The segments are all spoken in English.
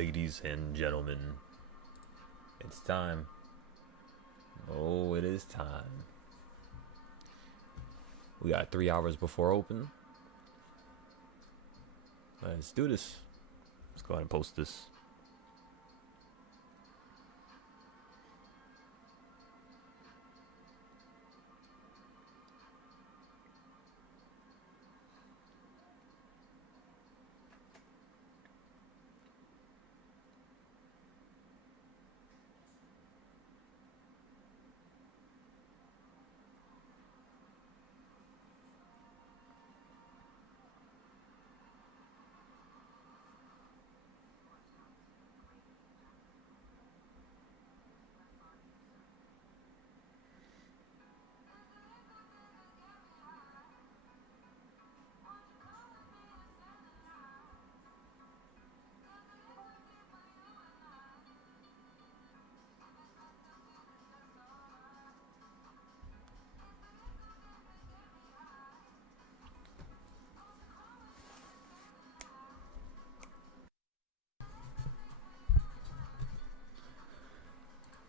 ladies and gentlemen. It's time. Oh, it is time. We got 3 hours before open. Let's do this. Let's go ahead and post this.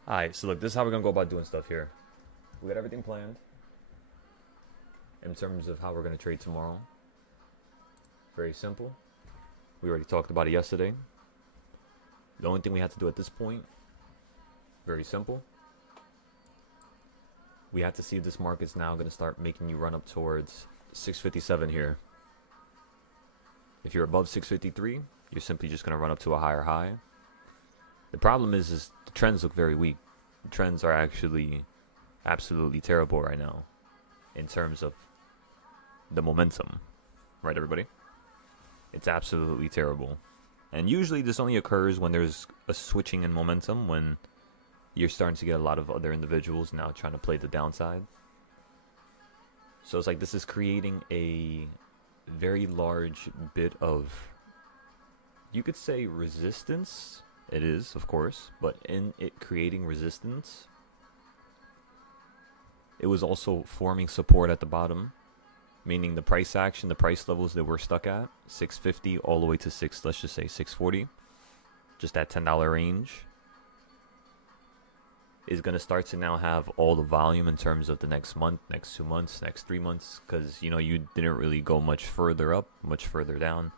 Alright, so look, this is how we're gonna go about doing stuff here. We got everything planned in terms of how we're gonna trade tomorrow. Very simple. We already talked about it yesterday. The only thing we have to do at this point, very simple. We have to see if this market's now gonna start making you run up towards 657 here. If you're above 653, you're simply just gonna run up to a higher high. The problem is the trends look very weak. The trends are actually absolutely terrible right now in terms of the momentum. Right, everybody? It's absolutely terrible. And usually this only occurs when there's a switching in momentum, when you're starting to get a lot of other individuals now trying to play the downside. So it's like this is creating a very large bit of, you could say, resistance. It is, of course, but in it creating resistance, it was also forming support at the bottom, meaning the price action, the price levels that we're stuck at, 650 all the way to let's just say 640, just that $10 range, is going to start to now have all the volume in terms of the next month, next 2 months, next 3 months, because, you know, you didn't really go much further up, much further down.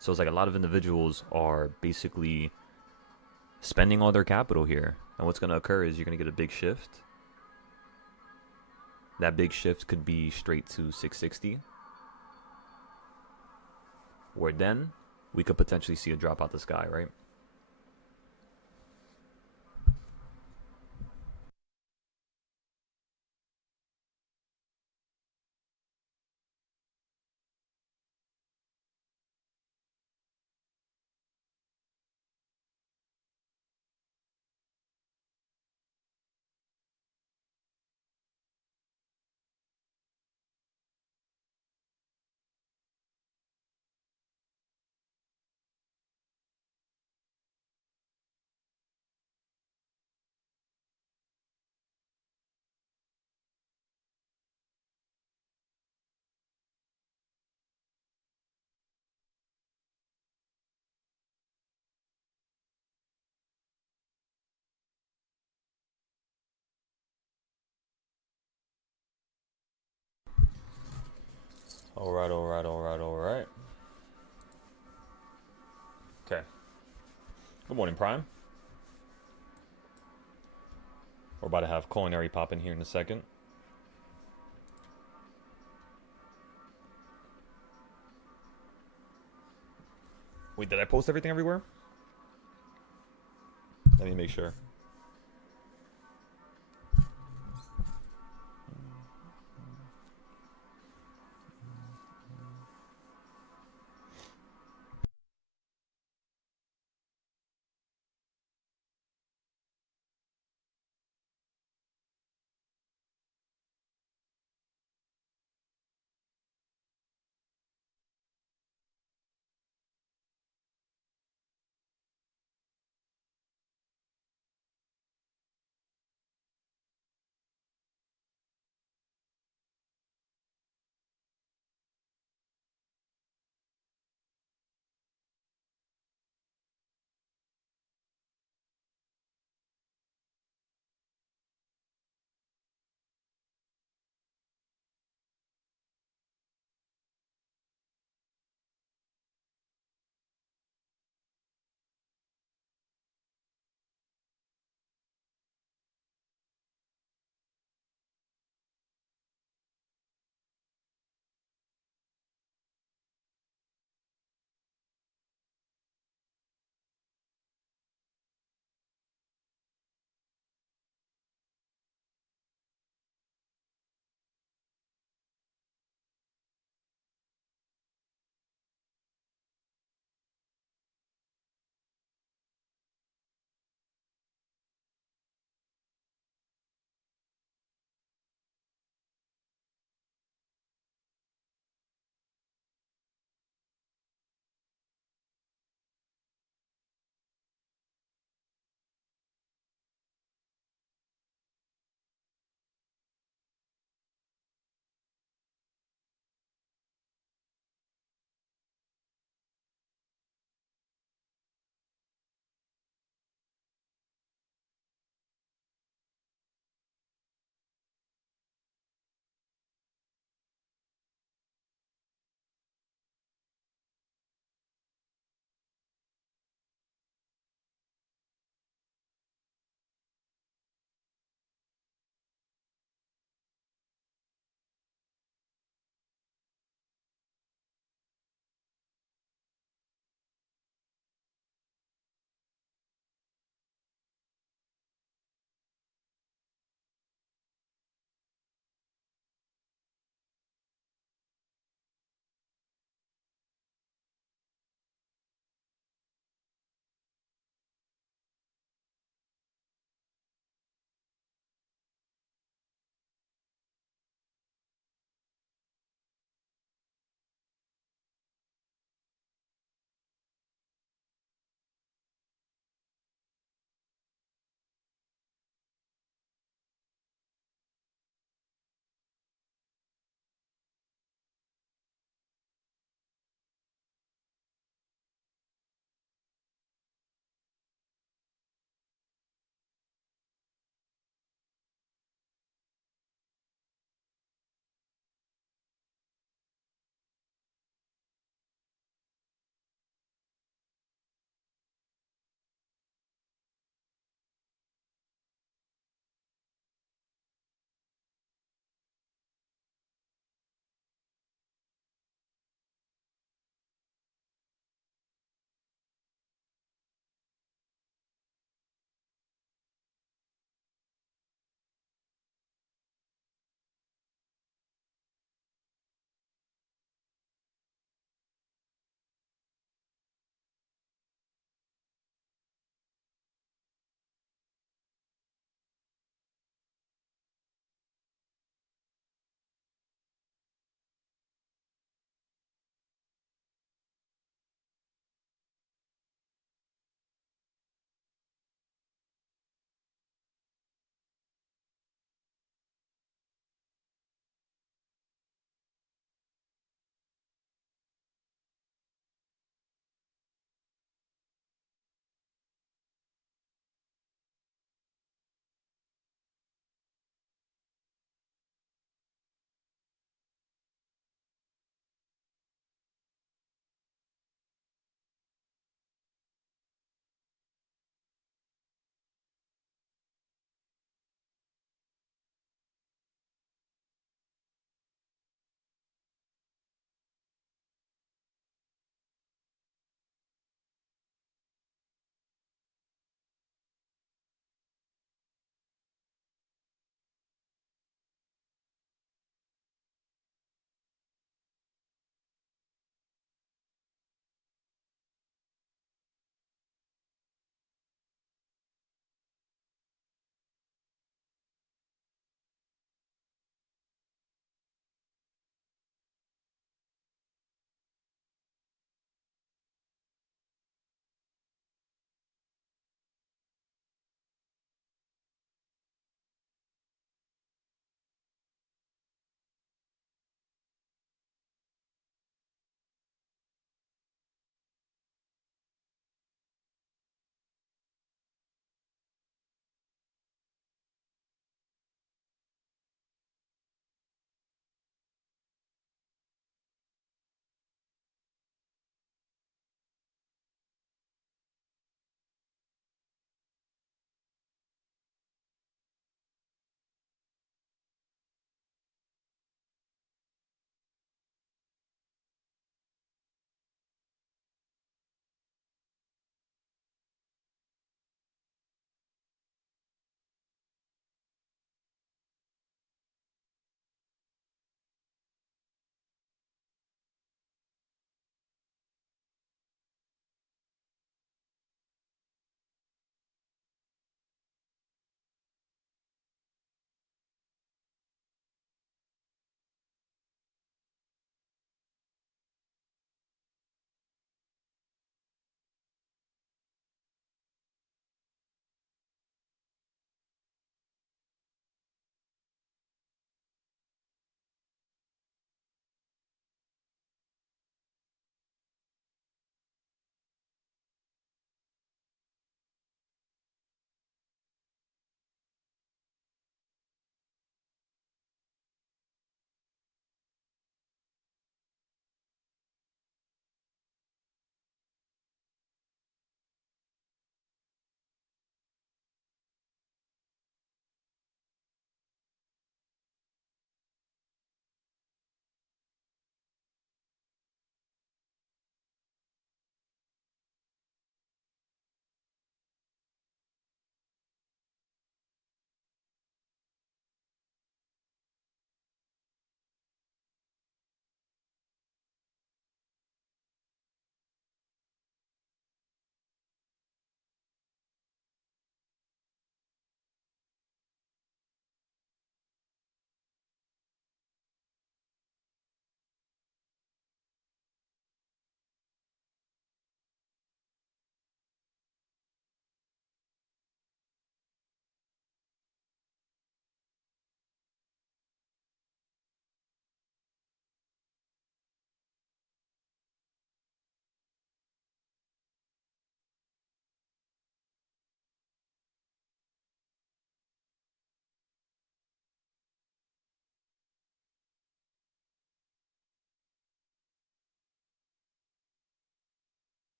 So it's like a lot of individuals are basically spending all their capital here. And what's going to occur is you're going to get a big shift. That big shift could be straight to 660. Where then we could potentially see a drop out the sky, right? All right. Okay. Good morning, Prime. We're about to have culinary pop in here in a second. Wait, did I post everything everywhere? Let me make sure.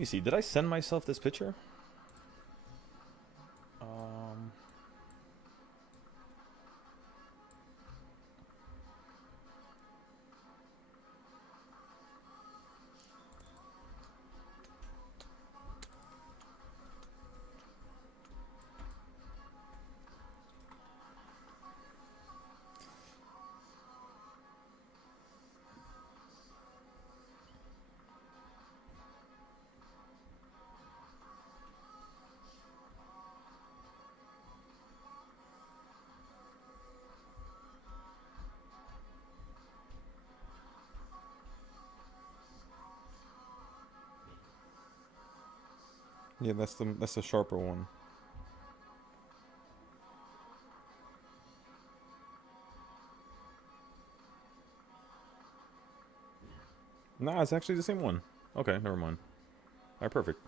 me see. Did I send myself this picture? Yeah, that's the sharper one. Nah, it's actually the same one. Okay, never mind. Alright, perfect.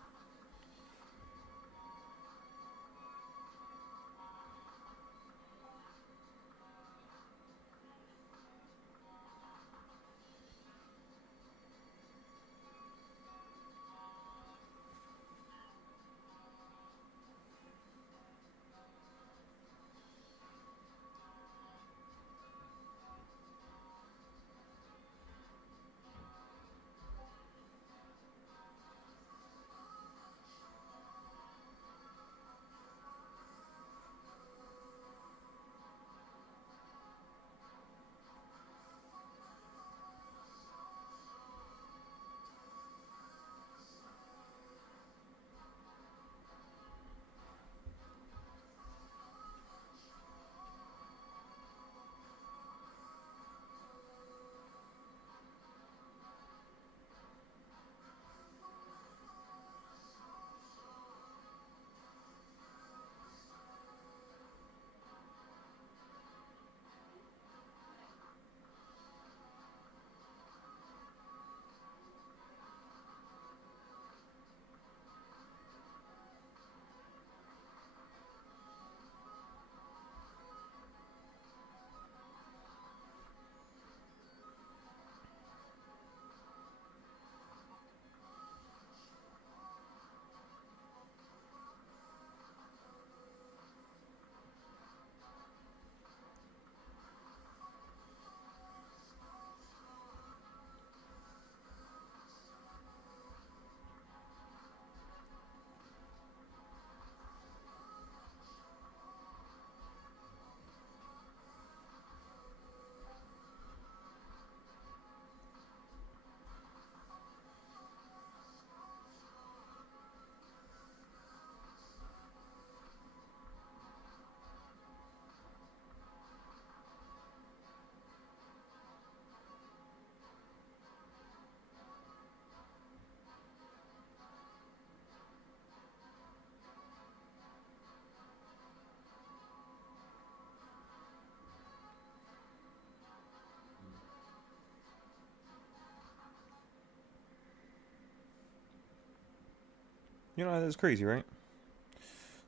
You know, that's crazy, right?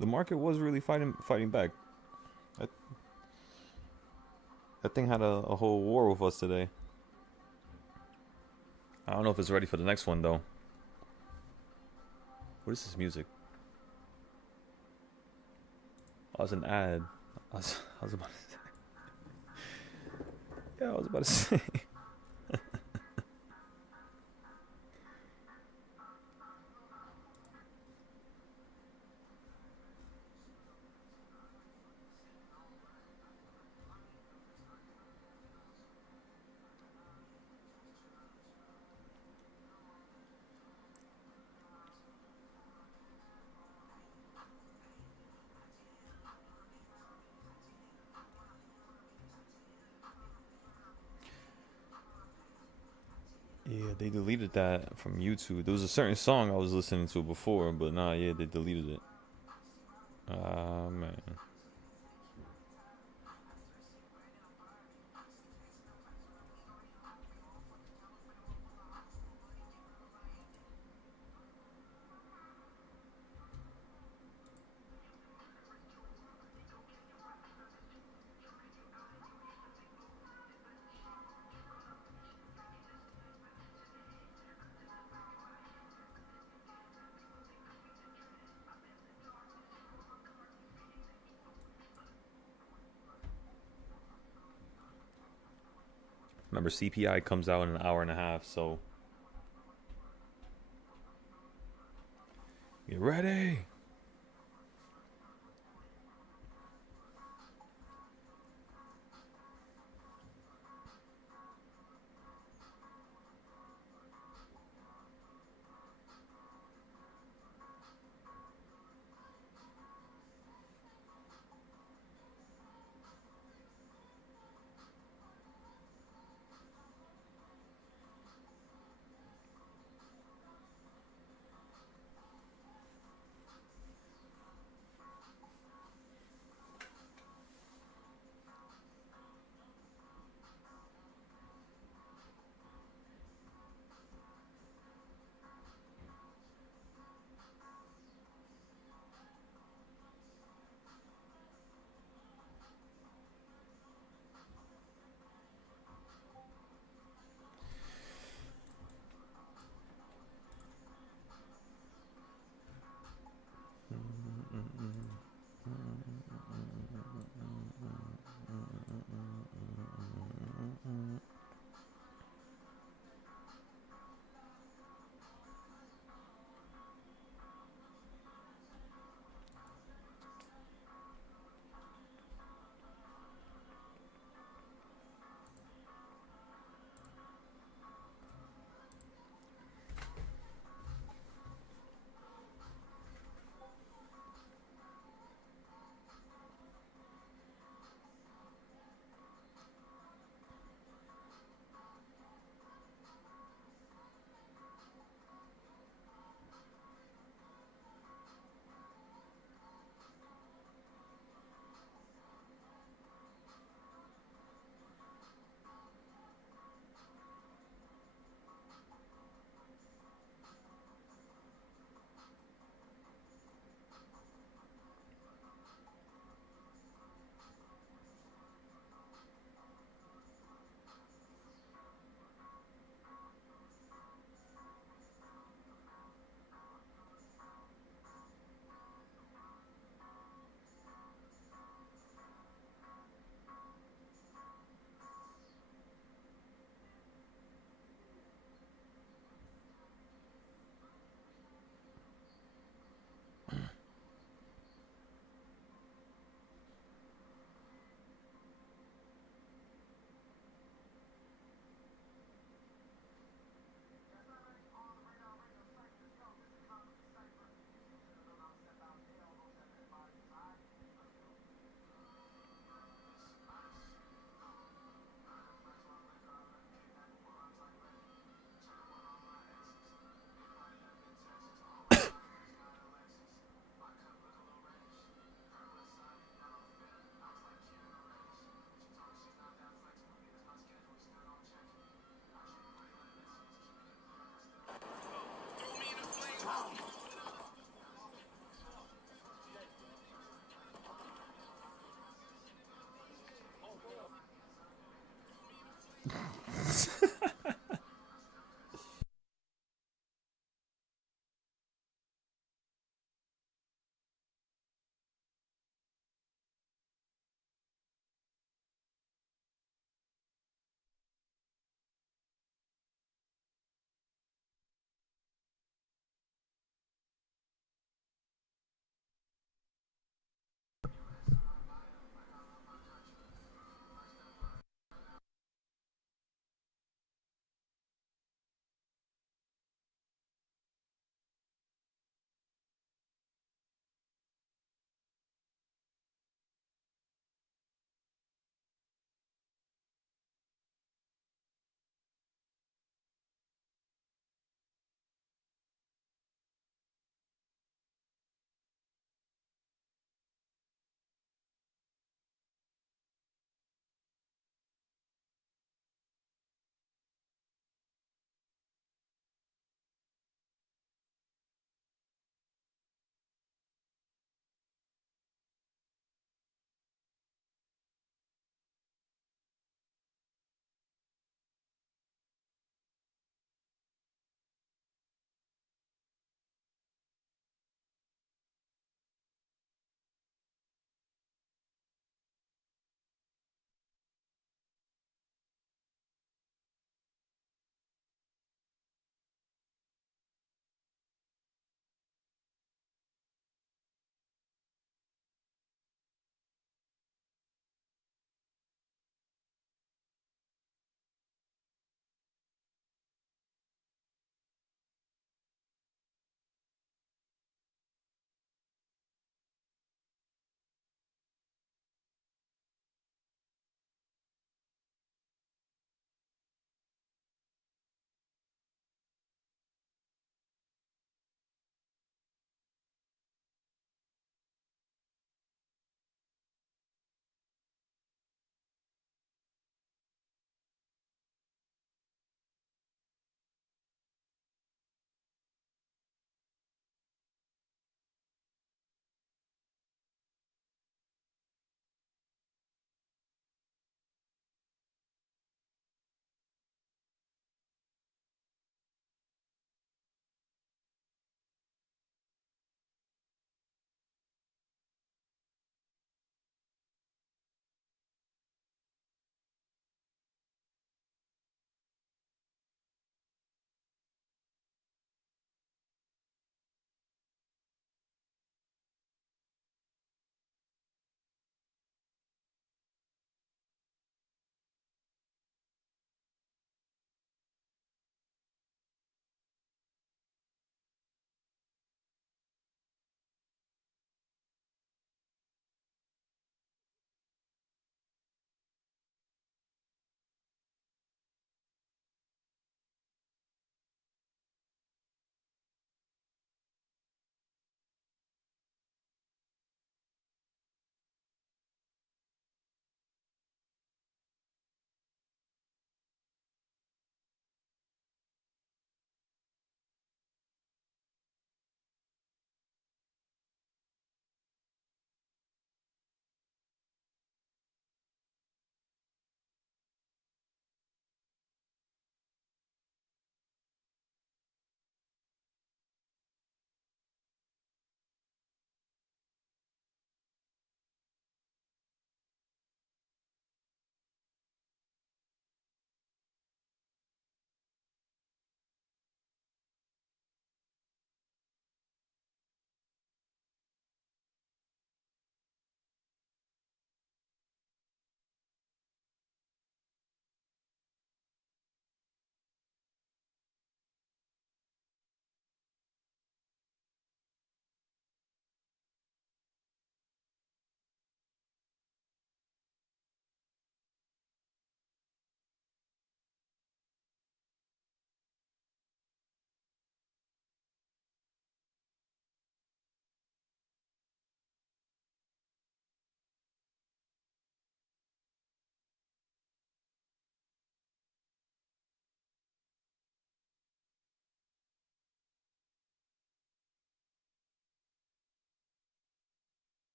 The market was really fighting back. That, that thing had a whole war with us today. I don't know if it's ready for the next one, though. What is this music? Oh, it's an ad. I was about to say. Yeah, I was about to say. Yeah, they deleted that from YouTube. There was a certain song I was listening to before, but nah, yeah, they deleted it. Ah, man. Remember, CPI comes out in an hour and a half, so get ready.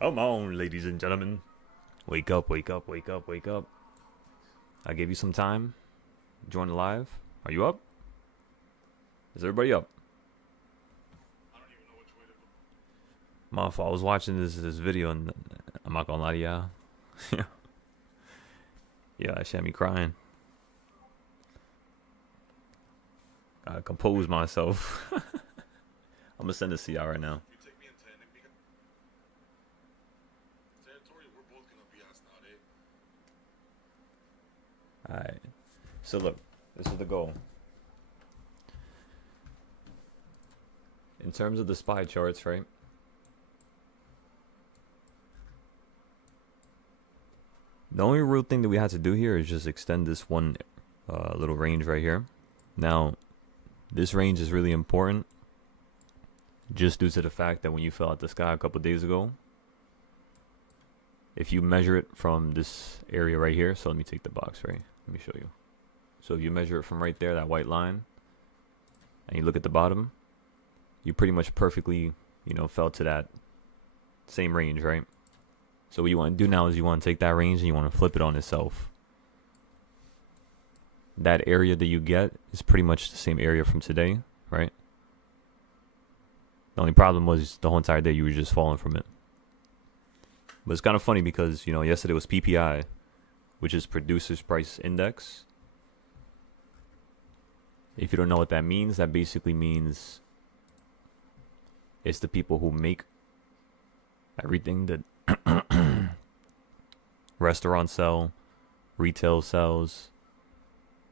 Come on, ladies and gentlemen. Wake up, wake up, wake up, wake up. I gave you some time. Join the live. Are you up? Is everybody up? I don't even know which way to go. My fault. I was watching this video and I'm not gonna lie to y'all. Yeah, that shit had me crying. I compose myself. I'm gonna send this to y'all right now. You take me in tandem because territory, we're both gonna be asked out, eh? Alright. So look, this is the goal. In terms of the SPY charts, right? The only real thing that we had to do here is just extend this one little range right here. Now, this range is really important just due to the fact that when you fell out the sky a couple days ago, if you measure it from this area right here, so let me take the box, right? Let me show you. So if you measure it from right there, that white line, and you look at the bottom, you pretty much perfectly, fell to that same range, right? So what you want to do now is you want to take that range and you want to flip it on itself. That area that you get is pretty much the same area from today, right? The only problem was the whole entire day you were just falling from it. But it's kind of funny because, yesterday was PPI, which is Producer's Price Index. If you don't know what that means, that basically means it's the people who make everything that restaurants sell, retail sells.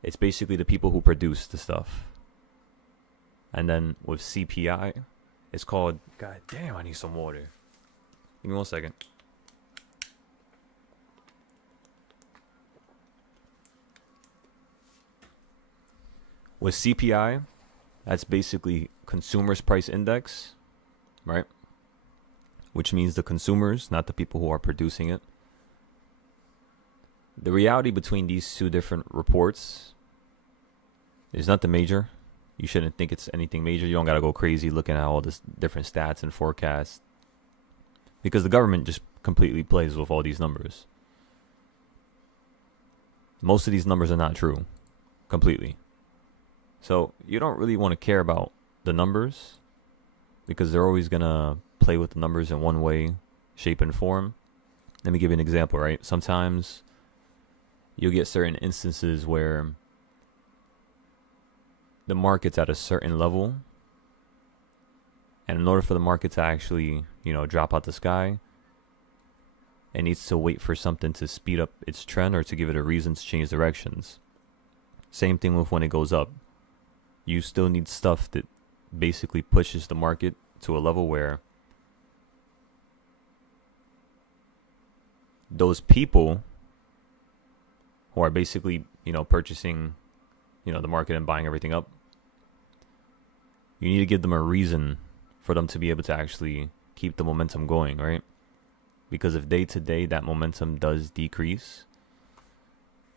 It's basically the people who produce the stuff. And then with CPI, it's called, God damn, I need some water. Give me 1 second. With CPI, that's basically Consumer's Price Index, right? Which means the consumers, not the people who are producing it. The reality between these two different reports is nothing major. You shouldn't think it's anything major. You don't got to go crazy looking at all this different stats and forecasts, because the government just completely plays with all these numbers. Most of these numbers are not true, completely. So you don't really want to care about the numbers, because they're always going to play with the numbers in one way, shape, and form. Let me give you an example, right? Sometimes you'll get certain instances where the market's at a certain level, and in order for the market to actually, drop out the sky, it needs to wait for something to speed up its trend or to give it a reason to change directions. Same thing with when it goes up. You still need stuff that basically pushes the market to a level where those people who are basically, purchasing, the market and buying everything up, you need to give them a reason for them to be able to actually keep the momentum going, right? Because if day to day that momentum does decrease,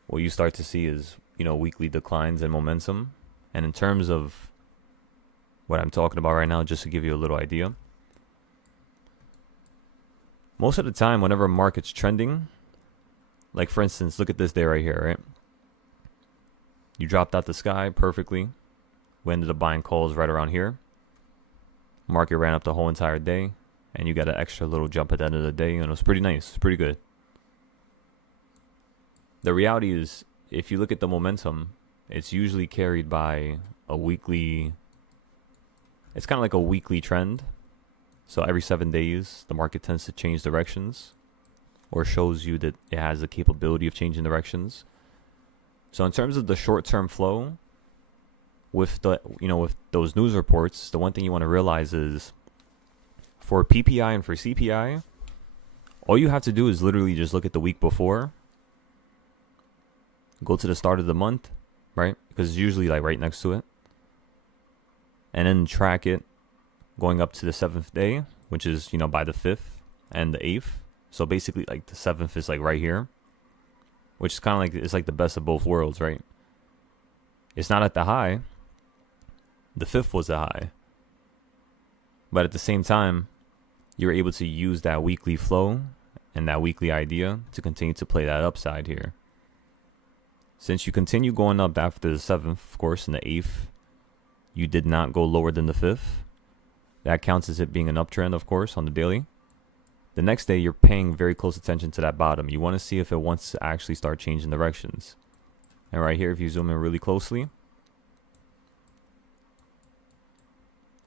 what you start to see is, weekly declines in momentum. And in terms of what I'm talking about right now, just to give you a little idea, most of the time, whenever a market's trending, like for instance, look at this day right here, right? You dropped out the sky perfectly. We ended up buying calls right around here. Market ran up the whole entire day, and you got an extra little jump at the end of the day, and it was pretty nice. It's pretty good. The reality is, if you look at the momentum, it's usually carried by a weekly, it's kind of like a weekly trend. So every 7 days, the market tends to change directions, or shows you that it has the capability of changing directions. So in terms of the short-term flow, with the, with those news reports, the one thing you want to realize is for PPI and for CPI, all you have to do is literally just look at the week before, go to the start of the month, right? Because it's usually like right next to it. And then track it going up to the 7th day, which is, by the 5th and the 8th. So basically like the 7th is like right here, which is kind of like, it's like the best of both worlds, right? It's not at the high. The 5th was the high. But at the same time, you're able to use that weekly flow and that weekly idea to continue to play that upside here. Since you continue going up after the 7th, of course, and the 8th, you did not go lower than the 5th. That counts as it being an uptrend, of course, on the daily. The next day, you're paying very close attention to that bottom. You want to see if it wants to actually start changing directions. And right here, if you zoom in really closely,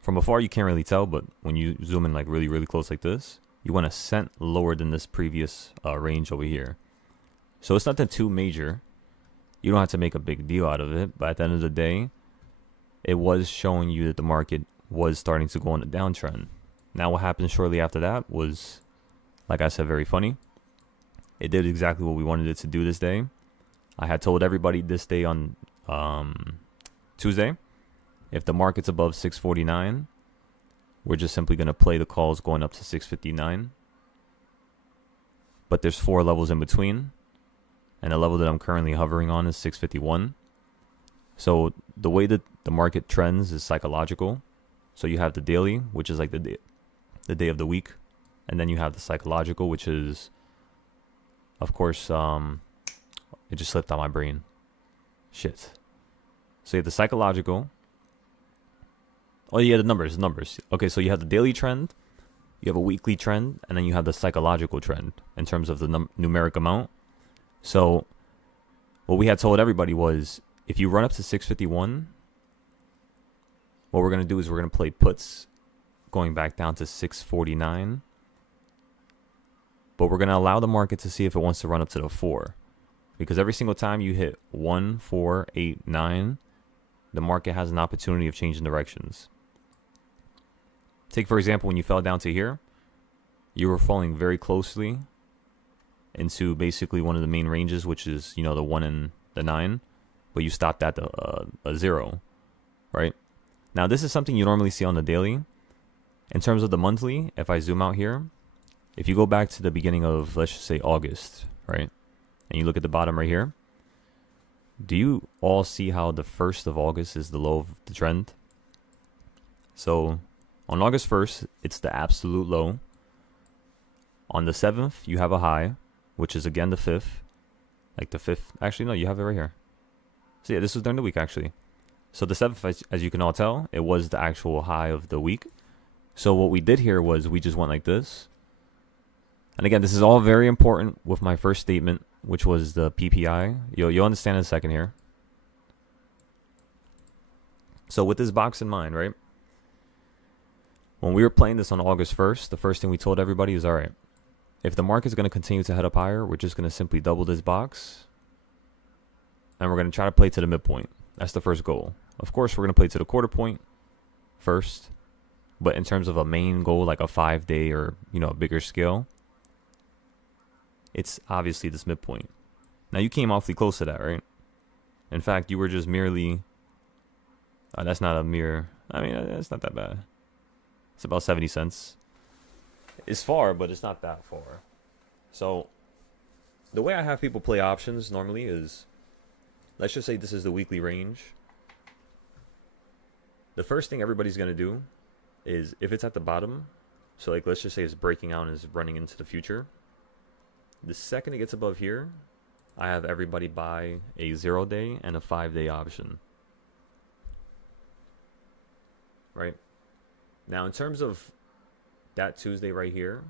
from afar, you can't really tell, but when you zoom in like really, really close like this, you want a cent lower than this previous range over here. So it's nothing too major. You don't have to make a big deal out of it, but at the end of the day, it was showing you that the market was starting to go on a downtrend. Now what happened shortly after that was, like I said, very funny. It did exactly what we wanted it to do this day. I had told everybody this day on Tuesday, if the market's above 649, we're just simply going to play the calls going up to 659. But there's 4 levels in between, and the level that I'm currently hovering on is 651. So the way that the market trends is psychological. So you have the daily, which is like the day of the week, and then you have the psychological, which is, of course, it just slipped on my brain. Shit. So you have the psychological. Oh yeah, the numbers. Okay, so you have the daily trend, you have a weekly trend, and then you have the psychological trend in terms of the numeric amount. So what we had told everybody was, if you run up to 651, what we're going to do is we're going to play puts going back down to 649. But we're going to allow the market to see if it wants to run up to the 4. Because every single time you hit 1, 4, 8, 9, the market has an opportunity of changing directions. Take, for example, when you fell down to here, you were falling very closely into basically one of the main ranges, which is, you know, the 1 and the 9. But you stopped at a 0, right? Now, this is something you normally see on the daily. In terms of the monthly, if I zoom out here, if you go back to the beginning of, let's just say, August, right? And you look at the bottom right here, do you all see how the 1st of August is the low of the trend? So on August 1st, it's the absolute low. On the 7th, you have a high, which is again the 5th. Like the 5th. Actually, no, you have it right here. So yeah, this was during the week, actually. So the 7th, as you can all tell, it was the actual high of the week. So what we did here was we just went like this. And again, this is all very important with my first statement, which was the PPI. You'll understand in a second here. So with this box in mind, right? When we were playing this on August 1st, the first thing we told everybody is, all right, if the market's going to continue to head up higher, we're just going to simply double this box. And we're going to try to play to the midpoint. That's the first goal. Of course, we're going to play to the quarter point first. But in terms of a main goal, like a 5-day or, you know, a bigger scale, it's obviously this midpoint. Now, you came awfully close to that, right? In fact, you were just merely... that's not a mere... I mean, it's not that bad. It's about 70 cents. It's far, but it's not that far. So, the way I have people play options normally is... Let's just say this is the weekly range. The first thing everybody's going to do is, if it's at the bottom, so like let's just say it's breaking out and is running into the future, the second it gets above here, I have everybody buy a 0-day and a 5-day option. Right? Now, in terms of that Tuesday right here,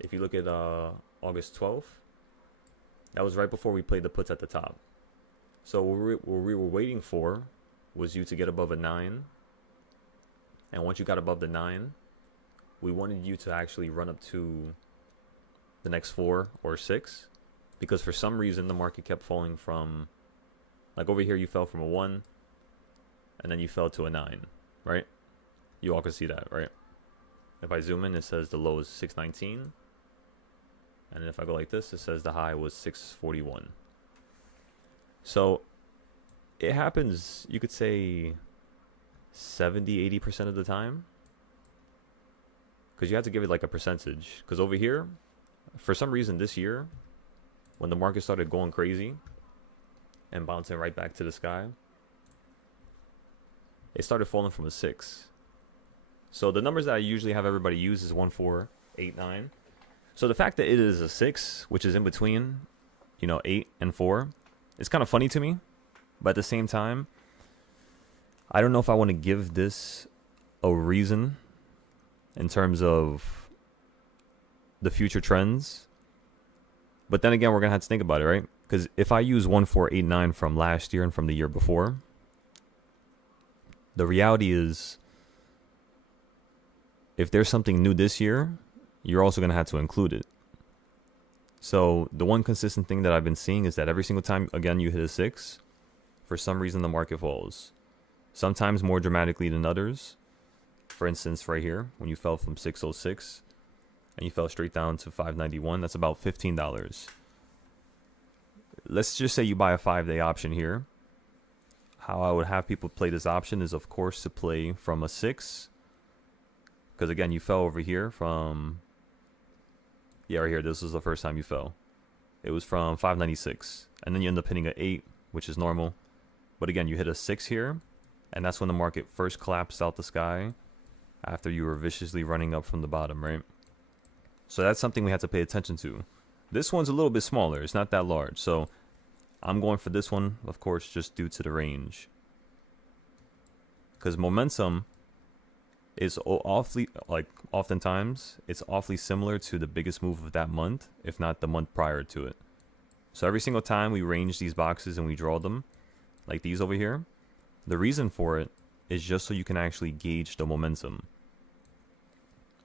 if you look at August 12th, that was right before we played the puts at the top. So what we were waiting for was you to get above a 9. And once you got above the 9, we wanted you to actually run up to the next 4 or 6. Because for some reason, the market kept falling from... Like over here, you fell from a 1. And then you fell to a 9. Right? You all can see that, right? If I zoom in, it says the low is 619. And if I go like this, it says the high was 641. So it happens, you could say 70-80% of the time, because you have to give it like a percentage. Because over here, for some reason this year, when the market started going crazy and bouncing right back to the sky, it started falling from a 6. So the numbers that I usually have everybody use is 1489. So the fact that it is a 6, which is in between, 8 and 4, it's kind of funny to me. But at the same time, I don't know if I want to give this a reason in terms of the future trends. But then again, we're going to have to think about it, right? Because if I use 1489 from last year and from the year before, the reality is if there's something new this year, you're also going to have to include it. So the one consistent thing that I've been seeing is that every single time, again, you hit a 6, for some reason the market falls. Sometimes more dramatically than others. For instance, right here, when you fell from 606 and you fell straight down to 591, that's about $15. Let's just say you buy a 5-day option here. How I would have people play this option is, of course, to play from a 6. Because, again, you fell over here from... Yeah, right here. This was the first time you fell. It was from 596. And then you end up hitting an 8, which is normal. But, again, you hit a 6 here. And that's when the market first collapsed out the sky after you were viciously running up from the bottom, right? So that's something we have to pay attention to. This one's a little bit smaller. It's not that large. So I'm going for this one, of course, just due to the range. Because momentum is awfully, oftentimes, it's awfully similar to the biggest move of that month, if not the month prior to it. So every single time we range these boxes and we draw them, like these over here, the reason for it is just so you can actually gauge the momentum.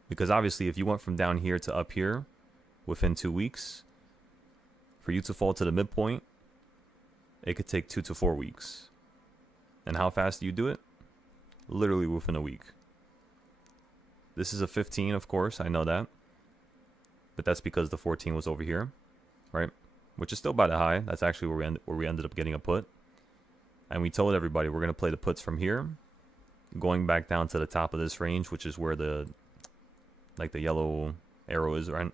Because obviously, if you went from down here to up here within 2 weeks, for you to fall to the midpoint, it could take 2 to 4 weeks. And how fast do you do it? Literally within a week. This is a 15, of course, I know that. But that's because the 14 was over here, right? Which is still about a high. That's actually where we ended up getting a put. And we told everybody we're going to play the puts from here, going back down to the top of this range, which is where the yellow arrow is right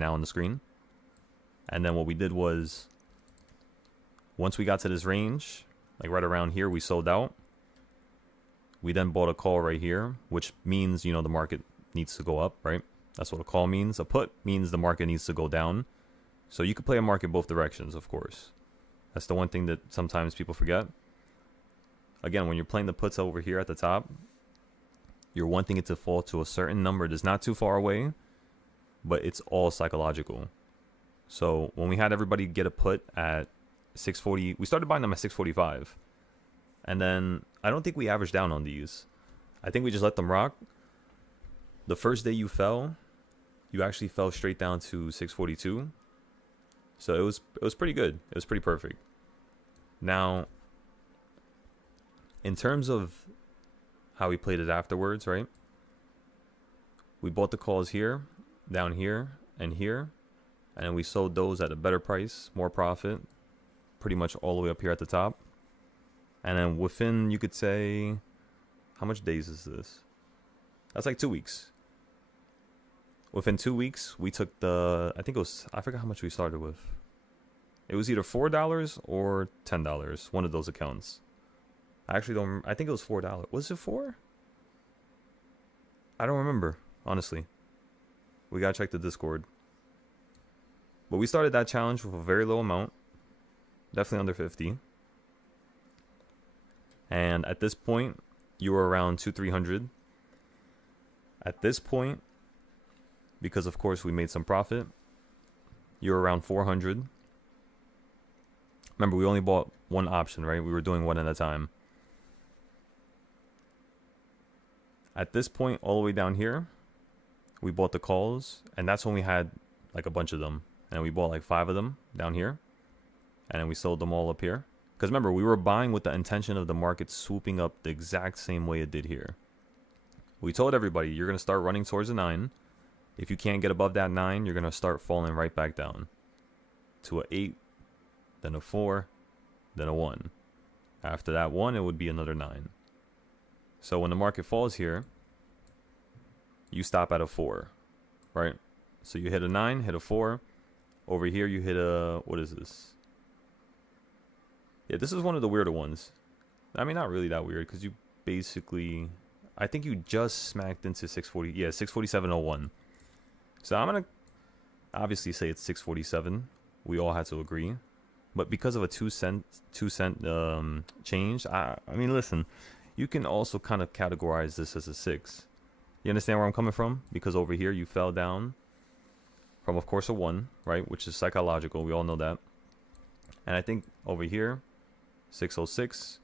now on the screen. And then what we did was, once we got to this range, like right around here, we sold out. We then bought a call right here, which means, the market needs to go up, right? That's what a call means. A put means the market needs to go down. So you could play a market both directions, of course. That's the one thing that sometimes people forget. Again, when you're playing the puts over here at the top, you're wanting it to fall to a certain number that's not too far away, but it's all psychological. So when we had everybody get a put at 640, we started buying them at 645. And then I don't think we averaged down on these. I think we just let them rock. The first day you fell, you actually fell straight down to 642. So it was pretty good. It was pretty perfect. Now, in terms of how we played it afterwards, right? We bought the calls here, down here, and here. And we sold those at a better price, more profit, pretty much all the way up here at the top. And then within, you could say, how much days is this? That's like 2 weeks. Within 2 weeks, we took I forgot how much we started with. It was either $4 or $10, one of those accounts. I think it was $4. Was it 4? I don't remember, honestly. We gotta check the Discord. But we started that challenge with a very low amount. Definitely under 50. And at this point, you were around 200-300. At this point, because of course we made some profit, you were around 400. Remember, we only bought one option, right? We were doing one at a time. At this point, all the way down here, we bought the calls, and that's when we had like a bunch of them. And we bought like 5 of them down here, and then we sold them all up here. Because remember, we were buying with the intention of the market swooping up the exact same way it did here. We told everybody, you're going to start running towards a 9. If you can't get above that 9, you're going to start falling right back down to a 8, then a 4, then a 1. After that 1, it would be another 9. So when the market falls here, you stop at a 4, right? So you hit a 9, hit a 4. Over here, you hit a, what is this? Yeah, this is one of the weirder ones. I mean, not really that weird, because you basically, I think you just smacked into 640. Yeah, 647.01. So I'm gonna obviously say it's 647. We all had to agree, but because of a 2 cent change, I mean, listen, you can also kind of categorize this as a 6. You understand where I'm coming from? Because over here you fell down from, of course, a 1, right? Which is psychological. We all know that. And I think over here, 606,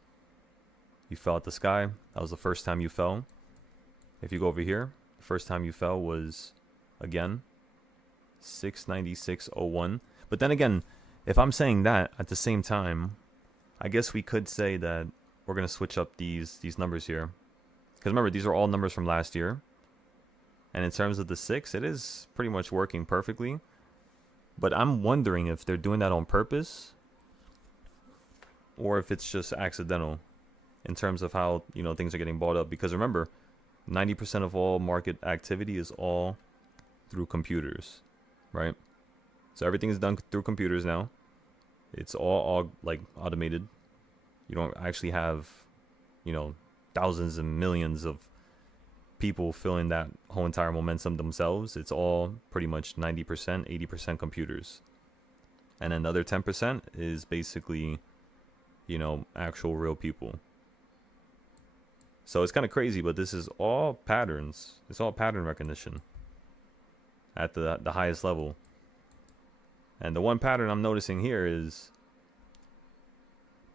you fell at the sky. That was the first time you fell. If you go over here, the first time you fell was, again, 696.01. But then again, if I'm saying that at the same time, I guess we could say that we're going to switch up these numbers here. Because remember, these are all numbers from last year. And in terms of the 6, it is pretty much working perfectly. But I'm wondering if they're doing that on purpose or if it's just accidental in terms of how, things are getting bought up. Because remember, 90% of all market activity is all through computers, right? So everything is done through computers now. It's all like automated. You don't actually have, thousands and millions of people filling that whole entire momentum themselves. It's all pretty much 90%, 80% computers. And another 10% is basically, actual real people. So it's kind of crazy, but this is all patterns. It's all pattern recognition at the highest level. And the one pattern I'm noticing here is,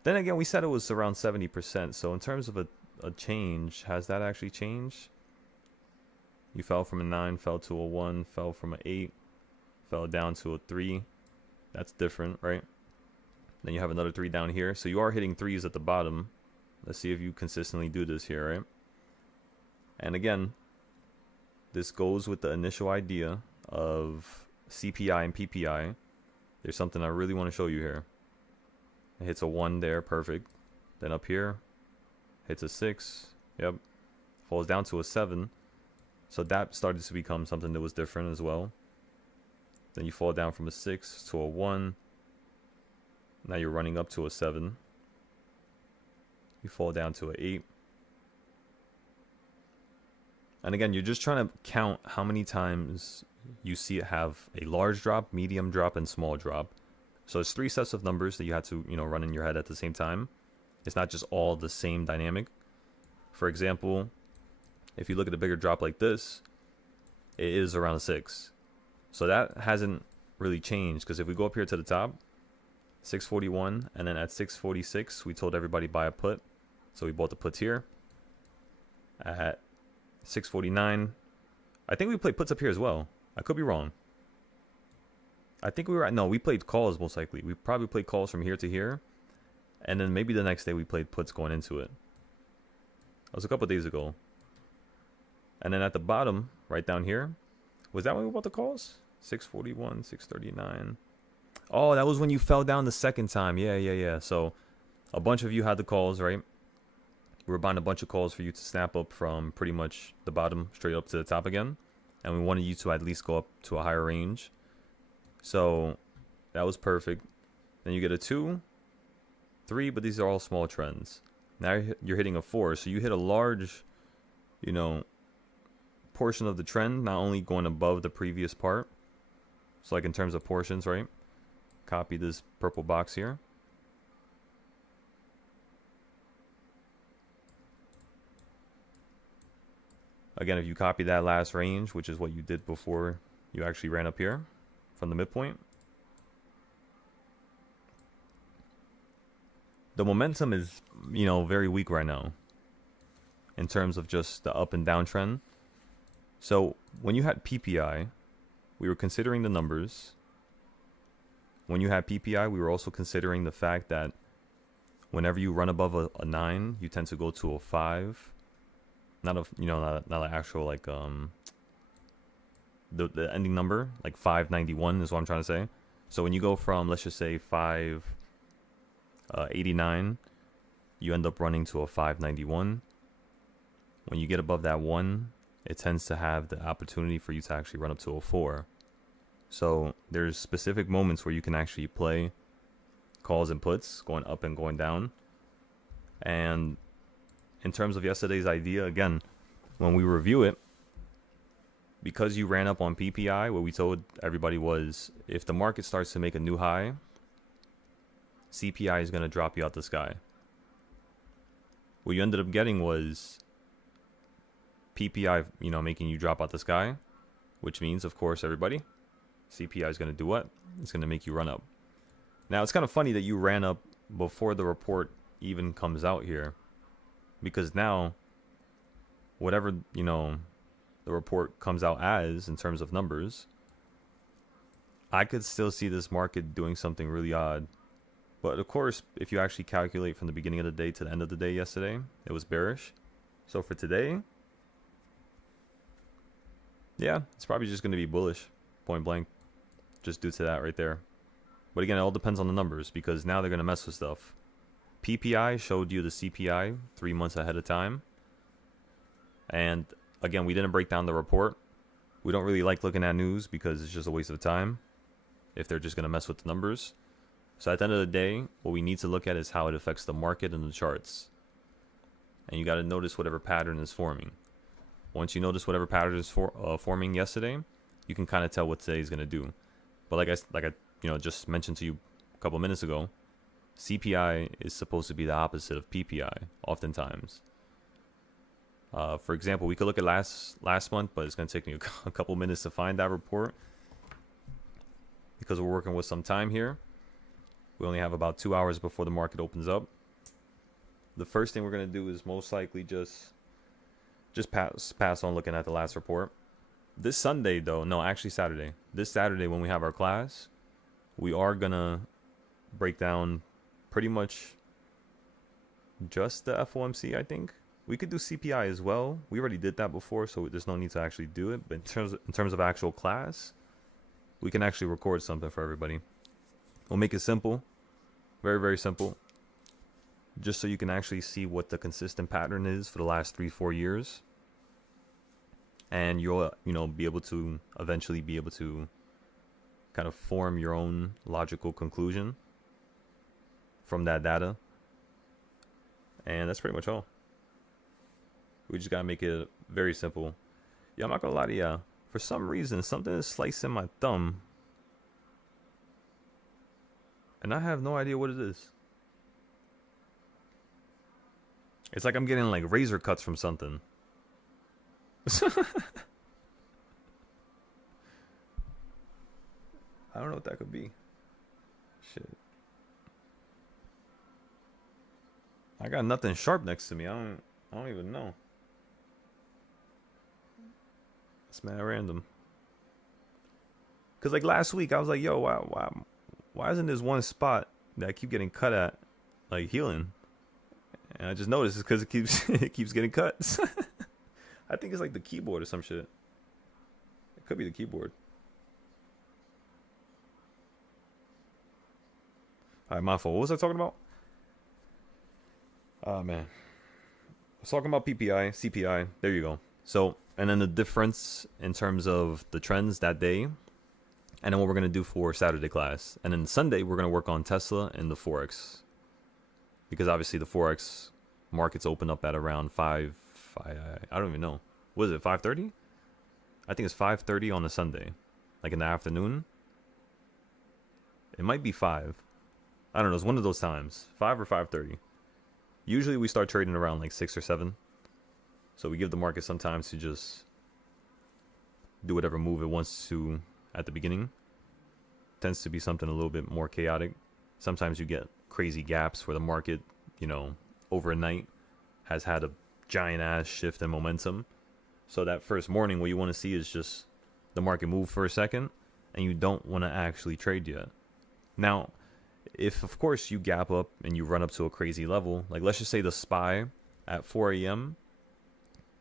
then again, we said it was around 70%. So in terms of a change, has that actually changed? You fell from a 9, fell to a 1, fell from an 8, fell down to a 3. That's different, right? Then you have another 3 down here. So you are hitting 3s at the bottom. Let's see if you consistently do this here, right? And again, this goes with the initial idea of CPI and PPI. There's something I really want to show you here. It hits a 1 there, perfect. Then up here, hits a 6. Yep. Falls down to a 7. So that started to become something that was different as well. Then you fall down from a 6 to a 1. Now you're running up to a 7. You fall down to an 8. And again, you're just trying to count how many times you see it have a large drop, medium drop, and small drop. So it's 3 sets of numbers that you have to, run in your head at the same time. It's not just all the same dynamic. For example, if you look at a bigger drop like this, it is around a 6. So that hasn't really changed, because if we go up here to the top, 641, and then at 646, we told everybody buy a put. So we bought the puts here. At 649, I think we played puts up here as well. I could be wrong. I think we were, no, we played calls most likely. We probably played calls from here to here. And then maybe the next day we played puts going into it. That was a couple days ago. And then at the bottom, right down here, was that when we bought the calls? 641, 639. Oh, that was when you fell down the second time. Yeah. So a bunch of you had the calls, right? We were buying a bunch of calls for you to snap up from pretty much the bottom straight up to the top again. And we wanted you to at least go up to a higher range. So that was perfect. Then you get a 2, 3, but these are all small trends. Now you're hitting a 4. So you hit a large, portion of the trend, not only going above the previous part. So like in terms of portions, right? Copy this purple box here. Again, if you copy that last range, which is what you did before you actually ran up here from the midpoint, the momentum is, very weak right now in terms of just the up and down trend. So when you had PPI, we were considering the numbers. When you had PPI, we were also considering the fact that whenever you run above a 9, you tend to go to a 5. Not an actual like the ending number, like 591 is what I'm trying to say. So when you go from, let's just say 589, you end up running to a 591. When you get above that 1, it tends to have the opportunity for you to actually run up to a 4. So there's specific moments where you can actually play calls and puts, going up and going down. And in terms of yesterday's idea, again, when we review it, because you ran up on PPI, what we told everybody was if the market starts to make a new high, CPI is going to drop you out the sky. What you ended up getting was PPI, making you drop out the sky, which means, of course, everybody, CPI is going to do what? It's going to make you run up. Now, it's kind of funny that you ran up before the report even comes out here, because now, whatever, the report comes out as in terms of numbers, I could still see this market doing something really odd. But of course, if you actually calculate from the beginning of the day to the end of the day yesterday, it was bearish. So for today, yeah, it's probably just going to be bullish, point blank, just due to that right there. But again, it all depends on the numbers, because now they're going to mess with stuff. PPI showed you the CPI 3 months ahead of time. And again, we didn't break down the report. We don't really like looking at news because it's just a waste of time if they're just going to mess with the numbers. So at the end of the day, what we need to look at is how it affects the market and the charts. And you got to notice whatever pattern is forming. Once you notice whatever pattern is forming yesterday, you can kind of tell what today is going to do. But like I just mentioned to you a couple minutes ago, CPI is supposed to be the opposite of PPI oftentimes. For example, we could look at last month, but it's going to take me a couple minutes to find that report because we're working with some time here. We only have about 2 hours before the market opens up. The first thing we're going to do is most likely just pass on looking at the last report. This Sunday, though, no, actually Saturday. This Saturday when we have our class, we are going to break down pretty much just the FOMC, I think. We could do CPI as well. We already did that before, so there's no need to actually do it. But in terms of actual class, we can actually record something for everybody. We'll make it simple, very, very simple, just so you can actually see what the consistent pattern is for the last 3-4 years, and you'll be able to eventually be able to kind of form your own logical conclusion from that data. And that's pretty much all. We just gotta make it very simple. Yeah, I'm not gonna lie to you. For some reason, something is slicing my thumb, and I have no idea what it is. It's like I'm getting like razor cuts from something. I don't know what that could be. Shit. I got nothing sharp next to me. I don't even know. It's mad random. Cause like last week I was like, yo, why isn't this one spot that I keep getting cut at like healing? And I just noticed it's because it keeps getting cut. I think it's like the keyboard or some shit. It could be the keyboard. Alright, my fault. What was I talking about? Oh man. I was talking about PPI, CPI. There you go. So, and then the difference in terms of the trends that day, and then what we're going to do for Saturday class. And then Sunday, we're going to work on Tesla and the Forex. Because obviously the Forex markets open up at around 5 I don't even know. What is it, 5:30? I think it's 5:30 on a Sunday. Like in the afternoon. It might be 5. I don't know. It's one of those times. 5 or 5:30. Usually we start trading around like 6 or 7. So we give the market some time to just do whatever move it wants to at the beginning. Tends to be something a little bit more chaotic. Sometimes you get crazy gaps where the market, overnight has had a giant ass shift in momentum. So that first morning, what you want to see is just the market move for a second, and you don't want to actually trade yet. Now, if of course you gap up and you run up to a crazy level, like let's just say the SPY at 4 a.m.,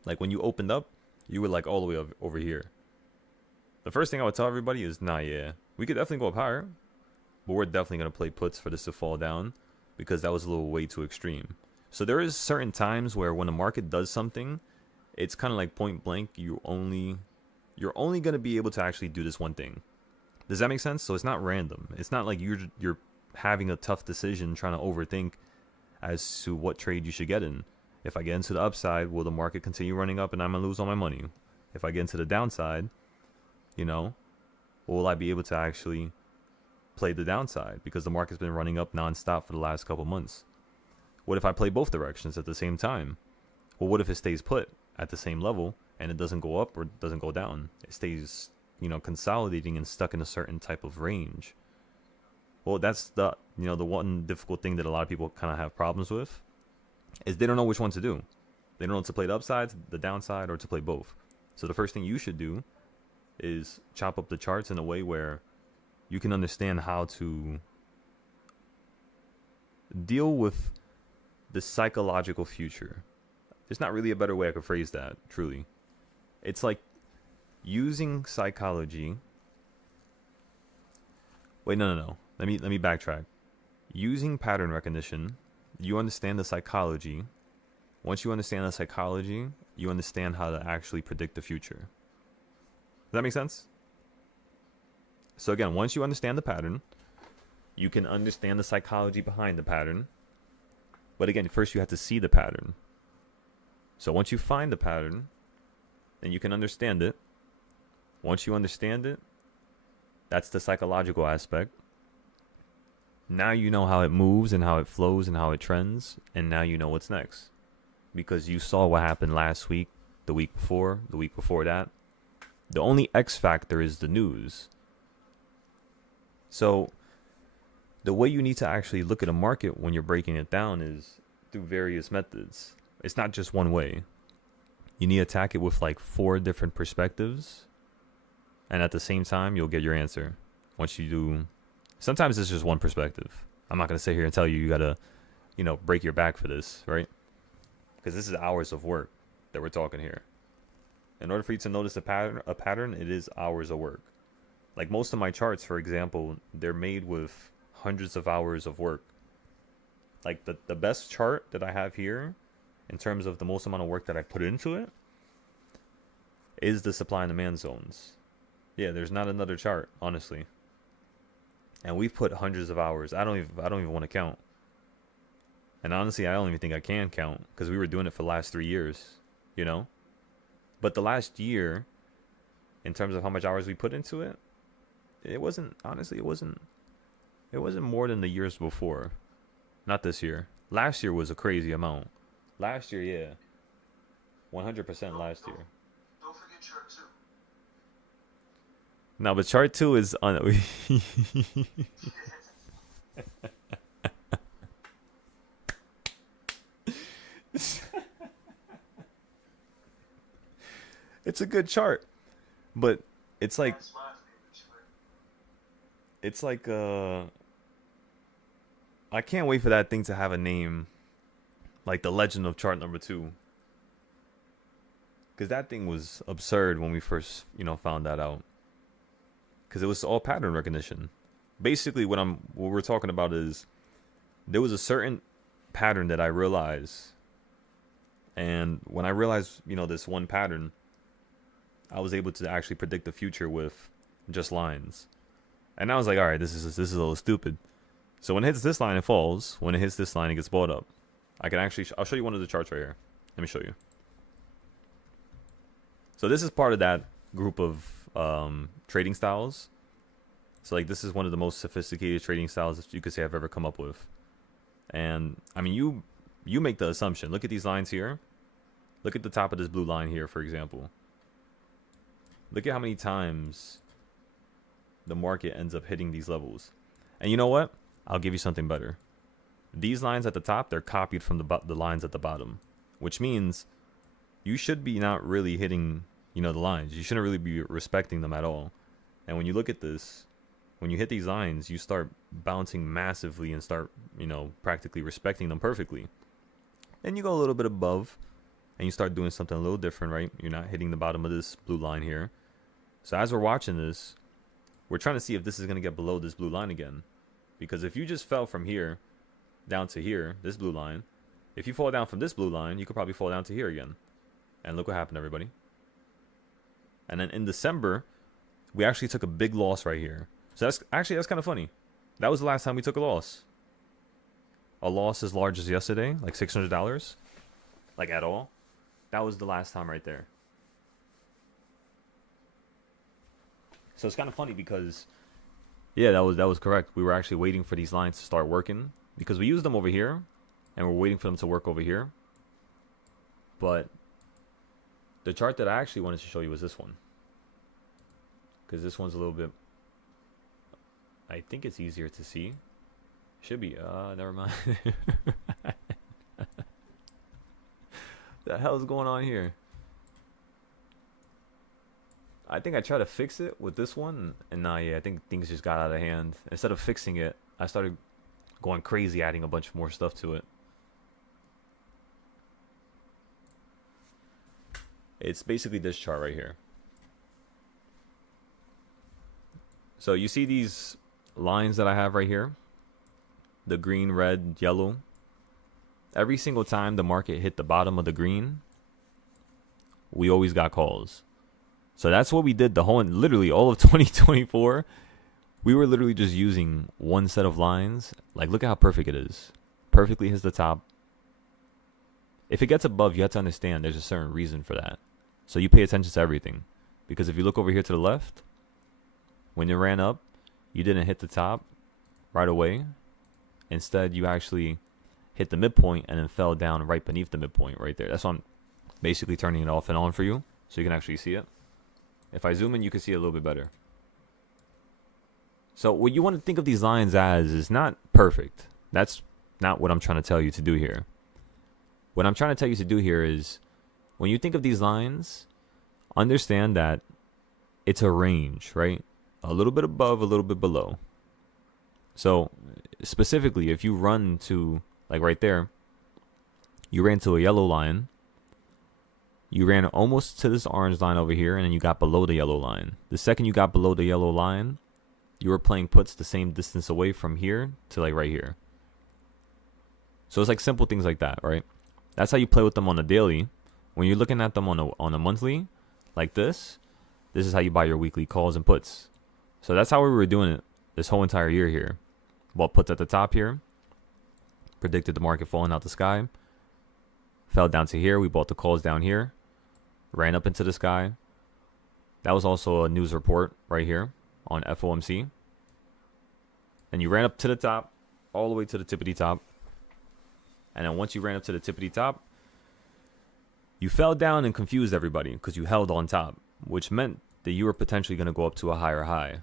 like when you opened up, you were like all the way over here. The first thing I would tell everybody is, nah, yeah, we could definitely go up higher, but we're definitely going to play puts for this to fall down because that was a little way too extreme. So there is certain times where when the market does something, it's kind of like point blank, you're only going to be able to actually do this one thing. Does that make sense? So it's not random. It's not like you're having a tough decision trying to overthink as to what trade you should get in. If I get into the upside, will the market continue running up and I'm going to lose all my money? If I get into the downside, you know, will I be able to actually play the downside? Because the market's been running up nonstop for the last couple months. What if I play both directions at the same time? Well, what if it stays put at the same level and it doesn't go up or doesn't go down? It stays, you know, consolidating and stuck in a certain type of range. Well, that's the, you know, the one difficult thing that a lot of people kind of have problems with is they don't know which one to do. They don't know to play the upside, the downside, or to play both. So the first thing you should do is chop up the charts in a way where you can understand how to deal with the psychological future. There's not really a better way I could phrase that, truly. It's like using psychology. Wait, no. Let me backtrack. Using pattern recognition, you understand the psychology. Once you understand the psychology, you understand how to actually predict the future. Does that make sense? So again, once you understand the pattern, you can understand the psychology behind the pattern. But again, first you have to see the pattern. So once you find the pattern, then you can understand it. Once you understand it, that's the psychological aspect. Now you know how it moves and how it flows and how it trends, and now you know what's next. Because you saw what happened last week, the week before that. The only X factor is the news. So the way you need to actually look at a market when you're breaking it down is through various methods. It's not just one way. You need to attack it with like 4 different perspectives. And at the same time, you'll get your answer. Once you do, sometimes it's just one perspective. I'm not going to sit here and tell you got to, you know, break your back for this, right? Because this is hours of work that we're talking here. In order for you to notice a pattern, it is hours of work. Like most of my charts, for example, they're made with hundreds of hours of work. Like the best chart that I have here, in terms of the most amount of work that I put into it, is the supply and demand zones. Yeah, there's not another chart, honestly. And we've put hundreds of hours. I don't even want to count. And honestly, I don't even think I can count because we were doing it for the last 3 years, you know? But the last year, in terms of how much hours we put into it, it wasn't more than the years before. Not this year. Last year was a crazy amount. Last year, yeah. 100% last year. Don't forget chart 2. No, but chart 2 is on. It's a good chart, but it's like That's my favorite chart. it's like I can't wait for that thing to have a name, like the Legend of Chart Number 2, because that thing was absurd when we first, you know, found that out. Because it was all pattern recognition. Basically, what we're talking about is there was a certain pattern that I realized, and when I realized, you know, this one pattern, I was able to actually predict the future with just lines. And I was like, all right, this is a little stupid. So when it hits this line, it falls. When it hits this line, it gets bought up. I can actually, I'll show you one of the charts right here. Let me show you. So this is part of that group of trading styles. So like this is one of the most sophisticated trading styles that you could say I've ever come up with. And I mean, you make the assumption. Look at these lines here. Look at the top of this blue line here, for example. Look at how many times the market ends up hitting these levels. And you know what? I'll give you something better. These lines at the top, they're copied from the lines at the bottom, which means you should be not really hitting, you know, the lines. You shouldn't really be respecting them at all. And when you look at this, when you hit these lines, you start bouncing massively and start, you know, practically respecting them perfectly. Then you go a little bit above and you start doing something a little different, right? You're not hitting the bottom of this blue line here. So as we're watching this, we're trying to see if this is going to get below this blue line again. Because if you just fell from here down to here, this blue line, if you fall down from this blue line, you could probably fall down to here again. And look what happened, everybody. And then in December, we actually took a big loss right here. So that's kind of funny. That was the last time we took a loss. A loss as large as yesterday, like $600. like at all. That was the last time right there. So it's kind of funny because, yeah, that was correct. We were actually waiting for these lines to start working because we used them over here, and we're waiting for them to work over here. But the chart that I actually wanted to show you was this one, because this one's a little bit, I think it's easier to see. Should be. Never mind. The hell's going on here? I think I tried to fix it with this one, and nah, yeah, I think things just got out of hand. Instead of fixing it, I started going crazy, adding a bunch more stuff to it. It's basically this chart right here. So you see these lines that I have right here? The green, red, yellow. Every single time the market hit the bottom of the green, we always got calls. So that's what we did the whole, literally all of 2024. We were literally just using one set of lines. Like, look at how perfect it is. Perfectly hits the top. If it gets above, you have to understand there's a certain reason for that. So you pay attention to everything. Because if you look over here to the left, when it ran up, you didn't hit the top right away. Instead, you actually hit the midpoint and then fell down right beneath the midpoint right there. That's why I'm basically turning it off and on for you so you can actually see it. If I zoom in, you can see it a little bit better. So what you want to think of these lines as is not perfect. That's not what I'm trying to tell you to do here. What I'm trying to tell you to do here is, when you think of these lines, understand that it's a range, right? A little bit above, a little bit below. So specifically, if you run to, like right there, you ran to a yellow line, you ran almost to this orange line over here, and then you got below the yellow line. The second you got below the yellow line, you were playing puts the same distance away from here to like right here. So it's like simple things like that, right? That's how you play with them on a daily. When you're looking at them on a monthly, like this is how you buy your weekly calls and puts. So that's how we were doing it this whole entire year here. Bought puts at the top here, predicted the market falling out the sky, fell down to here, we bought the calls down here, ran up into the sky. That was also a news report right here on FOMC. And you ran up to the top, all the way to the tippity top. And then once you ran up to the tippity top, you fell down and confused everybody because you held on top, which meant that you were potentially going to go up to a higher high.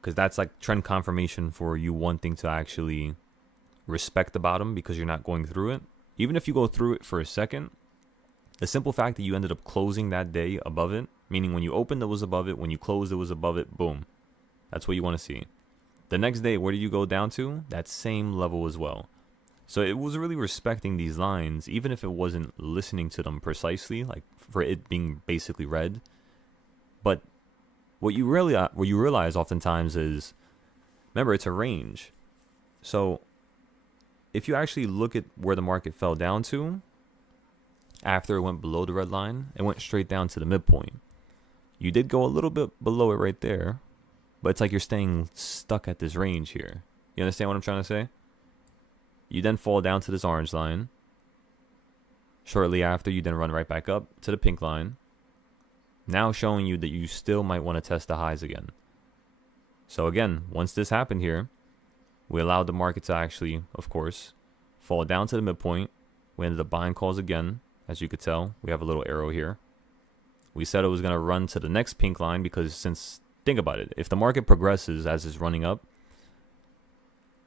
Because that's like trend confirmation for you wanting to actually respect the bottom because you're not going through it. Even if you go through it for a second, the simple fact that you ended up closing that day above it, meaning when you opened it was above it, when you closed it was above it, boom. That's what you want to see. The next day, where did you go down to? That same level as well. So it was really respecting these lines, even if it wasn't listening to them precisely, like for it being basically red. But what you realize oftentimes is, remember, it's a range. So if you actually look at where the market fell down to, after it went below the red line, it went straight down to the midpoint. You did go a little bit below it right there, but it's like you're staying stuck at this range here. You understand what I'm trying to say? You then fall down to this orange line. Shortly after, you then run right back up to the pink line. Now showing you that you still might want to test the highs again. So again, once this happened here, we allowed the market to actually, of course, fall down to the midpoint. We ended up buying calls again. As you could tell, we have a little arrow here. We said it was going to run to the next pink line because think about it. If the market progresses as it's running up,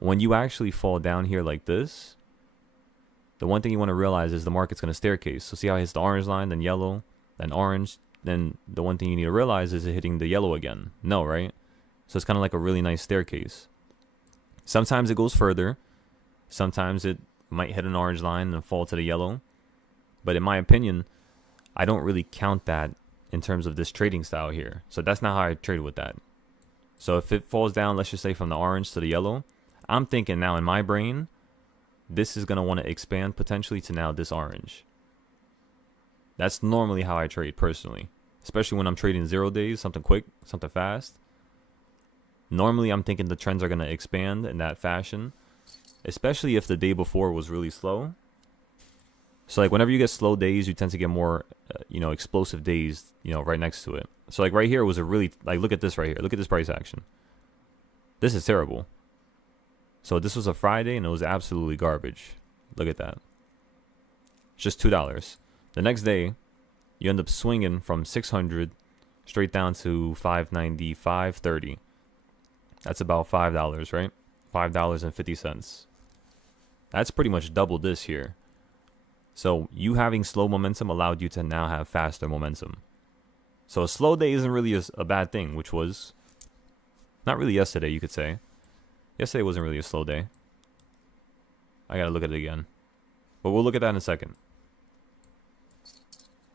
when you actually fall down here like this, the one thing you want to realize is the market's going to staircase. So see how it hits the orange line, then yellow, then orange. Then the one thing you need to realize is it hitting the yellow again. No, right? So it's kind of like a really nice staircase. Sometimes it goes further. Sometimes it might hit an orange line and fall to the yellow. But in my opinion, I don't really count that in terms of this trading style here. So that's not how I trade with that. So if it falls down, let's just say from the orange to the yellow, I'm thinking now in my brain, this is going to want to expand potentially to now this orange. That's normally how I trade personally, especially when I'm trading 0 days, something quick, something fast. Normally, I'm thinking the trends are going to expand in that fashion, especially if the day before was really slow. So like whenever you get slow days, you tend to get more, explosive days, right next to it. So like right here was a really, like, look at this right here. Look at this price action. This is terrible. So this was a Friday and it was absolutely garbage. Look at that. It's just $2. The next day, you end up swinging from 600 straight down to 590, 530. That's about $5, right? $5.50. That's pretty much double this here. So you having slow momentum allowed you to now have faster momentum. So a slow day isn't really a bad thing, which was not really yesterday, you could say. Yesterday wasn't really a slow day. I gotta look at it again. But we'll look at that in a second.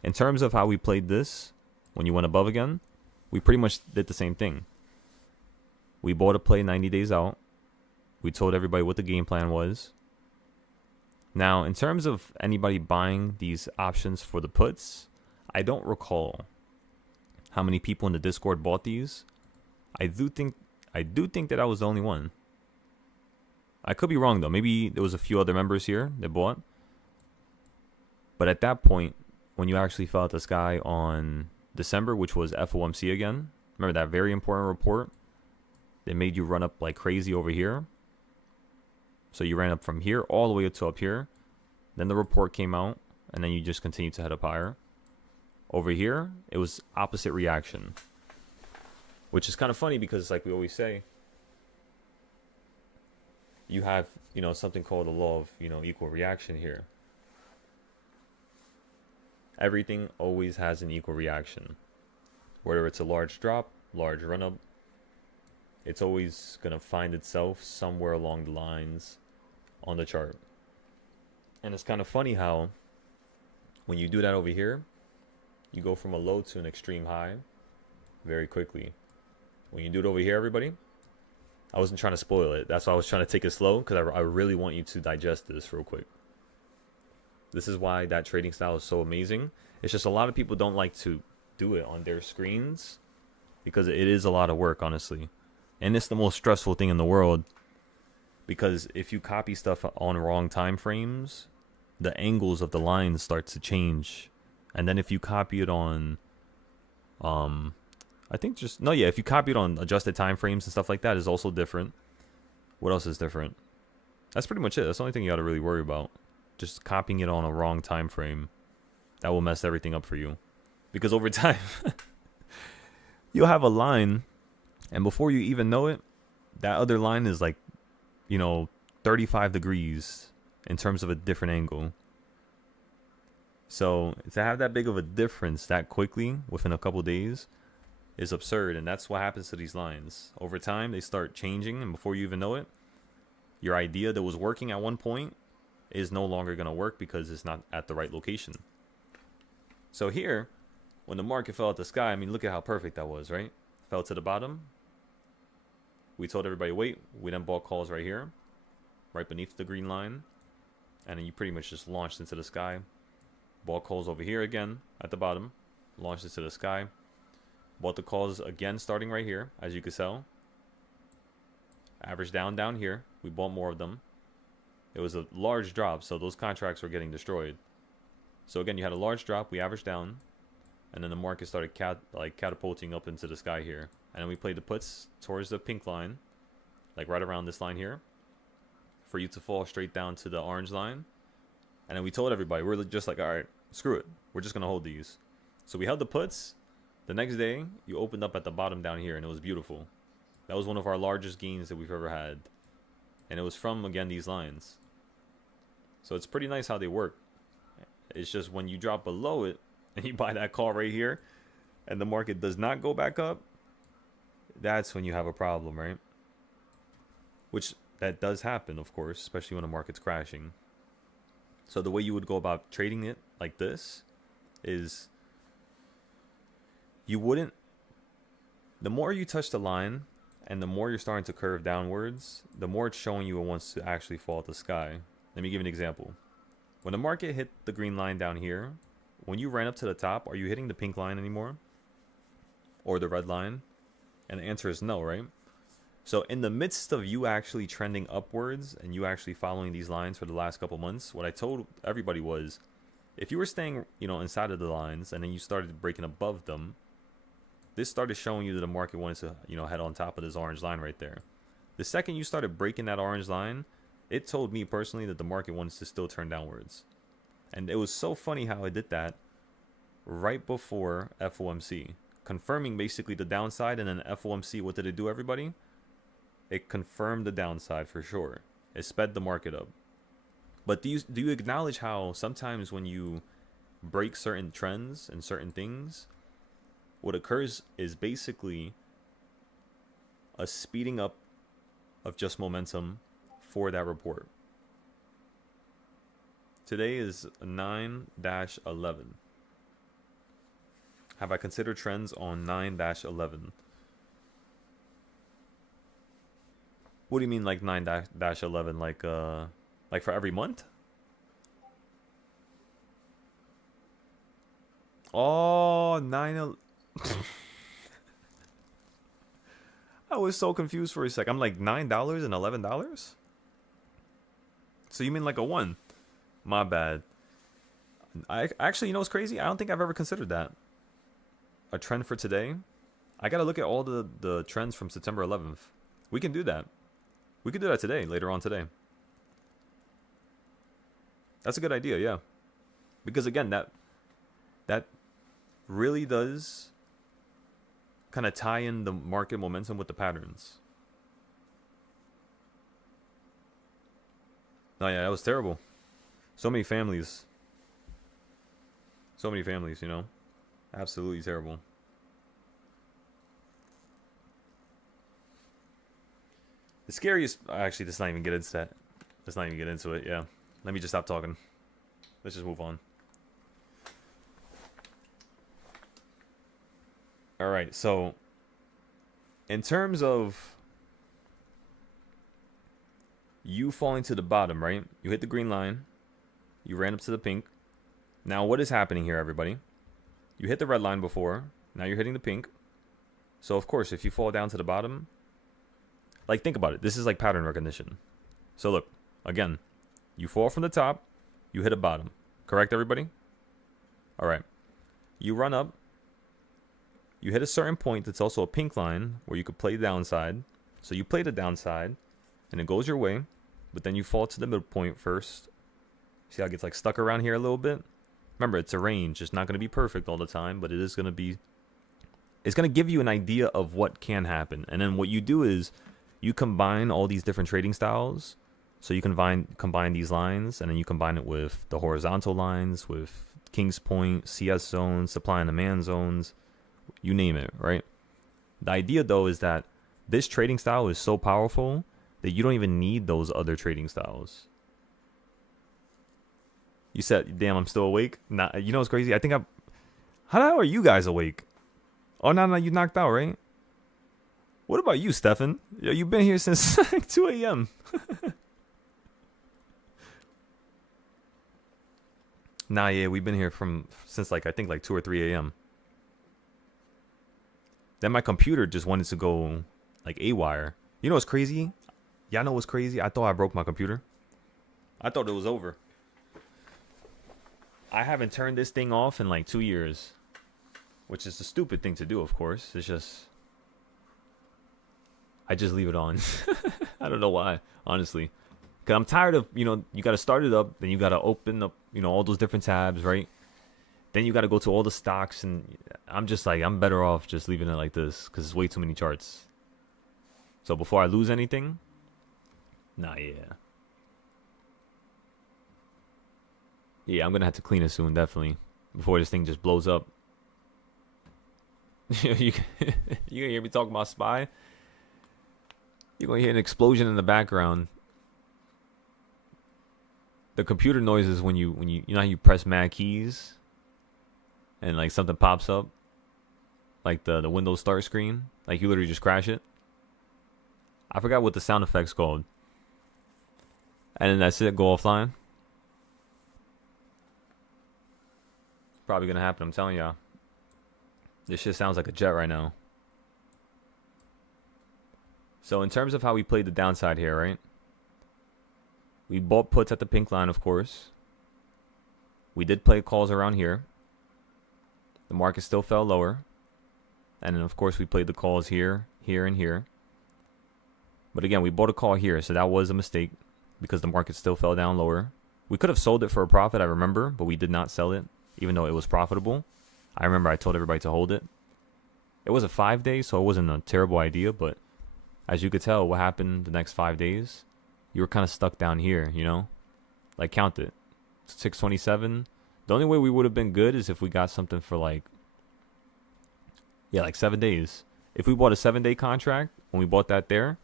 In terms of how we played this, when you went above again, we pretty much did the same thing. We bought a play 90 days out. We told everybody what the game plan was. Now, in terms of anybody buying these options for the puts, I don't recall how many people in the Discord bought these. I do think that I was the only one. I could be wrong though. Maybe there was a few other members here that bought. But at that point, when you actually fell out the sky on December, which was FOMC again, remember that very important report? They made you run up like crazy over here. So you ran up from here all the way to up here. Then the report came out, and then you just continued to head up higher. Over here, it was opposite reaction. Which is kind of funny because, like we always say, you have, something called the law of, equal reaction here. Everything always has an equal reaction. Whether it's a large drop, large run up, it's always going to find itself somewhere along the lines on the chart. And it's kind of funny how when you do that over here, you go from a low to an extreme high very quickly. When you do it over here, everybody, I wasn't trying to spoil it. That's why I was trying to take it slow, because I really want you to digest this real quick. This is why that trading style is so amazing. It's just a lot of people don't like to do it on their screens because it is a lot of work, honestly. And it's the most stressful thing in the world, because if you copy stuff on wrong time frames, the angles of the lines start to change. And then if you copy it on, if you copy it on adjusted time frames and stuff like that is also different. What else is different? That's pretty much it. That's the only thing you got to really worry about. Just copying it on a wrong time frame. That will mess everything up for you. Because over time, you'll have a line, and before you even know it, that other line is like, 35 degrees in terms of a different angle. So to have that big of a difference that quickly within a couple days is absurd. And that's what happens to these lines. Over time, they start changing, and before you even know it, your idea that was working at one point is no longer going to work because it's not at the right location. So here, when the market fell out the sky, look at how perfect that was, right? Fell to the bottom. We told everybody, wait. We then bought calls right here, right beneath the green line. And then you pretty much just launched into the sky. Bought calls over here again at the bottom. Launched into the sky. Bought the calls again starting right here, as you can sell. Average down here. We bought more of them. It was a large drop, so those contracts were getting destroyed. So again, you had a large drop. We averaged down. And then the market started catapulting up into the sky here. And then we played the puts towards the pink line, like right around this line here, for you to fall straight down to the orange line. And then we told everybody, we're just like, all right, screw it. We're just going to hold these. So we held the puts. The next day, you opened up at the bottom down here, and it was beautiful. That was one of our largest gains that we've ever had. And it was from, again, these lines. So it's pretty nice how they work. It's just when you drop below it, and you buy that call right here, and the market does not go back up, that's when you have a problem, right? Which, that does happen, of course, especially when the market's crashing. So the way you would go about trading it like this is you wouldn't, the more you touch the line and the more you're starting to curve downwards, the more it's showing you it wants to actually fall out the sky. Let me give you an example. When the market hit the green line down here, when you ran up to the top, are you hitting the pink line anymore? Or the red line? And the answer is no, right? So in the midst of you actually trending upwards and you actually following these lines for the last couple months, what I told everybody was, If you were staying, inside of the lines and then you started breaking above them, this started showing you that the market wanted to, head on top of this orange line right there. The second you started breaking that orange line, it told me personally that the market wants to still turn downwards. And it was so funny how it did that right before FOMC, confirming basically the downside. And then FOMC, what did it do, everybody? It confirmed the downside for sure. It sped the market up. But do you acknowledge how sometimes when you break certain trends and certain things, what occurs is basically a speeding up of just momentum for that report. Today is 9-11. Have I considered trends on 9-11? What do you mean like 9-11? Like for every month? Oh, 9. I was so confused for a sec. I'm like $9 and $11? So you mean like a 1? My bad. I actually, what's crazy? I don't think I've ever considered that. A trend for today? I gotta look at all the trends from September 11th. We can do that. We could do that today, later on today. That's a good idea, yeah. Because again, that really does kind of tie in the market momentum with the patterns. Oh yeah, that was terrible. So many families. Absolutely terrible. The scariest, actually, let's not even get into that. Let's not even get into it, yeah. Let me just stop talking. Let's just move on. All right, so in terms of you falling to the bottom, right? You hit the green line. You ran up to the pink. Now, what is happening here, everybody? You hit the red line before. Now you're hitting the pink. So, of course, if you fall down to the bottom, like, think about it. This is like pattern recognition. So, look, again, you fall from the top. You hit a bottom. Correct, everybody? All right. You run up. You hit a certain point that's also a pink line where you could play downside. So you play the downside, and it goes your way. But then you fall to the midpoint first. See how it gets like stuck around here a little bit? Remember, it's a range. It's not going to be perfect all the time, but it is going to be... It's going to give you an idea of what can happen. And then what you do is you combine all these different trading styles. So you can combine these lines, and then you combine it with the horizontal lines, with King's Point, CS zones, supply and demand zones, you name it, right? The idea, though, is that this trading style is so powerful that you don't even need those other trading styles. You said, damn, I'm still awake? Nah, you know what's crazy? I think I'm... How the hell are you guys awake? Oh, no, you knocked out, right? What about you, Stefan? Yo, you've been here since like 2 a.m. Nah, yeah, we've been here since I think 2 or 3 a.m. Then my computer just wanted to go like A-wire. You know what's crazy? Y'all know what's crazy? I thought I broke my computer. I thought it was over. I haven't turned this thing off in like 2 years. Which is a stupid thing to do, of course. It's just... I just leave it on. I don't know why, honestly. Because I'm tired of, you got to start it up. Then you got to open up, all those different tabs, right? Then you got to go to all the stocks. And I'm just like, I'm better off just leaving it like this. Because it's way too many charts. So before I lose anything... Nah, yeah. Yeah, I'm going to have to clean it soon, definitely. Before this thing just blows up. You gonna hear me talk about SPY? You're gonna hear an explosion in the background. The computer noises when you know how you press mad keys and like something pops up, like the Windows start screen, like you literally just crash it. I forgot what the sound effect's called. And then that's it, go offline. Probably gonna happen, I'm telling y'all. This shit sounds like a jet right now. So in terms of how we played the downside here, right? We bought puts at the pink line, of course. We did play calls around here. The market still fell lower. And then, of course, we played the calls here, here, and here. But again, we bought a call here, so that was a mistake because the market still fell down lower. We could have sold it for a profit, I remember, but we did not sell it, even though it was profitable. I remember I told everybody to hold it. It was a 5 day, so it wasn't a terrible idea, but as you could tell, what happened the next 5 days, you were kind of stuck down here, you know? Like, count it. 627. The only way we would have been good is if we got something for like 7 days. If we bought a 7-day contract, when we bought that there,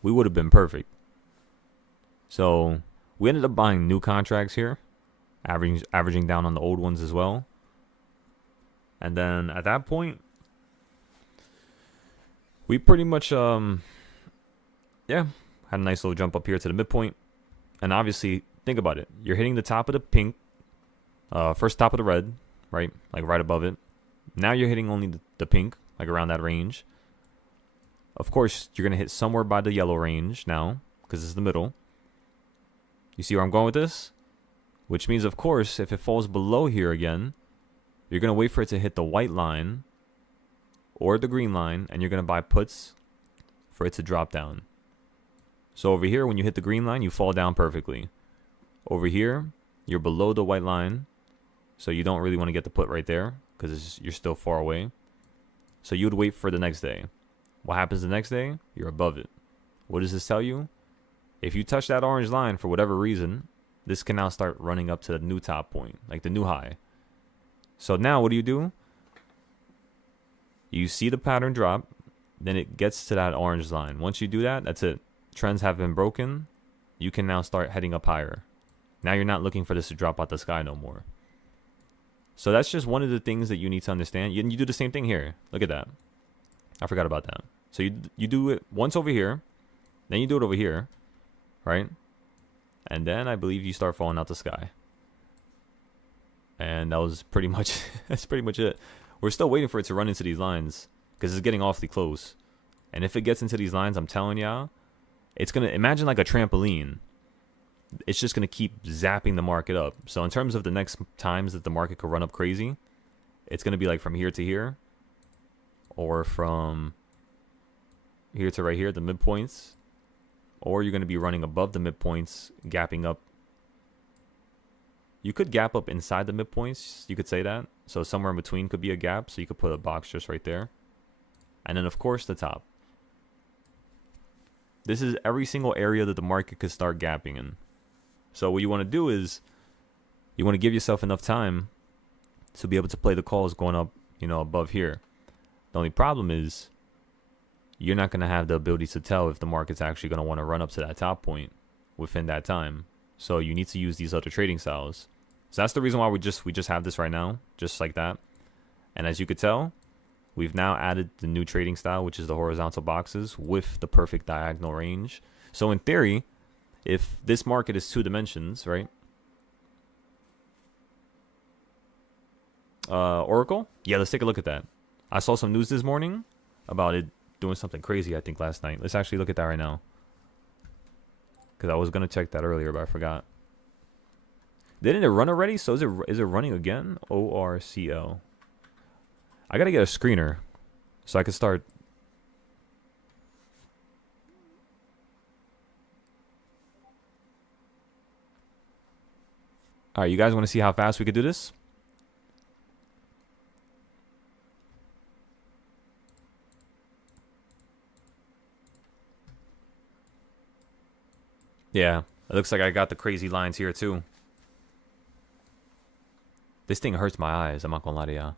we would have been perfect. So we ended up buying new contracts here, averaging down on the old ones as well. And then at that point, we pretty much, had a nice little jump up here to the midpoint. And obviously, think about it. You're hitting the top of the pink, first top of the red, right? Like right above it. Now you're hitting only the pink, like around that range. Of course, you're going to hit somewhere by the yellow range now, because it's the middle. You see where I'm going with this? Which means, of course, if it falls below here again, you're going to wait for it to hit the white line or the green line, and you're going to buy puts for it to drop down. So over here, when you hit the green line, you fall down perfectly. Over here, you're below the white line, so you don't really want to get the put right there because you're still far away. So you would wait for the next day. What happens the next day? You're above it. What does this tell you? If you touch that orange line for whatever reason, this can now start running up to the new top point, like the new high. So now what do? You see the pattern drop, then it gets to that orange line. Once you do that, that's it. Trends have been broken. You can now start heading up higher. Now you're not looking for this to drop out the sky no more. So that's just one of the things that you need to understand. You do the same thing here. Look at that. I forgot about that. So you do it once over here, then you do it over here, right? And then I believe you start falling out the sky. And that was pretty much that's pretty much it. We're still waiting for it to run into these lines because it's getting awfully close. And if it gets into these lines, I'm telling y'all, it's gonna imagine like a trampoline. It's just gonna keep zapping the market up. So in terms of the next times that the market could run up crazy, it's gonna be like from here to here, or from here to right here, the midpoints, or you're gonna be running above the midpoints, gapping up. You could gap up inside the midpoints. You could say that. So somewhere in between could be a gap. So you could put a box just right there. And then, of course, the top. This is every single area that the market could start gapping in. So what you want to do is you want to give yourself enough time to be able to play the calls going up, above here. The only problem is you're not going to have the ability to tell if the market's actually going to want to run up to that top point within that time. So you need to use these other trading styles. So that's the reason why we just have this right now, just like that. And as you could tell, we've now added the new trading style, which is the horizontal boxes with the perfect diagonal range. So in theory, if this market is 2 dimensions, right? Oracle? Yeah, let's take a look at that. I saw some news this morning about it doing something crazy, I think, last night. Let's actually look at that right now. Because I was going to check that earlier, but I forgot. Didn't it run already? So is it running again? ORCL. I got to get a screener so I can start. All right, you guys want to see how fast we could do this? Yeah, it looks like I got the crazy lines here too. This thing hurts my eyes. I'm not gonna lie to y'all.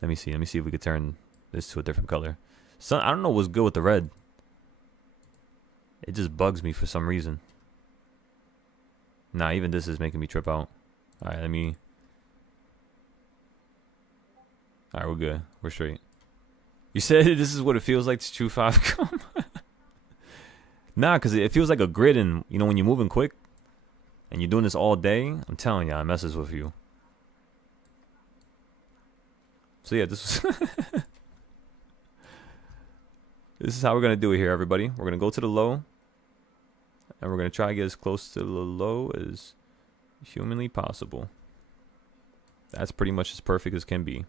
Let me see if we could turn this to a different color. So I don't know what's good with the red. It just bugs me for some reason. Nah, even this is making me trip out. All right, All right, we're good. We're straight. You said this is what it feels like to chew 5 gum? Nah, because it feels like a grid, and when you're moving quick and you're doing this all day, I'm telling you, it messes with you. So yeah, this is how we're going to do it here, everybody. We're going to go to the low, and we're going to try to get as close to the low as humanly possible. That's pretty much as perfect as can be.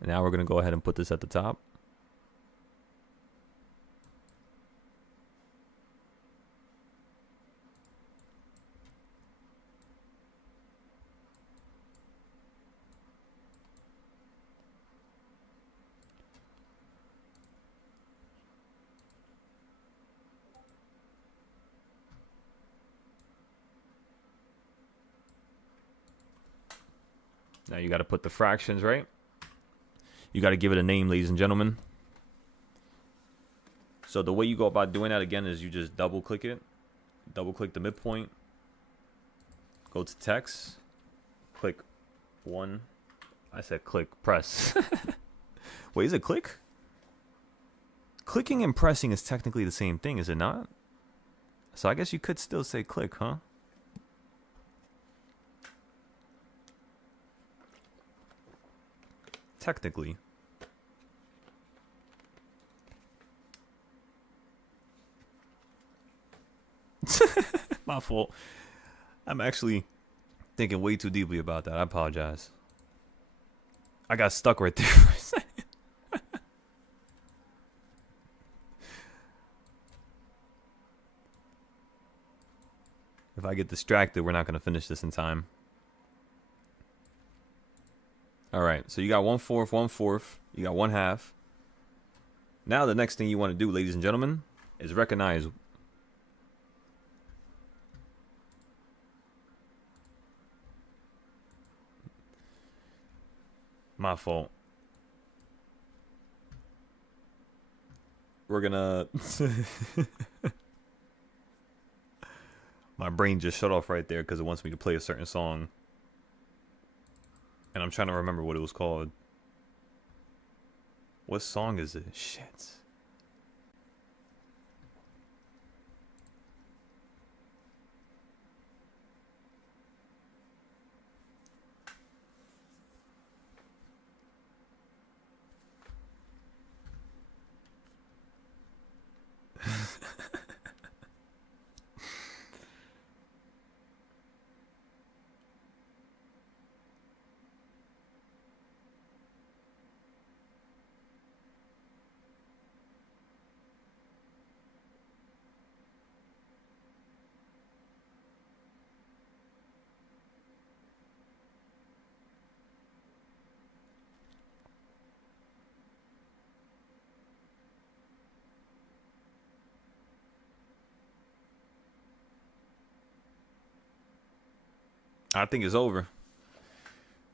And now we're going to go ahead and put this at the top. Now you got to put the fractions, right? You got to give it a name, ladies and gentlemen. So the way you go about doing that, again, is you just double click it. Double click the midpoint. Go to text. Click one. I said click, press. Wait, is it click? Clicking and pressing is technically the same thing, is it not? So I guess you could still say click, huh? Technically. My fault. I'm actually thinking way too deeply about that. I apologize. I got stuck right there for a second. If I get distracted, we're not going to finish this in time. All right, so you got 1/4, 1/4. You got 1/2. Now the next thing you want to do, ladies and gentlemen, is recognize. My fault. We're gonna. My brain just shut off right there because it wants me to play a certain song. And I'm trying to remember what it was called. What song is it? Shit. I think it's over.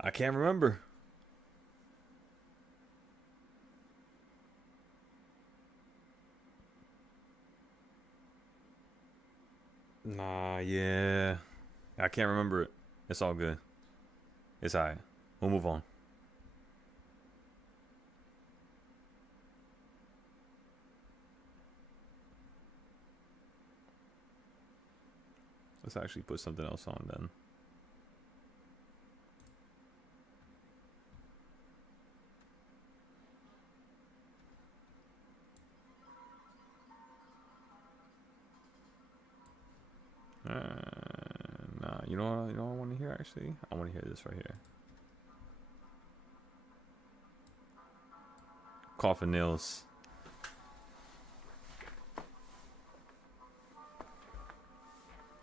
I can't remember. Nah, yeah. I can't remember it. It's all good. It's alright. We'll move on. Let's actually put something else on then. Nah, you know what I want to hear actually? I want to hear this right here. Coffin nails.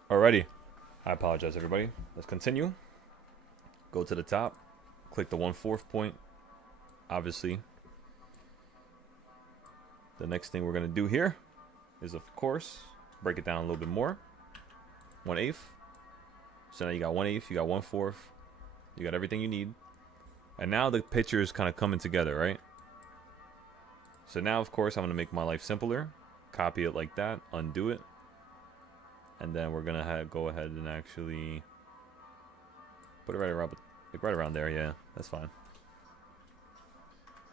Alrighty. I apologize, everybody. Let's continue. Go to the top. Click the 1/4 point. Obviously. The next thing we're going to do here is, of course, break it down a little bit more. 1/8. So now you got 1/8, you got 1/4. You got everything you need. And now the picture is kind of coming together, right? So now, of course, I'm going to make my life simpler. Copy it like that. Undo it. And then we're going to go ahead and actually put it right around there. Yeah, that's fine.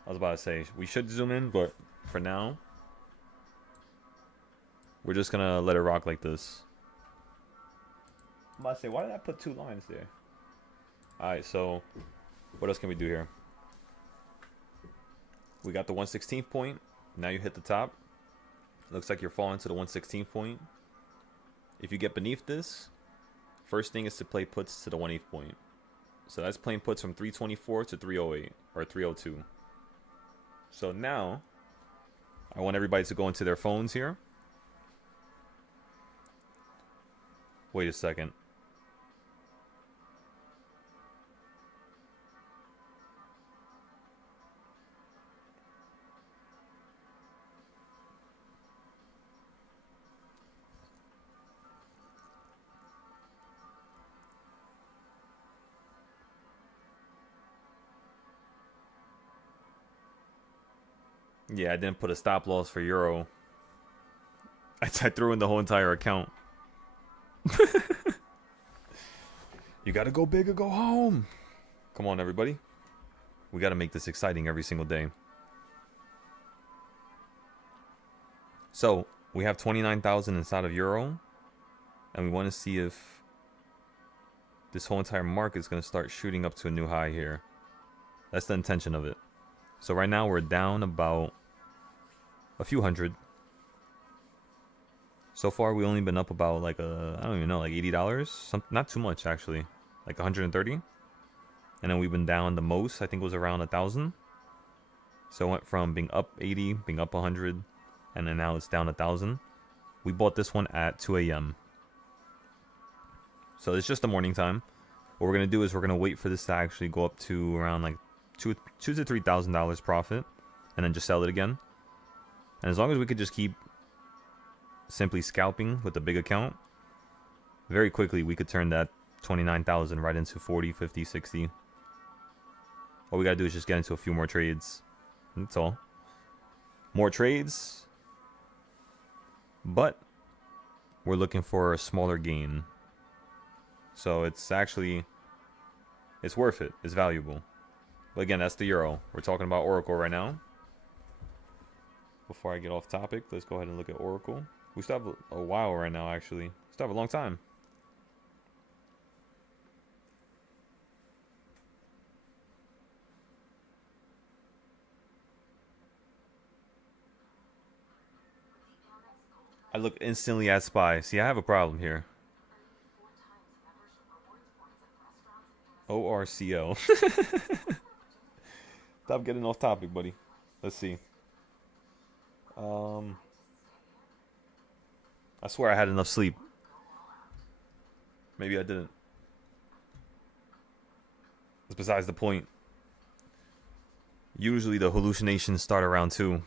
I was about to say, we should zoom in, but for now, we're just going to let it rock like this. I'm about to say, why did I put 2 lines there? Alright, so what else can we do here? We got the 1/16 point. Now you hit the top. Looks like you're falling to the 1/16 point. If you get beneath this, first thing is to play puts to the 1/8 point. So that's playing puts from 324 to 308 or 302. So now I want everybody to go into their phones here. Wait a second. Yeah, I didn't put a stop loss for euro. I threw in the whole entire account. You gotta go big or go home. Come on, everybody. We gotta make this exciting every single day. So we have 29,000 inside of euro, and we want to see if this whole entire market is gonna start shooting up to a new high here. That's the intention of it. So right now we're down about a few hundred. So far we only been up about like I don't even know, like $80. Not too much actually, like 130. And then we've been down the most, I think it was around 1,000. So it went from being up 80, being up 100, and then now it's down 1,000. We bought this one at 2 a.m. So it's just the morning time. What we're gonna do is we're gonna wait for this to actually go up to around like $2,000 to $3,000 profit, and then just sell it again. And as long as we could just keep simply scalping with the big account, very quickly we could turn that 29,000 right into 40, 50, 60. All we gotta do is just get into a few more trades. That's all. More trades, but we're looking for a smaller gain. So it's worth it. It's valuable. But again, that's the euro. We're talking about Oracle right now. Before I get off topic, let's go ahead and look at Oracle. We still have a while right now, actually. Still have a long time. I look instantly at SPY. See, I have a problem here. ORCO. Stop getting off topic, buddy. Let's see. I swear I had enough sleep. Maybe I didn't. That's besides the point. Usually the hallucinations start around 2.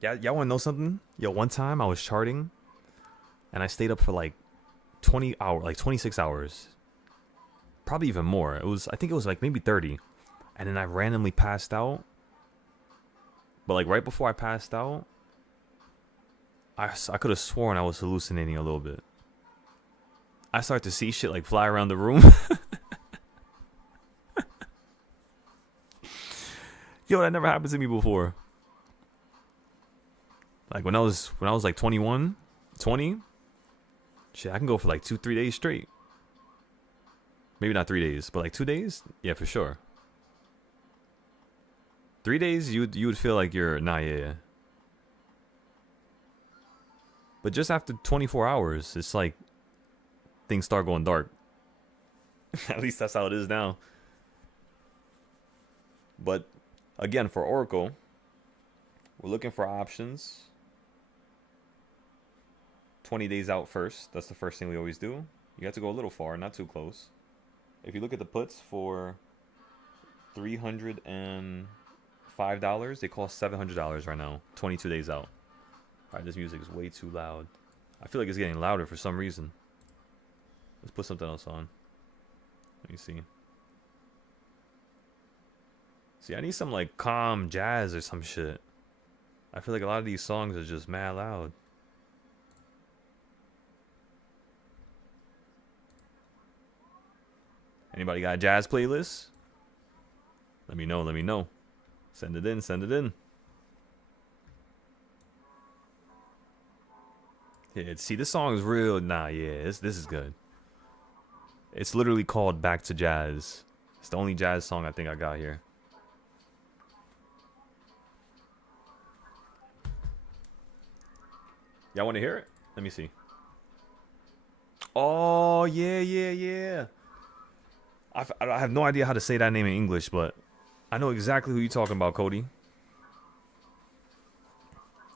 Yeah, y'all want to know something? Yo, one time I was charting, and I stayed up for like 20 hours, like 26 hours. Probably even more. I think it was like maybe 30. And then I randomly passed out. But like right before I passed out, I could have sworn I was hallucinating a little bit. I started to see shit like fly around the room. Yo, that never happened to me before. Like when I was like 21, 20, shit, I can go for like 2-3 days straight. Maybe not 3 days, but like 2 days? Yeah, for sure. 3 days, you would feel like you're yeah. But just after 24 hours, it's like things start going dark. At least that's how it is now. But again, for Oracle, we're looking for options. 20 days out first. That's the first thing we always do. You have to go a little far, not too close. If you look at the puts for $305, they cost $700 right now. 22 days out. Alright, this music is way too loud. I feel like it's getting louder for some reason. Let's put something else on. Let me see. See, I need some like calm jazz or some shit. I feel like a lot of these songs are just mad loud. Anybody got a jazz playlist? Let me know, let me know. Send it in, send it in. Yeah, see, this song is real. Nah, yeah, this is good. It's literally called Back to Jazz. It's the only jazz song I think I got here. Y'all want to hear it? Let me see. Oh, yeah, yeah, yeah. I have no idea how to say that name in English, but I know exactly who you're talking about, Cody.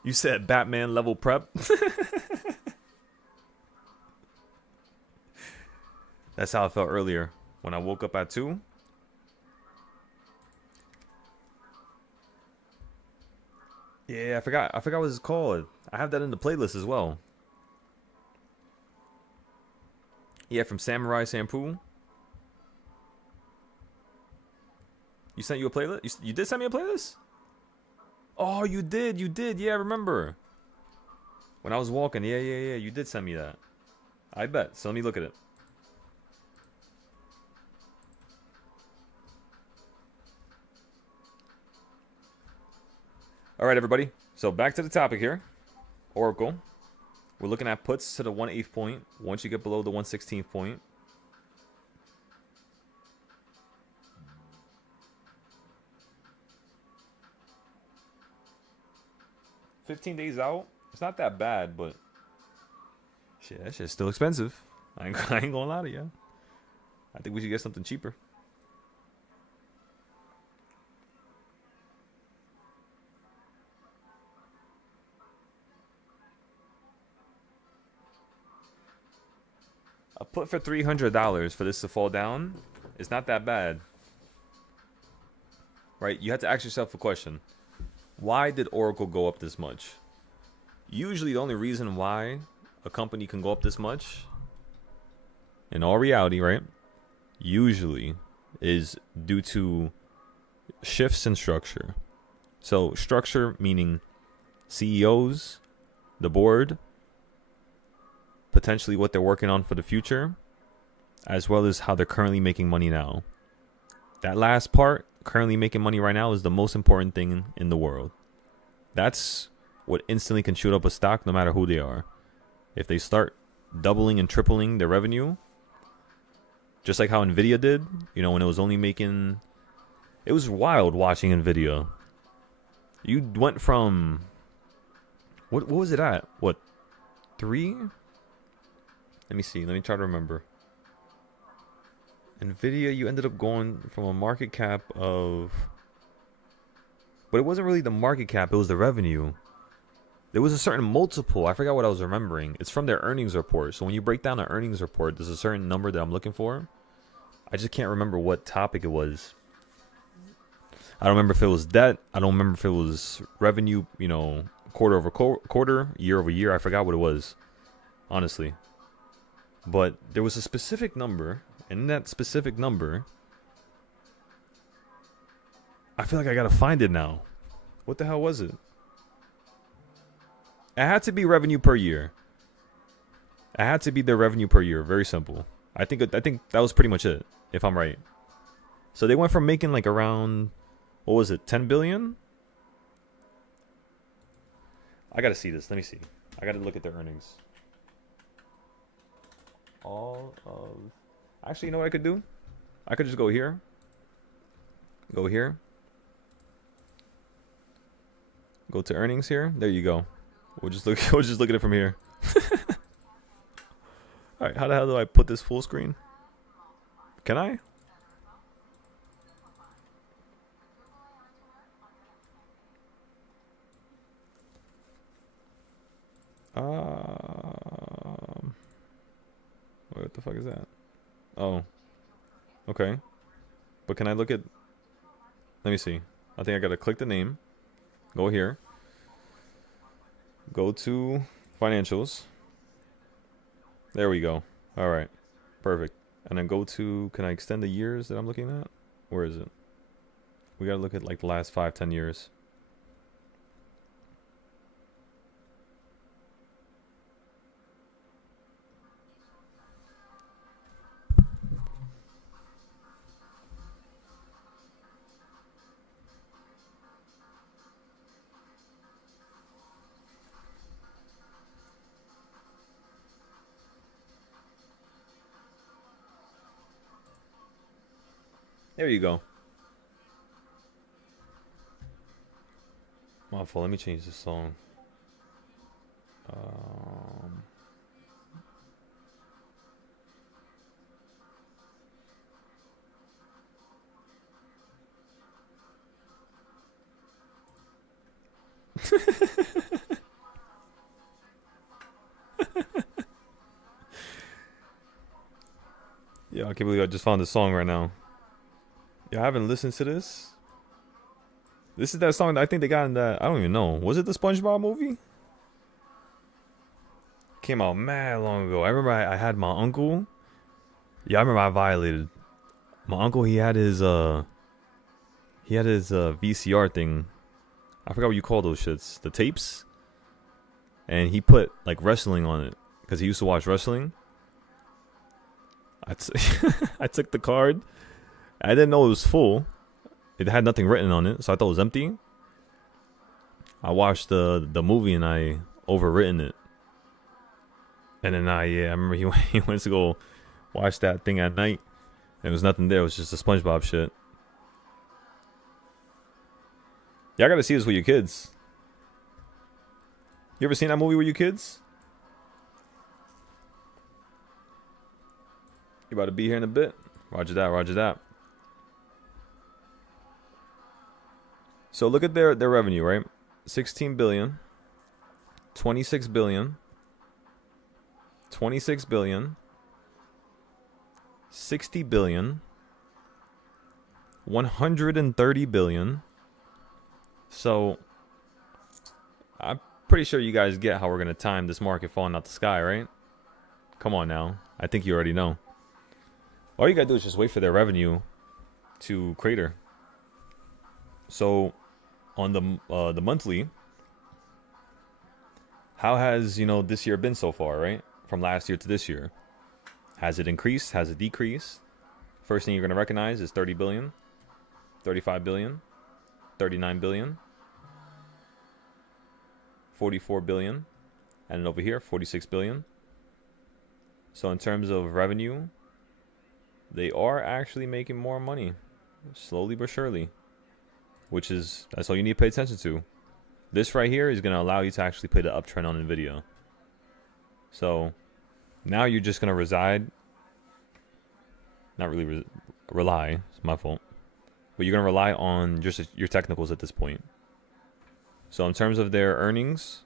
You said Batman level prep. That's how I felt earlier when I woke up at 2. Yeah, I forgot. I forgot what it's called. I have that in the playlist as well. Yeah, from Samurai Shampoo. You sent you a playlist? You did send me a playlist? Oh, you did. You did. Yeah, I remember. When I was walking. Yeah, yeah, yeah. You did send me that. I bet. So let me look at it. All right, everybody. So back to the topic here. Oracle. We're looking at puts to the 1/8 point. Once you get below the 1/16 point. 15 days out. It's not that bad, but shit, that shit's still expensive. I ain't gonna lie to you. I think we should get something cheaper. A put for $300 for this to fall down is not that bad. Right? You have to ask yourself a question. Why did Oracle go up this much? Usually the only reason why a company can go up this much, in all reality, right? Usually is due to shifts in structure. So structure meaning CEOs, the board, potentially what they're working on for the future, as well as how they're currently making money now. That last part, currently making money right now, is the most important thing in the world. That's what instantly can shoot up a stock no matter who they are. If they start doubling and tripling their revenue, just like how Nvidia did, you know, when it was only making... It was wild watching Nvidia. You went from... What was it at? What? 3? Let me see. Let me try to remember. Nvidia, you ended up going from a market cap of... But it wasn't really the market cap. It was the revenue. There was a certain multiple. I forgot what I was remembering. It's from their earnings report. So when you break down the earnings report, there's a certain number that I'm looking for. I just can't remember what topic it was. I don't remember if it was debt. I don't remember if it was revenue, you know, quarter over quarter, year over year. I forgot what it was, honestly. But there was a specific number, and in that specific number, I feel like I gotta find it now. What the hell was it? It had to be revenue per year. It had to be their revenue per year. Very simple. I think that was pretty much it, if I'm right. So they went from making like around, what was it, 10 billion? I gotta see this. Let me see. I gotta look at their earnings. All of... Actually, you know what I could do? I could just go here. Go here. Go to earnings here. There you go. We'll just look at it from here. All right, how the hell do I put this full screen? Can I? What the fuck is that? Oh. Okay. But can I look at... Let me see. I think I gotta click the name. Go here. Go to financials. There we go. All right. Perfect. And then go to... Can I extend the years that I'm looking at? Where is it? We gotta look at like the last 5-10 years. There you go. My fault. Let me change this song. Yeah, I can't believe I just found this song right now. Yeah, I haven't listened to this. This is that song that I think they got in that. I don't even know. Was it the SpongeBob movie? Came out mad long ago. I remember I had my uncle. Yeah, I remember I violated my uncle. He had his VCR thing. I forgot what you call those shits. The tapes. And he put like wrestling on it because he used to watch wrestling. I took the card. I didn't know it was full. It had nothing written on it, so I thought it was empty. I watched the movie and I overwritten it. And then I remember he went to go watch that thing at night. And there was nothing there. It was just the SpongeBob shit. Y'all gotta see this with your kids. You ever seen that movie with your kids? You about to be here in a bit? Roger that, roger that. So look at their revenue, right? 16 billion, 26 billion, 26 billion, 60 billion, 130 billion. So I'm pretty sure you guys get how we're going to time this market falling out the sky, right? Come on now. I think you already know. All you got to do is just wait for their revenue to crater. So on the monthly, how has, this year been so far, right? From last year to this year. Has it increased? Has it decreased? First thing you're going to recognize is 30 billion, 35 billion, 39 billion, 44 billion, and then over here 46 billion. So in terms of revenue, they are actually making more money, slowly but surely, that's all you need to pay attention to. This right here is going to allow you to actually play the uptrend on Nvidia. So now you're just going to rely, it's my fault, but you're going to rely on just your technicals at this point. So in terms of their earnings,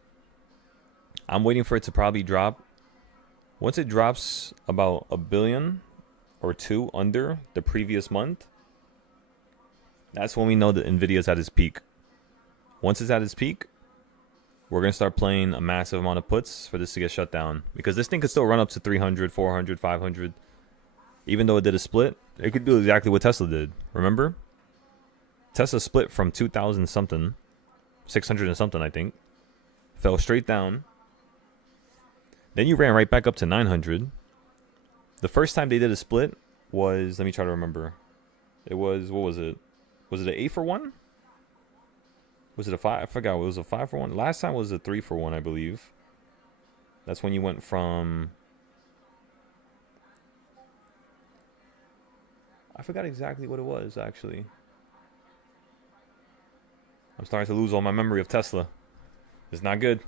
I'm waiting for it to probably drop. Once it drops about $1 billion or two under the previous month, that's when we know that Nvidia's at its peak. Once it's at its peak, we're going to start playing a massive amount of puts for this to get shut down. Because this thing could still run up to 300, 400, 500. Even though it did a split, it could do exactly what Tesla did. Remember? Tesla split from 2,000 something, 600 and something, I think. Fell straight down. Then you ran right back up to 900. The first time they did a split was, let me try to remember. It was, what was it? Was it an 8 for 1? Was it a 5? I forgot. It was a 5 for 1. Last time was a 3 for 1, I believe. That's when you went from... I forgot exactly what it was, actually. I'm starting to lose all my memory of Tesla. It's not good.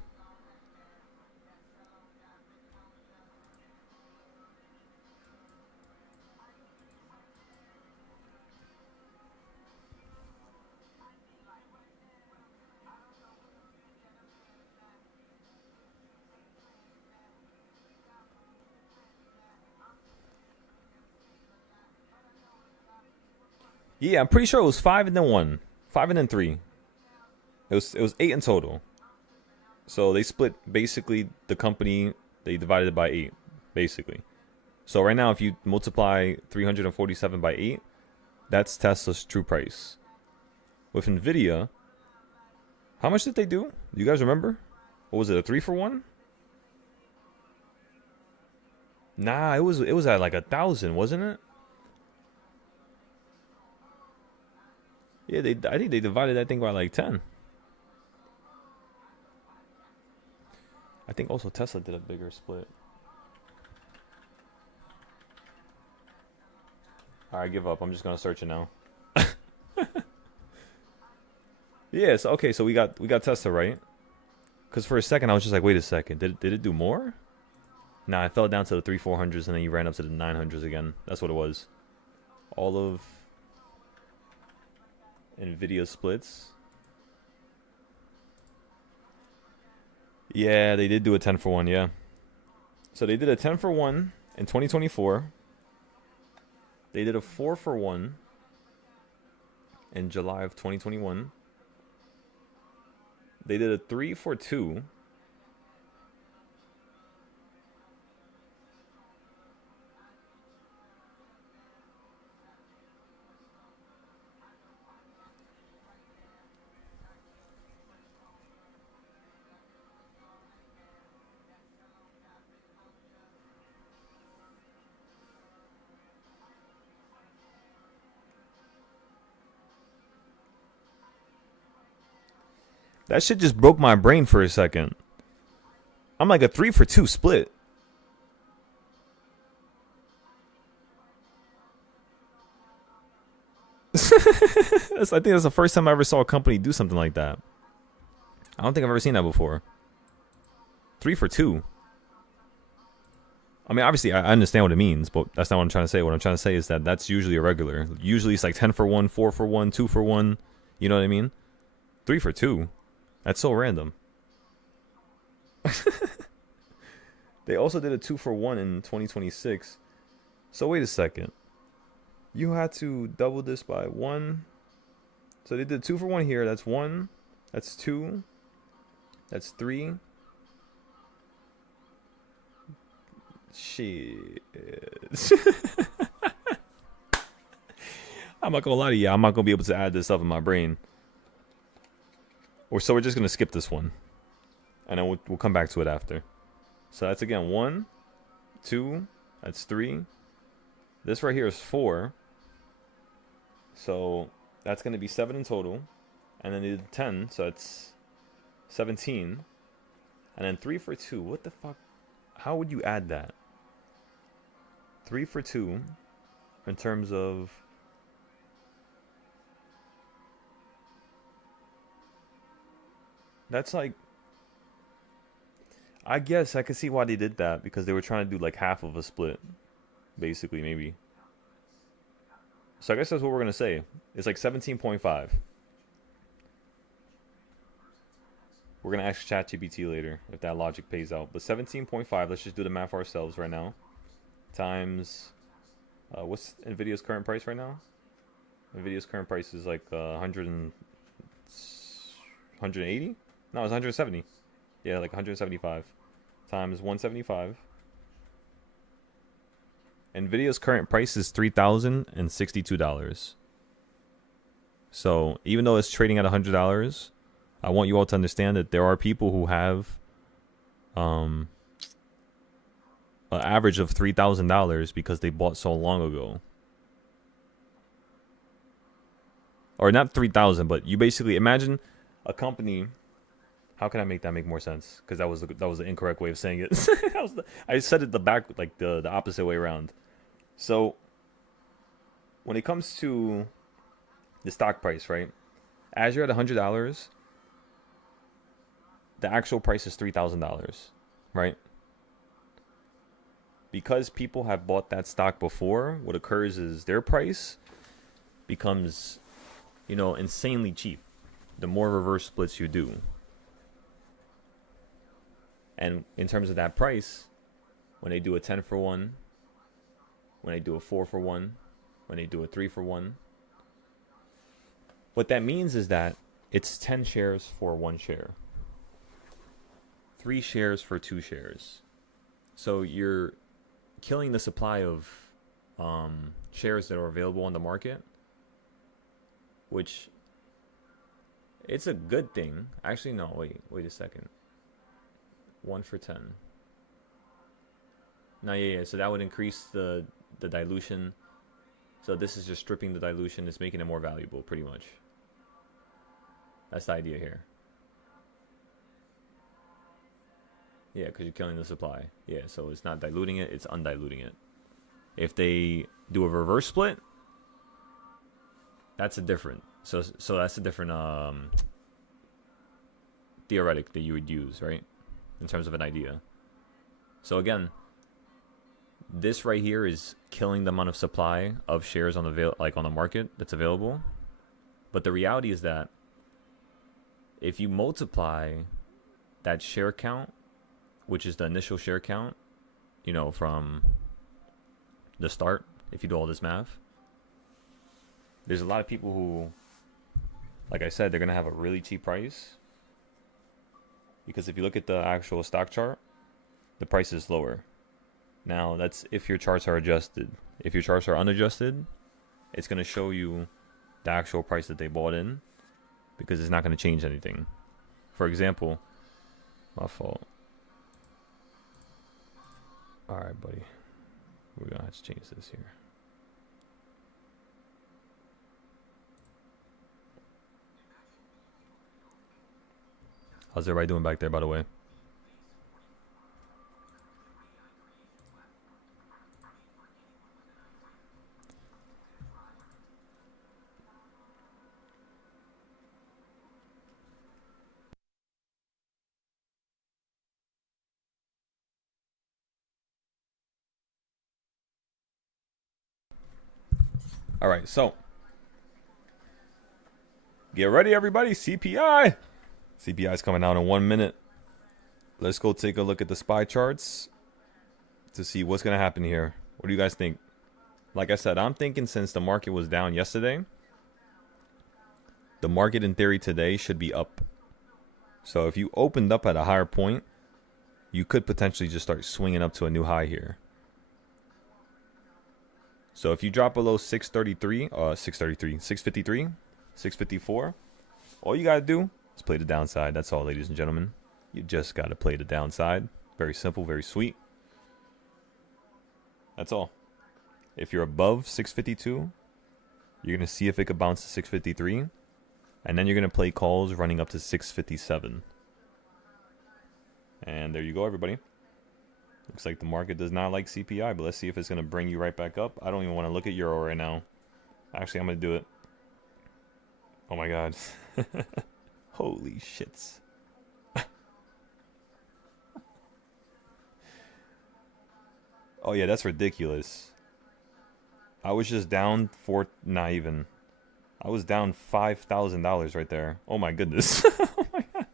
Yeah, I'm pretty sure it was 5 and then 1. 5 and then 3. It was 8 in total. So they split basically the company, they divided it by 8, basically. So right now, if you multiply 347 by 8, that's Tesla's true price. With Nvidia, how much did they do? Do you guys remember? What was it, a 3 for 1? Nah, it was at like 1,000, wasn't it? Yeah, I think they divided that thing by like 10. I think also Tesla did a bigger split. Alright, give up. I'm just gonna search it now. Yeah, so okay, so we got Tesla, right? Because for a second I was just like, wait a second, did it do more? Nah, it fell down to the 300-400s and then you ran up to the 900s again. That's what it was. All of Nvidia splits. Yeah, they did do a 10 for 1, yeah. So they did a 10 for 1 in 2024. They did a 4 for 1 in July of 2021. They did a 3 for 2. That shit just broke my brain for a second. I'm like a 3 for 2 split. I think that's the first time I ever saw a company do something like that. I don't think I've ever seen that before. 3 for 2. I mean, obviously, I understand what it means, but that's not what I'm trying to say. What I'm trying to say is that that's usually a regular. Usually it's like 10 for 1, 4 for 1, 2 for 1. You know what I mean? 3 for 2. That's so random. They also did a 2 for 1 in 2026. So wait a second. You had to double this by 1. So they did 2 for 1 here. That's 1. That's 2. That's 3. Shit. I'm not gonna lie to you. I'm not gonna be able to add this up in my brain. Or so we're just gonna skip this one, and then we'll come back to it after. So that's again 1, 2. That's 3. This right here is 4. So that's gonna be 7 in total, and then they did 10. So that's 17, and then 3 for 2. What the fuck? How would you add that? 3 for 2 in terms of that's like, I guess I could see why they did that, because they were trying to do like half of a split, basically, maybe. So I guess that's what we're gonna say. It's like 17.5. We're gonna ask ChatGPT later if that logic pays out. But 17.5, let's just do the math ourselves right now. Times, what's Nvidia's current price right now? Nvidia's current price is like 180? No, it's 170. Yeah, like 175 times 175. Nvidia's current price is $3,062. So even though it's trading at $100, I want you all to understand that there are people who have an average of $3,000 because they bought so long ago. Or not 3,000, but you basically imagine a company. How can I make that make more sense? Because that was the incorrect way of saying it. I said it the opposite way around. So when it comes to the stock price, right? As you're at $100, the actual price is $3,000, right? Because people have bought that stock before, what occurs is their price becomes, insanely cheap the more reverse splits you do. And in terms of that price, when they do a 10 for 1, when they do a 4 for 1, when they do a 3 for 1, what that means is that it's 10 shares for 1 share. 3 shares for 2 shares. So you're killing the supply of shares that are available on the market, which it's a good thing. Actually, no, wait a second. 1 for 10. No, yeah. So that would increase the dilution. So this is just stripping the dilution. It's making it more valuable, pretty much. That's the idea here. Yeah, because you're killing the supply. Yeah, so it's not diluting it, it's undiluting it. If they do a reverse split, that's a different. So that's a different theoretic that you would use, right? In terms of an idea. So again, this right here is killing the amount of supply of shares on the market that's available. But the reality is that if you multiply that share count, which is the initial share count, you know, from the start, if you do all this math, there's a lot of people who, like I said, they're going to have a really cheap price. Because if you look at the actual stock chart, the price is lower. Now, that's if your charts are adjusted. If your charts are unadjusted, it's going to show you the actual price that they bought in, because it's not going to change anything. For example, my fault. All right, buddy. We're going to have to change this here. How's everybody doing back there, by the way? All right, so get ready, everybody. CPI. CPI is coming out in 1 minute. Let's go take a look at the SPY charts to see what's going to happen here. What do you guys think? Like I said, I'm thinking since the market was down yesterday, the market in theory today should be up. So if you opened up at a higher point, you could potentially just start swinging up to a new high here. So if you drop below 653, 653, 654, all you got to do is play the downside. That's all, ladies and gentlemen. You just got to play the downside. Very simple, very sweet. That's all. If you're above 652, you're going to see if it could bounce to 653. And then you're going to play calls running up to 657. And there you go, everybody. Looks like the market does not like CPI, but let's see if it's going to bring you right back up. I don't even want to look at Euro right now. Actually, I'm going to do it. Oh my God. Holy shits. Oh yeah, that's ridiculous. I was just down not even. I was down $5,000 right there. Oh my goodness. Oh my God.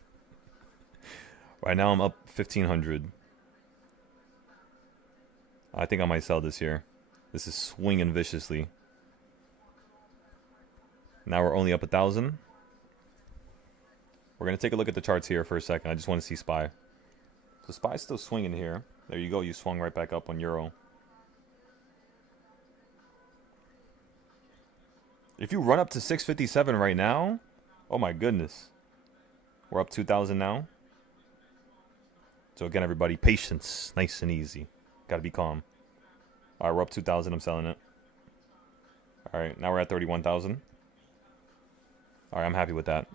Right now I'm up 1,500. I think I might sell this here. This is swinging viciously. Now we're only up 1,000. We're going to take a look at the charts here for a second. I just want to see SPY. So SPY's still swinging here. There you go. You swung right back up on Euro. If you run up to 657 right now, oh my goodness. We're up 2,000 now. So again, everybody, patience. Nice and easy. Got to be calm. All right, we're up 2,000. I'm selling it. All right, now we're at 31,000. All right, I'm happy with that.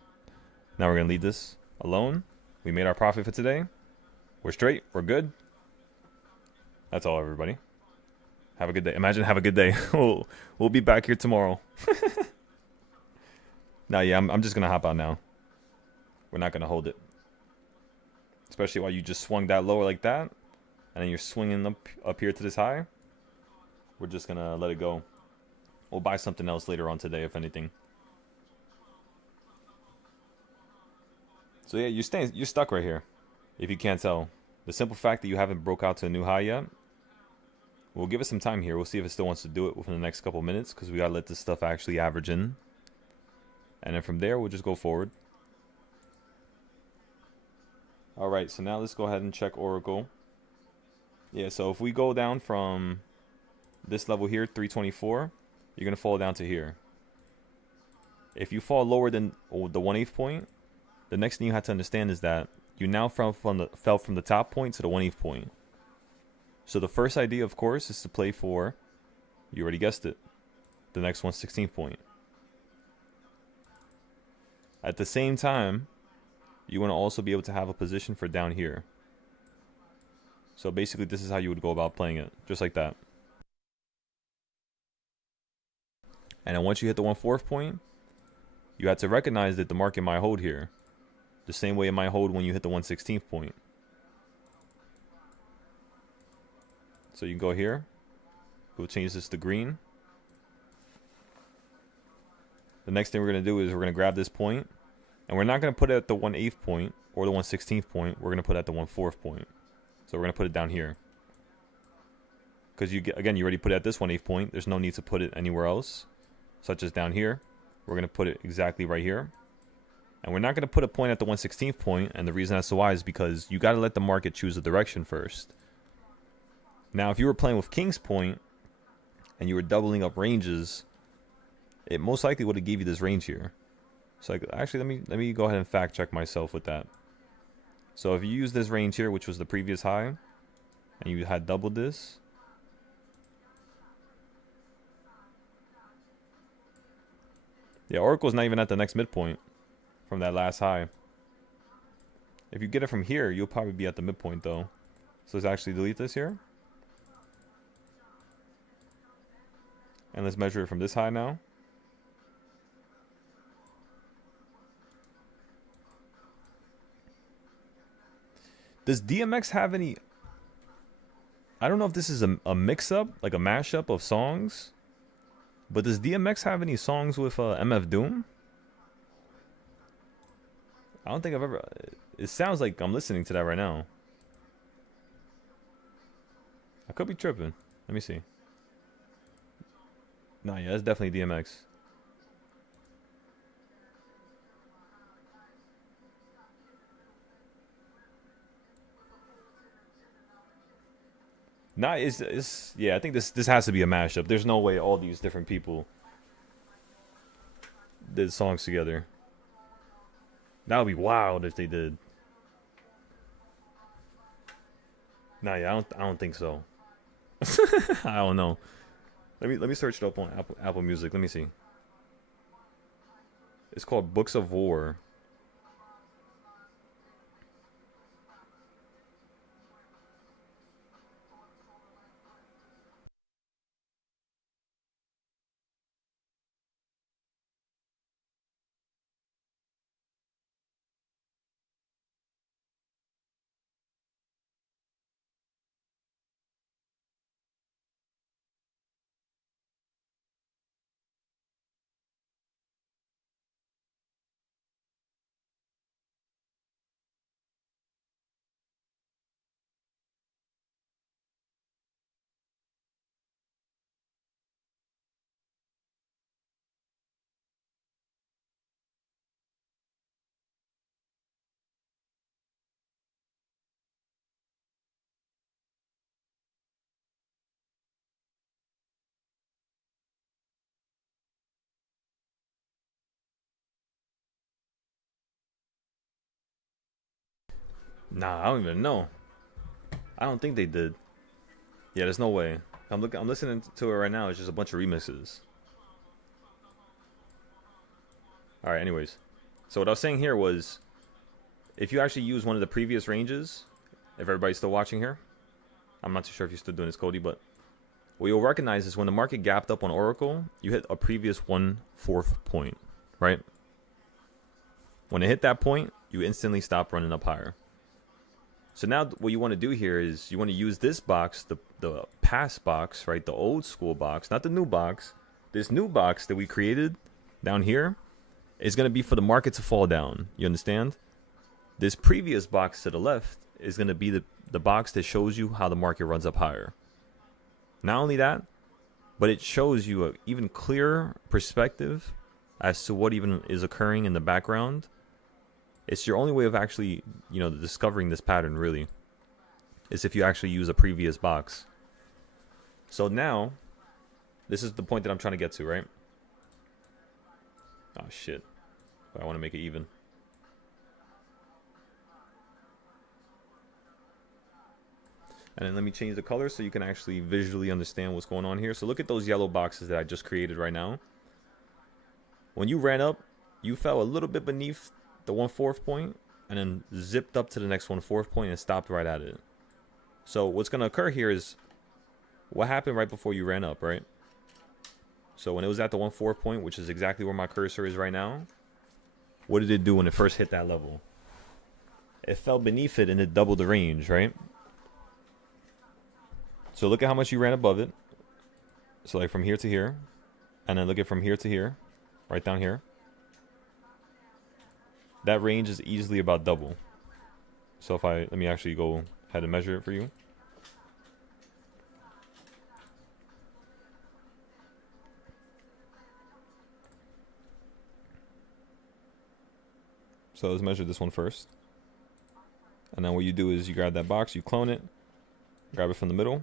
Now we're going to leave this alone. We made our profit for today. We're straight. We're good. That's all, everybody. Have a good day. Imagine have a good day. We'll be back here tomorrow. Nah, yeah, I'm just going to hop out now. We're not going to hold it. Especially while you just swung that lower like that. And then you're swinging up here to this high. We're just going to let it go. We'll buy something else later on today, if anything. So yeah, you're stuck right here. If you can't tell. The simple fact that you haven't broke out to a new high yet. We'll give it some time here. We'll see if it still wants to do it within the next couple minutes, because we got to let this stuff actually average in. And then from there, we'll just go forward. Alright, so now let's go ahead and check Oracle. Yeah, so if we go down from this level here, 324, you're going to fall down to here. If you fall lower than the 1/8 point, the next thing you have to understand is that you now fell from the top point to the 1/8 point. So the first idea, of course, is to play for, you already guessed it, the next 1/16 point. At the same time, you want to also be able to have a position for down here. So basically, this is how you would go about playing it, just like that. And then once you hit the 1/4 point, you have to recognize that the market might hold here, the same way it might hold when you hit the 1/16 point. So you can go here. We'll change this to green. The next thing we're going to do is we're going to grab this point, and we're not going to put it at the 1/8 point. or the 1/16th point, we're going to put at the 1/4 point. So we're going to put it down here. Because again, you already put it at this 1/8 point. There's no need to put it anywhere else, such as down here. We're going to put it exactly right here. And we're not going to put a point at the 1/16th point. And the reason as to why is because you got to let the market choose the direction first. Now, if you were playing with King's Point and you were doubling up ranges, it most likely would have gave you this range here. So actually, let me go ahead and fact check myself with that. So if you use this range here, which was the previous high, and you had doubled this, yeah, Oracle's not even at the next midpoint from that last high. If you get it from here, you'll probably be at the midpoint though. So let's actually delete this here. And let's measure it from this high now. Does DMX have any... I don't know if this is a mix-up, like a mashup of songs. But does DMX have any songs with MF Doom? I don't think I've ever... It sounds like I'm listening to that right now. I could be tripping. Let me see. Nah, yeah, that's definitely DMX. Nah, it's yeah, I think this has to be a mashup. There's no way all these different people did songs together. That would be wild if they did. Nah, yeah, I don't think so. I don't know. Let me search it up on Apple Music. Let me see. It's called Books of War. Nah, I don't even know. I don't think they did. Yeah, there's no way. I'm listening to it right now. It's just a bunch of remixes. All right. Anyways, so what I was saying here was, if you actually use one of the previous ranges, if everybody's still watching here, I'm not too sure if you're still doing this, Cody, but what you'll recognize is when the market gapped up on Oracle, you hit a previous 1/4 point, right? When it hit that point, you instantly stop running up higher. So now what you want to do here is you want to use this box, the past box, right? The old school box, not the new box. This new box that we created down here is going to be for the market to fall down. You understand? This previous box to the left is going to be the box that shows you how the market runs up higher. Not only that, but it shows you an even clearer perspective as to what even is occurring in the background. It's your only way of actually, discovering this pattern, really, is if you actually use a previous box. So now, this is the point that I'm trying to get to, right? Oh, shit. I want to make it even. And then let me change the color so you can actually visually understand what's going on here. So look at those yellow boxes that I just created right now. When you ran up, you fell a little bit beneath the 1/4 point and then zipped up to the next 1/4 point and stopped right at it. So what's going to occur here is what happened right before you ran up, right? So when it was at the 1/4 point, which is exactly where my cursor is right now, what did it do when it first hit that level? It fell beneath it and it doubled the range, right? So look at how much you ran above it. So like from here to here, and then look at from here to here, right down here. That range is easily about double. So if let me actually go ahead and measure it for you. So let's measure this one first. And then what you do is you grab that box, you clone it, grab it from the middle,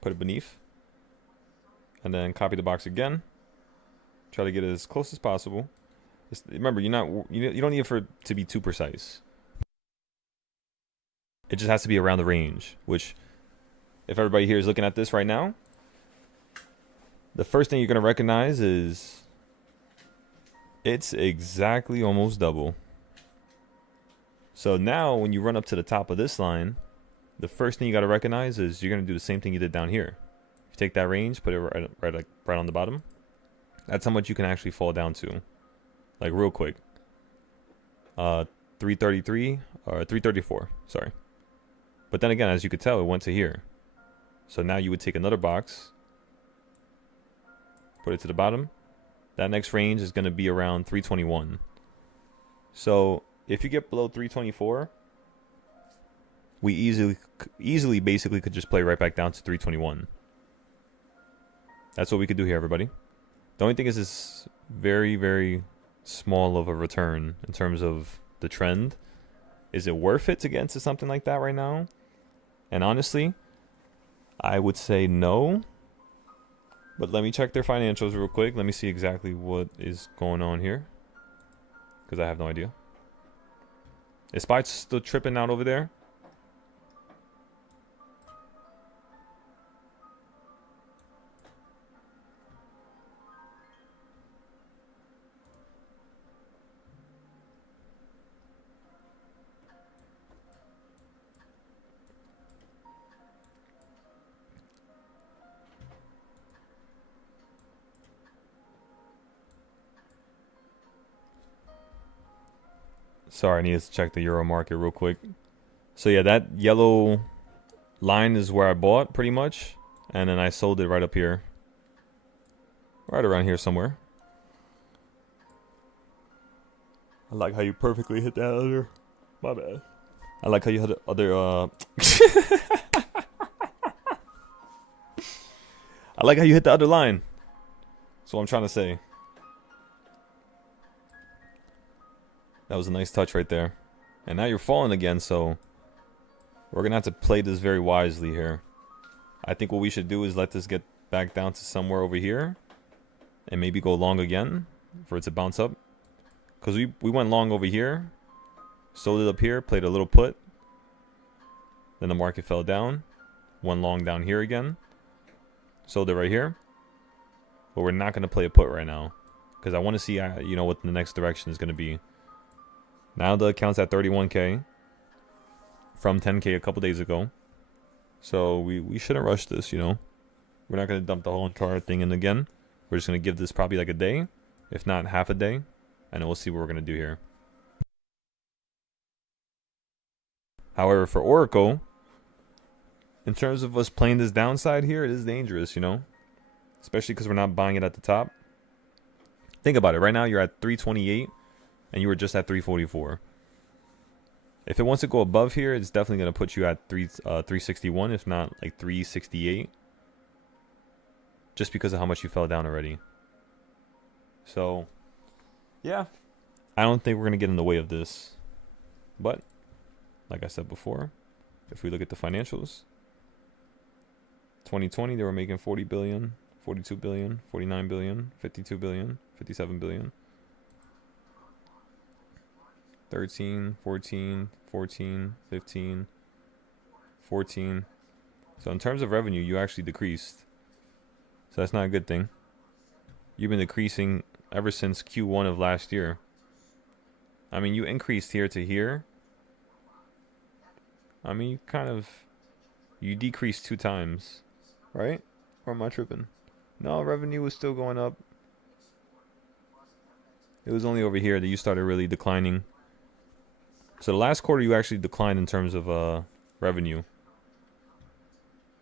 put it beneath, and then copy the box again. Try to get it as close as possible. Remember, you don't need it for it to be too precise. It just has to be around the range, which if everybody here is looking at this right now, the first thing you're going to recognize is it's exactly almost double. So now when you run up to the top of this line, the first thing you got to recognize is you're going to do the same thing you did down here. If you take that range, put it right on the bottom. That's how much you can actually fall down to. Like real quick. 333 or 334, sorry. But then again, as you could tell, it went to here. So now you would take another box, put it to the bottom. That next range is going to be around 321. So if you get below 324, we easily basically could just play right back down to 321. That's what we could do here, everybody. The only thing is it's very, very small of a return in terms of the trend. Is it worth it to get into something like that right now? And honestly, I would say no. But let me check their financials real quick. Let me see exactly what is going on here, because I have no idea. Is SPY still tripping out over there? Sorry, I need to check the euro market real quick. So yeah, that yellow line is where I bought pretty much. And then I sold it right up here. Right around here somewhere. I like how you perfectly hit that other... My bad. I like how you hit the other... I like how you hit the other line. That's what I'm trying to say. That was a nice touch right there. And now you're falling again, so we're going to have to play this very wisely here. I think what we should do is let this get back down to somewhere over here. And maybe go long again for it to bounce up. Because we went long over here. Sold it up here, played a little put. Then the market fell down. Went long down here again. Sold it right here. But we're not going to play a put right now. Because I want to see you know, what the next direction is going to be. Now the account's at 31K from 10K a couple days ago. So we shouldn't rush this, you know. We're not going to dump the whole entire thing in again. We're just going to give this probably like a day, if not half a day. And then we'll see what we're going to do here. However, for Oracle, in terms of us playing this downside here, it is dangerous, you know. Especially because we're not buying it at the top. Think about it. Right now you're at 328. And you were just at 344. If it wants to go above here, it's definitely going to put you at 361, if not like 368. Just because of how much you fell down already. So, yeah. I don't think we're going to get in the way of this. But, like I said before, if we look at the financials, 2020 they were making 40 billion, 42 billion, 49 billion, 52 billion, 57 billion. 13, 14, 14, 15, 14. So in terms of revenue, you actually decreased. So that's not a good thing. You've been decreasing ever since Q1 of last year. I mean, you increased here to here. I mean, you decreased 2 times, right? Or am I tripping? No, revenue was still going up. It was only over here that you started really declining. So the last quarter you actually declined in terms of revenue.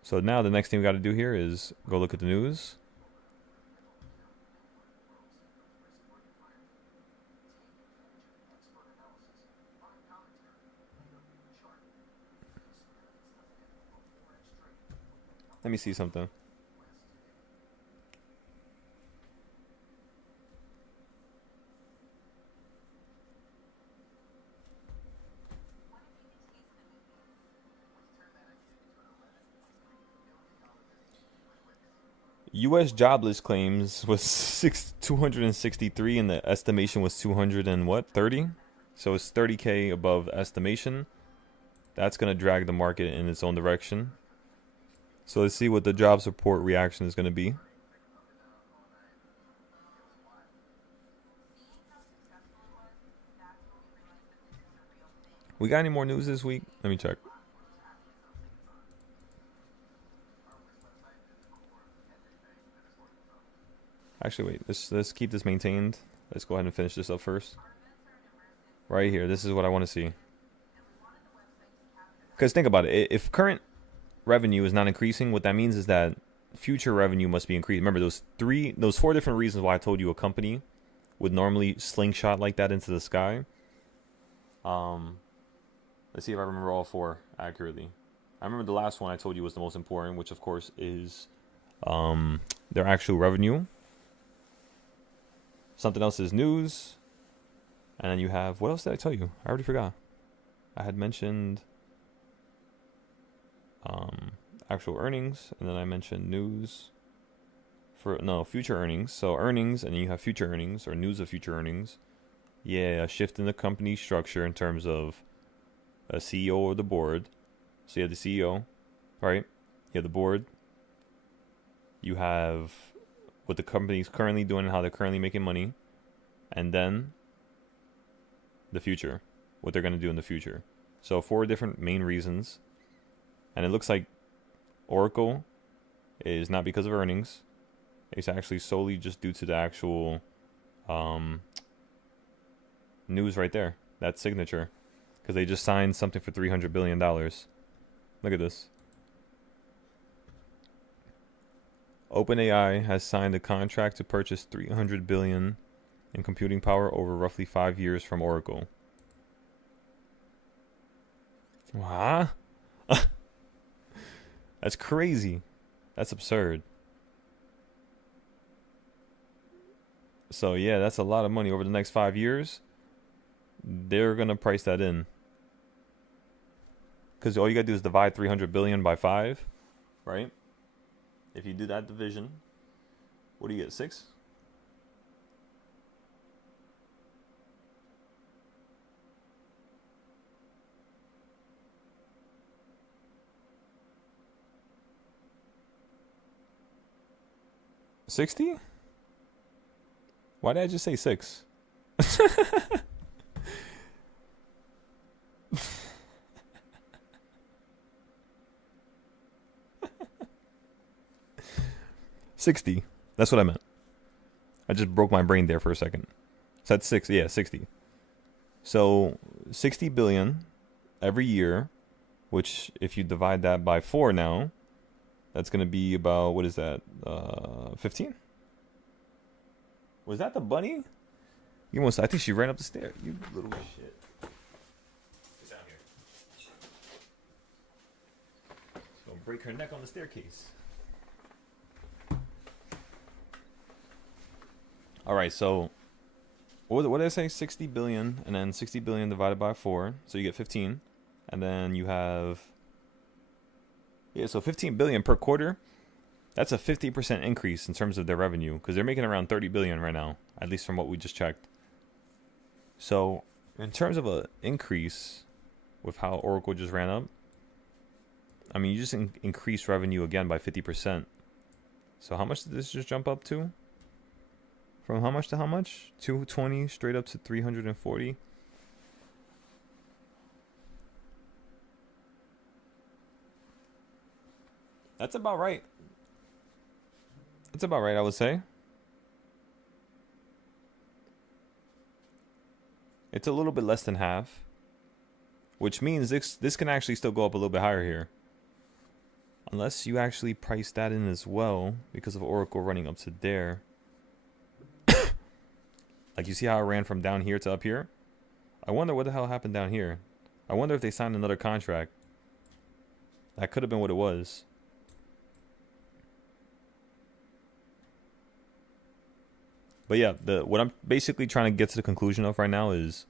So now the next thing we got to do here is go look at the news. Let me see something. U.S. jobless claims was 263, and the estimation was 200 and what 30. So it's 30K above estimation. That's gonna drag the market in its own direction. So let's see what the jobs report reaction is gonna be. We got any more news this week? Let me check. Actually, wait. Let's keep this maintained. Let's go ahead and finish this up first. Right here. This is what I want to see. Because think about it. If current revenue is not increasing, what that means is that future revenue must be increased. Remember those four different reasons why I told you a company would normally slingshot like that into the sky. Let's see if I remember all four accurately. I remember the last one I told you was the most important, which of course is their actual revenue. Something else is news. And then you have, what else did I tell you? I already forgot. I had mentioned actual earnings, and then I mentioned news for future earnings. So earnings, and then you have future earnings or news of future earnings. Yeah, a shift in the company structure in terms of a CEO or the board. So you have the CEO, right? You have the board. You have what the company's currently doing and how they're currently making money, and then the future, what they're going to do in the future. So four different main reasons. And it looks like Oracle is not because of earnings. It's actually solely just due to the actual news right there. That signature. Because they just signed something for $300 billion. Look at this. OpenAI has signed a contract to purchase $300 billion in computing power over roughly 5 years from Oracle. What? That's crazy. That's absurd. So yeah, that's a lot of money over the next 5 years. They're gonna price that in. Because all you gotta do is divide 300 billion by 5, right? If you do that division, what do you get? 6? $60? Why did I just say 6? $60. That's what I meant. I just broke my brain there for a second. So that's 6. Yeah, 60. So 60 billion every year, which if you divide that by 4 now, that's going to be about, what is that? 15? Was that the bunny? You almost, I think she ran up the stairs. You little shit. Get down here. She's going to break her neck on the staircase. All right, so what did I say? 60 billion, and then 60 billion divided by 4, so you get 15. And then you have, yeah, so 15 billion per quarter. That's a 50% increase in terms of their revenue, because they're making around 30 billion right now, at least from what we just checked. So in terms of an increase with how Oracle just ran up, I mean, you just increase revenue again by 50%. So how much did this just jump up to? From how much to how much? 220 straight up to 340. That's about right. That's about right, I would say. It's a little bit less than half, which means this can actually still go up a little bit higher here. Unless you actually price that in as well because of Oracle running up to there. Like, you see how it ran from down here to up here? I wonder what the hell happened down here. I wonder if they signed another contract. That could have been what it was. But yeah, what I'm basically trying to get to the conclusion of right now is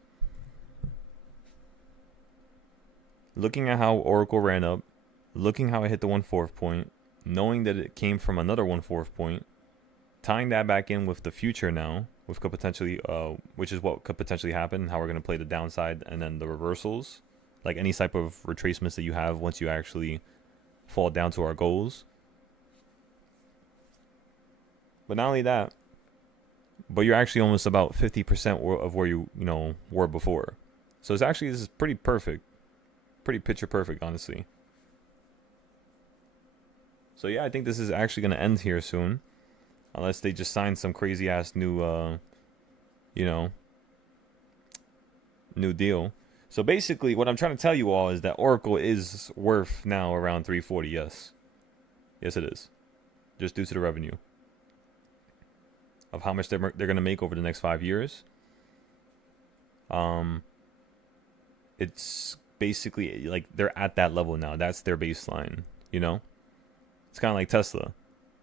looking at how Oracle ran up, looking how it hit the 1/4 point, knowing that it came from another 1/4 point, tying that back in with the future now, with could potentially, which is what could potentially happen, how we're going to play the downside and then the reversals, like any type of retracements that you have once you actually fall down to our goals. But not only that, but you're actually almost about 50% of where you were before. So it's actually, this is pretty perfect, pretty picture perfect, honestly. So yeah, I think this is actually going to end here soon, unless they just sign some crazy ass new, new deal. So basically, what I'm trying to tell you all is that Oracle is worth now around 340. Yes, yes, it is, just due to the revenue of how much they're going to make over the next 5 years. It's basically like they're at that level now. That's their baseline. It's kind of like Tesla.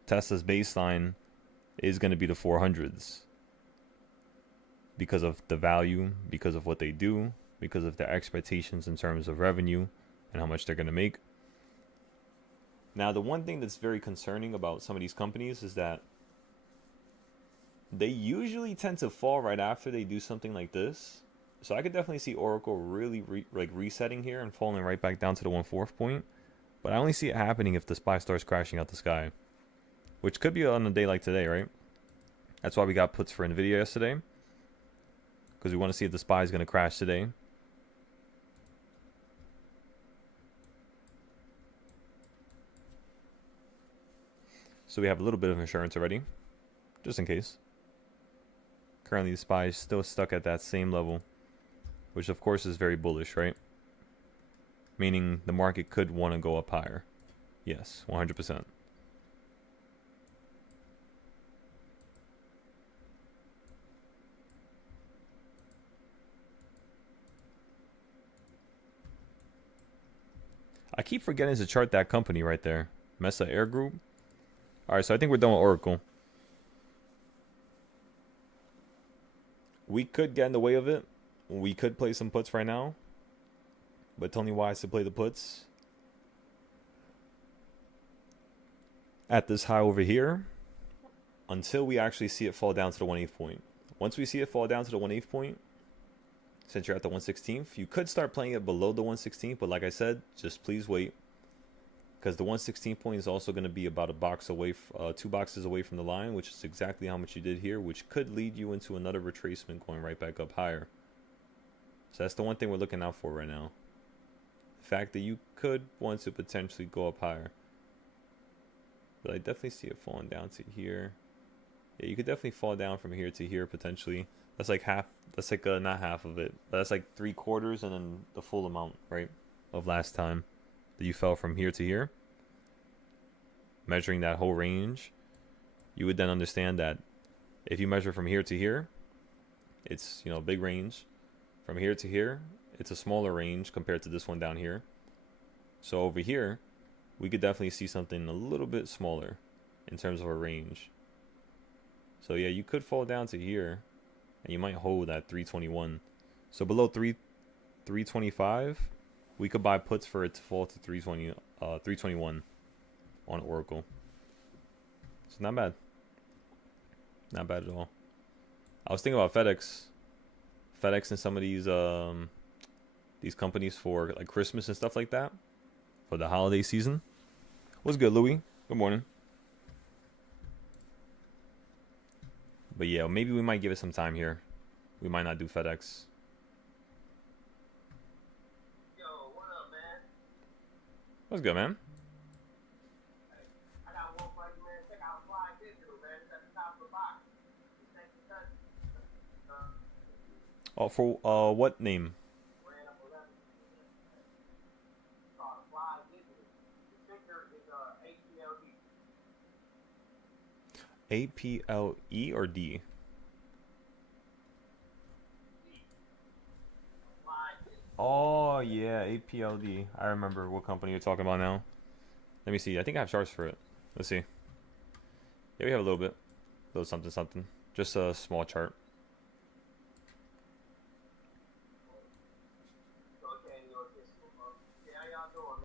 Tesla's baseline is going to be the 400s because of the value, because of what they do, because of their expectations in terms of revenue and how much they're going to make. Now, the one thing that's very concerning about some of these companies is that they usually tend to fall right after they do something like this. So I could definitely see Oracle really resetting here and falling right back down to the 1/4 point. But I only see it happening if the SPY starts crashing out the sky, which could be on a day like today, right? That's why we got puts for Nvidia yesterday, because we want to see if the SPY is going to crash today. So we have a little bit of insurance already, just in case. Currently, the SPY is still stuck at that same level, which of course is very bullish, right? Meaning the market could want to go up higher. Yes, 100%. I keep forgetting to chart that company right there. Mesa Air Group. Alright, so I think we're done with Oracle. We could get in the way of it. We could play some puts right now. But it's only wise to play the puts at this high over here until we actually see it fall down to the 1/8 point. Once we see it fall down to the 1/8 point, since you're at the 1/16th, you could start playing it below the 1/16th. But like I said, just please wait, because the 1/16 point is also going to be about a box away, 2 boxes away from the line, which is exactly how much you did here, which could lead you into another retracement going right back up higher. So that's the one thing we're looking out for right now. The fact that you could want to potentially go up higher. But I definitely see it falling down to here. Yeah, you could definitely fall down from here to here potentially. That's like half. That's like not half of it. But that's like 3/4 and then the full amount, right, of last time that you fell from here to here. Measuring that whole range, you would then understand that if you measure from here to here, it's a big range. From here to here, it's a smaller range compared to this one down here. So over here, we could definitely see something a little bit smaller in terms of a range. So yeah, you could fall down to here, and you might hold at 321. So below 325, we could buy puts for it to fall to 321 on Oracle. It's not bad. Not bad at all. I was thinking about FedEx and some of these companies for like Christmas and stuff like that, for the holiday season. What's good, Louis? Good morning. But yeah, maybe we might give it some time here. We might not do FedEx. Yo, what up, man? What's good, man? Hey, I got one for you, man. Check out Fly Digital, man. It's at the top of the box. Oh, for what name? Ran up 11%. It's called Fly Digital. The ticker is APLD. APLE or D? Fly Digital. Oh yeah, APLD. I remember what company you're talking about now. Let me see. I think I have charts for it. Let's see. Yeah, we have a little bit. A little something. Just a small chart. Okay, you know, just, yeah, how y'all doing?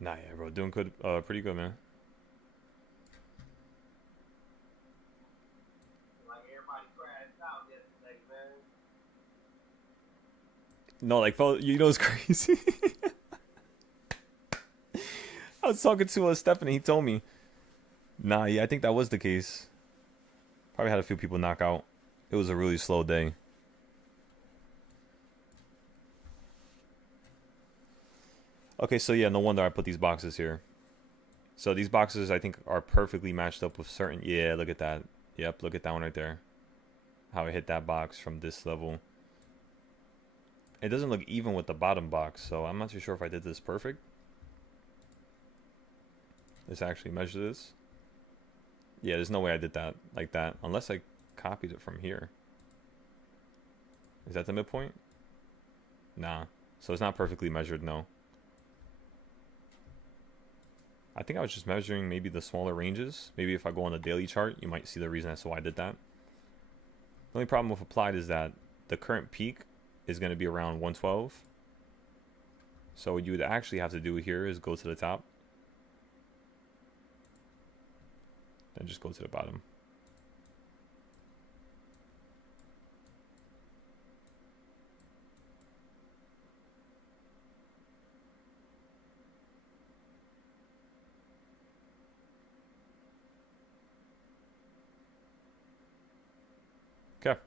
Nah, yeah, bro, doing good, pretty good, man. Like everybody crashed out yesterday, man. No, like, you know, it's crazy. I was talking to Stephanie. He told me. Nah, yeah, I think that was the case. Probably had a few people knock out. It was a really slow day. Okay, so yeah, no wonder I put these boxes here. So these boxes, I think, are perfectly matched up with certain... Yeah, look at that. Yep, look at that one right there. How I hit that box from this level. It doesn't look even with the bottom box, so I'm not too sure if I did this perfect. Let's actually measure this. Yeah, there's no way I did that like that, unless I copied it from here. Is that the midpoint? Nah. So it's not perfectly measured, no. I think I was just measuring maybe the smaller ranges. Maybe if I go on the daily chart, you might see the reason as to why I did that. The only problem with applied is that the current peak is going to be around 112. So what you would actually have to do here is go to the top. Then just go to the bottom. Okay.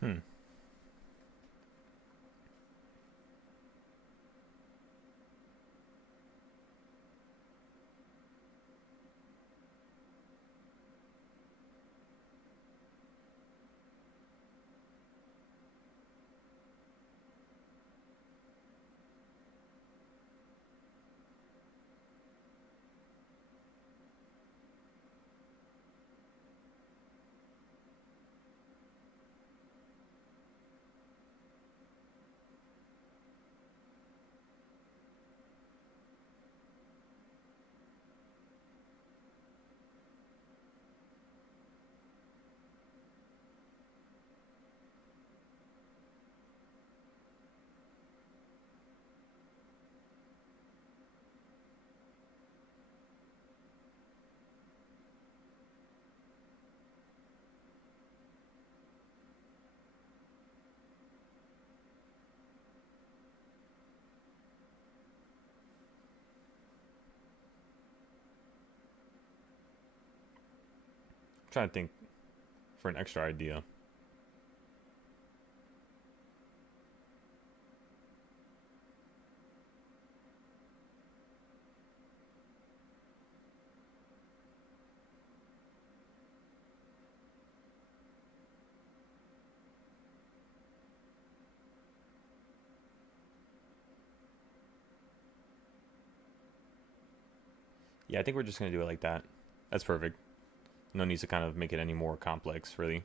Hmm. I'm trying to think for an extra idea. Yeah, I think we're just going to do it like that. That's perfect. No need to kind of make it any more complex, really.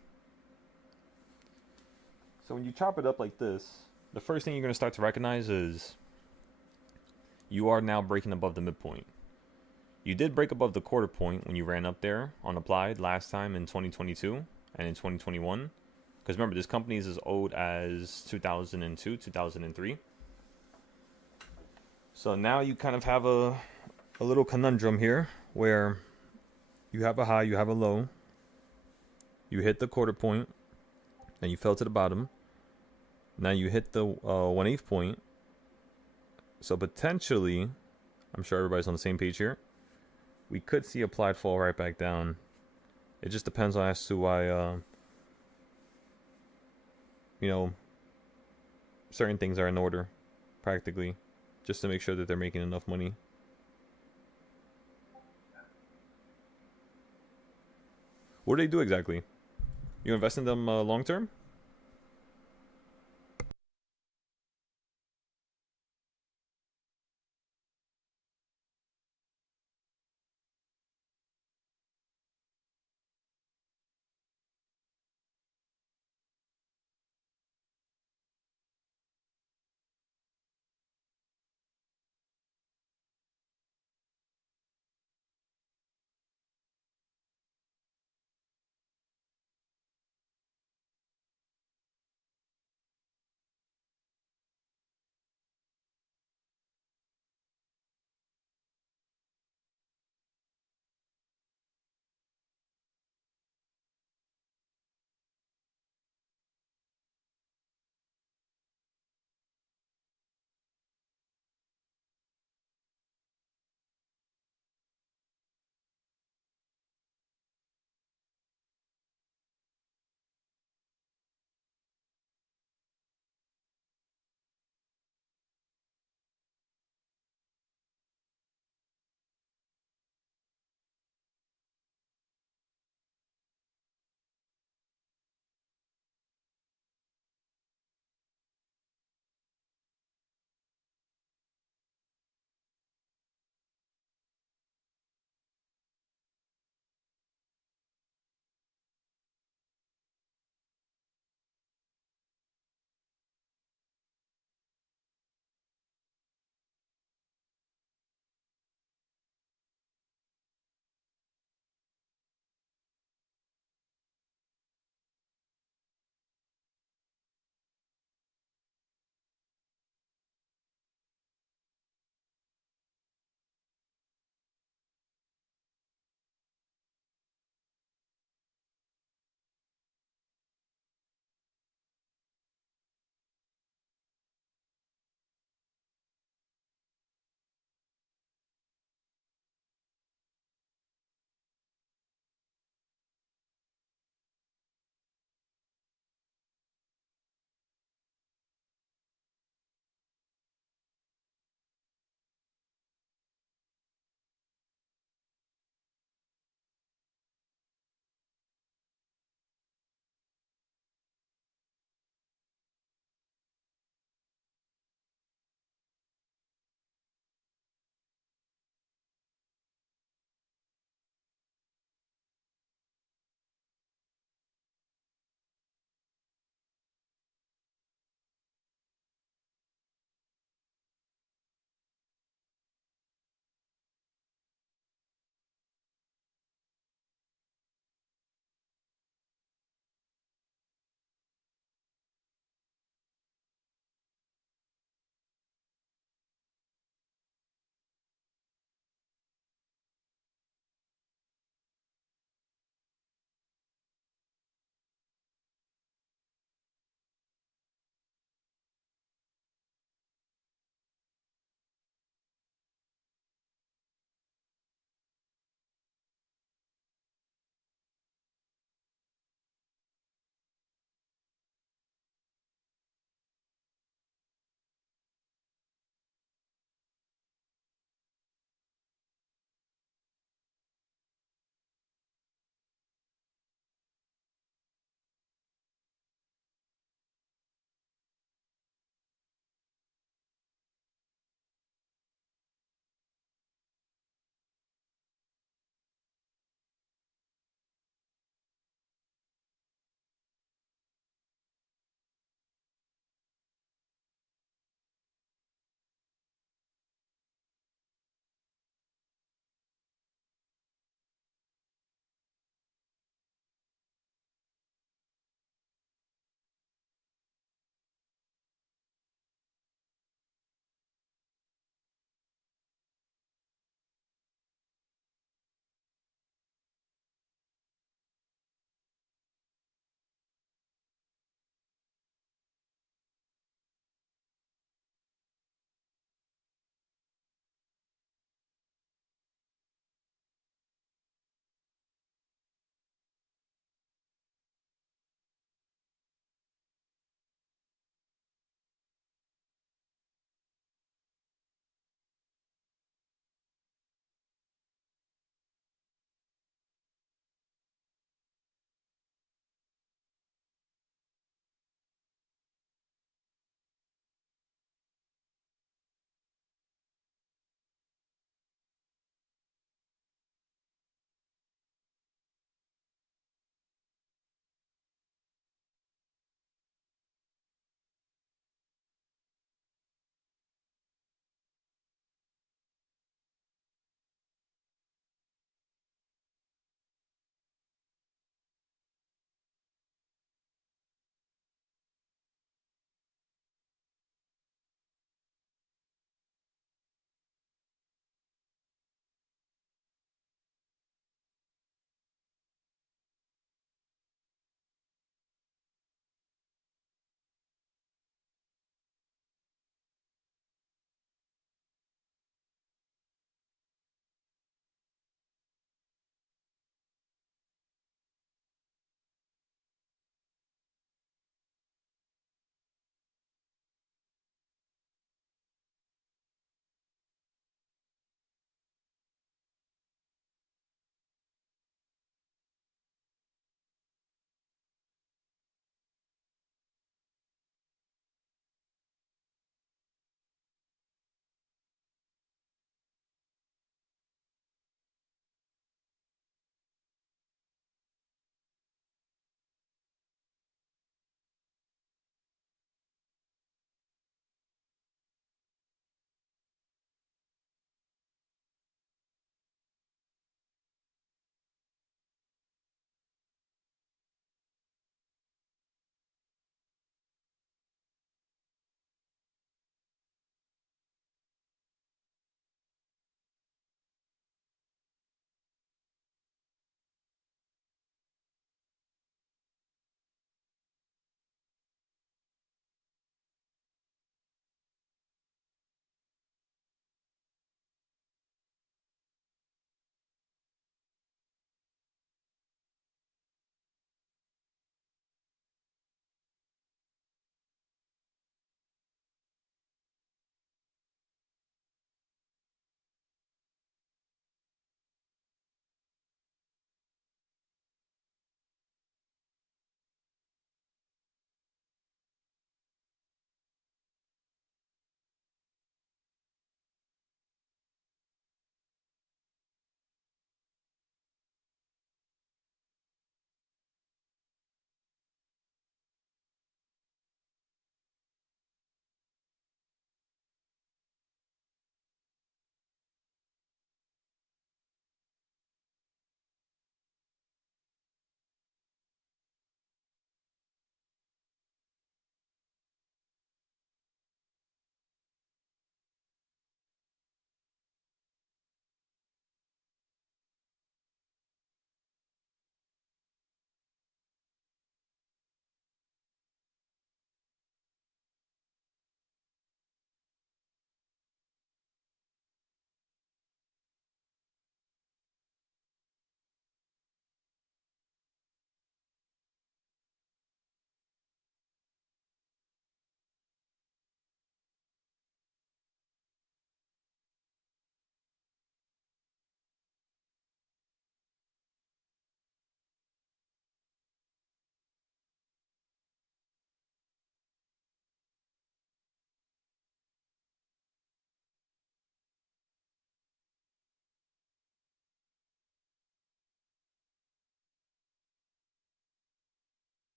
So when you chop it up like this, the first thing you're going to start to recognize is you are now breaking above the midpoint. You did break above the quarter point when you ran up there on applied last time in 2022 and in 2021. Because remember, this company is as old as 2002, 2003. So now you kind of have a little conundrum here where you have a high, you have a low, you hit the quarter point, and you fell to the bottom. Now you hit the 1/8 point. So potentially, I'm sure everybody's on the same page here. We could see applied fall right back down. It just depends on as to why, certain things are in order, practically, just to make sure that they're making enough money. What do they do exactly? You invest in them long term?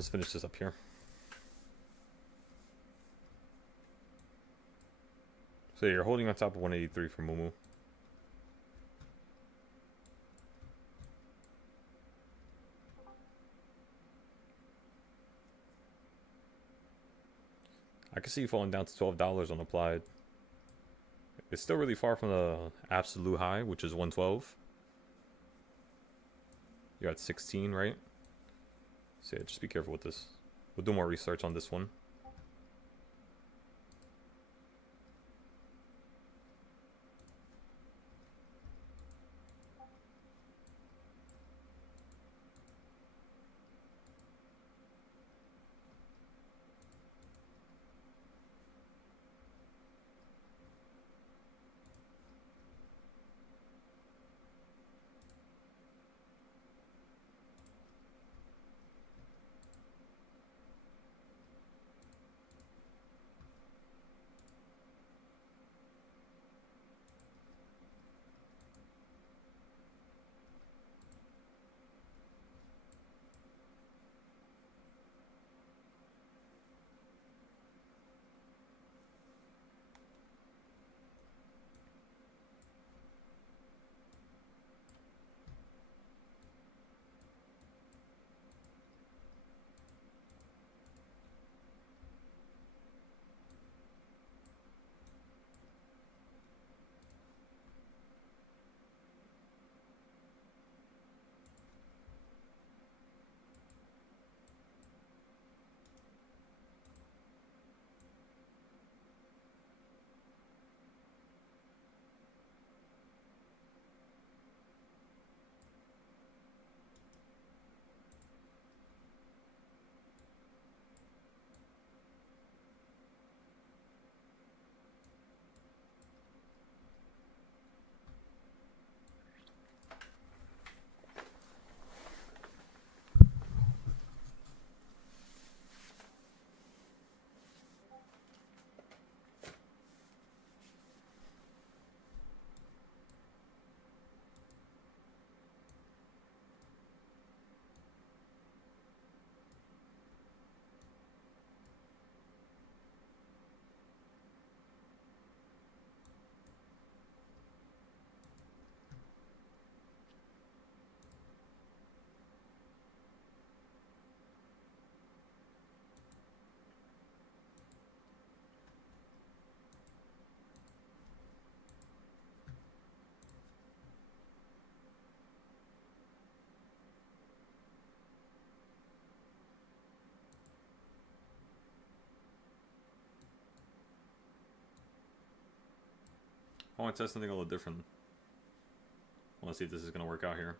Let's finish this up here. So you're holding on top of 183 for Mumu. I can see you falling down to $12 on applied. It's still really far from the absolute high, which is 112. You're at 16, right? So yeah, just be careful with this. We'll do more research on this one. I want to test something a little different. I want to see if this is going to work out here.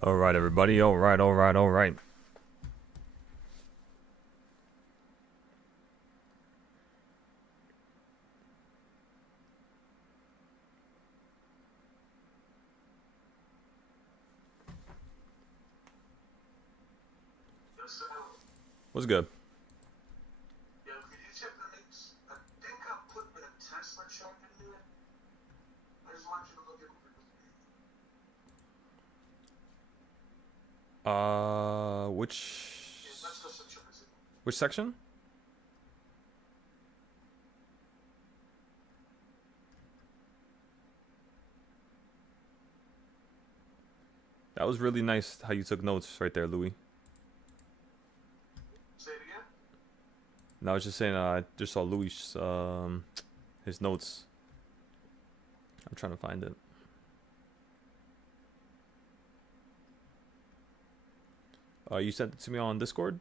All right, everybody. All right, all right, all right. Yes, sir. What's good? Yeah, could you check the links? I think I put the Tesla chart in there. I just want you to look at Uh, which yeah, let's go search it. which section? That was really nice how you took notes right there, Louis. Say it again? No, I was just saying, I just saw Louis, his notes. I'm trying to find it. You sent it to me on Discord?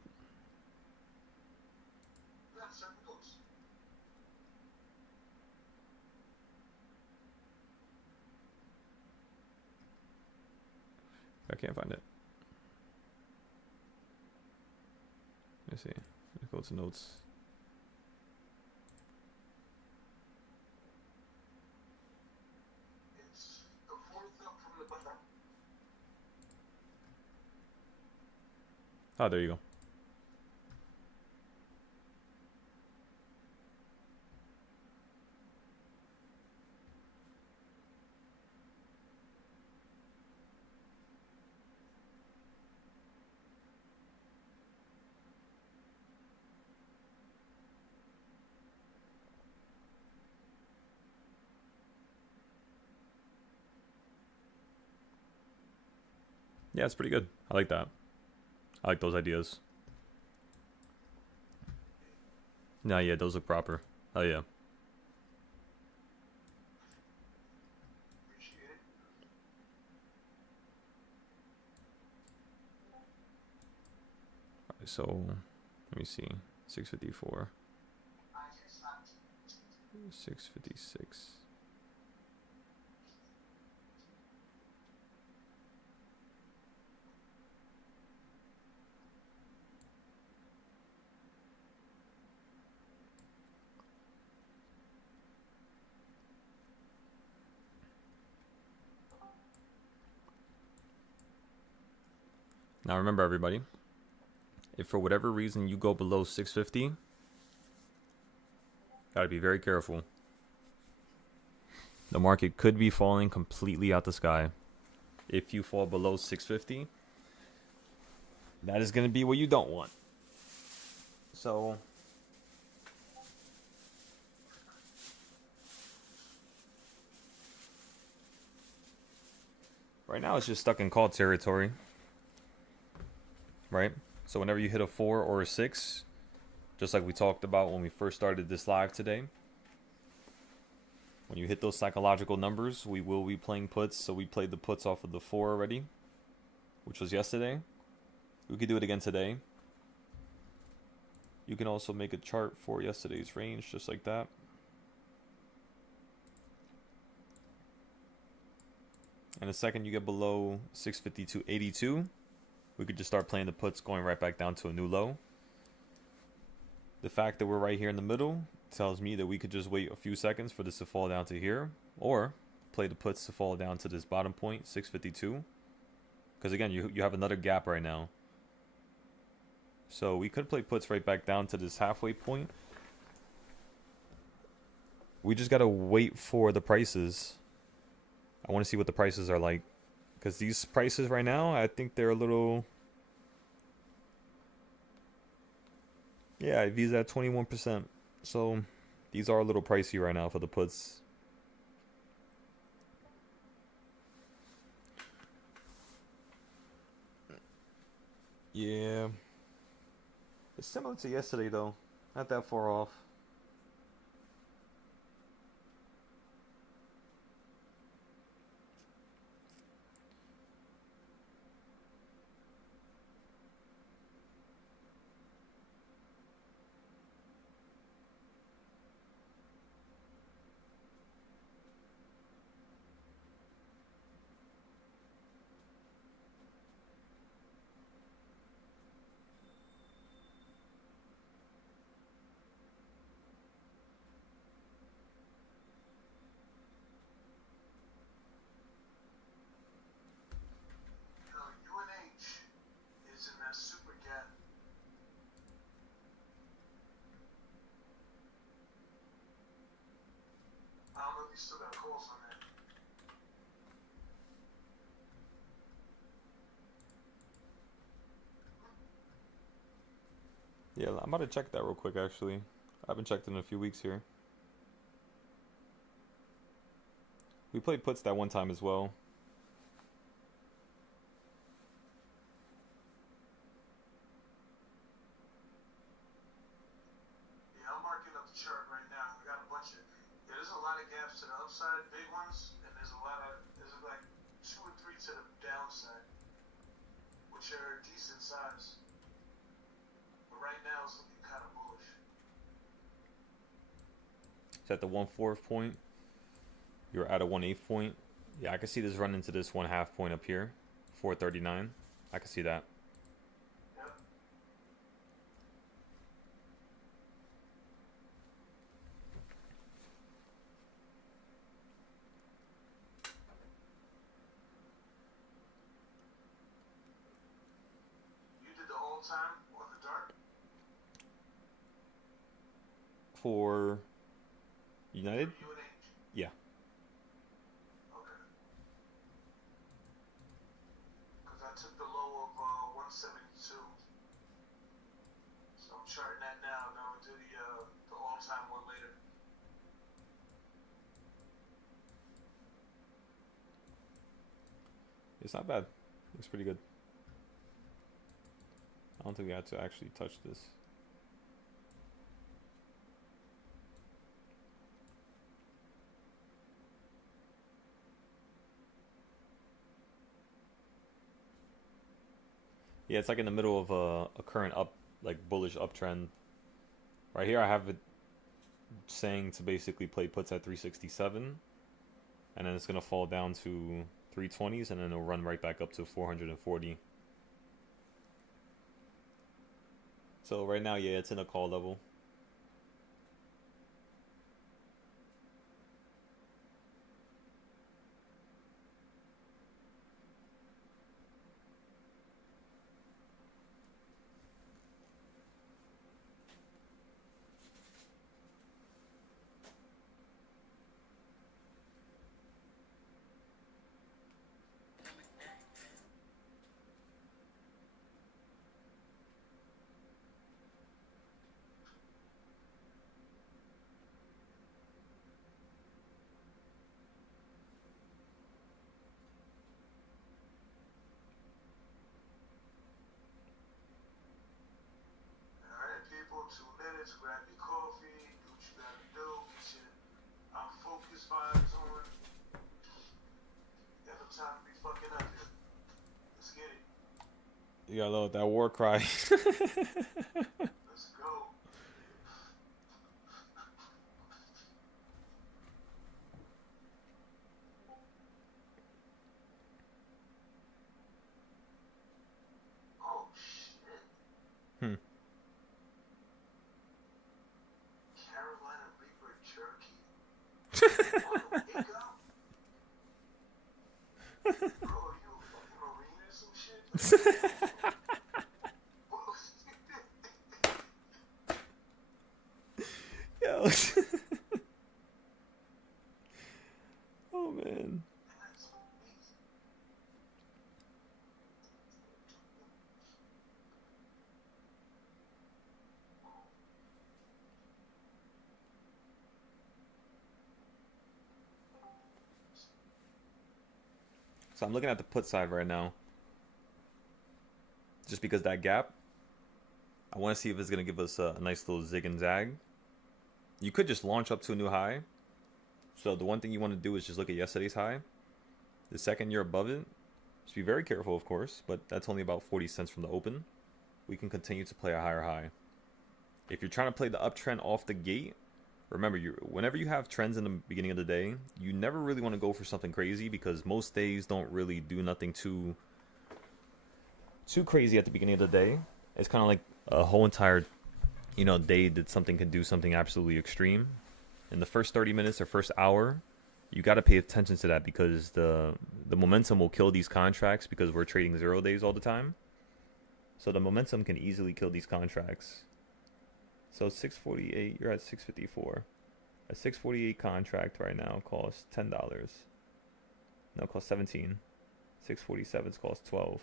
Yeah, certain notes. I can't find it. Let me see. Let's go to notes. It's the fourth up from the bottom. Oh, there you go. Yeah, it's pretty good. I like that. I like those ideas. Nah, yeah, those look proper. Oh yeah. Appreciate it. So, let me see. 654. I just stopped. 656. Now remember, everybody, if for whatever reason you go below 650, gotta be very careful. The market could be falling completely out the sky. If you fall below 650, that is gonna be what you don't want. So, right now it's just stuck in call territory. Right? So whenever you hit a 4 or a 6, just like we talked about when we first started this live today, when you hit those psychological numbers, we will be playing puts. So we played the puts off of the 4 already, which was yesterday. We could do it again today. You can also make a chart for yesterday's range, just like that. And the second you get below 652.82, we could just start playing the puts, going right back down to a new low. The fact that we're right here in the middle tells me that we could just wait a few seconds for this to fall down to here, or play the puts to fall down to this bottom point, 652. Because again, you have another gap right now. So we could play puts right back down to this halfway point. We just gotta wait for the prices. I want to see what the prices are like. Because these prices right now, I think they're a little... Yeah, Visa at 21%. So these are a little pricey right now for the puts. Yeah. It's similar to yesterday though. Not that far off. you still got calls on that. Yeah, I'm about to check that real quick actually. I haven't checked in a few weeks here. We played puts that one time as well. Yeah, I'm marking up the chart right now. I got a bunch of. Yeah, there's a lot of gaps to the upside, big ones, and there's like 2 or 3 to the downside, which are decent size. But right now it's looking kind of bullish. It's at the 1/4 point. You're at a 1/8 point. Yeah, I can see this run into this 1/2 point up here. 439. I can see that. Yep. You did the all time on the dark? For United? For UNH? Yeah. Okay. Because I took the low of 172. So I'm charting that now. Now we'll do the all time one later. It's not bad. Looks pretty good. I don't think we had to actually touch this. Yeah, it's like in the middle of a current bullish uptrend. Right here I have it saying to basically play puts at 367. And then it's going to fall down to 320s and then it'll run right back up to 440. So right now, yeah, it's in a call level. Alright, people, 2 minutes, grab your coffee, do what you gotta do, get your I'm focused vibes on. Got no time to be fucking up here. Let's get it. You gotta love that war cry. Let's go. Oh shit. Hmm. Carolina Reaper jerky. On the wake up? Bro, are you a fucking Marine or some shit? Yo. Oh man. That's amazing. So I'm looking at the put side right now. Just because that gap, I want to see if it's going to give us a nice little zig and zag. You could just launch up to a new high. So the one thing you want to do is just look at yesterday's high. The second you're above it, just be very careful, of course, but that's only about 40 cents from the open. We can continue to play a higher high. If you're trying to play the uptrend off the gate, remember, whenever you have trends in the beginning of the day, you never really want to go for something crazy because most days don't really do nothing too crazy at the beginning of the day. It's kind of like a whole entire, day that something can do something absolutely extreme. In the first 30 minutes or first hour, you got to pay attention to that because the momentum will kill these contracts because we're trading 0 days all the time. So the momentum can easily kill these contracts. So 648, you're at 654. A 648 contract right now costs $10. No, it costs 17. 647s costs 12.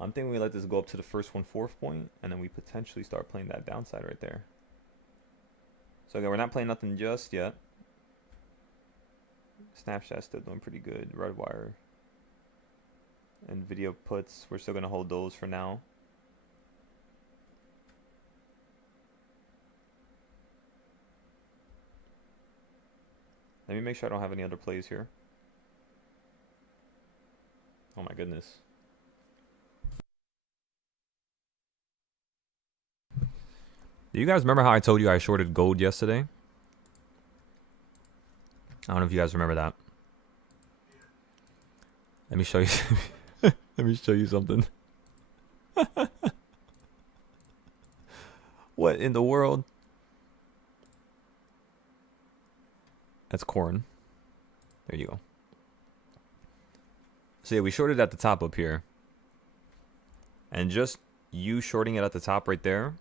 I'm thinking we let this go up to the first 1/4 point, and then we potentially start playing that downside right there. So again, we're not playing nothing just yet. Snapchat's still doing pretty good. Redwire and video puts, we're still gonna hold those for now. Let me make sure I don't have any other plays here. Oh my goodness. Do you guys remember how I told you I shorted gold yesterday? I don't know if you guys remember that. Let me show you. Let me show you something. What in the world? That's corn. There you go. So yeah, we shorted at the top up here. And just you shorting it at the top right there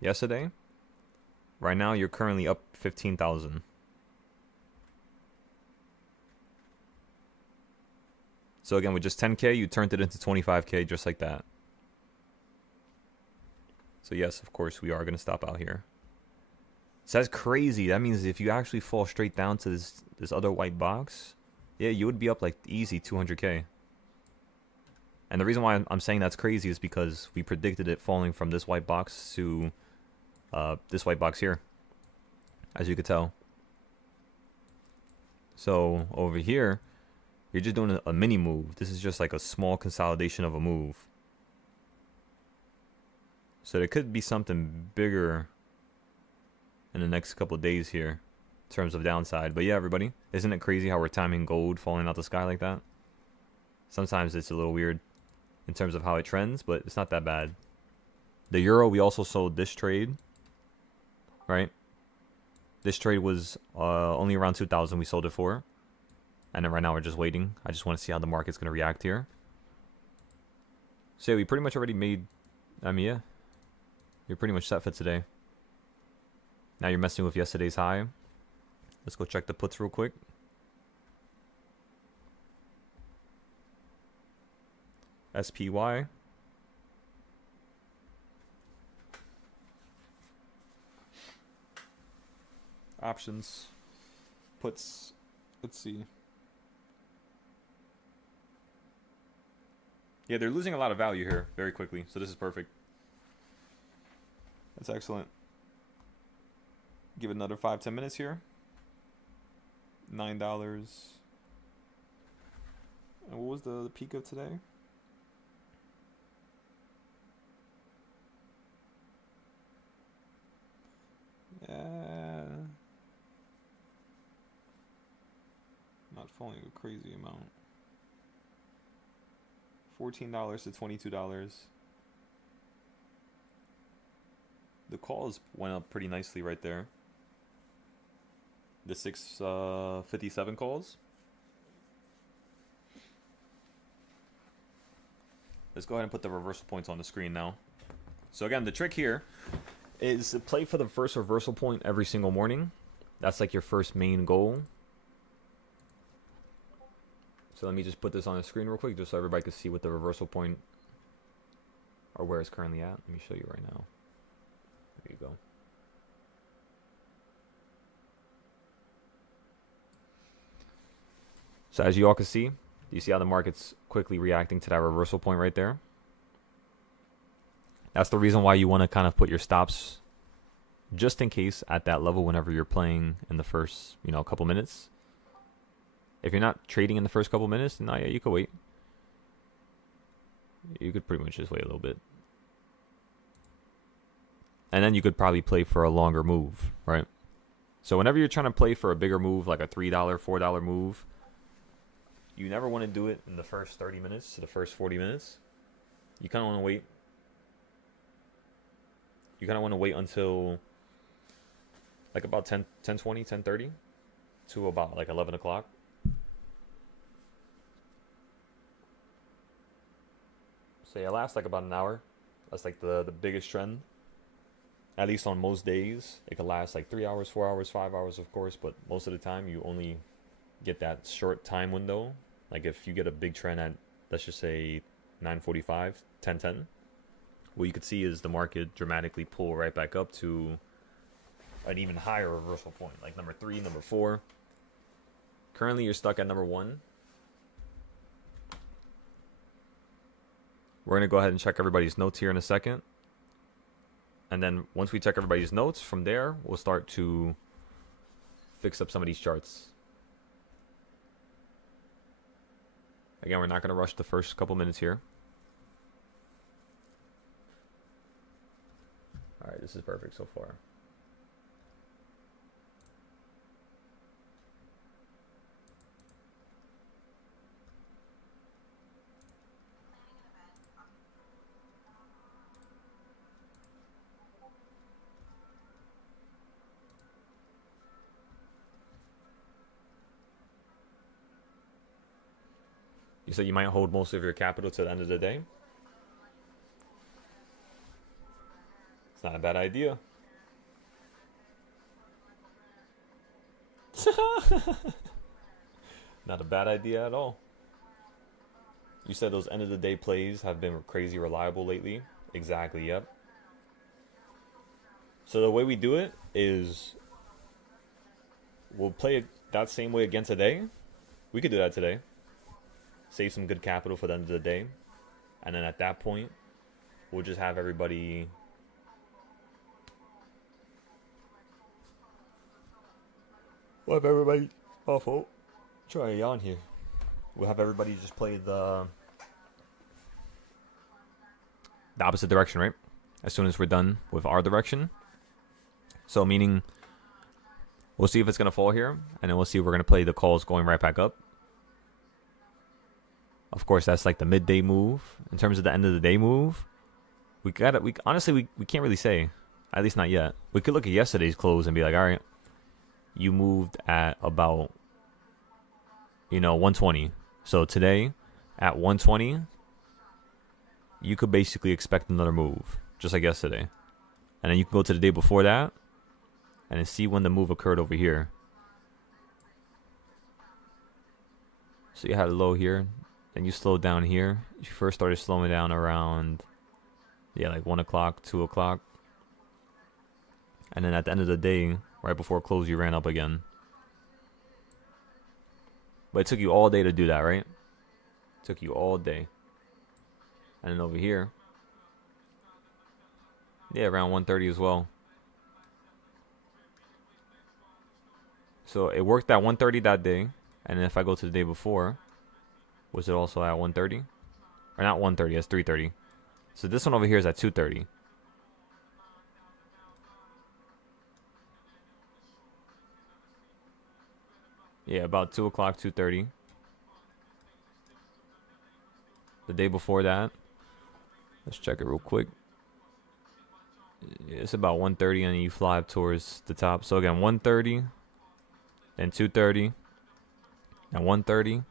yesterday, right now you're currently up 15,000. So again, with just 10K, you turned it into 25K just like that. So yes, of course, we are going to stop out here. So that's crazy. That means if you actually fall straight down to this other white box, yeah, you would be up like easy 200K. And the reason why I'm saying that's crazy is because we predicted it falling from this white box to this white box here, as you could tell. So over here, you're just doing a mini move. This is just like a small consolidation of a move. So there could be something bigger in the next couple of days here in terms of downside. But yeah, everybody, isn't it crazy how we're timing gold falling out the sky like that? Sometimes it's a little weird in terms of how it trends, but it's not that bad. The euro, we also sold this trade, right? This trade was only around 2,000 we sold it for. And then right now we're just waiting. I just want to see how the market's going to react here. So yeah, we pretty much already made, I mean, yeah. You're pretty much set for today. Now you're messing with yesterday's high. Let's go check the puts real quick. SPY. Options. Puts. Let's see. Yeah, they're losing a lot of value here very quickly, so this is perfect. That's excellent. Give it another 5-10 minutes here. $9. And what was the peak of today? Yeah. Not falling a crazy amount. $14 to $22. The calls went up pretty nicely right there. The 657 calls. Let's go ahead and put the reversal points on the screen now. So again, the trick here is to play for the first reversal point every single morning. That's like your first main goal. So let me just put this on the screen real quick just so everybody can see what the reversal point or where it's currently at. Let me show you right now. There you go. So as you all can see, you see how the market's quickly reacting to that reversal point right there? That's the reason why you want to kind of put your stops just in case at that level whenever you're playing in the first, couple minutes. If you're not trading in the first couple minutes, then yeah, you could wait. You could pretty much just wait a little bit. And then you could probably play for a longer move, right? So whenever you're trying to play for a bigger move, like a $3, $4 move, you never want to do it in the first 30 minutes to the first 40 minutes. You kind of want to wait. You kind of want to wait until like about 10:20, 10:30 to about like 11 o'clock. So yeah, it lasts like about an hour. That's like the biggest trend. At least on most days, it can last like 3 hours, 4 hours, 5 hours, of course. But most of the time, you only get that short time window. Like if you get a big trend at, let's just say 9:45, 10:10, what you could see is the market dramatically pull right back up to an even higher reversal point, like number 3, number 4. Currently, you're stuck at number 1. We're going to go ahead and check everybody's notes here in a second. And then once we check everybody's notes, from there, we'll start to fix up some of these charts. Again, we're not going to rush the first couple minutes here. All right, this is perfect so far. You said you might hold most of your capital to the end of the day. It's not a bad idea. Not a bad idea at all. You said those end of the day plays have been crazy reliable lately. Exactly, yep. So the way we do it is we'll play it that same way again today. We could do that today. Save some good capital for the end of the day. And then at that point, we'll just have everybody... We'll have everybody... Oh, try a yawn here. We'll have everybody just play the opposite direction, right? As soon as we're done with our direction. So meaning, we'll see if it's going to fall here. And then we'll see if we're going to play the calls going right back up. Of course, that's like the midday move. In terms of the end of the day move, honestly, we can't really say. At least not yet. We could look at yesterday's close and be like, all right, you moved at about, 120. So today, at 120, you could basically expect another move, just like yesterday. And then you can go to the day before that, and then see when the move occurred over here. So you had a low here. Then you slowed down here. You first started slowing down around, like 1 o'clock, 2 o'clock. And then at the end of the day, right before close, you ran up again. But it took you all day to do that, right? It took you all day. And then over here, around 1:30 as well. So it worked at 1:30 that day. And then if I go to the day before, was it also at 1:30? Or not 1:30, it's 3:30. So this one over here is at 2:30. Yeah, about 2 o'clock, 2:30. The day before that, let's check it real quick. It's about 1:30 and you fly up towards the top. So again, 1:30, then 2:30, and 1:30.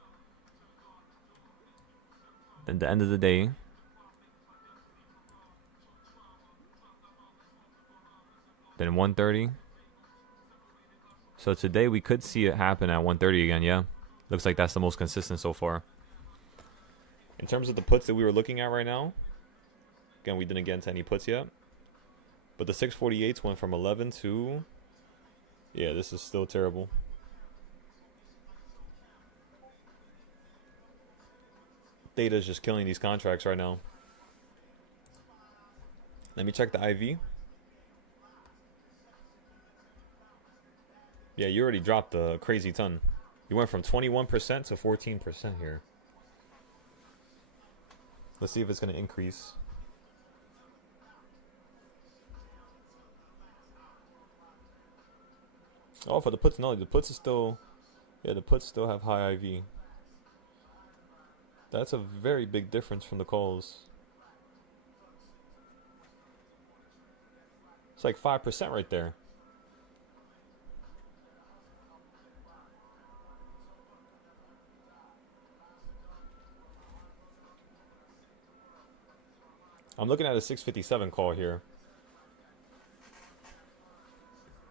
Then the end of the day, then 1:30. So today we could see it happen at 1:30 again, yeah. Looks like that's the most consistent so far. In terms of the puts that we were looking at right now, again, we didn't get into any puts yet. But the 648s went from 11 to... Yeah, this is still terrible. Data is just killing these contracts right now. Let me check the IV. Yeah, you already dropped a crazy ton. You went from 21% to 14% here. Let's see if it's going to increase. Oh, for the puts, no, the puts is still... Yeah, the puts still have high IV. That's a very big difference from the calls. It's like 5% right there. I'm looking at a 657 call here.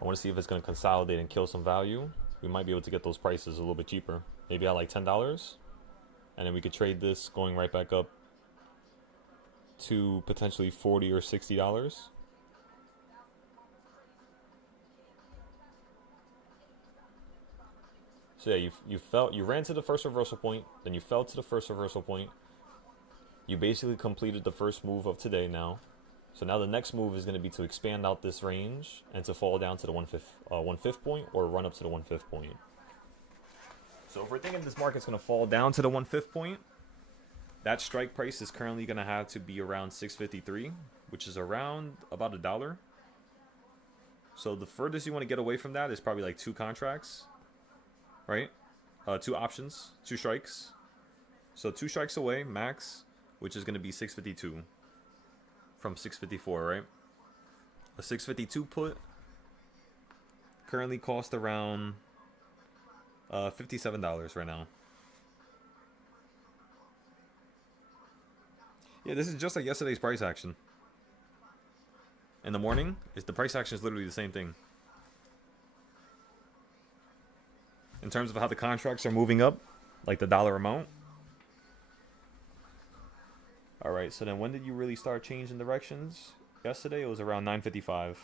I want to see if it's going to consolidate and kill some value. We might be able to get those prices a little bit cheaper. Maybe at like $10. And then we could trade this going right back up to potentially $40 or $60. So yeah, you ran to the first reversal point, then you fell to the first reversal point. You basically completed the first move of today now. So now the next move is going to be to expand out this range and to fall down to the 1/5 point or run up to the 1/5 point. So if we're thinking this market's going to fall down to the 1/5 point, that strike price is currently going to have to be around 653, which is around about $1. So the furthest you want to get away from that is probably like 2 contracts, right? 2 options, 2 strikes. So 2 strikes away, max, which is going to be 652 from 654, right? A 652 put currently costs around $57 right now. Yeah, this is just like yesterday's price action. In the morning, the price action is literally the same thing. In terms of how the contracts are moving up, like the dollar amount. Alright, so then when did you really start changing directions? Yesterday, it was around 9:55.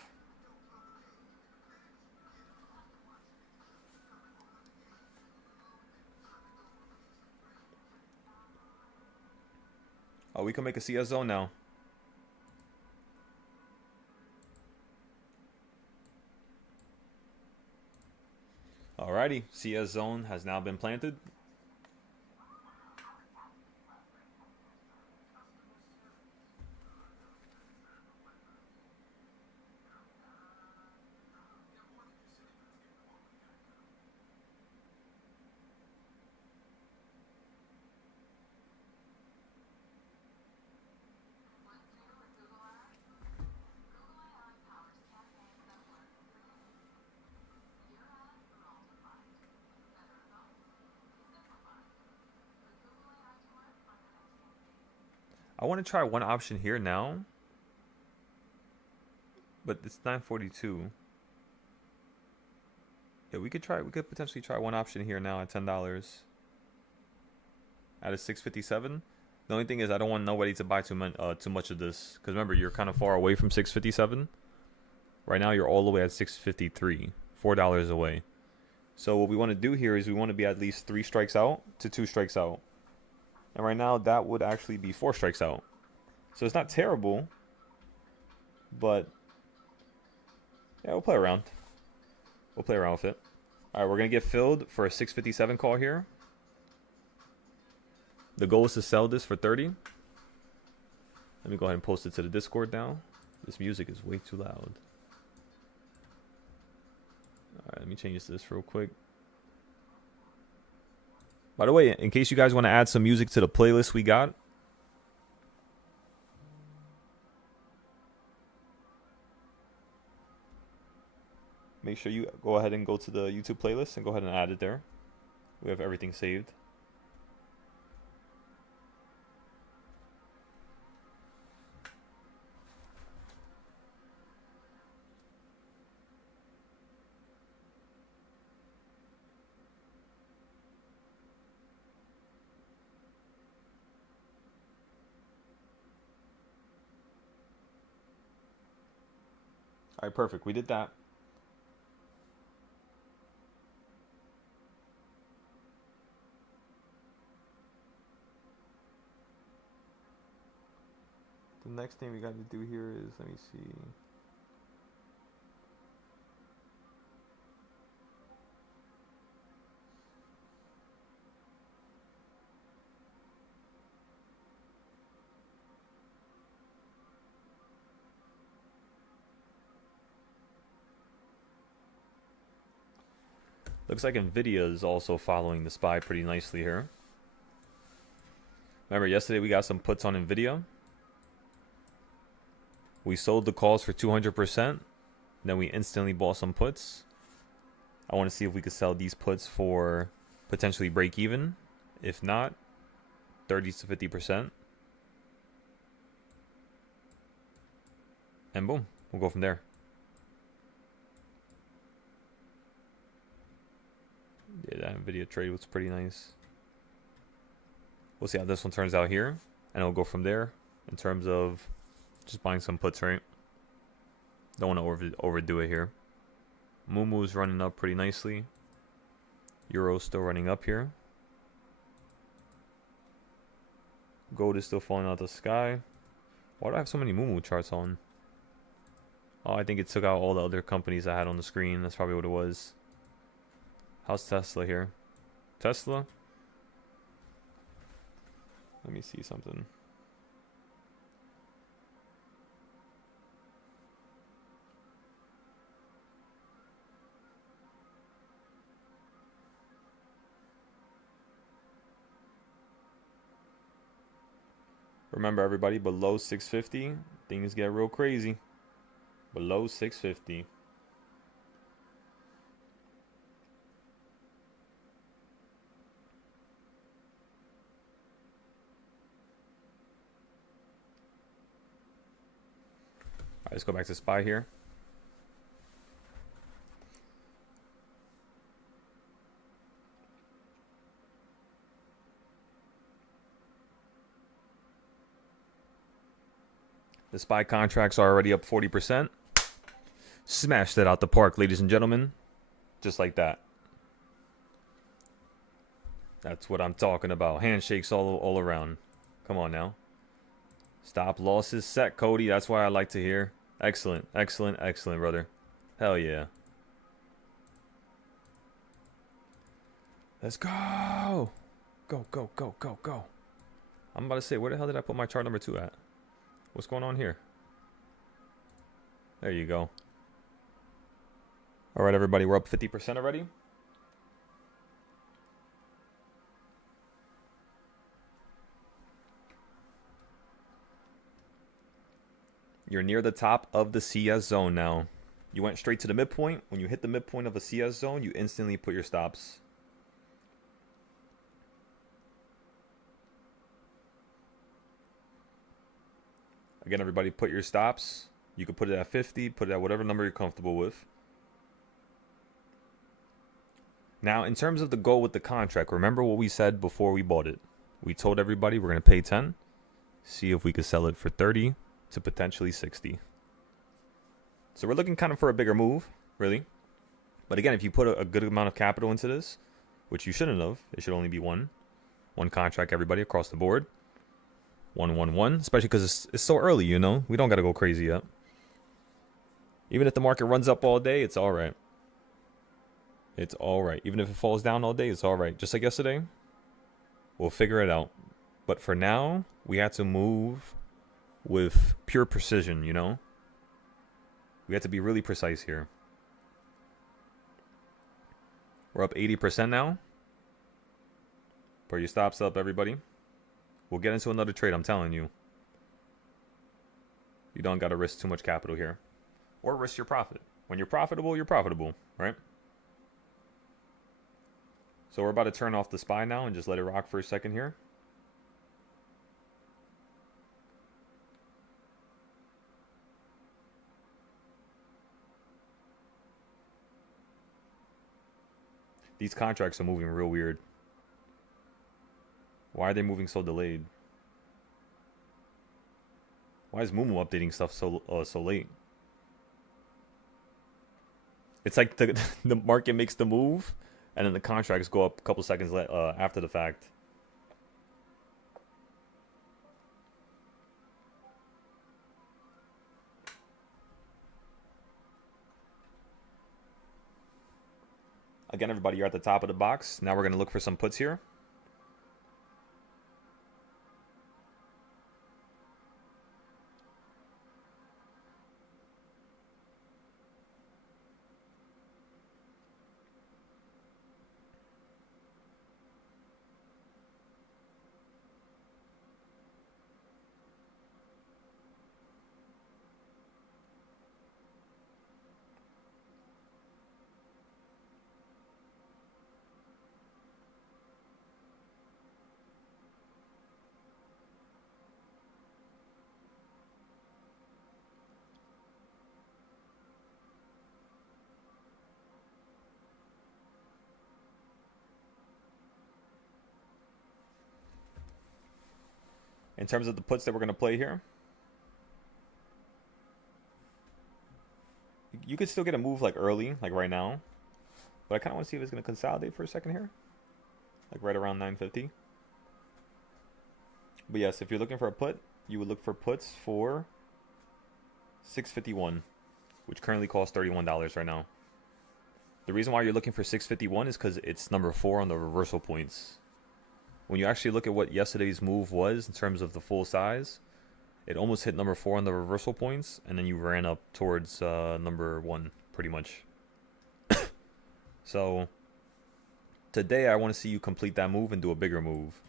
Oh, we can make a CS zone now. Alrighty, CS zone has now been planted. I want to try one option here now, but it's 9:42. Yeah, we could potentially try one option here now at $10 at a 657. The only thing is I don't want nobody to buy too much of this, because remember, you're kind of far away from 657. Right now you're all the way at 653, $4 away. So what we want to do here is we want to be at least 3 strikes out to 2 strikes out. And right now, that would actually be 4 strikes out. So it's not terrible. But, yeah, we'll play around. We'll play around with it. Alright, we're going to get filled for a 657 call here. The goal is to sell this for 30. Let me go ahead and post it to the Discord now. This music is way too loud. Alright, let me change this real quick. By the way, in case you guys want to add some music to the playlist we got, make sure you go ahead and go to the YouTube playlist and go ahead and add it there. We have everything saved. Alright, perfect. We did that. The next thing we got to do here is, let me see. Looks like Nvidia is also following the SPY pretty nicely here. Remember, yesterday we got some puts on Nvidia. We sold the calls for 200%. Then we instantly bought some puts. I want to see if we could sell these puts for potentially break even. If not, 30 to 50%. And boom, we'll go from there. Yeah, that Nvidia trade was pretty nice. We'll see how this one turns out here, and it'll go from there in terms of just buying some puts, right? Don't want to overdo it here. Mumu's running up pretty nicely. Euro's still running up here. Gold is still falling out of the sky. Why do I have so many Mumu charts on? Oh, I think it took out all the other companies I had on the screen. That's probably what it was. How's Tesla here? Tesla? Let me see something. Remember, everybody, below 650, things get real crazy. Below 650. All right, let's go back to SPY here. The SPY contracts are already up 40%. Smashed that out the park, ladies and gentlemen. Just like that. That's what I'm talking about. Handshakes all around. Come on now. Stop losses set, Cody. That's why I like to hear. Excellent, excellent, excellent, brother. Hell yeah. Let's go. Go, go, go, go, go. I'm about to say, where the hell did I put my chart number 2 at? What's going on here? There you go. All right, everybody, we're up 50% already. You're near the top of the CS zone now. You went straight to the midpoint. When you hit the midpoint of a CS zone, you instantly put your stops. Again, everybody, put your stops. You can put it at 50, put it at whatever number you're comfortable with. Now, in terms of the goal with the contract, remember what we said before we bought it. We told everybody we're going to pay 10, see if we could sell it for 30 to potentially 60. So we're looking kind of for a bigger move, really. But again, if you put a good amount of capital into this, which you shouldn't have, it should only be one contract, everybody, across the board. 111, especially because it's so early, you know. We don't got to go crazy yet. Even if the market runs up all day, it's all right. It's all right. Even if it falls down all day, it's all right. Just like yesterday, we'll figure it out. But for now, we had to move with pure precision, you know. We had to be really precise here. We're up 80% now. Put your stops up, everybody. We'll get into another trade, I'm telling you. You don't got to risk too much capital here. Or risk your profit. When you're profitable, right? So we're about to turn off the SPY now and just let it rock for a second here. These contracts are moving real weird. Why are they moving so delayed? Why is Mumu updating stuff so late? It's like the market makes the move, and then the contracts go up a couple seconds after the fact. Again, everybody, you're at the top of the box. Now we're going to look for some puts here. In terms of the puts that we're going to play here, you could still get a move like early, like right now. But I kind of want to see if it's going to consolidate for a second here. Like right around 950. But yes, if you're looking for a put, you would look for puts for 651, which currently costs $31 right now. The reason why you're looking for 651 is because it's number 4 on the reversal points. When you actually look at what yesterday's move was in terms of the full size, it almost hit number 4 on the reversal points, and then you ran up towards number 1, pretty much. So, today I want to see you complete that move and do a bigger move.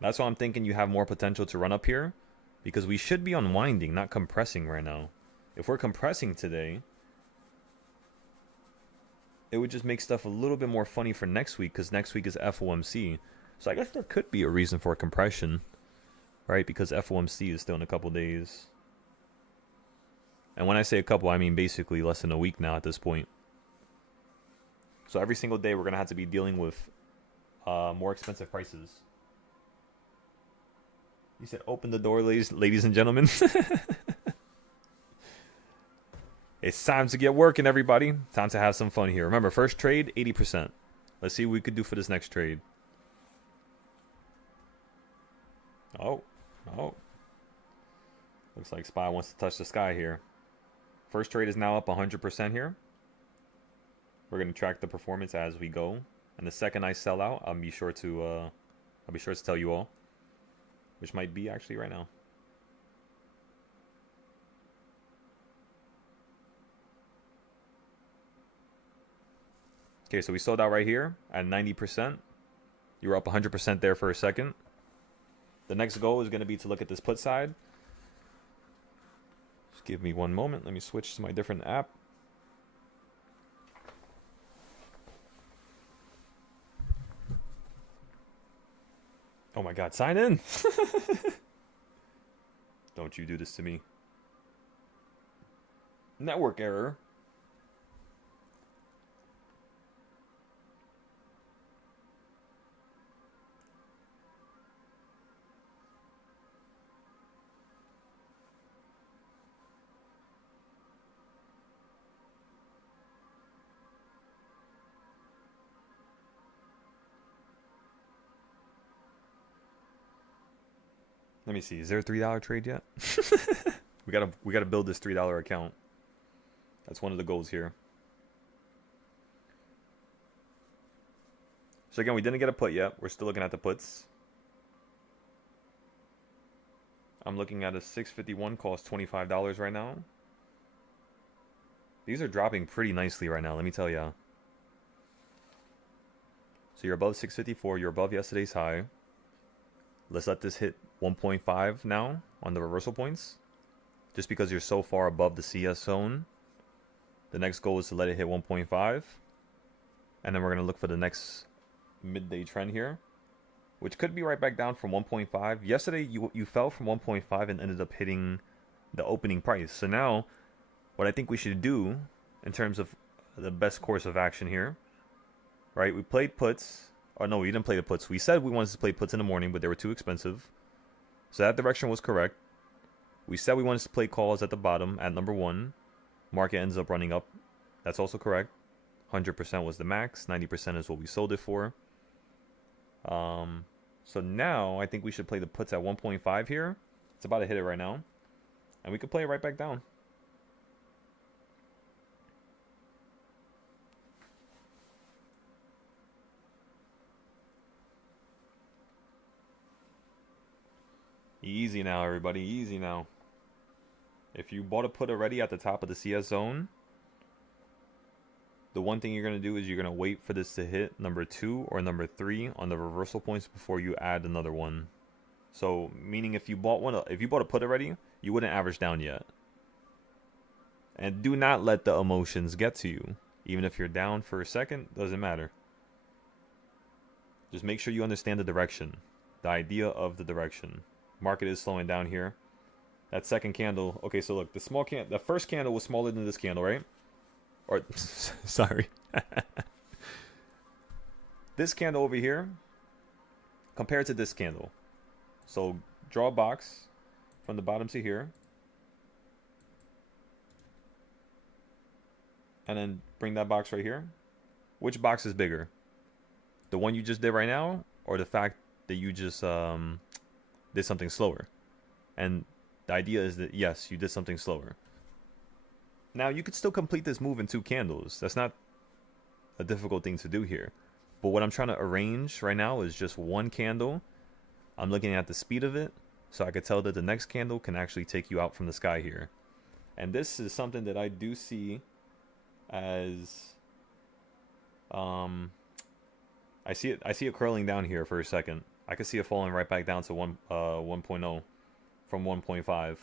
That's why I'm thinking you have more potential to run up here, because we should be unwinding, not compressing right now. If we're compressing today, it would just make stuff a little bit more funny for next week, because next week is FOMC. So I guess there could be a reason for a compression, right? Because FOMC is still in a couple days. And when I say a couple, I mean basically less than a week now at this point. So every single day we're going to have to be dealing with more expensive prices. You said open the door, ladies and gentlemen. It's time to get working, everybody. Time to have some fun here. Remember, first trade, 80%. Let's see what we could do for this next trade. Oh. Looks like SPY wants to touch the sky here. First trade is now up 100% here. We're going to track the performance as we go. And the second I sell out, I'll be sure to tell you all. Which might be actually right now. Okay, so we sold out right here at 90%. You were up 100% there for a second. The next goal is going to be to look at this put side. Just give me one moment. Let me switch to my different app. Oh my God, sign in. Don't you do this to me. Network error. Let me see. Is there a $3 trade yet? we gotta build this $3 account. That's one of the goals here. So again, we didn't get a put yet. We're still looking at the puts. I'm looking at a 651 cost $25 right now. These are dropping pretty nicely right now, let me tell ya. So you're above 654, you're above yesterday's high. Let's let this hit 1.5 now on the reversal points. Just because you're so far above the CS zone. The next goal is to let it hit 1.5. And then we're going to look for the next midday trend here. Which could be right back down from 1.5. Yesterday you fell from 1.5 and ended up hitting the opening price. So now what I think we should do in terms of the best course of action here. Right, we played puts. Oh no, we didn't play the puts. We said we wanted to play puts in the morning, but they were too expensive. So that direction was correct. We said we wanted to play calls at the bottom at number 1. Market ends up running up. That's also correct. 100% was the max. 90% is what we sold it for. So now I think we should play the puts at 1.5 here. It's about to hit it right now. And we could play it right back down. Easy now, everybody. Easy now. If you bought a put already at the top of the CS zone, the one thing you're going to do is you're going to wait for this to hit number 2 or number 3 on the reversal points before you add another one. So, meaning if you bought a put already, you wouldn't average down yet. And do not let the emotions get to you. Even if you're down for a second, doesn't matter. Just make sure you understand the direction. The idea of the direction. Market is slowing down here. That second candle. Okay, so look, the first candle was smaller than this candle, right? Or sorry. This candle over here compared to this candle. So draw a box from the bottom to here. And then bring that box right here. Which box is bigger? The one you just did right now, or the fact that you just did something slower? And the idea is that, yes, you did something slower. Now, you could still complete this move in 2 candles. That's not a difficult thing to do here. But what I'm trying to arrange right now is just 1 candle. I'm looking at the speed of it, so I could tell that the next candle can actually take you out from the sky here. And this is something that I do see as... I see it curling down here for a second. I can see it falling right back down to 1.0 from 1.5.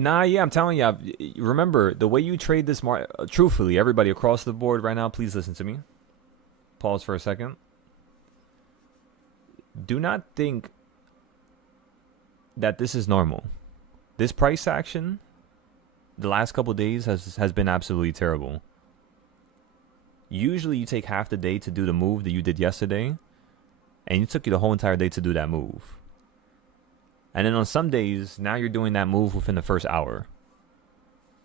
Nah, yeah, I'm telling you. Remember, the way you trade this market, truthfully, everybody across the board right now, please listen to me. Pause for a second. Do not think that this is normal. This price action, the last couple days, has been absolutely terrible. Usually you take half the day to do the move that you did yesterday, and it took you the whole entire day to do that move. And then on some days, now you're doing that move within the first hour.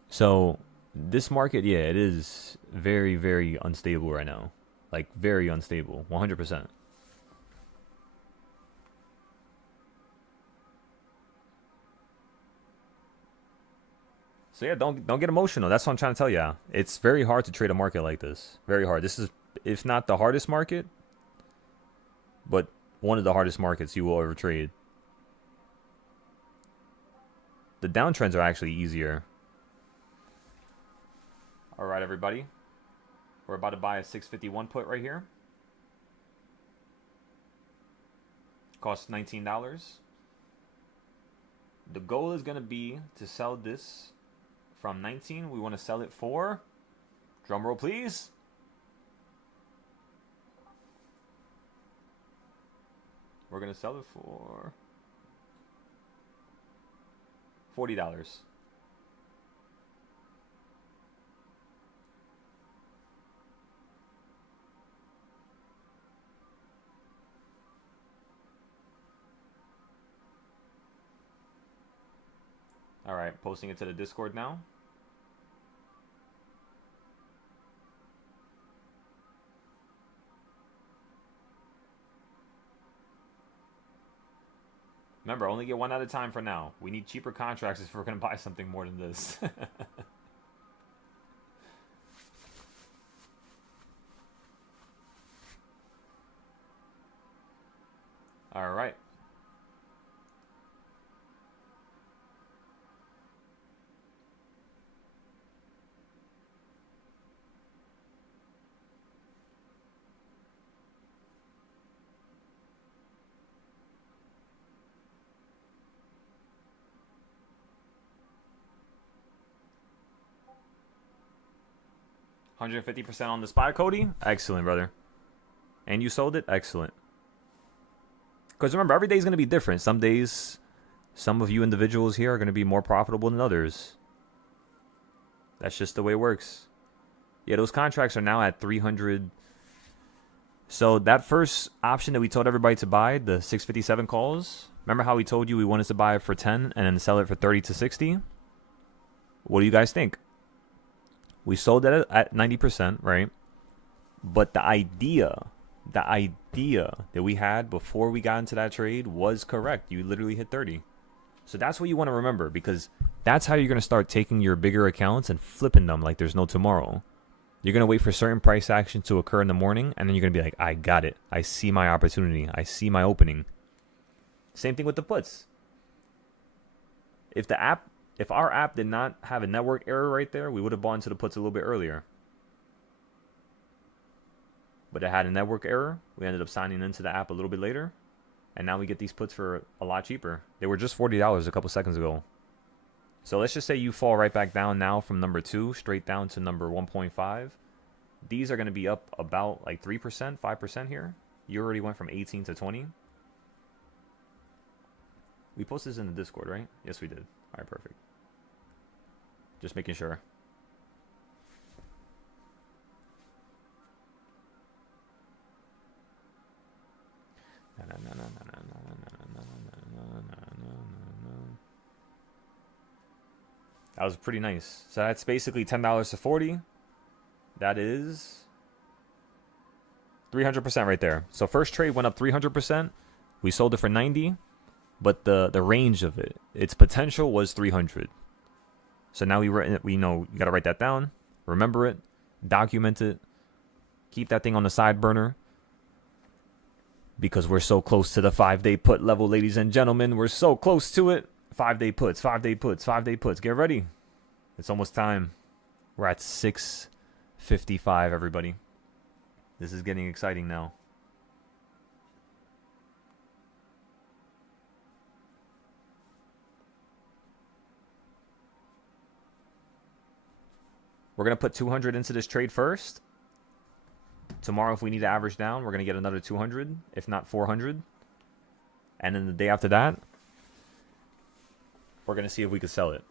So this market, yeah, it is very, very unstable right now. Like, very unstable, 100%. So yeah, don't get emotional. That's what I'm trying to tell you. It's very hard to trade a market like this. Very hard. This is, if not the hardest market, but one of the hardest markets you will ever trade. The downtrends are actually easier. All right, everybody. We're about to buy a 651 put right here. Costs $19. The goal is going to be to sell this from 19. We want to sell it for, drum roll please, we're going to sell it for $40. All right, posting it to the Discord now. Remember, only get one at a time for now. We need cheaper contracts if we're going to buy something more than this. All right. $150% on the spy, Cody. Excellent, brother. And you sold it? Excellent. Because remember, every day is going to be different. Some days, some of you individuals here are going to be more profitable than others. That's just the way it works. Yeah, those contracts are now at 300. So that first option that we told everybody to buy, the 657 calls, remember how we told you we wanted to buy it for 10 and then sell it for 30 to 60? What do you guys think? We sold it at 90%, right? But the idea that we had before we got into that trade was correct. You literally hit 30. So that's what you want to remember, because that's how you're going to start taking your bigger accounts and flipping them like there's no tomorrow. You're going to wait for certain price action to occur in the morning, and then you're going to be like, I got it. I see my opportunity. I see my opening. Same thing with the puts. If our app did not have a network error right there, we would have bought into the puts a little bit earlier. But it had a network error. We ended up signing into the app a little bit later. And now we get these puts for a lot cheaper. They were just $40 a couple seconds ago. So let's just say you fall right back down now from number 2 straight down to number 1.5. These are going to be up about like 3%, 5% here. You already went from 18 to 20. We posted this in the Discord, right? Yes, we did. All right, perfect. Just making sure. That was pretty nice. So that's basically $10 to 40. That is 300% right there. So first trade went up 300%. We sold it for 90, but the range of it, its potential was 300. So now we know you got to write that down, remember it, document it, keep that thing on the side burner, because we're so close to the 5-day put level, ladies and gentlemen. We're so close to it. 5-day puts, 5-day puts, 5-day puts. Get ready. It's almost time. We're at 6:55, everybody. This is getting exciting now. We're going to put 200 into this trade first. Tomorrow, if we need to average down, we're going to get another 200, if not 400. And then the day after that, we're going to see if we can sell it.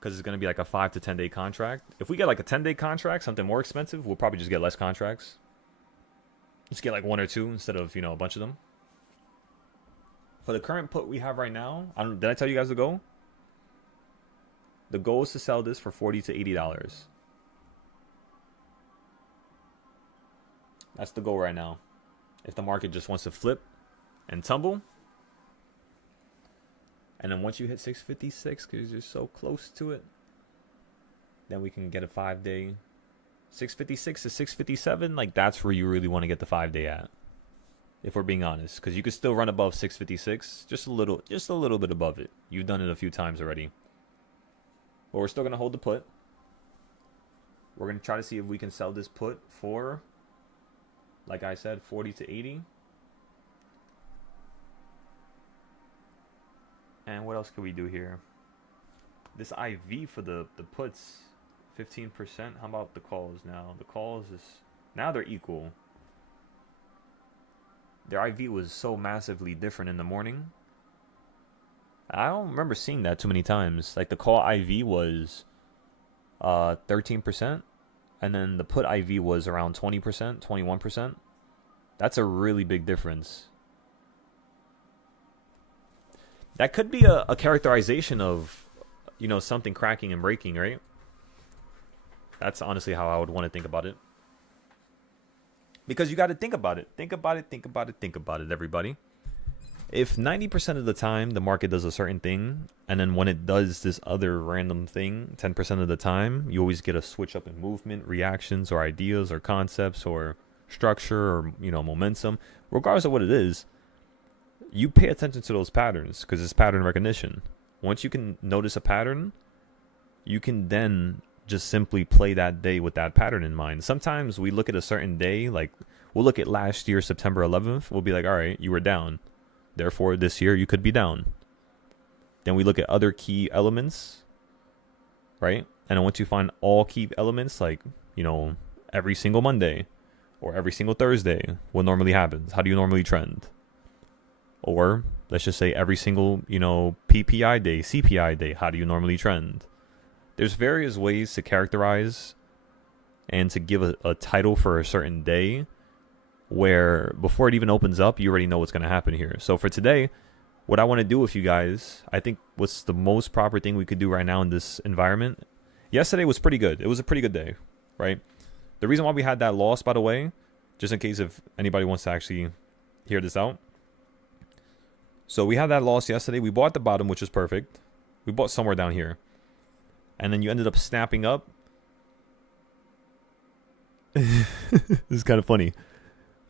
Because it's going to be like a 5 to 10 day contract. If we get like a 10-day contract, something more expensive, we'll probably just get less contracts. Just get like 1 or 2 instead of, a bunch of them. For the current put we have right now, did I tell you guys the goal? The goal is to sell this for $40 to $80. That's the goal right now. If the market just wants to flip and tumble. And then once you hit 656, because you're so close to it, then we can get a 5-day. 656 to 657, like that's where you really want to get the 5-day at. If we're being honest. Because you could still run above 656. Just a little bit above it. You've done it a few times already. But we're still going to hold the put. We're going to try to see if we can sell this put for, like I said, 40 to 80. And what else can we do here? This IV for the puts, 15%. How about the calls now? The calls is, now they're equal. Their IV was so massively different in the morning. I don't remember seeing that too many times. Like the call IV was 13%. And then the put IV was around 20%, 21%. That's a really big difference. That could be a characterization of, something cracking and breaking, right? That's honestly how I would want to think about it. Because you got to think about it. Think about it, everybody. If 90% of the time the market does a certain thing, and then when it does this other random thing, 10% of the time, you always get a switch up in movement, reactions, or ideas, or concepts, or structure, or, momentum, regardless of what it is, you pay attention to those patterns because it's pattern recognition. Once you can notice a pattern, you can then just simply play that day with that pattern in mind. Sometimes we look at a certain day, like we'll look at last year, September 11th. We'll be like, all right, you were down. Therefore, this year you could be down. Then we look at other key elements, right? And once you find all key elements, like, every single Monday or every single Thursday, what normally happens? How do you normally trend? Or let's just say every single, PPI day, CPI day, how do you normally trend? There's various ways to characterize and to give a title for a certain day where before it even opens up, you already know what's going to happen here. So for today, what I want to do with you guys, I think what's the most proper thing we could do right now in this environment. Yesterday was pretty good. It was a pretty good day, right? The reason why we had that loss, by the way, just in case if anybody wants to actually hear this out. So we had that loss yesterday. We bought the bottom, which is perfect. We bought somewhere down here. And then you ended up snapping up. This is kind of funny.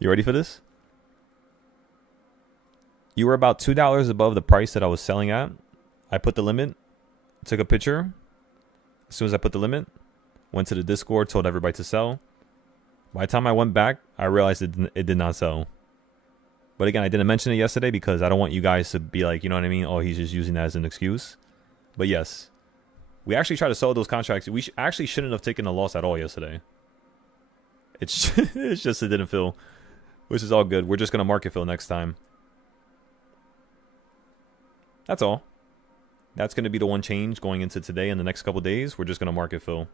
You ready for this? You were about $2 above the price that I was selling at. I put the limit, took a picture. As soon as I put the limit, went to the Discord, told everybody to sell. By the time I went back, I realized it did not sell. But again, I didn't mention it yesterday because I don't want you guys to be like, you know what I mean? Oh, he's just using that as an excuse. But yes, We actually tried to sell those contracts. We actually shouldn't have taken a loss at all yesterday. It's it's just it didn't fill, which is all good. We're just gonna market fill next time. That's all. That's gonna be the one change going into today and the next couple days. We're just gonna market fill.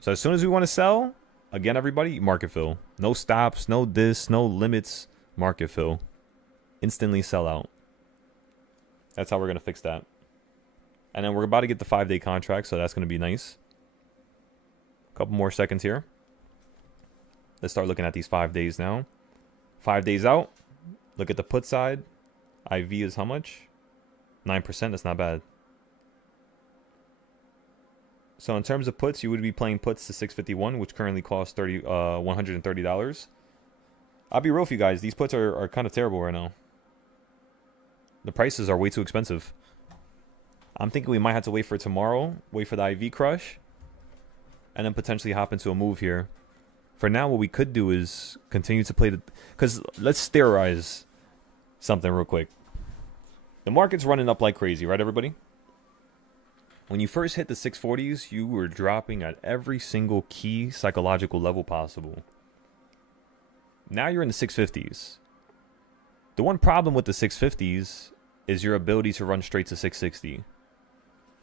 So as soon as we want to sell, again, everybody, market fill. No stops, no this, no limits. Market fill. Instantly sell out. That's how we're gonna fix that. And then we're about to get the 5-day contract, so that's gonna be nice. Couple more seconds here. Let's start looking at these 5 days now. 5 days out. Look at the put side. IV is how much? 9%. That's not bad. So in terms of puts, you would be playing puts to 651, which currently costs $130. I'll be real with you guys. These puts are kind of terrible right now. The prices are way too expensive. I'm thinking we might have to wait for tomorrow. Wait for the IV crush. And then potentially hop into a move here. For now, what we could do is continue to play the... Because let's theorize something real quick. The market's running up like crazy, right, everybody? When you first hit the 640s, you were dropping at every single key psychological level possible. Now you're in the 650s. The one problem with the 650s is your ability to run straight to 660.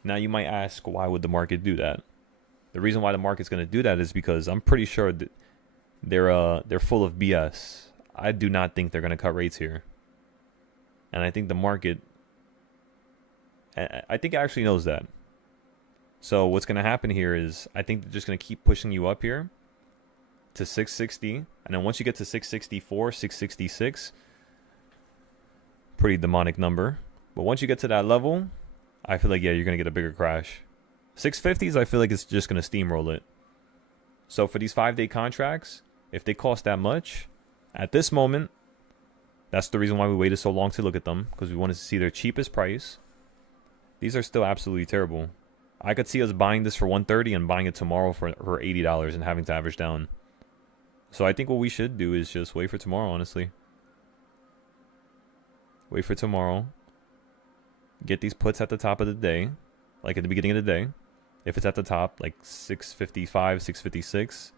Now you might ask, why would the market do that? The reason why the market's going to do that is because I'm pretty sure that they're full of BS. I do not think they're going to cut rates here. And I think the market, I think it actually knows that. So what's going to happen here is I think they're just going to keep pushing you up here to 660. And then once you get to 664, 666, pretty demonic number. But once you get to that level, I feel like, yeah, you're going to get a bigger crash. 650s, I feel like it's just going to steamroll it. So for these 5-day contracts, if they cost that much, at this moment, that's the reason why we waited so long to look at them, because we wanted to see their cheapest price. These are still absolutely terrible. I could see us buying this for $130 and buying it tomorrow for $80 and having to average down. So I think what we should do is just wait for tomorrow, honestly. Wait for tomorrow. Get these puts at the top of the day, like at the beginning of the day. If it's at the top, like 655, 656.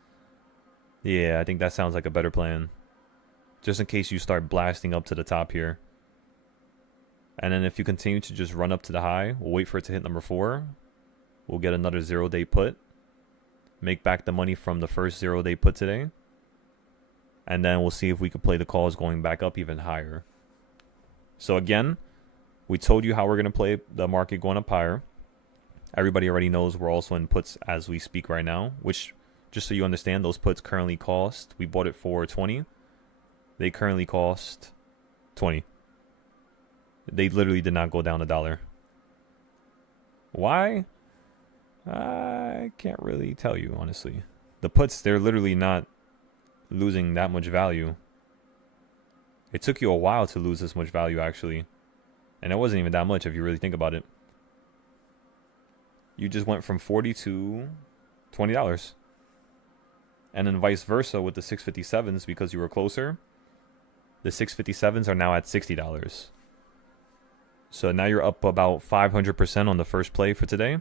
Yeah, I think that sounds like a better plan. Just in case you start blasting up to the top here. And then if you continue to just run up to the high, we'll wait for it to hit number 4. We'll get another 0-day put. Make back the money from the first 0-day put today. And then we'll see if we could play the calls going back up even higher. So again, we told you how we're going to play the market going up higher. Everybody already knows we're also in puts as we speak right now, which, just so you understand, those puts currently cost, we bought it for 20. They currently cost 20. They literally did not go down $1. Why? I can't really tell you, honestly. The puts, they're literally not losing that much value. It took you a while to lose this much value, actually. And it wasn't even that much if you really think about it. You just went from $40 to $20. And then vice versa with the 657s, because you were closer. The 657s are now at $60. So now you're up about 500% on the first play for today.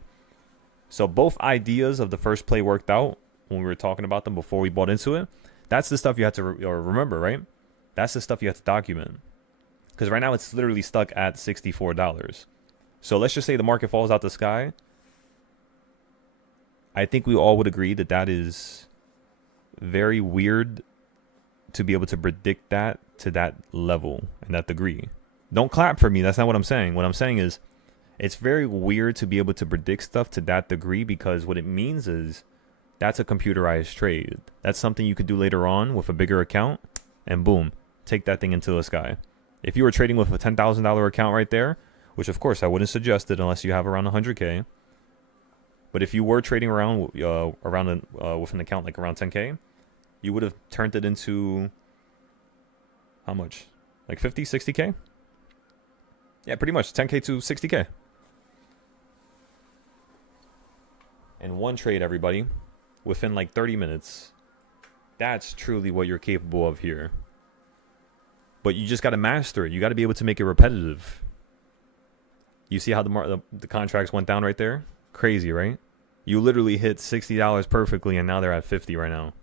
So both ideas of the first play worked out when we were talking about them before we bought into it. That's the stuff you have to remember, right? That's the stuff you have to document. Because right now it's literally stuck at $64. So let's just say the market falls out the sky. I think we all would agree that that is very weird to be able to predict that to that level and that degree. Don't clap for me. That's not what I'm saying. What I'm saying is it's very weird to be able to predict stuff to that degree, because what it means is that's a computerized trade. That's something you could do later on with a bigger account and boom, take that thing into the sky. If you were trading with a $10,000 account right there, which of course I wouldn't suggest it unless you have around 100K. But if you were trading around with an account like around 10K, you would have turned it into how much? Like 50, 60K? Yeah, pretty much 10K to 60K. In one trade, everybody, within like 30 minutes. That's truly what you're capable of here. But you just got to master it. You got to be able to make it repetitive. You see how the contracts went down right there? Crazy, right? You literally hit $60 perfectly, and now they're at 50 right now.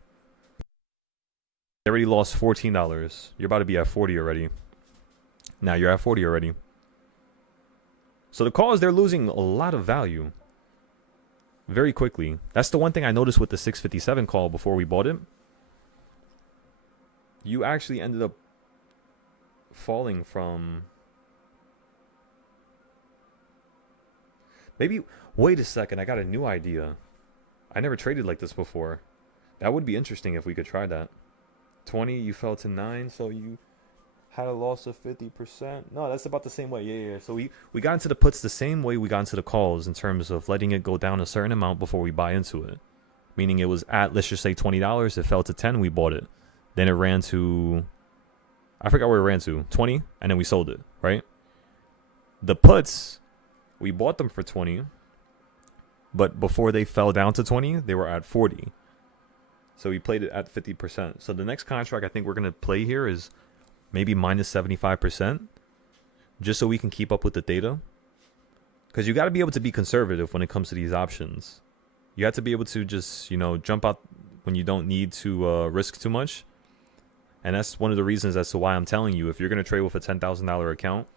They already lost $14. You're about to be at 40 already. Now you're at 40 already. So the calls, they're losing a lot of value very quickly. That's the one thing I noticed with the 657 call before we bought it. You actually ended up falling from... Maybe... Wait a second, I got a new idea. I never traded like this before. That would be interesting if we could try that. 20, you fell to 9, so you had a loss of 50%. No, that's about the same way. Yeah. So we got into the puts the same way we got into the calls in terms of letting it go down a certain amount before we buy into it. Meaning it was at, let's just say $20, it fell to 10, we bought it. Then it ran to, I forgot where it ran to, 20, and then we sold it, right? The puts, we bought them for 20, but before they fell down to 20, they were at 40. So we played it at 50%. So the next contract I think we're going to play here is maybe minus 75%, just so we can keep up with the data. Because you got to be able to be conservative when it comes to these options. You have to be able to just, jump out when you don't need to risk too much. And that's one of the reasons as to why I'm telling you, if you're going to trade with a $10,000 account,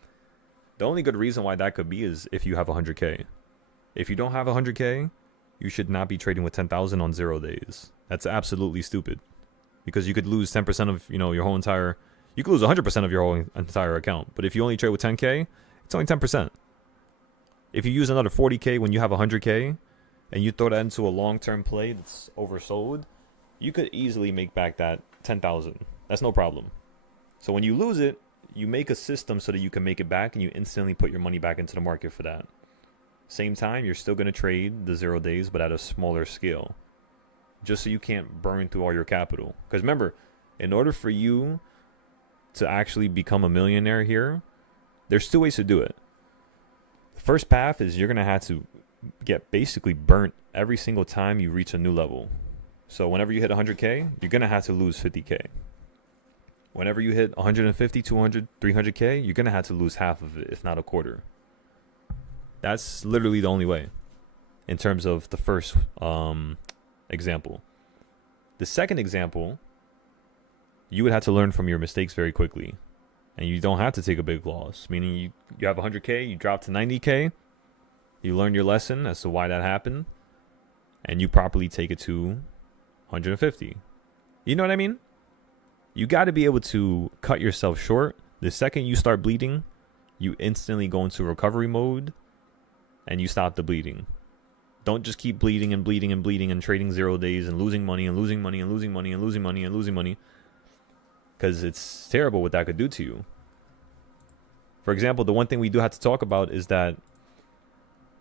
the only good reason why that could be is if you have 100K. If you don't have 100K, you should not be trading with 10,000 on 0 days. That's absolutely stupid. Because you could lose 10% of, your whole entire... You could lose 100% of your whole entire account. But if you only trade with 10K, it's only 10%. If you use another 40K when you have 100K, and you throw that into a long-term play that's oversold, you could easily make back that 10,000. That's no problem. So when you lose it, you make a system so that you can make it back, and you instantly put your money back into the market for that. Same time, you're still going to trade the 0 days, but at a smaller scale. Just so you can't burn through all your capital. Because remember, in order for you to actually become a millionaire here, there's 2 ways to do it. The first path is you're going to have to get basically burnt every single time you reach a new level. So whenever you hit 100K, you're going to have to lose 50K. Whenever you hit 150, 200, 300K, you're going to have to lose half of it, if not a quarter. That's literally the only way in terms of the first example. The second example, you would have to learn from your mistakes very quickly. And you don't have to take a big loss. Meaning you have 100K, you drop to 90K, you learn your lesson as to why that happened, and you properly take it to 150. You know what I mean? You got to be able to cut yourself short. The second you start bleeding, you instantly go into recovery mode, and you stop the bleeding. Don't just keep bleeding and bleeding and bleeding and trading 0 days and losing money and losing money and losing money and losing money and losing money. Because it's terrible what that could do to you. For example, the one thing we do have to talk about is that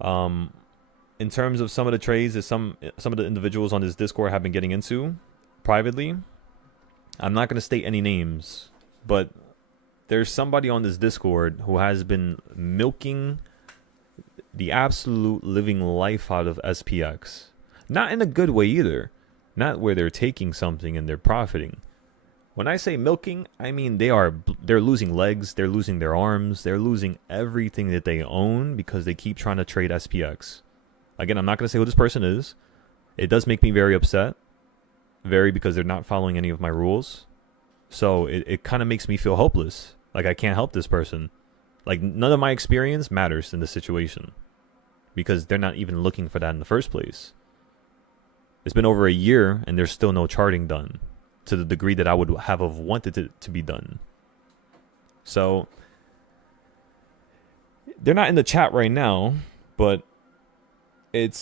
in terms of some of the trades that some of the individuals on this Discord have been getting into privately, I'm not going to state any names, but there's somebody on this Discord who has been milking the absolute living life out of SPX. Not in a good way either. Not where they're taking something and they're profiting. When I say milking, I mean they're losing legs, they're losing their arms, they're losing everything that they own because they keep trying to trade SPX. Again, I'm not going to say who this person is. It does make me very upset. Because they're not following any of my rules. So it kind of makes me feel hopeless. Like I can't help this person. Like none of my experience matters in this situation. Because they're not even looking for that in the first place. It's been over a year and there's still no charting done. To the degree that I would have wanted it to be done. So they're not in the chat right now, but it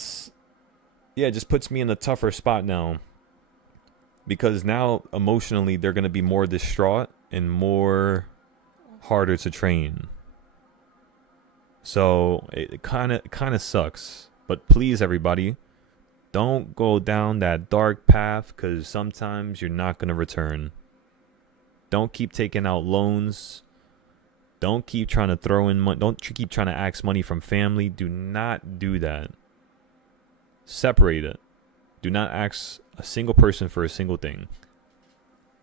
just puts me in a tougher spot now. Because now emotionally they're going to be more distraught and more harder to train. So it kind of sucks. But please, everybody, don't go down that dark path, because sometimes you're not going to return. Don't keep taking out loans. Don't keep trying to throw in money. Don't keep trying to ask money from family. Do not do that. Separate it. Do not ask a single person for a single thing.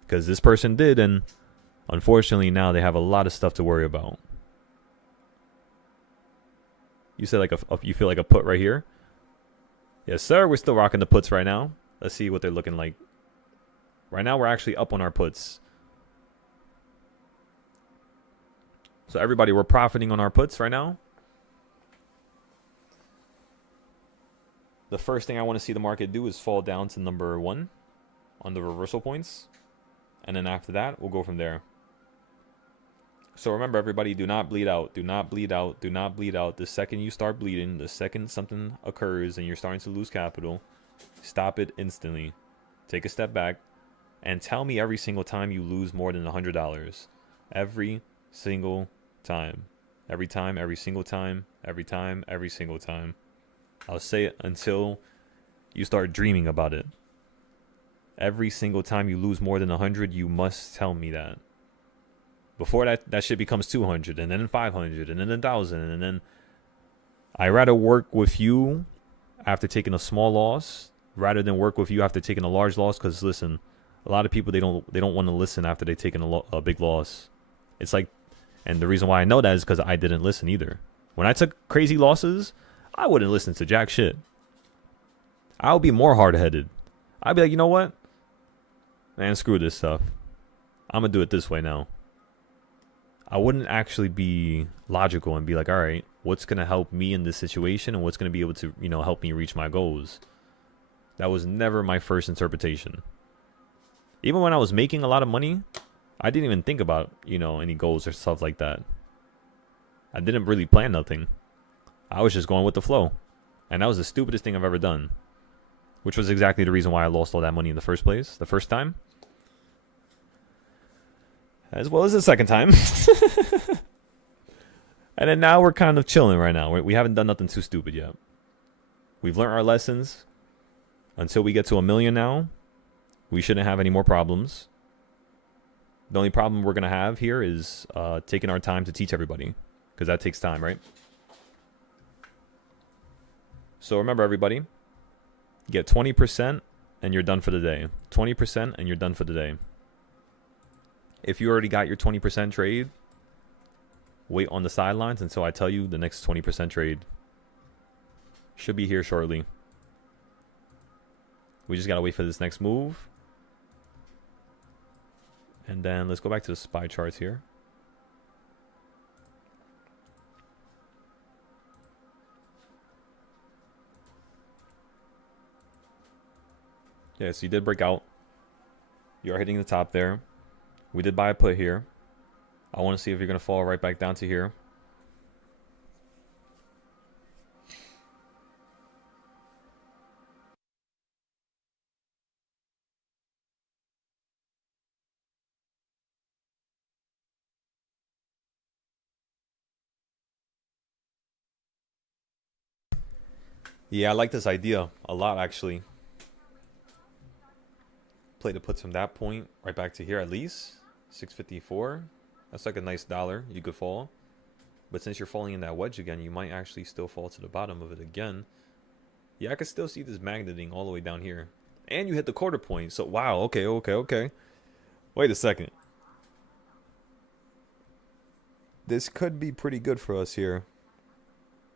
Because this person did, and unfortunately now they have a lot of stuff to worry about. You said like you feel like a put right here. Yes, sir. We're still rocking the puts right now. Let's see what they're looking like. Right now, we're actually up on our puts. So everybody, we're profiting on our puts right now. The first thing I want to see the market do is fall down to number 1 on the reversal points. And then after that, we'll go from there. So remember, everybody, do not bleed out. Do not bleed out. Do not bleed out. The second you start bleeding, the second something occurs and you're starting to lose capital, stop it instantly. Take a step back and tell me every single time you lose more than $100. Every single time. Every time, every single time, every time, every single time. I'll say it until you start dreaming about it. Every single time you lose more than 100, you must tell me that. Before that shit becomes 200, and then 500, and then 1,000, and then I rather work with you after taking a small loss rather than work with you after taking a large loss. Because listen, a lot of people they don't want to listen after they've taken a big loss. It's like, and the reason why I know that is because I didn't listen either. When I took crazy losses, I wouldn't listen to jack shit. I would be more hard-headed. I'd be like, you know what? Man, screw this stuff. I'm going to do it this way now. I wouldn't actually be logical and be like, all right, what's going to help me in this situation and what's going to be able to, help me reach my goals? That was never my first interpretation. Even when I was making a lot of money, I didn't even think about, any goals or stuff like that. I didn't really plan nothing. I was just going with the flow. And that was the stupidest thing I've ever done. Which was exactly the reason why I lost all that money in the first place, the first time. As well as the second time. And then now we're kind of chilling right now. We haven't done nothing too stupid yet. We've learned our lessons. Until we get to 1 million now, we shouldn't have any more problems. The only problem we're going to have here is taking our time to teach everybody. Because that takes time, right? So remember, everybody. Get 20% and you're done for the day. 20% and you're done for the day. If you already got your 20% trade, wait on the sidelines until I tell you the next 20% trade. Should be here shortly. We just got to wait for this next move. And then let's go back to the SPY charts here. Yeah, so you did break out. You are hitting the top there. We did buy a put here. I want to see if you're going to fall right back down to here. Yeah, I like this idea a lot, actually. Play the puts from that point right back to here at least. 654. That's like a nice dollar you could fall. But since you're falling in that wedge again, you might actually still fall to the bottom of it again. Yeah, I can still see this magneting all the way down here. And you hit the quarter point. So, wow. Okay. Wait a second. This could be pretty good for us here.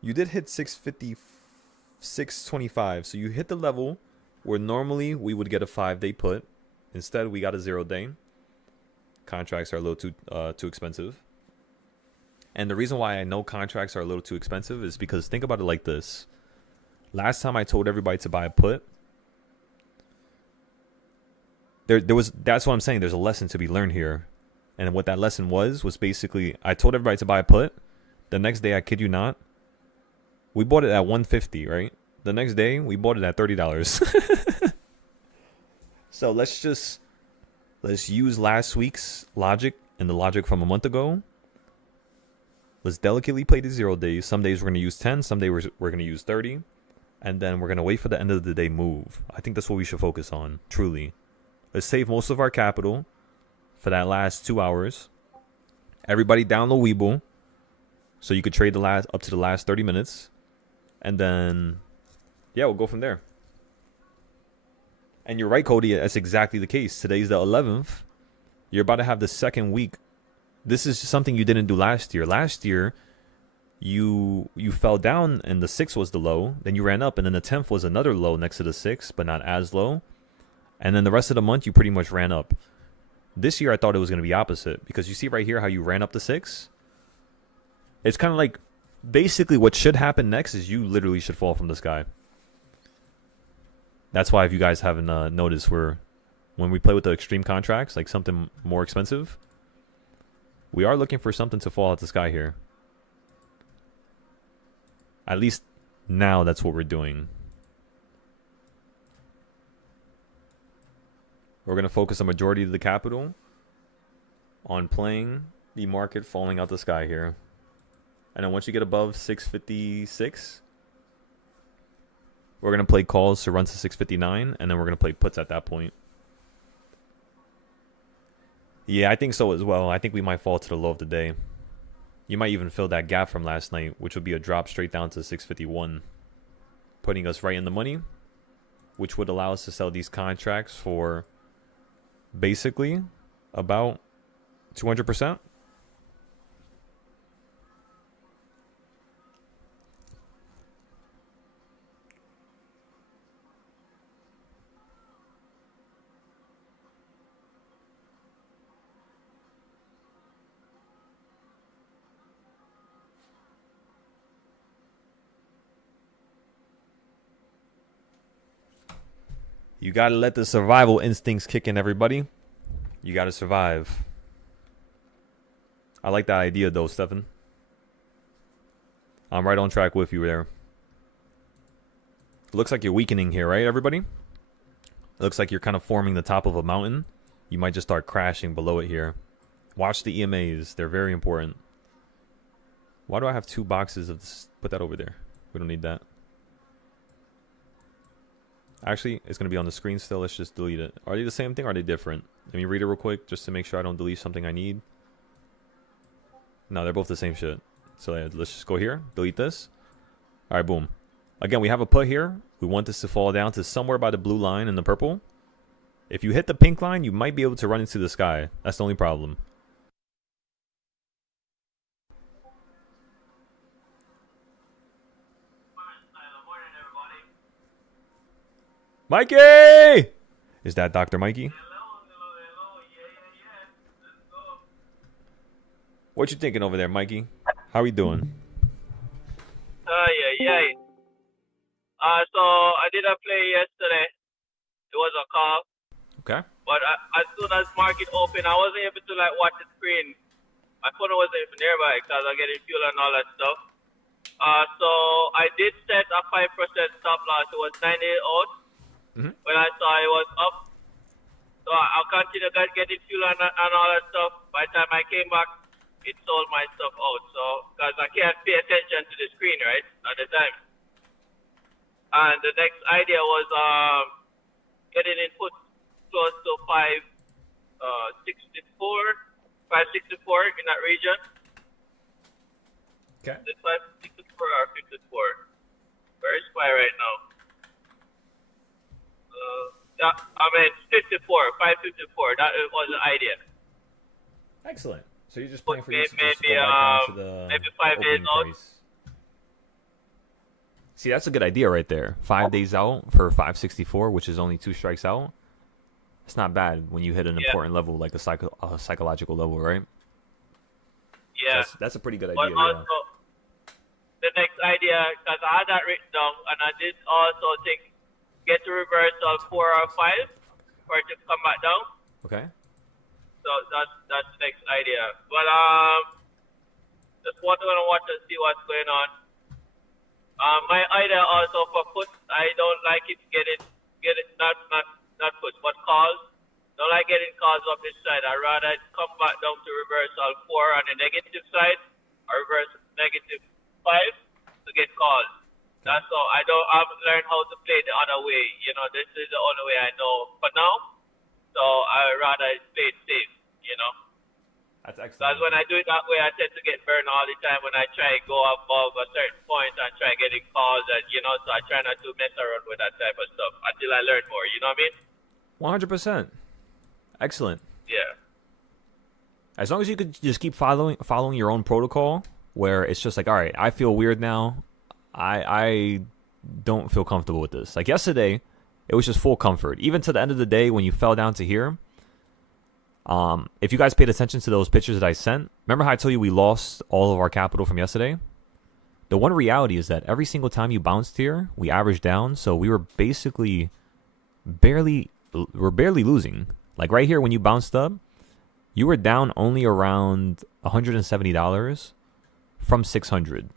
You did hit 650, 625. So you hit the level where normally we would get a 5-day put. Instead, we got a 0-day. Contracts are a little too expensive. And the reason why I know contracts are a little too expensive is because think about it like this. Last time I told everybody to buy a put, that's what I'm saying. There's a lesson to be learned here. And what that lesson was basically I told everybody to buy a put. The next day, I kid you not, we bought it at $150, right? The next day, we bought it at $30. So let's use last week's logic and the logic from a month ago. Let's delicately play the 0 days. Some days we're going to use 10. Some days we're going to use 30. And then we're going to wait for the end of the day move. I think that's what we should focus on, truly. Let's save most of our capital for that last 2 hours. Everybody download Webull so you could trade up to the last 30 minutes. And then, yeah, we'll go from there. And you're right, Cody. That's exactly the case. Today's the 11th. You're about to have the second week. This is something you didn't do last year. Last year, you fell down and the 6 was the low, then you ran up, and then the 10th was another low next to the 6, but not as low. And then the rest of the month, you pretty much ran up. This year, I thought it was going to be opposite, because you see right here how you ran up the 6? It's kind of like, basically what should happen next is you literally should fall from the sky. That's why if you guys haven't noticed, when we play with the extreme contracts, like something more expensive, we are looking for something to fall out the sky here. At least now that's what we're doing. We're going to focus a majority of the capital on playing the market falling out the sky here. And then once you get above 656, we're going to play calls to run to 659, and then we're going to play puts at that point. Yeah, I think so as well. I think we might fall to the low of the day. You might even fill that gap from last night, which would be a drop straight down to 651, putting us right in the money, which would allow us to sell these contracts for basically about 200%. You gotta let the survival instincts kick in, everybody. You gotta survive. I like that idea, though, Stefan. I'm right on track with you there. It looks like you're weakening here, right, everybody? It looks like you're kind of forming the top of a mountain. You might just start crashing below it here. Watch the EMAs. They're very important. Why do I have 2 boxes of this? Put that over there. We don't need that. Actually, it's going to be on the screen still. Let's just delete it. Are they the same thing or are they different? Let me read it real quick just to make sure I don't delete something I need. No, they're both the same shit. So yeah, let's just go here. Delete this. All right, boom. Again, we have a put here. We want this to fall down to somewhere by the blue line and the purple. If you hit the pink line, you might be able to run into the sky. That's the only problem. Mikey! Is that Dr. Mikey? Hello. Yeah. Let's go. What you thinking over there, Mikey? How we doing? Yeah. So I did a play yesterday. It was a call, Okay. but as soon as market opened, I wasn't able to like watch the screen. My phone wasn't even nearby because I was getting fuel and all that stuff. So I did set a 5% stop loss. It was 98 out. When I saw it was up. So I'll continue getting fuel and all that stuff. By the time I came back, it sold my stuff out. So because I can't pay attention to the screen, right, at the time. And the next idea was getting input close to 564 in that region. Okay. Is it 564 or 54? Where is my right now? Yeah, I mean 54, 554. That was the idea. Excellent. So you're just playing for you to just Maybe, go back down to the maybe 5 days opening out. price. See, that's a good idea right there. 5 days out for 564, which is only 2 strikes out. It's not bad when you hit an important level like a psychological level, right? Yeah. So that's a pretty good But idea. also, the next idea, because I had that written down, and I did also think get to reversal 4 or 5 for it to come back down. Okay. So that's the next idea. But just want to watch and see what's going on. My idea also for puts, I don't like it getting not puts, but calls. Don't like getting calls up this side. I'd rather come back down to reversal 4 on the negative side, or reverse negative 5 to get calls. That's all. I've learned how to play the other way. You know, this is the only way I know for now. So I'd rather play it safe, you know. That's excellent. Because when I do it that way, I tend to get burned all the time when I try to go above a certain point and try getting calls, and you know, so I try not to mess around with that type of stuff until I learn more. You know what I mean? 100%. Excellent. Yeah. As long as you could just keep following your own protocol where it's just like, all right, I feel weird now. I don't feel comfortable with this. Like yesterday, it was just full comfort. Even to the end of the day when you fell down to here, if you guys paid attention to those pictures that I sent, remember how I told you we lost all of our capital from yesterday? The one reality is that every single time you bounced here, we averaged down. So we were basically barely losing. Like right here when you bounced up, you were down only around $170 from 600.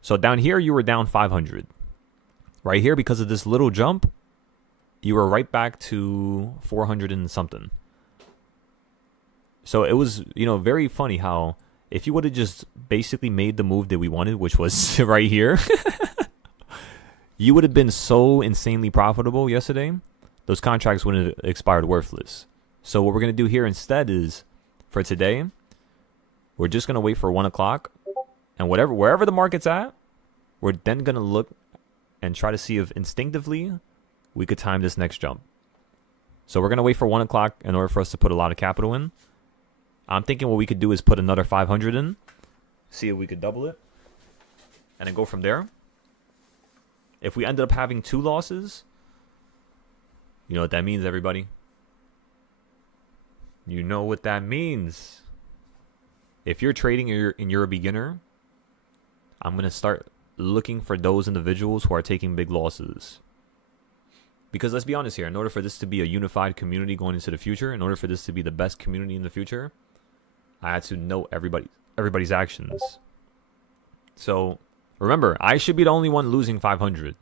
So down here you were down 500. Right here, because of this little jump, you were right back to 400 and something. So it was, very funny how if you would have just basically made the move that we wanted, which was right here, you would have been so insanely profitable yesterday. Those contracts wouldn't have expired worthless. So what we're going to do here instead is, for today, we're just going to wait for 1 o'clock. And wherever the market's at, we're then going to look and try to see if instinctively we could time this next jump. So we're going to wait for 1 o'clock in order for us to put a lot of capital in. I'm thinking what we could do is put another 500 in, see if we could double it, and then go from there. If we ended up having 2 losses, you know what that means, everybody. You know what that means. If you're trading and you're a beginner, I'm going to start looking for those individuals who are taking big losses. Because let's be honest here, in order for this to be a unified community going into the future, in order for this to be the best community in the future, I had to know everybody's actions. So remember, I should be the only one losing 500.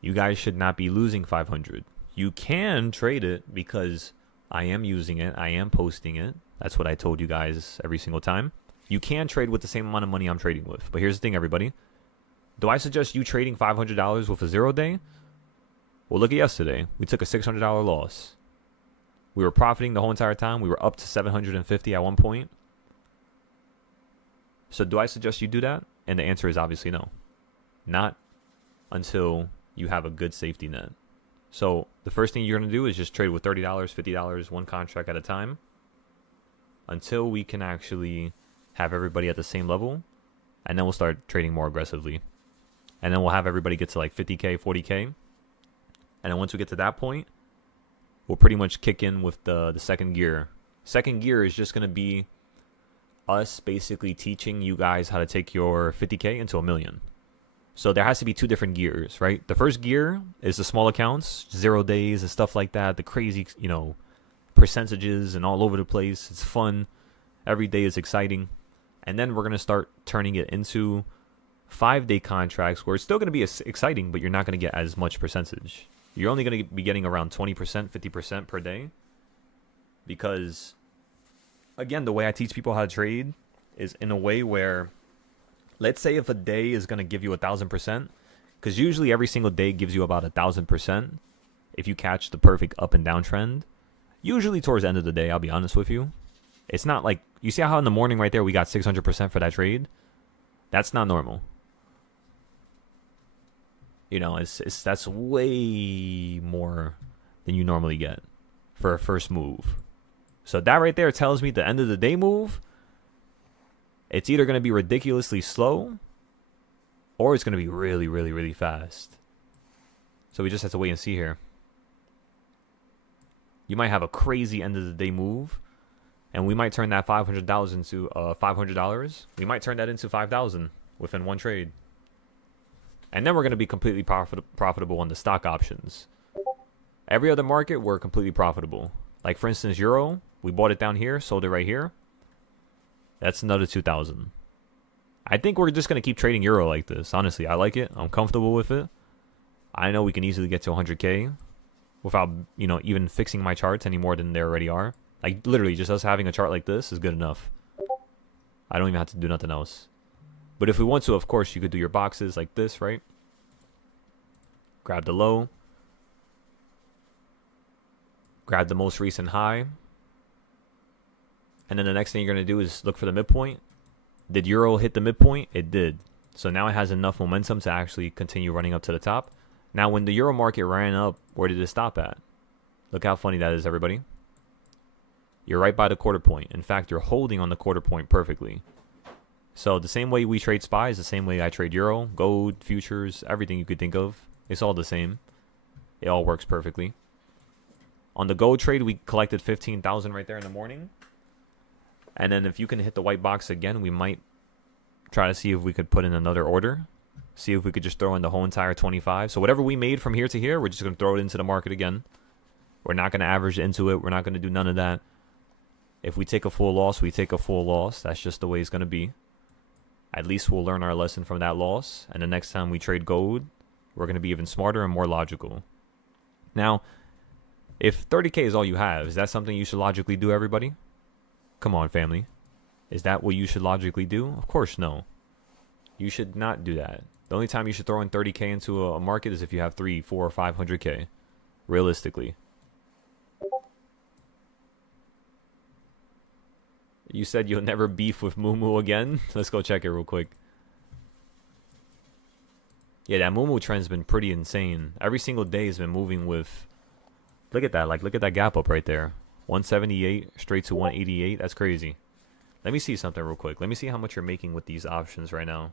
You guys should not be losing 500. You can trade it because I am using it. I am posting it. That's what I told you guys every single time. You can trade with the same amount of money I'm trading with. But here's the thing, everybody. Do I suggest you trading $500 with a 0 day? Well, look at yesterday. We took a $600 loss. We were profiting the whole entire time. We were up to 750 at one point. So do I suggest you do that? And the answer is obviously no. Not until you have a good safety net. So the first thing you're going to do is just trade with $30, $50, one contract at a time, until we can actually have everybody at the same level. And then we'll start trading more aggressively. And then we'll have everybody get to like 50K, 40K. And then once we get to that point, we'll pretty much kick in with the second gear. Second gear is just going to be us basically teaching you guys how to take your 50K into $1 million. So there has to be 2 different gears, right? The first gear is the small accounts, 0 days and stuff like that. The crazy, percentages and all over the place. It's fun. Every day is exciting. And then we're going to start turning it into 5-day contracts where it's still going to be exciting, but you're not going to get as much percentage. You're only going to be getting around 20%, 50% per day. Because, again, the way I teach people how to trade is in a way where, let's say if a day is going to give you 1,000%, because usually every single day gives you about 1,000% if you catch the perfect up and down trend. Usually towards the end of the day, I'll be honest with you. It's not like, you see how in the morning right there we got 600% for that trade? That's not normal. That's way more than you normally get for a first move. So that right there tells me the end of the day move, it's either going to be ridiculously slow or it's going to be really, really, really fast. So we just have to wait and see here. You might have a crazy end of the day move, and we might turn that $500 into $500. We might turn that into 5,000 within one trade. And then we're going to be completely profitable on the stock options. Every other market, we're completely profitable. Like, for instance, Euro, we bought it down here, sold it right here. That's another 2,000. I think we're just going to keep trading Euro like this. Honestly, I like it. I'm comfortable with it. I know we can easily get to 100K without, even fixing my charts any more than they already are. Like, literally, just us having a chart like this is good enough. I don't even have to do nothing else. But if we want to, of course, you could do your boxes like this, right? Grab the low. Grab the most recent high. And then the next thing you're going to do is look for the midpoint. Did Euro hit the midpoint? It did. So now it has enough momentum to actually continue running up to the top. Now, when the Euro market ran up, where did it stop at? Look how funny that is, everybody. You're right by the quarter point. In fact, you're holding on the quarter point perfectly. So the same way we trade SPY is the same way I trade Euro, gold, futures, everything you could think of. It's all the same. It all works perfectly. On the gold trade, we collected 15,000 right there in the morning. And then if you can hit the white box again, we might try to see if we could put in another order. See if we could just throw in the whole entire 25. So whatever we made from here to here, we're just going to throw it into the market again. We're not going to average into it. We're not going to do none of that. If we take a full loss, we take a full loss. That's just the way it's going to be. At least we'll learn our lesson from that loss. And the next time we trade gold, we're going to be even smarter and more logical. Now, if 30K is all you have, is that something you should logically do, everybody? Come on, family. Is that what you should logically do? Of course, no. You should not do that. The only time you should throw in 30K into a market is if you have 3, 4, or 500K. Realistically. You said you'll never beef with Mumu again? Let's go check it real quick. Yeah, that Mumu trend's been pretty insane. Every single day has been moving with... Look at that. Like, look at that gap up right there. 178 straight to 188. That's crazy. Let me see something real quick. Let me see how much you're making with these options right now.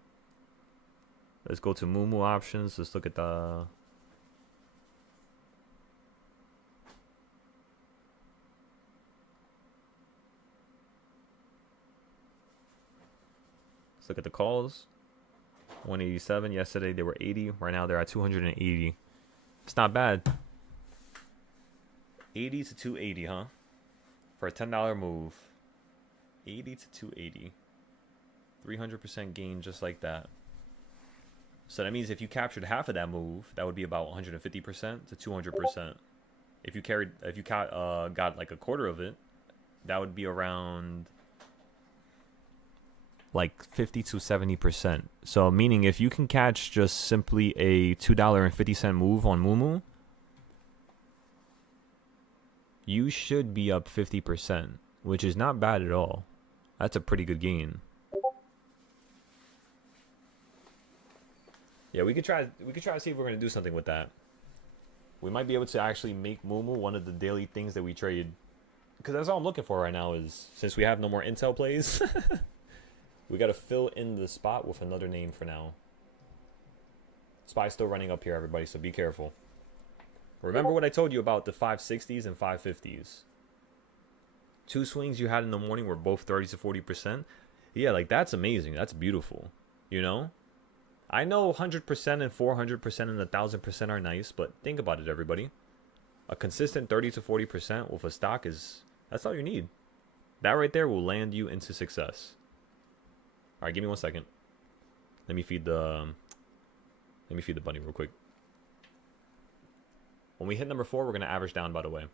Let's go to Mumu options. Let's look at the... Let's look at the calls. 187. Yesterday they were 80. Right now they're at 280. It's not bad. 80 to 280, huh? For a $10 move. 80 to 280. 300% gain just like that. So that means if you captured half of that move, that would be about 150% to 200%. If you got like a quarter of it, that would be around like 50 to 70%. So meaning if you can catch just simply a $2.50 move on Mumu, you should be up 50%, which is not bad at all. That's a pretty good gain. Yeah, we could try to see if we're gonna do something with that. We might be able to actually make Mumu one of the daily things that we trade. Because that's all I'm looking for right now is, since we have no more Intel plays, we gotta fill in the spot with another name for now. Spy's still running up here, everybody, so be careful. Remember what I told you about the 560s and 550s? Two swings you had in the morning were both 30 to 40%. Yeah, like that's amazing. That's beautiful. You know? I know 100% and 400% and 1,000% are nice, but think about it, everybody. A consistent 30 to 40% with a stock that's all you need. That right there will land you into success. All right, give me 1 second. Let me feed the bunny real quick. When we hit number 4, we're gonna average down, by the way.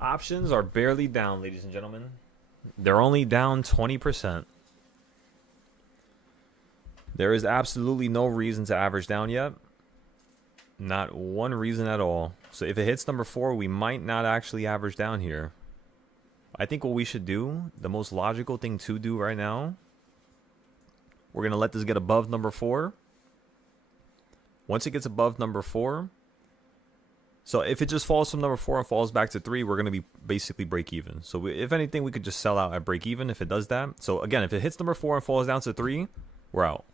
Options are barely down, ladies and gentlemen. They're only down 20%. There is absolutely no reason to average down yet. Not one reason at all. So if it hits number 4, we might not actually average down here. I think what we should do, the most logical thing to do right now, we're going to let this get above number 4. Once it gets above number 4, so if it just falls from number 4 and falls back to 3, we're going to be basically break even. So if anything, we could just sell out at break even if it does that. So again, if it hits number 4 and falls down to 3, we're out.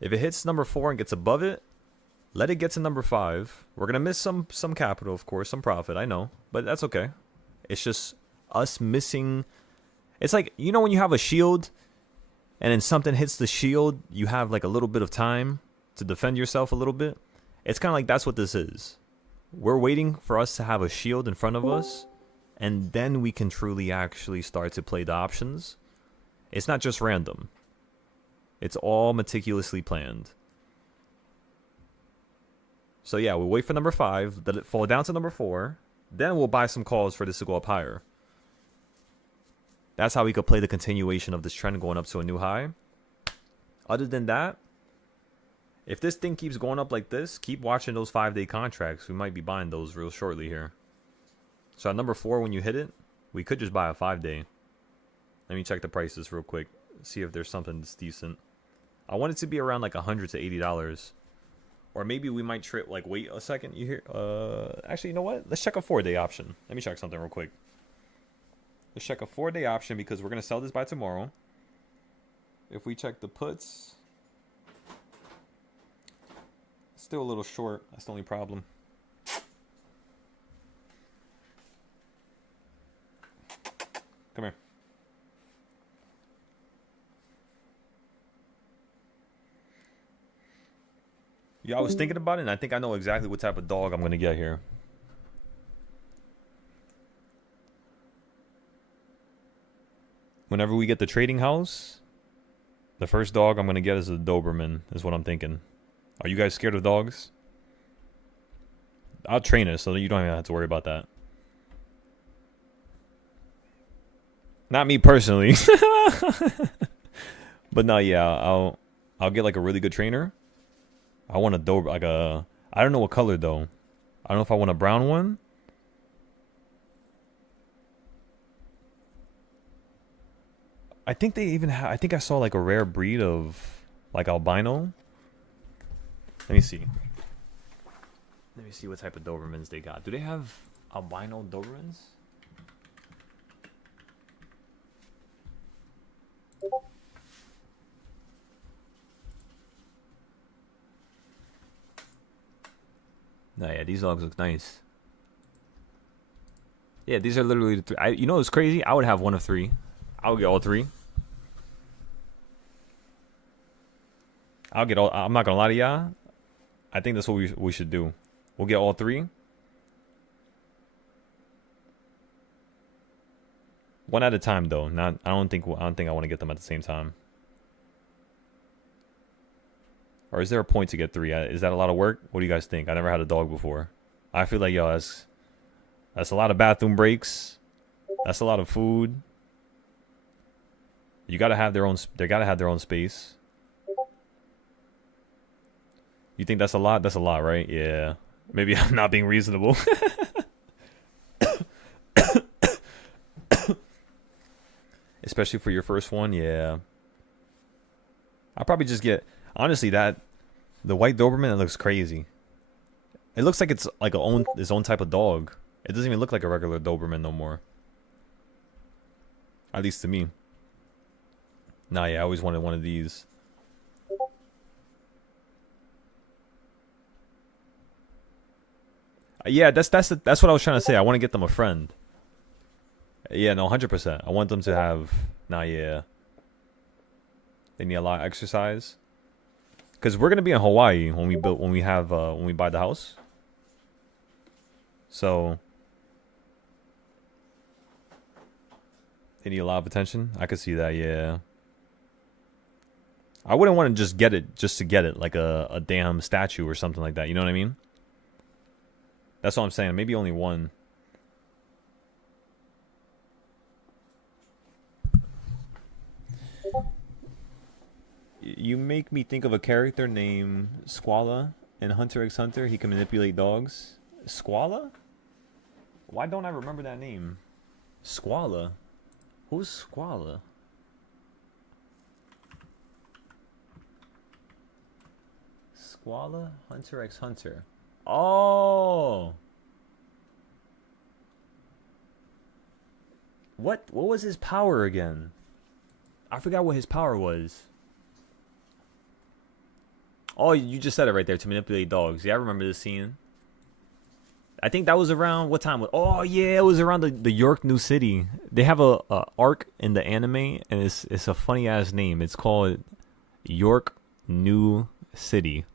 If it hits number 4 and gets above it, let it get to number 5. We're going to miss some capital, of course, some profit, I know. But that's okay. It's just us missing. It's like, you know when you have a shield and then something hits the shield, you have like a little bit of time to defend yourself a little bit. It's kind of like that's what this is. We're waiting for us to have a shield in front of us, and then we can truly actually start to play the options. It's not just random. It's all meticulously planned. So yeah, we'll wait for number 5, let it fall down to number 4, then we'll buy some calls for this to go up higher. That's how we could play the continuation of this trend going up to a new high. Other than that, if this thing keeps going up like this, keep watching those 5-day contracts. We might be buying those real shortly here. So at number 4, when you hit it, we could just buy a 5-day. Let me check the prices real quick. See if there's something that's decent. I want it to be around like $100 to $80. Or maybe we might wait a second. You hear? Actually, you know what? Let's check a 4-day option. Let me check something real quick. Let's check a 4-day option because we're going to sell this by tomorrow. If we check the puts, still a little short. That's the only problem. Come here. Yeah, I was thinking about it, and I think I know exactly what type of dog I'm going to get here. Whenever we get the trading house, The first dog I'm gonna get is a Doberman. Is what I'm thinking. Are you guys scared of dogs? I'll train it so that you don't even have to worry about that. Not me personally. But no, yeah, I'll get like a really good trainer. I want a Dober, like a, I don't know what color though. I don't know if I want a brown one. I think they even have, I think I saw like a rare breed of like albino. Let me see. Let me see what type of Dobermans they got. Do they have albino Dobermans? No, yeah, these dogs look nice. Yeah, these are literally the three. You know what's crazy? I would have one of three. I would get all three. I'll get all. I'm not gonna lie to y'all. I think that's what we should do. We'll get all three. One at a time, though. Not. I don't think I want to get them at the same time. Or is there a point to get three? Is that a lot of work? What do you guys think? I never had a dog before. I feel like, yo, that's a lot of bathroom breaks. That's a lot of food. You gotta have their own. They gotta have their own space. You think that's a lot? That's a lot, right? Yeah. Maybe I'm not being reasonable. Especially for your first one, yeah. I'll probably just get, honestly, the white Doberman, it looks crazy. It looks like it's like its own type of dog. It doesn't even look like a regular Doberman no more. At least to me. Nah, yeah, I always wanted one of these. Yeah, that's what I was trying to say. I want to get them a friend. Yeah, no, 100%. I want them to have. Nah, yeah. They need a lot of exercise. Cause we're gonna be in Hawaii when we buy the house. So they need a lot of attention. I could see that. Yeah. I wouldn't want to just get it to get it, like a damn statue or something like that. You know what I mean? That's what I'm saying. Maybe only one. You make me think of a character named Squala in Hunter x Hunter. He can manipulate dogs. Squala? Why don't I remember that name? Squala? Who's Squala? Squala? Hunter x Hunter. Oh! What was his power again? I forgot what his power was. Oh, you just said it right there, to manipulate dogs. Yeah, I remember this scene. I think that was around, what time? Oh, yeah, it was around the York New City. They have a arc in the anime, and it's a funny-ass name. It's called York New City.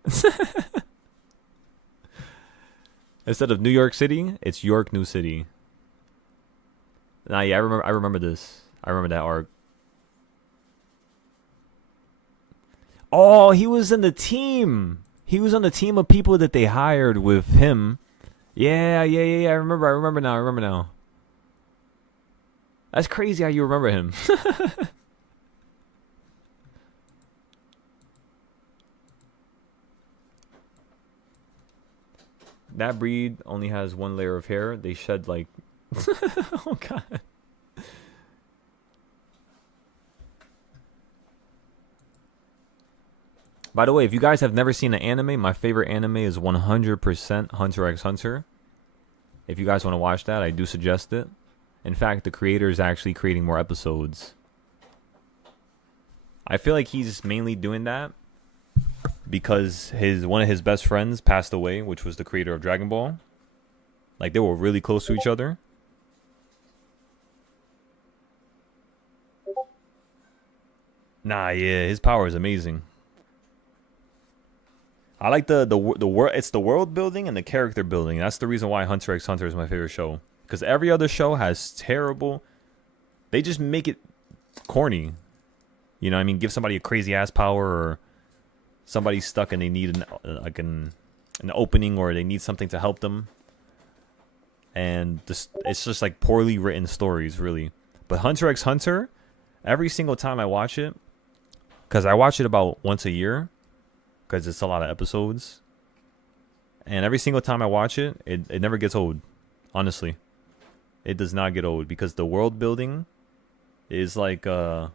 Instead of New York City, it's York New City. Nah, yeah, I remember this. I remember that arc. Oh, he was in the team. He was on the team of people that they hired with him. Yeah. I remember now. That's crazy how you remember him. That breed only has one layer of hair. They shed like... Oh, God. By the way, if you guys have never seen an anime, my favorite anime is 100% Hunter x Hunter. If you guys want to watch that, I do suggest it. In fact, the creator is actually creating more episodes. I feel like he's mainly doing that because one of his best friends passed away, which was the creator of Dragon Ball. Like, they were really close to each other. Nah, yeah, his power is amazing. I like the world. It's the world building and the character building. That's the reason why Hunter x Hunter is my favorite show. Because every other show has terrible. They just make it corny. You know what I mean? Give somebody a crazy ass power, or somebody's stuck and they need an opening, or they need something to help them. And it's just like poorly written stories, really. But Hunter x Hunter, every single time I watch it, because I watch it about once a year, because it's a lot of episodes. And every single time I watch it, it never gets old. Honestly. It does not get old, because the world building is like, yeah,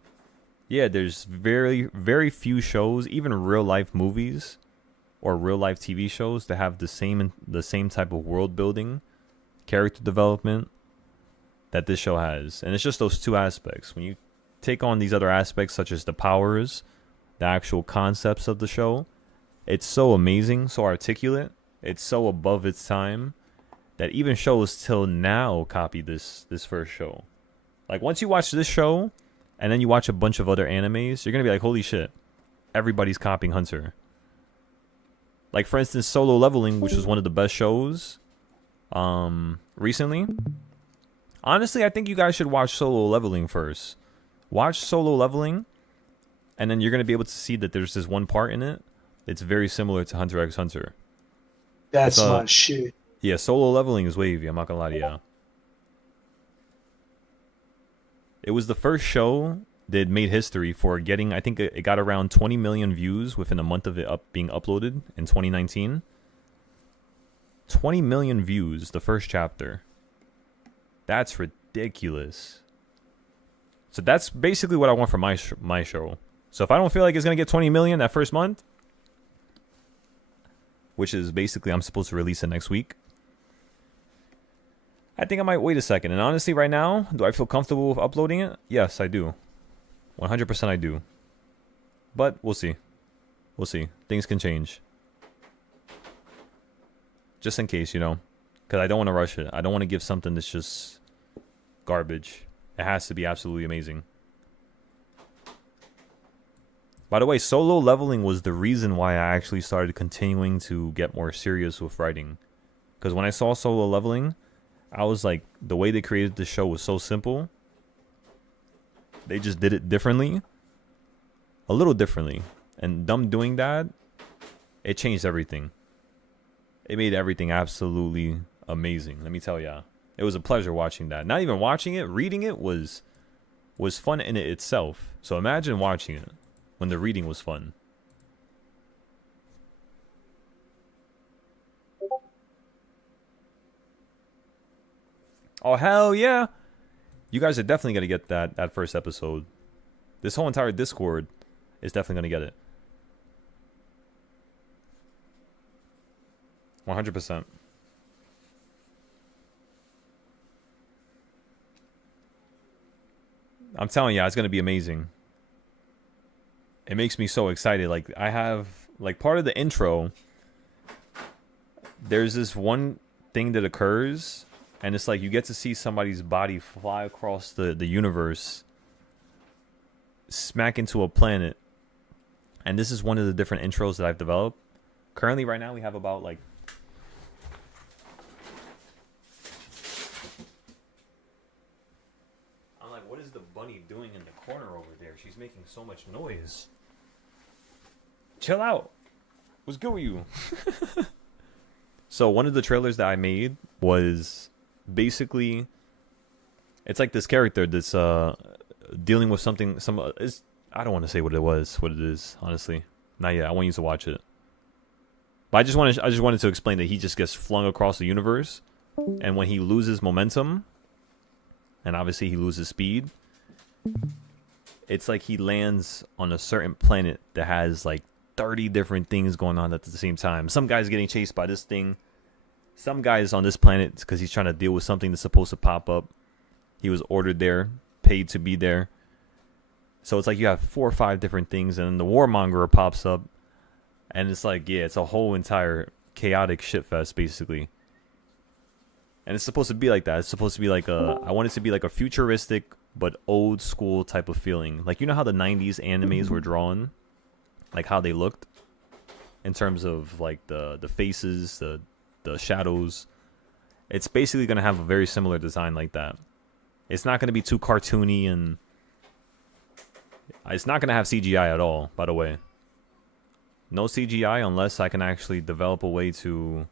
there's very, very few shows, even real life movies or real life TV shows, that have the same type of world building, character development that this show has. And it's just those two aspects. When you take on these other aspects, such as the powers, the actual concepts of the show, it's so amazing, so articulate, it's so above its time, that even shows till now copy this first show. Like, once you watch this show and then you watch a bunch of other animes, you're gonna be like, holy shit, everybody's copying Hunter. Like, for instance, Solo Leveling, which was one of the best shows recently. Honestly, I think you guys should watch Solo Leveling first. Watch Solo Leveling, and then you're going to be able to see that there's this one part in it. It's very similar to Hunter x Hunter. That's my shit. Yeah, Solo Leveling is wavy, I'm not going to lie to you. It was the first show that made history for getting, I think it got around 20 million views within a month of it being uploaded in 2019. 20 million views, the first chapter. That's ridiculous. So that's basically what I want for my show. So if I don't feel like it's going to get 20 million that first month, which is basically I'm supposed to release it next week, I think I might wait a second. And honestly, right now, do I feel comfortable with uploading it? Yes, I do. 100% I do. But we'll see. We'll see. Things can change. Just in case, you know. Because I don't want to rush it. I don't want to give something that's just garbage. It has to be absolutely amazing. By the way, Solo Leveling was the reason why I actually started continuing to get more serious with writing. Because when I saw Solo Leveling, I was like, the way they created the show was so simple. They just did it differently. A little differently. And them doing that, it changed everything. It made everything absolutely amazing. Let me tell ya. It was a pleasure watching that. Not even watching it, reading it was fun in it itself. So imagine watching it when the reading was fun. Oh, hell yeah. You guys are definitely going to get that first episode. This whole entire Discord is definitely going to get it. 100%. I'm telling you, it's going to be amazing. It makes me so excited. Like, I have, like, part of the intro, there's this one thing that occurs, and it's like you get to see somebody's body fly across the universe, smack into a planet. And this is one of the different intros that I've developed. Currently, right now, we have about, like, what is the bunny doing in the corner over there? She's making so much noise. Chill out. What's good with you? So one of the trailers that I made was basically, it's like this character that's dealing with something. I don't want to say what it is. Honestly, not yet. I want you to watch it. But I just wanted to explain that he just gets flung across the universe, and when he loses momentum, and obviously he loses speed, it's like he lands on a certain planet that has like 30 different things going on at the same time. Some guy's getting chased by this thing. Some guy's on this planet because he's trying to deal with something that's supposed to pop up. He was ordered there, paid to be there. So it's like you have 4 or 5 different things, and then the warmonger pops up, and it's like, yeah, it's a whole entire chaotic shitfest basically. And it's supposed to be like that. It's supposed to be like I want it to be like a futuristic but old school type of feeling. Like, you know how the 90s animes were drawn? Like how they looked in terms of like the faces, the shadows. It's basically going to have a very similar design like that. It's not going to be too cartoony and It's not going to have CGI at all, by the way. No CGI unless I can actually develop a way to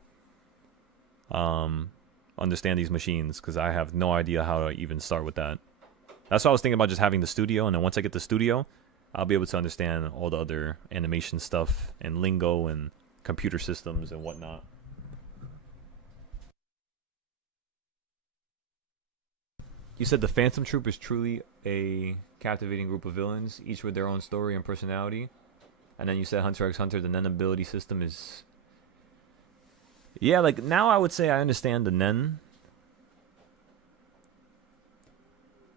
understand these machines, because I have no idea how to even start with that. That's why I was thinking about just having the studio, and then once I get the studio, I'll be able to understand all the other animation stuff and lingo and computer systems and whatnot. You said the Phantom Troop is truly a captivating group of villains, each with their own story and personality. And then you said Hunter x Hunter, the Nen ability system is... Yeah, like, now I would say I understand the Nen.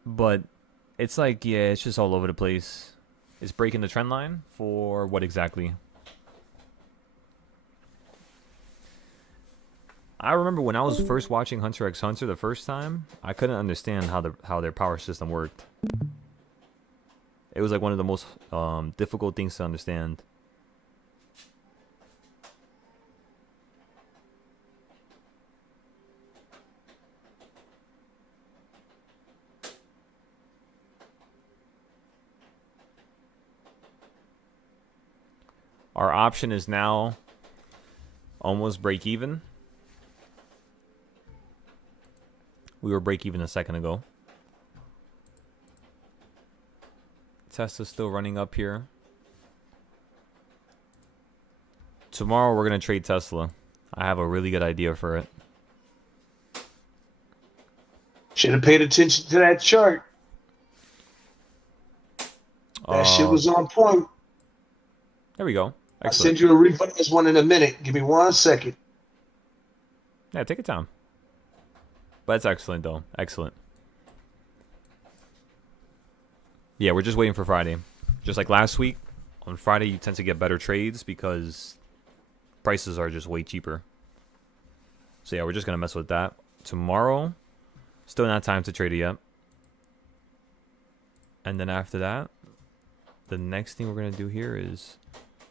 But it's like, yeah, it's just all over the place. It's breaking the trend line for what exactly? I remember when I was first watching Hunter x Hunter the first time, I couldn't understand how their power system worked. It was like one of the most difficult things to understand. Our option is now almost break even. We were break even a second ago. Tesla's still running up here. Tomorrow we're going to trade Tesla. I have a really good idea for it. Should have paid attention to that chart. That shit was on point. There we go. I'll Excellent. send you a revised one in a minute. Give me 1 second. Yeah, take your time. But it's excellent, though. Excellent. Yeah, we're just waiting for Friday. Just like last week, on Friday you tend to get better trades because prices are just way cheaper. So yeah, we're just going to mess with that. Tomorrow, still not time to trade it yet. And then after that, the next thing we're going to do here is...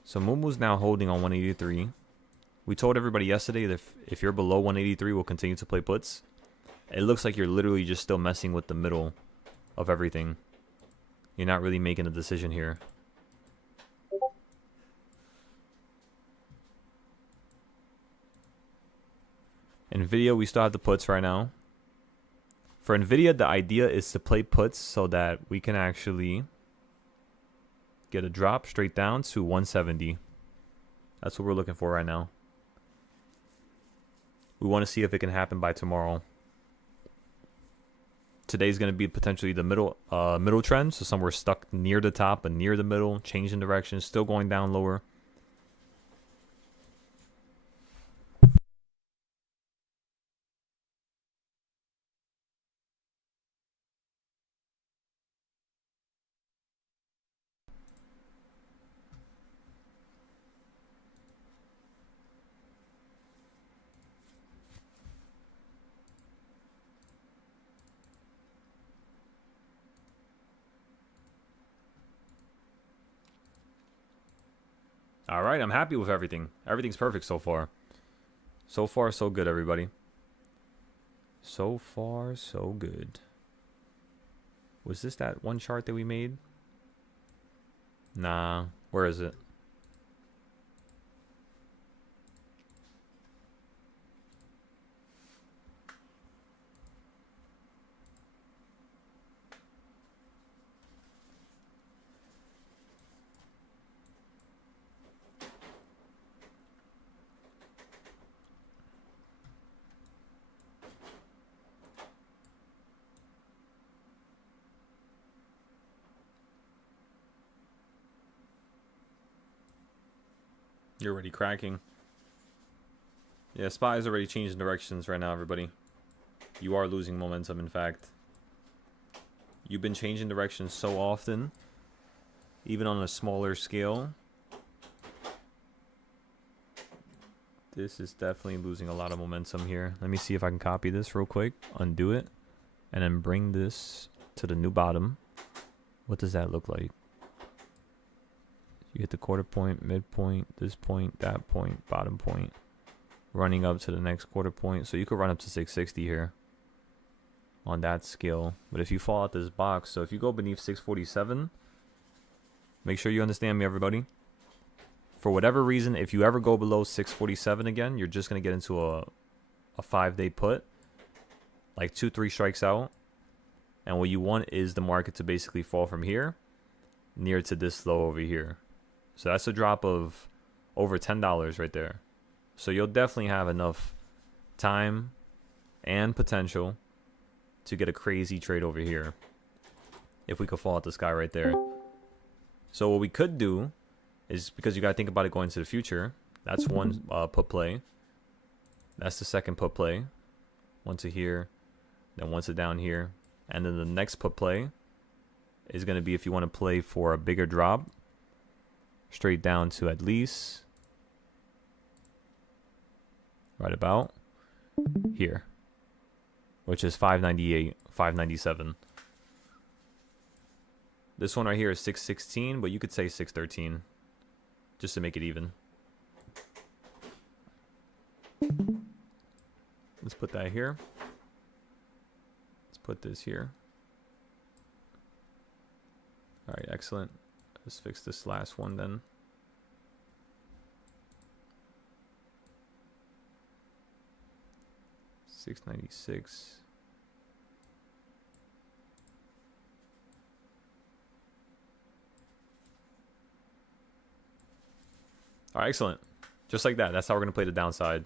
So Mumu's now holding on 183. We told everybody yesterday that if you're below 183, we'll continue to play puts. It looks like you're literally just still messing with the middle of everything. You're not really making a decision here. Nvidia, we still have the puts right now. For Nvidia, the idea is to play puts so that we can actually get a drop straight down to 170. That's what we're looking for right now. We want to see if it can happen by tomorrow. Today's going to be potentially the middle trend, so somewhere stuck near the top but near the middle, changing direction, still going down lower. All right, I'm happy with everything. Everything's perfect so far. So far, so good, everybody. So far, so good. Was this that one chart that we made? Nah, where is it? You're already cracking. Yeah, SPY is already changing directions right now, everybody. You are losing momentum, in fact. You've been changing directions so often, even on a smaller scale. This is definitely losing a lot of momentum here. Let me see if I can copy this real quick, undo it, and then bring this to the new bottom. What does that look like? You hit the quarter point, midpoint, this point, that point, bottom point, running up to the next quarter point. So you could run up to 660 here on that scale. But if you fall out this box, so if you go beneath 647, Make sure you understand me, everybody. For whatever reason, if you ever go below 647 again, you're just going to get into a 5-day put. Like 2-3 strikes out. And what you want is the market to basically fall from here near to this low over here. So that's a drop of over $10 right there. So you'll definitely have enough time and potential to get a crazy trade over here if we could fall out the sky right there. So what we could do is, because you got to think about it going into the future, that's one put play. That's the second put play. One to here, then one to down here. And then the next put play is going to be if you want to play for a bigger drop, straight down to at least right about here, which is 598, 597. This one right here is 616, but you could say 613 just to make it even. Let's put that here. Let's put this here. All right, excellent. Let's fix this last one then. $696. All right, excellent. Just like that. That's how we're going to play the downside.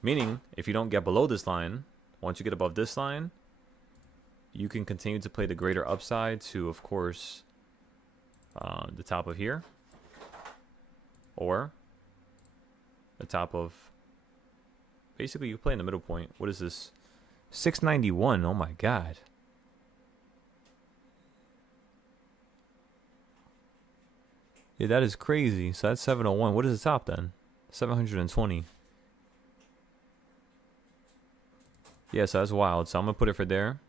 Meaning, if you don't get below this line, once you get above this line, you can continue to play the greater upside to, of course, the top of here. Or the top of... Basically, you play in the middle point. What is this? 691. Oh, my God. Yeah, that is crazy. So that's 701. What is the top then? 720. Yeah, so that's wild. So I'm going to put it for there.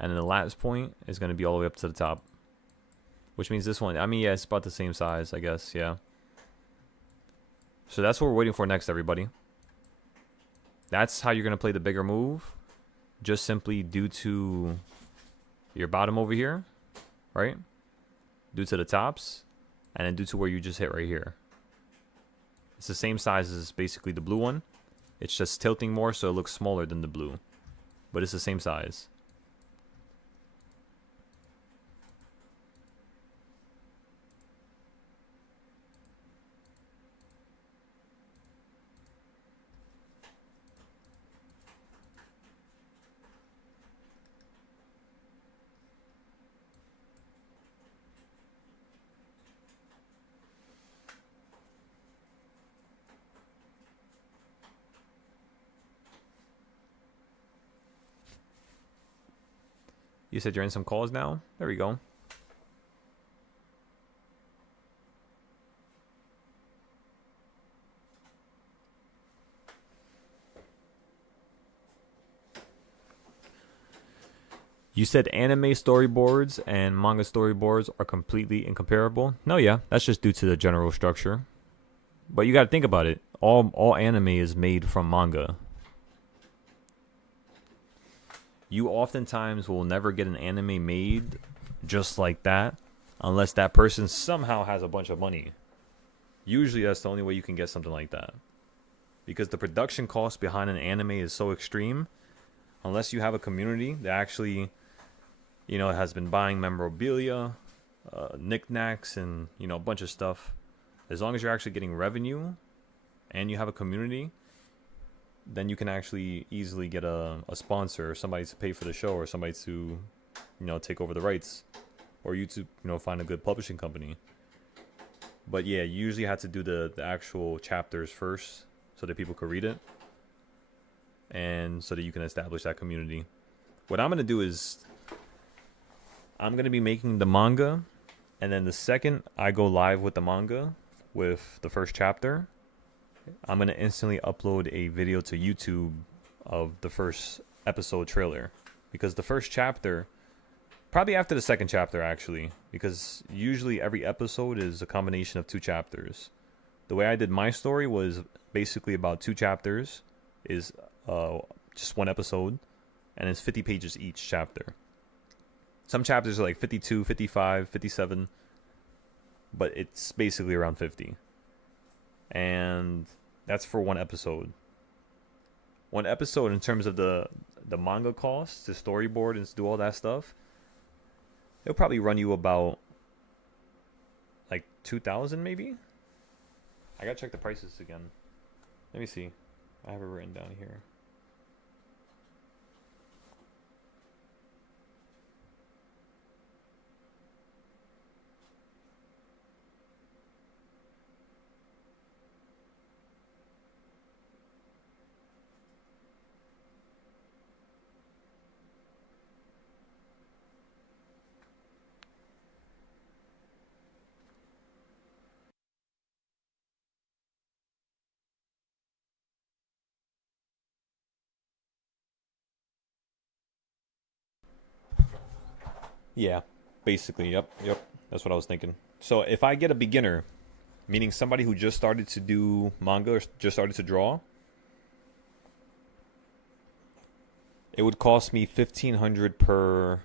And then the last point is going to be all the way up to the top. Which means this one, I mean, yeah, it's about the same size, I guess, yeah. So that's what we're waiting for next, everybody. That's how you're going to play the bigger move. Just simply due to your bottom over here, right? Due to the tops. And then due to where you just hit right here. It's the same size as basically the blue one. It's just tilting more so it looks smaller than the blue. But it's the same size. You said you're in some calls now? There we go. You said anime storyboards and manga storyboards are completely incomparable. No, yeah, that's just due to the general structure. But you got to think about it. All anime is made from manga. You oftentimes will never get an anime made just like that unless that person somehow has a bunch of money. Usually that's the only way you can get something like that. Because the production cost behind an anime is so extreme. Unless you have a community that actually, you know, has been buying memorabilia, knickknacks, and, you know, a bunch of stuff. As long as you're actually getting revenue and you have a community, then you can actually easily get a sponsor or somebody to pay for the show or somebody to, you know, take over the rights, or you to, you know, find a good publishing company. But yeah, you usually have to do the actual chapters first so that people could read it and so that you can establish that community. What I'm going to do is I'm going to be making the manga, and then the second I go live with the manga with the first chapter, I'm going to instantly upload a video to YouTube of the first episode trailer. Because the first chapter, probably after the second chapter actually, because usually every episode is a combination of 2 chapters. The way I did my story was basically about 2 chapters, is just 1 episode, and it's 50 pages each chapter. Some chapters are like 52, 55, 57, but it's basically around 50. And that's for one episode. One episode in terms of the manga cost to storyboard and do all that stuff, it'll probably run you about like 2,000 maybe. I gotta check the prices again. Let me see. I have it written down here. Yeah, basically, yep. That's what I was thinking. So if I get a beginner, meaning somebody who just started to do manga or just started to draw, it would cost me 1,500 per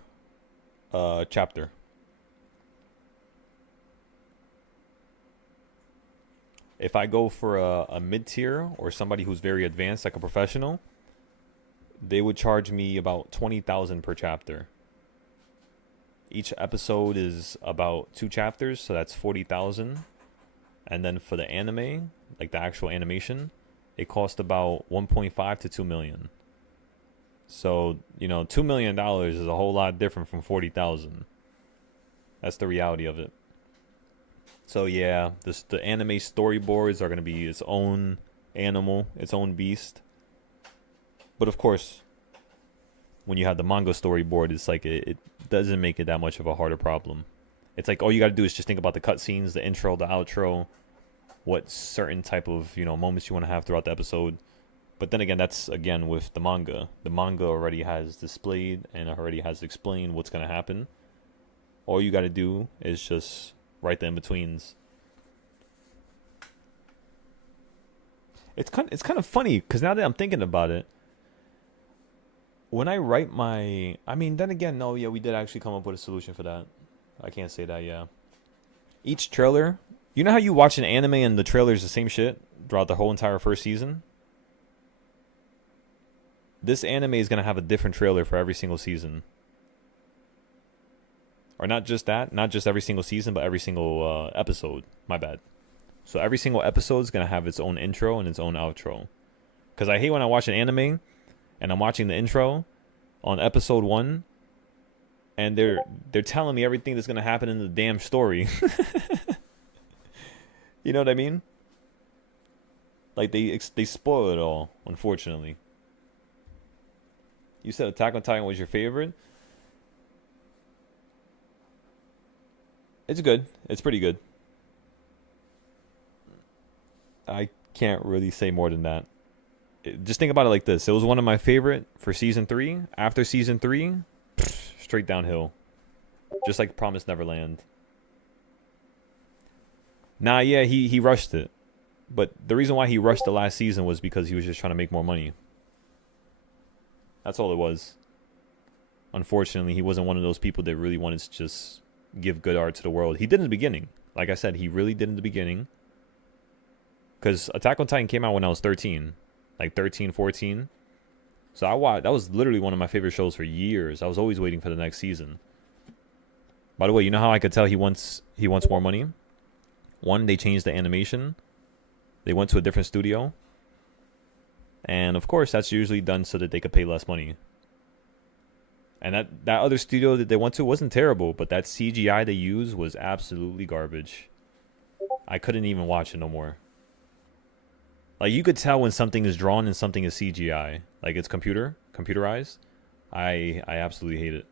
chapter. If I go for a mid-tier or somebody who's very advanced, like a professional, they would charge me about 20,000 per chapter. Each episode is about 2 chapters, so that's 40,000. And then for the anime, like the actual animation, it cost about 1.5 to 2 million. So, $2 million is a whole lot different from 40,000. That's the reality of it. So yeah, the anime storyboards are going to be its own animal, its own beast. But of course, when you have the manga storyboard, it's like it doesn't make it that much of a harder problem. It's like all you got to do is just think about the cutscenes, the intro, the outro, what certain type of moments you want to have throughout the episode. But then again, that's again with the manga. The manga already has displayed and already has explained what's going to happen. All you got to do is just write the in-betweens. It's kind of funny because now that I'm thinking about it, when I write then again, no, yeah, we did actually come up with a solution for that. I can't say that, yeah. Each trailer, you know how you watch an anime and the trailer is the same shit throughout the whole entire first season? This anime is going to have a different trailer for every single season. Or not just that, not just every single season, but every single episode. My bad. So every single episode is going to have its own intro and its own outro. Because I hate when I watch an anime and I'm watching the intro on episode 1 and they're telling me everything that's going to happen in the damn story. You know what I mean? Like they spoil it all, unfortunately. You said Attack on Titan was your favorite? It's good. It's pretty good. I can't really say more than that. Just think about it like this. It was one of my favorite for season 3. After season 3, straight downhill. Just like Promised Neverland. Nah, yeah, he rushed it. But the reason why he rushed the last season was because he was just trying to make more money. That's all it was. Unfortunately, he wasn't one of those people that really wanted to just give good art to the world. He did in the beginning. Like I said, he really did in the beginning. Because Attack on Titan came out when I was 13. Like 13, 14. So that was literally one of my favorite shows for years. I was always waiting for the next season. By the way, you know how I could tell he wants more money? One, they changed the animation. They went to a different studio. And of course, that's usually done so that they could pay less money. And that other studio that they went to wasn't terrible, but that CGI they used was absolutely garbage. I couldn't even watch it no more. Like, you could tell when something is drawn and something is CGI. Like, it's computerized. I absolutely hate it.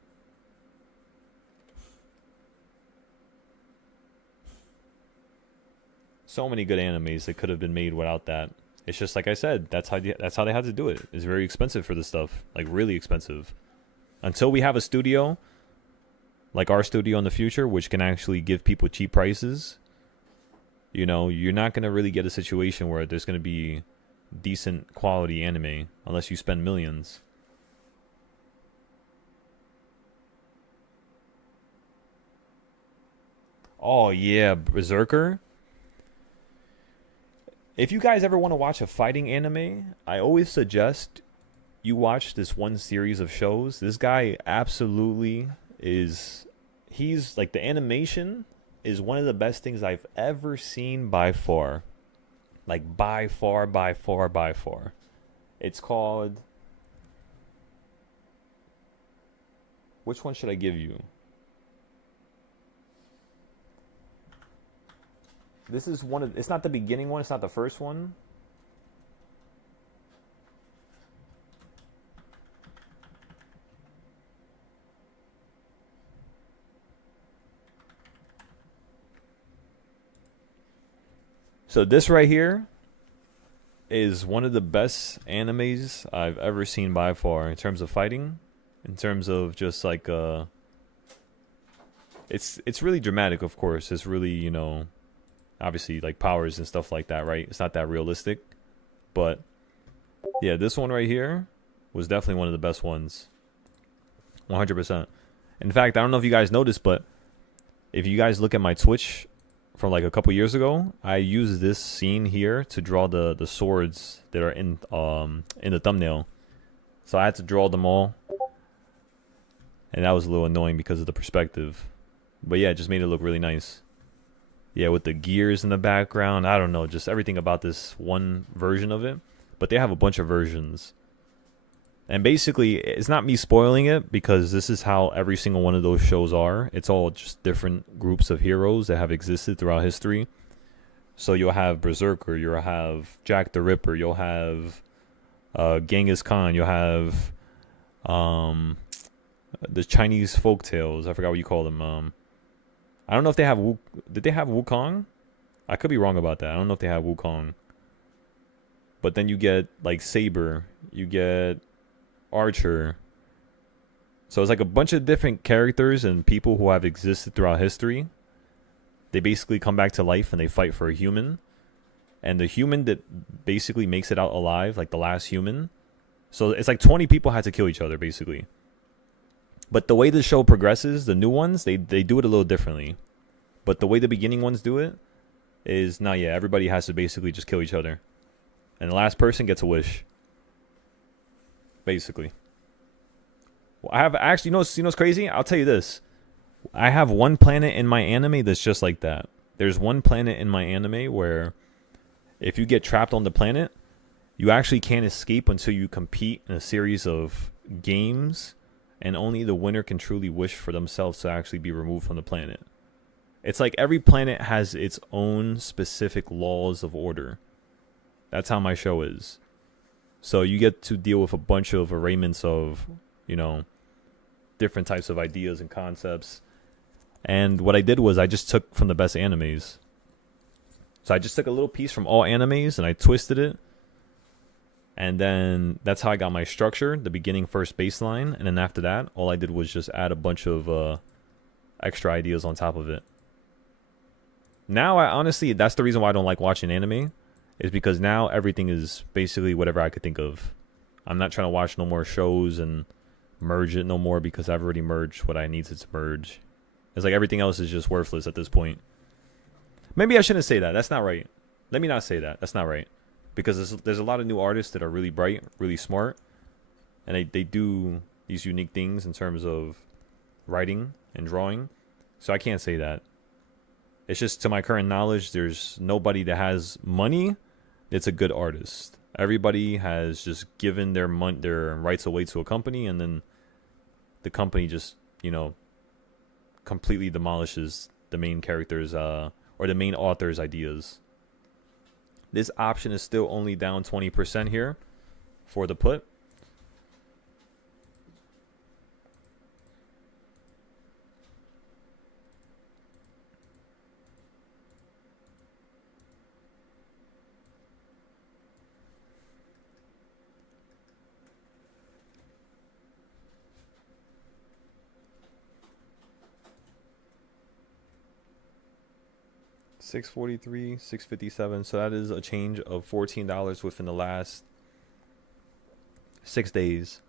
So many good animes that could have been made without that. It's just like I said, that's how they had to do it. It's very expensive for this stuff. Like, really expensive. Until we have a studio, like our studio in the future, which can actually give people cheap prices, you're not going to really get a situation where there's going to be decent quality anime unless you spend millions. Oh yeah, Berserker. If you guys ever want to watch a fighting anime, I always suggest you watch this one series of shows. This guy absolutely is. He's like, the animation is one of the best things I've ever seen by far. Like, by far, by far, by far. It's called. Which one should I give you? This is one of. It's not the beginning one. It's not the first one. So this right here is one of the best animes I've ever seen by far in terms of fighting, in terms of just like it's really dramatic, of course. It's really, you know, obviously like powers and stuff like that, right? It's not that realistic, but yeah, this one right here was definitely one of the best ones. 100%. In fact, I don't know if you guys noticed, but if you guys look at my Twitch from like a couple years ago, I used this scene here to draw the swords that are in the thumbnail. So I had to draw them all, and that was a little annoying because of the perspective. But yeah, it just made it look really nice. Yeah, with the gears in the background. I don't know, just everything about this one version of it. But they have a bunch of versions. And basically, it's not me spoiling it, because this is how every single one of those shows are. It's all just different groups of heroes that have existed throughout history. So you'll have Berserker, you'll have Jack the Ripper, you'll have Genghis Khan, you'll have the Chinese folk tales. I forgot what you call them. I don't know if they have did they have Wukong? I could be wrong about that. I don't know if they have Wukong. But then you get like Saber, you get Archer. So it's like a bunch of different characters and people who have existed throughout history. They basically come back to life and they fight for a human. And the human that basically makes it out alive, like the last human. So it's like 20 people had to kill each other, basically. But the way the show progresses, the new ones, they do it a little differently. But the way the beginning ones do it is, not yet. Everybody has to basically just kill each other. And the last person gets a wish. Basically. Well, I have actually, you know what's crazy? I'll tell you this. I have one planet in my anime that's just like that. There's one planet in my anime where if you get trapped on the planet, you actually can't escape until you compete in a series of games, and only the winner can truly wish for themselves to actually be removed from the planet. It's like every planet has its own specific laws of order. That's how my show is. So you get to deal with a bunch of arraignments of, you know, different types of ideas and concepts. And what I did was I just took from the best animes. So I just took a little piece from all animes and I twisted it. And then that's how I got my structure, the beginning, first baseline. And then after that, all I did was just add a bunch of extra ideas on top of it. Now, I honestly, that's the reason why I don't like watching anime. Is because now everything is basically whatever I could think of. I'm not trying to watch no more shows and merge it no more, because I've already merged what I needed to merge. It's like everything else is just worthless at this point. Maybe I shouldn't say that. That's not right. Let me not say that. That's not right. Because there's a lot of new artists that are really bright, really smart. And they do these unique things in terms of writing and drawing. So I can't say that. It's just, to my current knowledge, there's nobody that has money that's a good artist. Everybody has just given their rights away to a company, and then the company just, you know, completely demolishes the main character's or the main author's ideas. This option is still only down 20% here for the put. $643, $657. So that is a change of $14 within the last 6 days.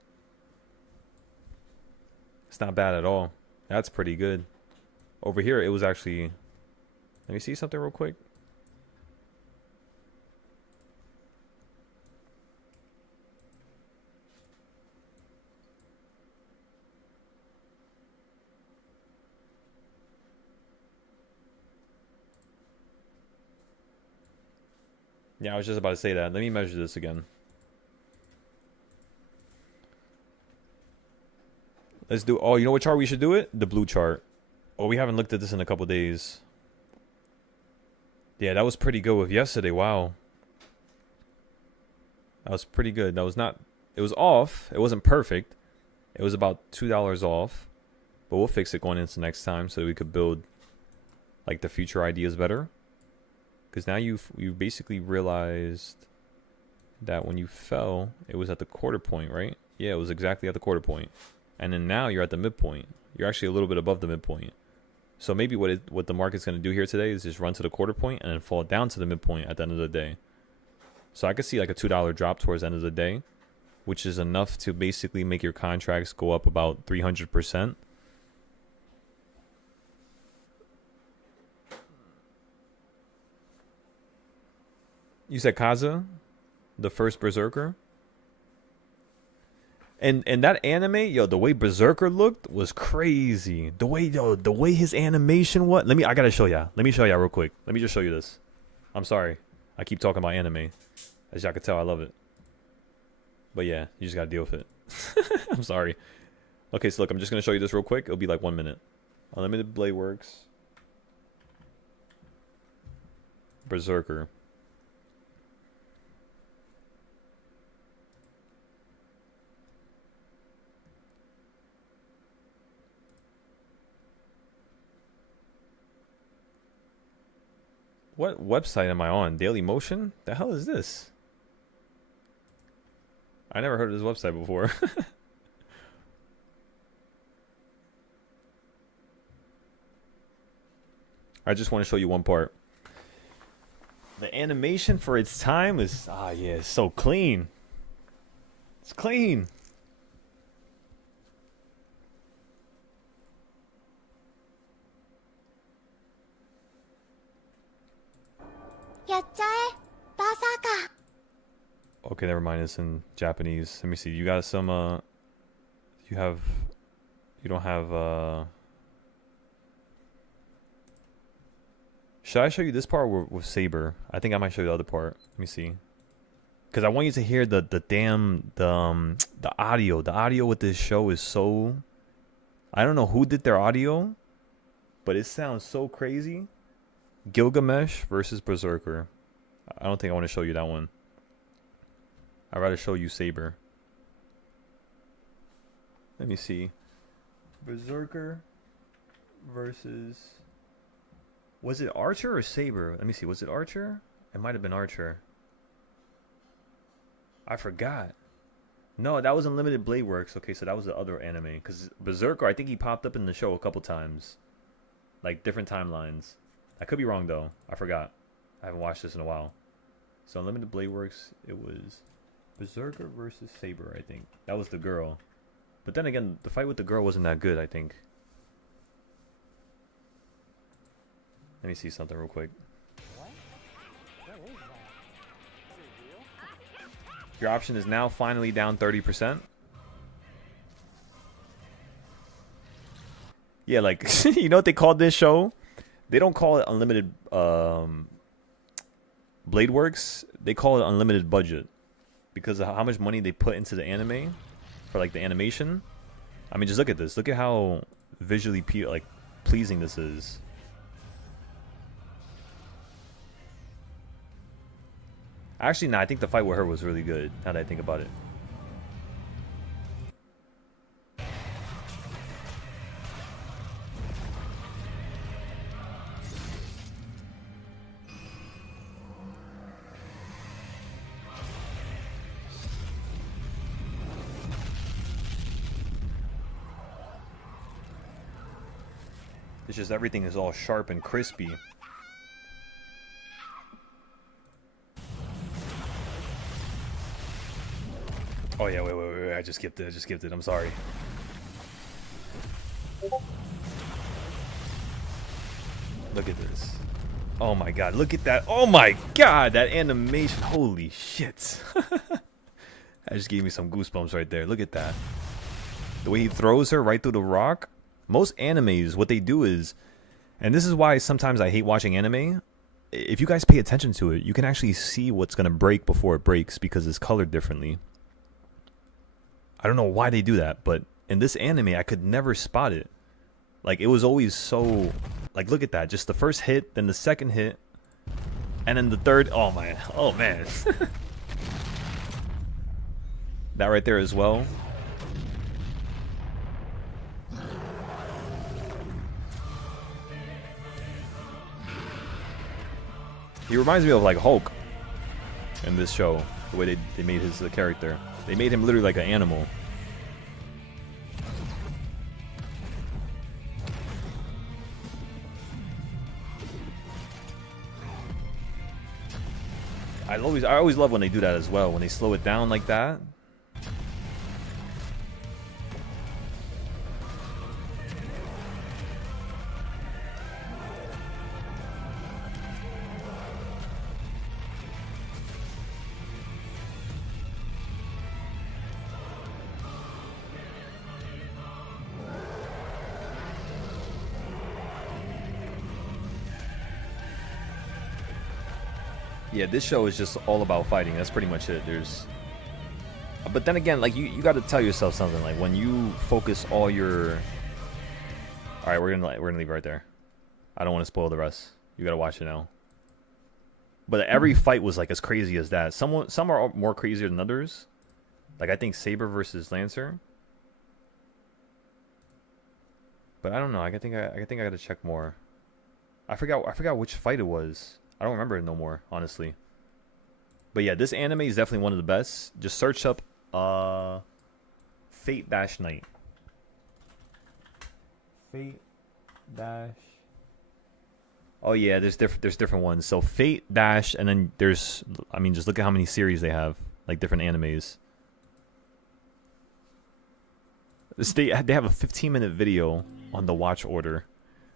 It's not bad at all. That's pretty good. Over here, it was actually Let me see something real quick. Yeah, I was just about to say that. Let me measure this again. Let's do... Oh, you know what chart we should do it? The blue chart. Oh, we haven't looked at this in a couple days. Yeah, that was pretty good with yesterday. Wow. That was pretty good. That was not... It was off. It wasn't perfect. It was about $2 off. But we'll fix it going into next time so that we could build like the future ideas better. Because now you've basically realized that when you fell, it was at the quarter point, right? Yeah, it was exactly at the quarter point. And then now you're at the midpoint. You're actually a little bit above the midpoint. So maybe what the market's going to do here today is just run to the quarter point and then fall down to the midpoint at the end of the day. So I could see like a $2 drop towards the end of the day, which is enough to basically make your contracts go up about 300%. You said Kaza, the first Berserker? And that anime, yo, the way Berserker looked was crazy. The way his animation was. I gotta show y'all. Let me show y'all real quick. Let me just show you this. I'm sorry. I keep talking about anime. As y'all can tell, I love it. But yeah, you just gotta deal with it. I'm sorry. Okay, so look, I'm just gonna show you this real quick. It'll be like 1 minute. Unlimited Blade Works. Berserker. What website am I on? Daily Motion? The hell is this? I never heard of this website before. I just want to show you one part. The animation for its time is... Ah, yeah, it's so clean. It's clean. Okay, never mind. It's in Japanese. Let me see. You got some, you don't have, should I show you this part with Saber? I think I might show you the other part. Let me see. Because I want you to hear the audio. The audio with this show is so... I don't know who did their audio, but it sounds so crazy. Gilgamesh versus Berserker. I don't think I want to show you that one. I'd rather show you Saber. Let me see. Berserker versus... Was it Archer or Saber? Let me see. Was it Archer? It might have been Archer. I forgot. No, that was Unlimited Blade Works. Okay, so that was the other anime. Because Berserker, I think he popped up in the show a couple times. Like, different timelines. I could be wrong, though. I forgot. I haven't watched this in a while. So Unlimited Blade Works, it was Berserker versus Saber, I think. That was the girl. But then again, the fight with the girl wasn't that good, I think. Let me see something real quick. Your option is now finally down 30%. Yeah, like, you know what they called this show? They don't call it Unlimited Blade Works. They call it Unlimited Budget. Because of how much money they put into the anime. For, like, the animation. I mean, just look at this. Look at how visually, pleasing this is. Actually, no, I think the fight with her was really good, now that I think about it. It's just everything is all sharp and crispy. Oh yeah, wait, I just skipped it, I'm sorry. Look at this. Oh my god, look at that. Oh my god, that animation. Holy shit. That just gave me some goosebumps right there. Look at that. The way he throws her right through the rock. Most animes, what they do is, and this is why sometimes I hate watching anime. If you guys pay attention to it, you can actually see what's going to break before it breaks because it's colored differently. I don't know why they do that, but in this anime, I could never spot it. Like, it was always so... Like, look at that. Just the first hit, then the second hit, and then the third... Oh, man. Oh, man. That right there as well. He reminds me of, like, Hulk in this show. The way they made his character. They made him literally like an animal. I always love when they do that as well. When they slow it down like that. Yeah, this show is just all about fighting. That's pretty much it. There's, but then again, like you got to tell yourself something. Like when you focus all your, all right, we're gonna leave it right there. I don't want to spoil the rest. You gotta watch it now. But every fight was like as crazy as that. Some are more crazier than others. Like I think Saber versus Lancer. But I don't know. I think I gotta check more. I forgot which fight it was. I don't remember it no more, honestly. But yeah, this anime is definitely one of the best. Just search up Fate Dash Night. Fate Dash. Oh yeah, there's different ones. So Fate Dash, and then there's, I mean, just look at how many series they have, like different animes. They have a 15-minute video on the watch order.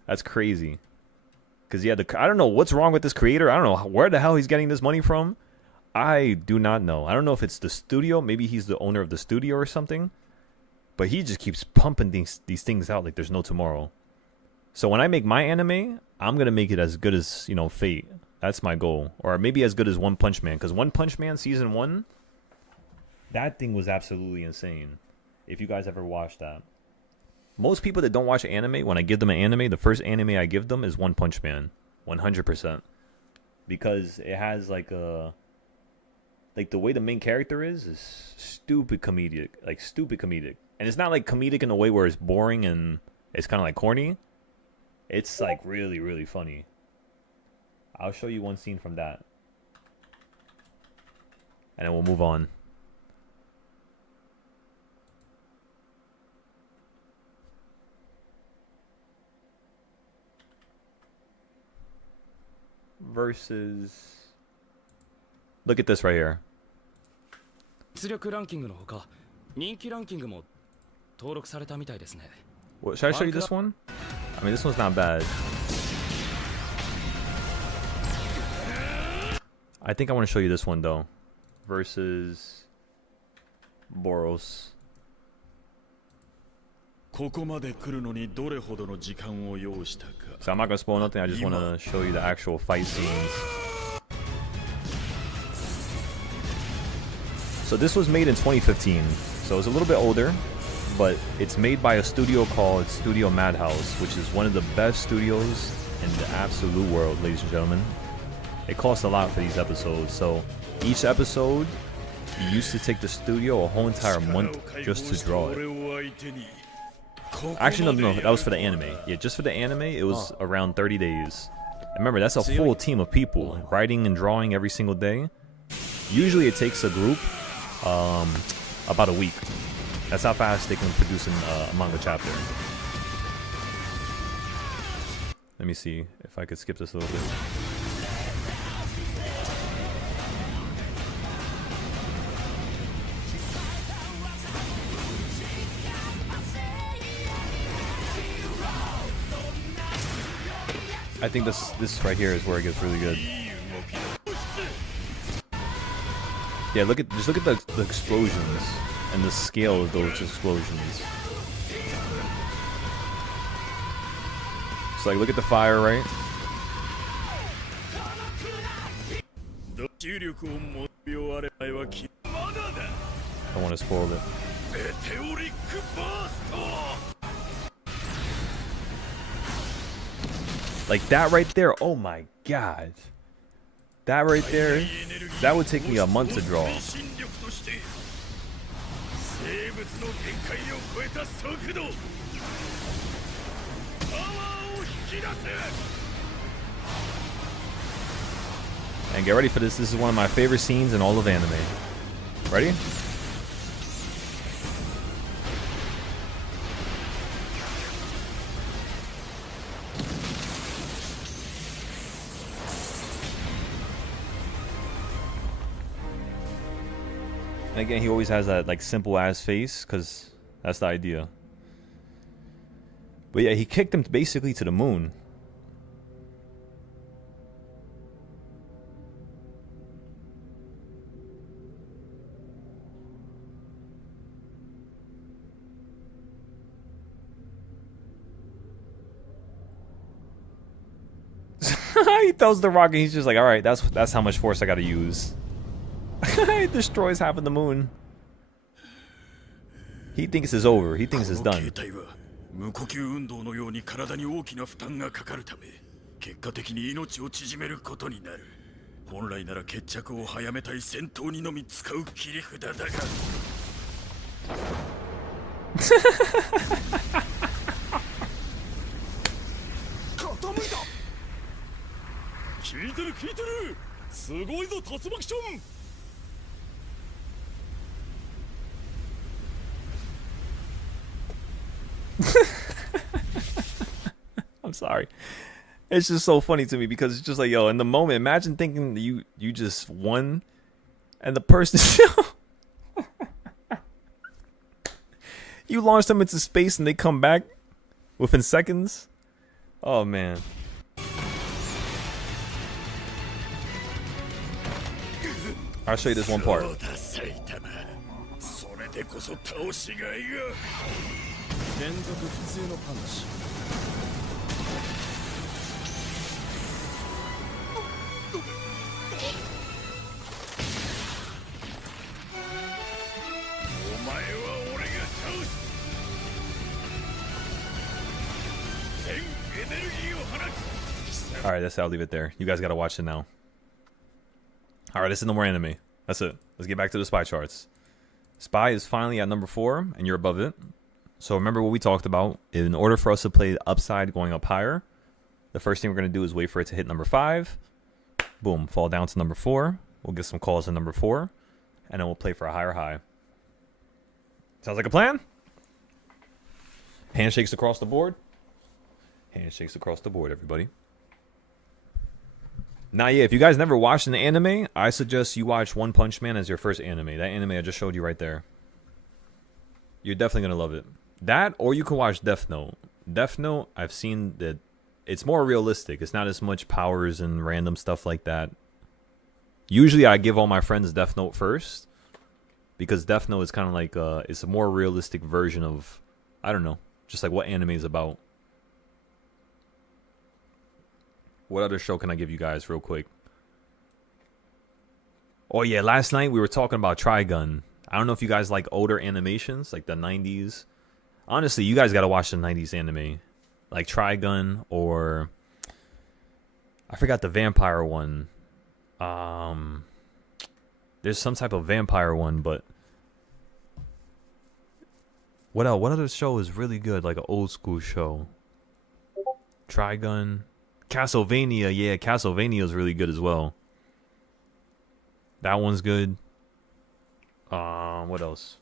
That's crazy. Because, yeah, I don't know what's wrong with this creator. I don't know where the hell he's getting this money from. I do not know. I don't know if it's the studio. Maybe he's the owner of the studio or something. But he just keeps pumping these things out like there's no tomorrow. So when I make my anime, I'm going to make it as good as, you know, Fate. That's my goal. Or maybe as good as One Punch Man. Because One Punch Man Season 1, that thing was absolutely insane. If you guys ever watched that. Most people that don't watch anime, when I give them an anime, the first anime I give them is One Punch Man. 100%. Because it has like a... Like the way the main character is stupid comedic. Like stupid comedic. And it's not like comedic in a way where it's boring and it's kind of like corny. It's like really, really funny. I'll show you one scene from that. And then we'll move on. Versus, look at this right here. 実力ランキングのほか、人気ランキングも登録されたみたいですね。 What, should I show you this one? I mean, this one's not bad. I think I want to show you this one though. Versus Boros. ここまで来るのにどれほどの時間を要したか。 So I'm not gonna spoil nothing. I just want to show you the actual fight scenes. So this was made in 2015. So it's a little bit older, but it's made by a studio called Studio Madhouse, which is one of the best studios in the absolute world, ladies and gentlemen. It costs a lot for these episodes. So each episode, you used to take the studio a whole entire month just to draw it. Actually, no, that was for the anime. Yeah, just for the anime, it was around 30 days. And remember, that's a full team of people writing and drawing every single day. Usually, it takes a group about a week. That's how fast they can produce a manga chapter. Let me see if I could skip this a little bit. I think this right here is where it gets really good. Yeah, just look at the explosions and the scale of those explosions. It's like, look at the fire, right? I want to spoil it. Like that right there, oh my god. That right there, that would take me a month to draw. And get ready for this. This is one of my favorite scenes in all of anime. Ready? And again, he always has that like simple ass face, because that's the idea. But yeah, he kicked him basically to the moon. He throws the rock and he's just like, all right, that's how much force I gotta use. He destroys half of the moon. He thinks it's over. He thinks it's done. 無呼吸運動のように体に大きな負担がかかるため、結果的に命を縮めることになる。本来なら決着を早めたい戦闘にのみ使う切り札だが。傾いた。聞いてる聞いてる。すごいぞ竜巻ション。I'm sorry. It's just so funny to me because it's just like, yo, in the moment, imagine thinking you just won and the person you launched them into space and they come back within seconds. Oh man. I'll show you this one part. Alright, that's it. I'll leave it there. You guys gotta watch it now. Alright, this is no more anime. That's it. Let's get back to the spy charts. Spy is finally at number 4, and you're above it. So remember what we talked about. In order for us to play the upside going up higher, the first thing we're going to do is wait for it to hit number 5. Boom, fall down to number 4. We'll get some calls in number 4, and then we'll play for a higher high. Sounds like a plan? Handshakes across the board? Handshakes across the board, everybody. Now, yeah, if you guys never watched an anime, I suggest you watch One Punch Man as your first anime. That anime I just showed you right there. You're definitely going to love it. That, or you can watch Death Note. Death Note, I've seen that it's more realistic. It's not as much powers and random stuff like that. Usually I give all my friends Death Note first, because Death Note is kind of like, it's a more realistic version of, I don't know, just like what anime is about. What other show can I give you guys real quick? Oh yeah, last night we were talking about Trigun. I don't know if you guys like older animations, like the 90s. Honestly, you guys got to watch the 90s anime. Like Trigun, or I forgot the vampire one. There's some type of vampire one, but what else? What other show is really good, like an old school show? Trigun. Castlevania, yeah, Castlevania is really good as well. That one's good. What else?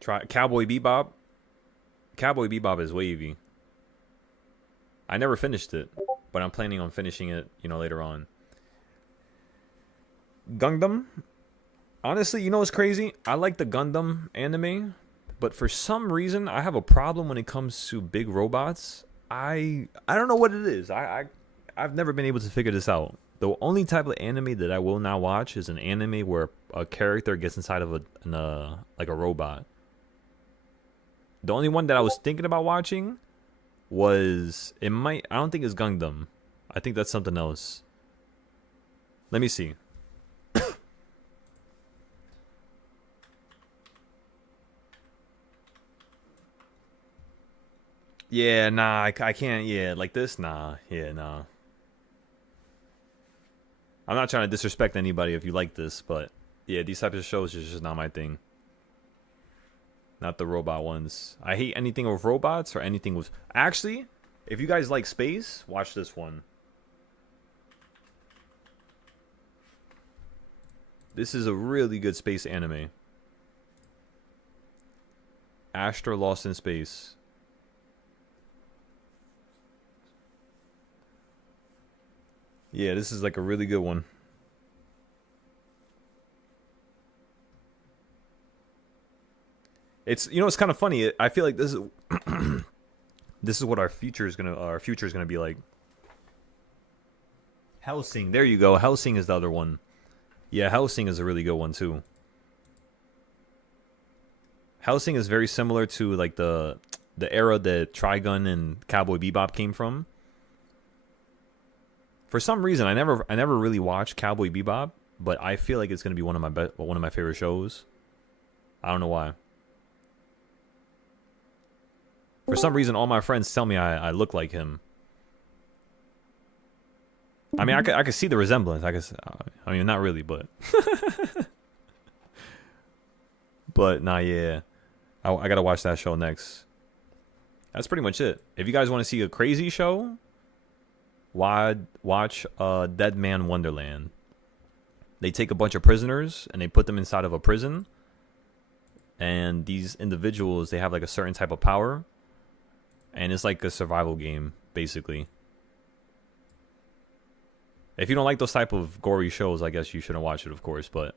Try Cowboy Bebop. Cowboy Bebop is wavy. I never finished it, but I'm planning on finishing it, later on. Gundam. Honestly, you know what's crazy? I like the Gundam anime, But for some reason, I have a problem when it comes to big robots. I don't know what it is. I've never been able to figure this out. The only type of anime that I will not watch is an anime where a character gets inside of like a robot. The only one that I was thinking about watching was I don't think it's Gundam. I think that's something else. Let me see. Yeah, nah, I can't. Yeah, like this, nah. Yeah, nah. I'm not trying to disrespect anybody if you like this, but yeah, these types of shows are just not my thing. Not the robot ones. I hate anything with robots or anything with... Actually, if you guys like space, watch this one. This is a really good space anime. Astra Lost in Space. Yeah, this is like a really good one. It's, you know, it's kind of funny. I feel like this is this is what our future is gonna be like. Hellsing, there you go. Hellsing is the other one. Yeah, Hellsing is a really good one too. Hellsing is very similar to like the era that Trigun and Cowboy Bebop came from. For some reason, I never really watched Cowboy Bebop, but I feel like it's gonna be one of my favorite shows. I don't know why. For some reason, all my friends tell me I look like him. I mean, I could see the resemblance. I mean, not really, but but nah, yeah. I gotta watch that show next. That's pretty much it. If you guys want to see a crazy show, watch Dead Man Wonderland. They take a bunch of prisoners and they put them inside of a prison. And these individuals, they have like a certain type of power. And it's like a survival game, basically. If you don't like those type of gory shows, I guess you shouldn't watch it, of course. But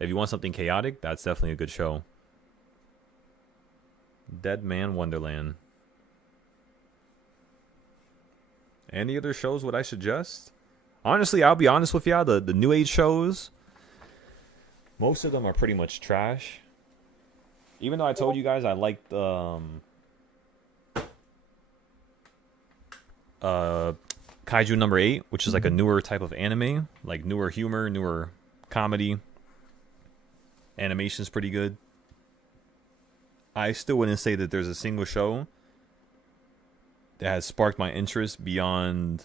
if you want something chaotic, that's definitely a good show. Dead Man Wonderland. Any other shows would I suggest? Honestly, I'll be honest with y'all. The new age shows, most of them are pretty much trash. Even though I told you guys I liked Kaiju number 8, which is like a newer type of anime, like newer humor, newer comedy. Animation's pretty good. I still wouldn't say that there's a single show that has sparked my interest beyond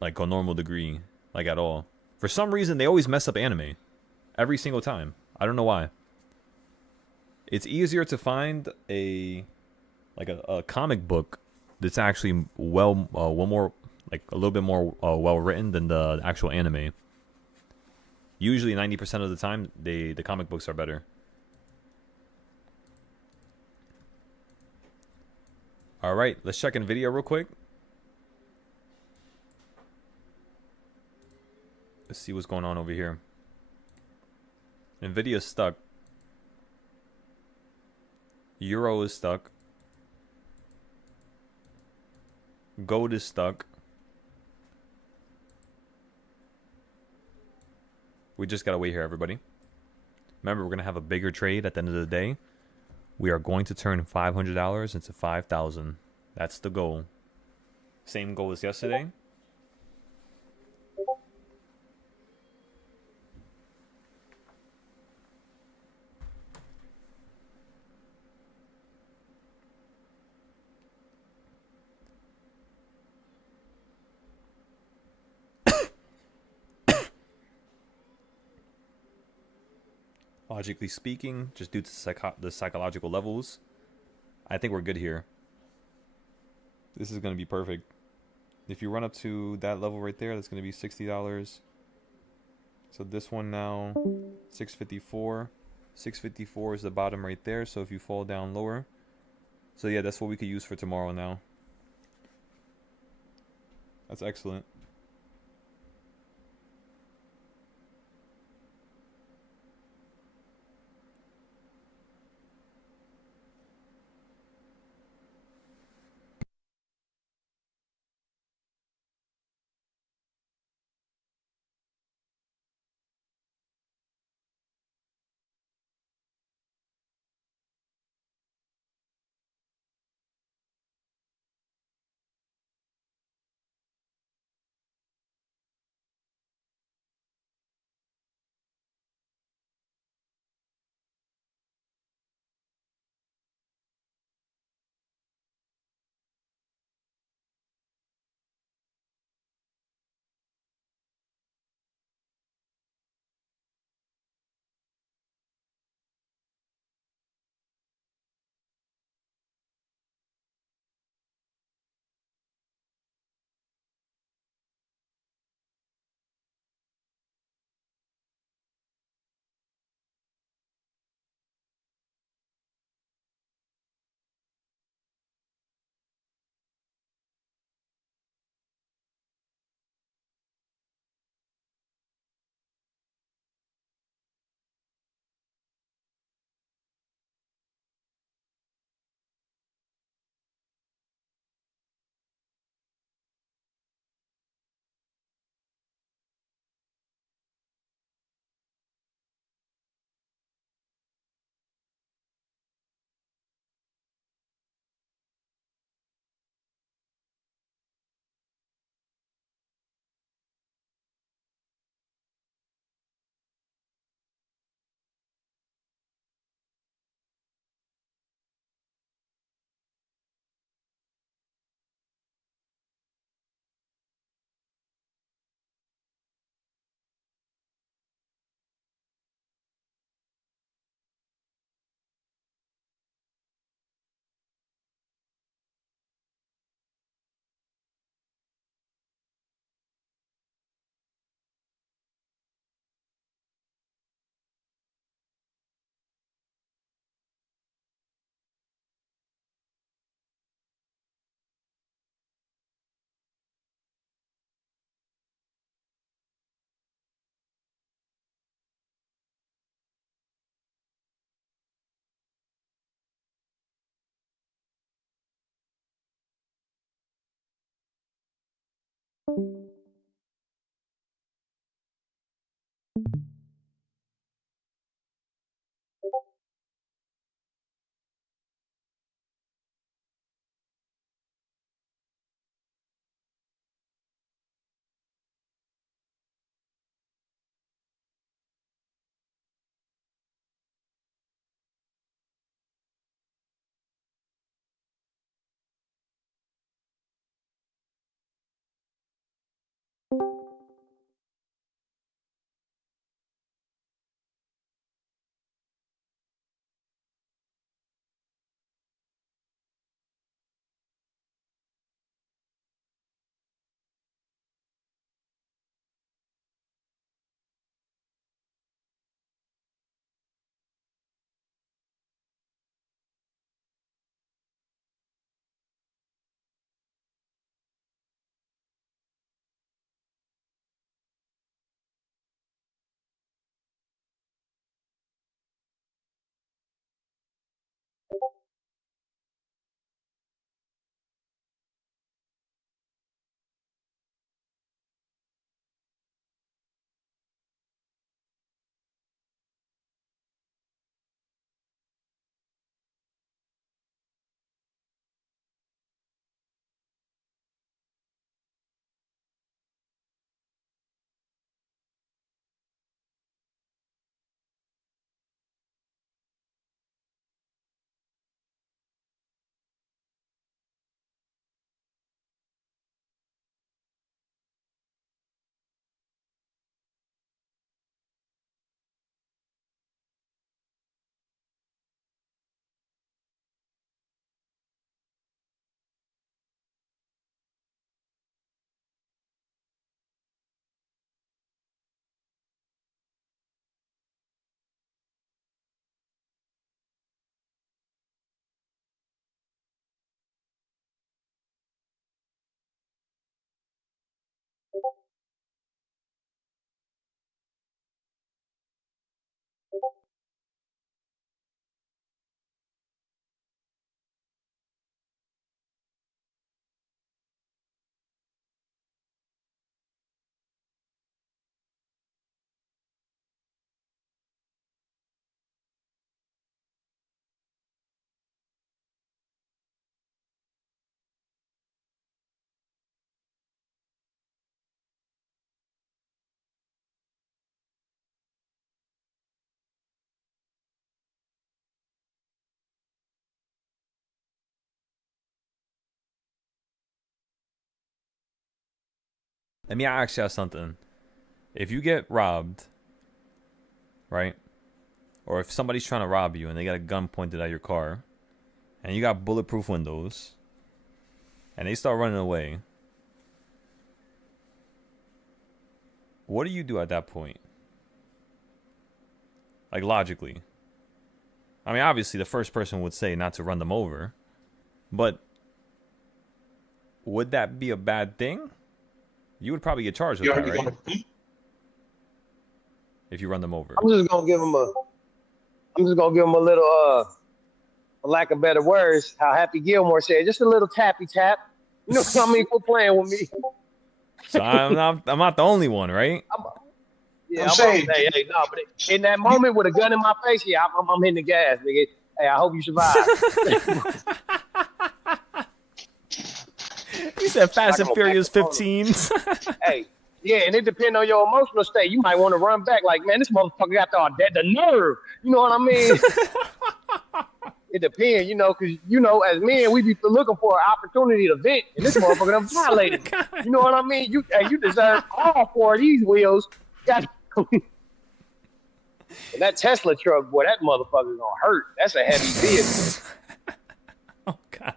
like a normal degree, like at all. For some reason, they always mess up anime every single time. I don't know why. It's easier to find a comic book that's actually one more, like a little bit more well written than the actual anime. Usually 90% of the time, the comic books are better. All right, let's check NVIDIA real quick. Let's see what's going on over here. NVIDIA's stuck. Euro is stuck. Gold is stuck. We just gotta wait here, everybody. Remember, we're gonna have a bigger trade at the end of the day. We are going to turn $500 into $5,000. That's the goal. Same goal as yesterday. Logically speaking, just due to the psychological levels, I think we're good here. This is going to be perfect. If you run up to that level right there, that's going to be $60. So this one now, 654. 654 is the bottom right there. So if you fall down lower. So yeah, that's what we could use for tomorrow now. That's excellent. Let me ask y'all something. If you get robbed, right? Or if somebody's trying to rob you and they got a gun pointed at your car, and you got bulletproof windows, and they start running away, what do you do at that point? Like, logically. I mean, obviously, the first person would say not to run them over, but would that be a bad thing? You would probably get charged with that, right? If you run them over. I'm just gonna give him a little for lack of better words, how Happy Gilmore said, just a little tappy tap. You know what I mean? Quit playing with me. So I'm not the only one, right? I'm saying, hey, no, but in that moment with a gun in my face, yeah, I'm hitting the gas, nigga. Hey, I hope you survive. You said Fast and Furious 15. Hey, yeah, and it depends on your emotional state. You might want to run back, like, man, this motherfucker got the nerve. You know what I mean? It depends, you know, because, you know, as men, we be looking for an opportunity to vent, and this motherfucker done violated me. You know what I mean? You deserve all four of these wheels. And that Tesla truck, boy, that motherfucker's gonna hurt. That's a heavy vehicle. Oh, God.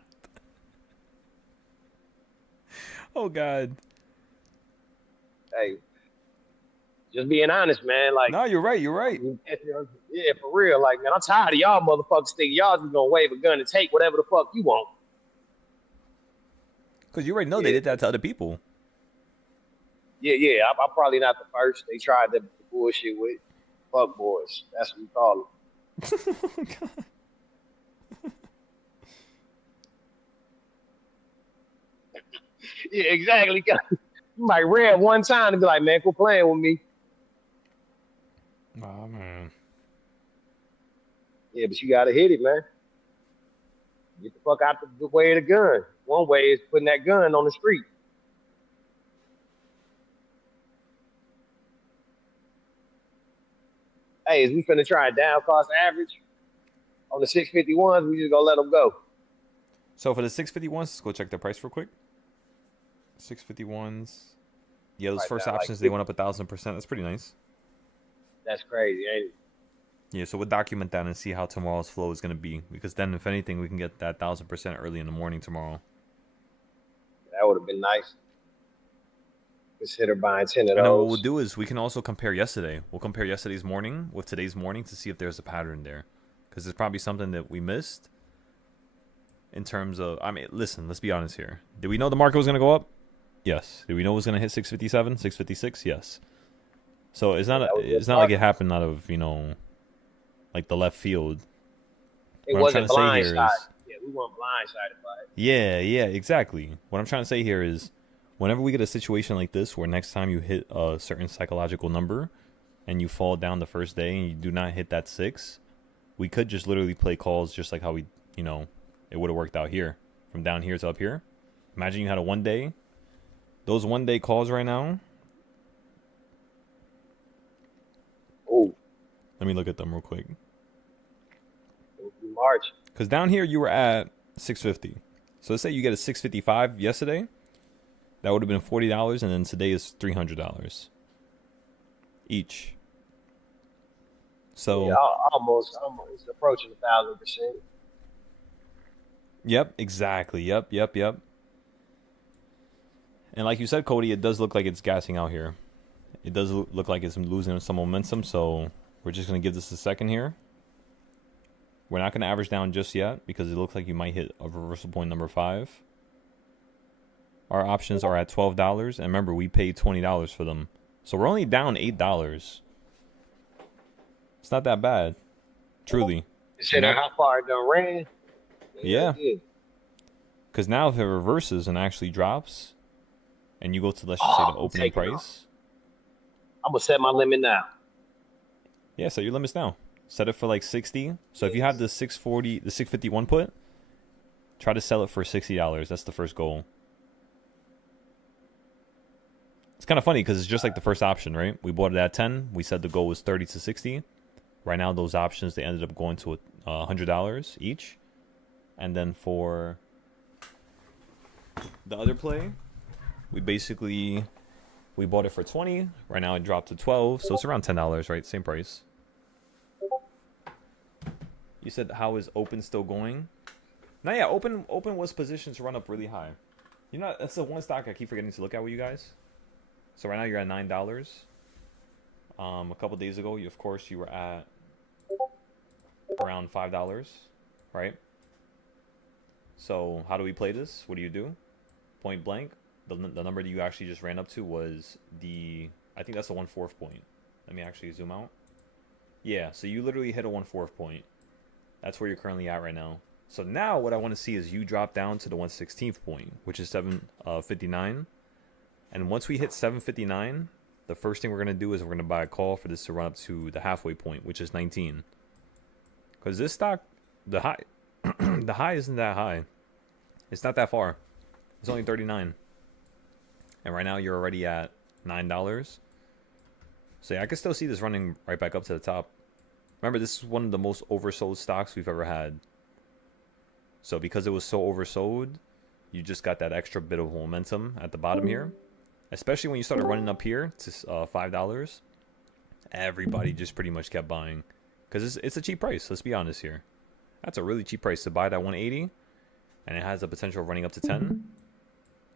Oh, God. Hey, just being honest, man. Like, no, you're right. You're right. Yeah, for real. Like, man, I'm tired of y'all motherfuckers thinking y'all just gonna wave a gun and take whatever the fuck you want. Because you already know they did that to other people. Yeah. I'm probably not the first. They tried the bullshit with fuck boys. That's what we call them. Yeah, exactly. You might rev one time and be like, man, quit playing with me. Oh man. Yeah, but you gotta hit it, man. Get the fuck out the way of the gun. One way is putting that gun on the street. Hey, is we finna try a down cost average on the 651s? We just gonna let them go. So for the 651s, let's go check the price real quick. 651s. Yeah, those Right first now, like options, they went up 1,000%. That's pretty nice. That's crazy, ain't it? Yeah, so we'll document that and see how tomorrow's flow is going to be. Because then, if anything, we can get that 1,000% early in the morning tomorrow. That would have been nice. Consider buying 10 of And then what we'll those. do is we can also compare yesterday. We'll compare yesterday's morning with today's morning to see if there's a pattern there. Because there's probably something that we missed in terms of... I mean, listen, let's be honest here. Did we know the market was going to go up? Yes. Did we know it was going to hit 657, 656? Yes. So it's not like it happened out of, you know, like the left field. It What I'm wasn't trying to say here blindsided. is- Yeah, we weren't blindsided by it. Yeah, exactly. What I'm trying to say here is whenever we get a situation like this where next time you hit a certain psychological number and you fall down the first day and you do not hit that 6, we could just literally play calls just like how we, you know, it would have worked out here. From down here to up here. Imagine you had a 1 day. Those 1 day calls right now. Oh, Let me look at them real quick. March. Because down here you were at 650. So let's say you get a 655 yesterday. That would have been $40, and then today is $300 each. So Yeah, almost approaching 1,000%. Yep, exactly. Yep. And like you said, Cody, it does look like it's gassing out here. It does look like it's losing some momentum, so we're just going to give this a second here. We're not going to average down just yet because it looks like you might hit a reversal point number 5. Our options are at $12, and remember, we paid $20 for them. So we're only down $8. It's not that bad, truly. Consider how far it done ran. Yeah. Because now if it reverses and actually drops, and you go to, let's just say, the opening price. I'm going to set my limit now. Yeah, set your limits now. Set it for like 60. So if you have the 640, the 651 put, try to sell it for $60. That's the first goal. It's kind of funny because it's just like the first option, right? We bought it at 10. We said the goal was 30 to 60. Right now, those options, they ended up going to $100 each. And then for the other play, we bought it for 20. Right now, it dropped to 12. So it's around $10, right? Same price. You said, how is open still going? Now, yeah, open was positioned to run up really high. You know, that's the one stock I keep forgetting to look at with you guys. So right now you're at $9. A couple days ago, of course, you were at around $5, right? So how do we play this? What do you do? Point blank, the number that you actually just ran up to was I think that's a 1/4 point. Let me actually zoom out. Yeah, so you literally hit a 1/4 point. That's where you're currently at right now. So now what I want to see is you drop down to the 1/16 point, which is 759. And once we hit 759, the first thing we're going to do is we're going to buy a call for this to run up to the halfway point, which is 19. Because this stock, the high isn't that high. It's not that far. It's only 39. And right now you're already at $9. So yeah, I can still see this running right back up to the top. Remember, this is one of the most oversold stocks we've ever had. So because it was so oversold, you just got that extra bit of momentum at the bottom here. Especially when you started running up here to $5. Everybody just pretty much kept buying. Because it's a cheap price, let's be honest here. That's a really cheap price to buy that 180. And it has the potential of running up to 10.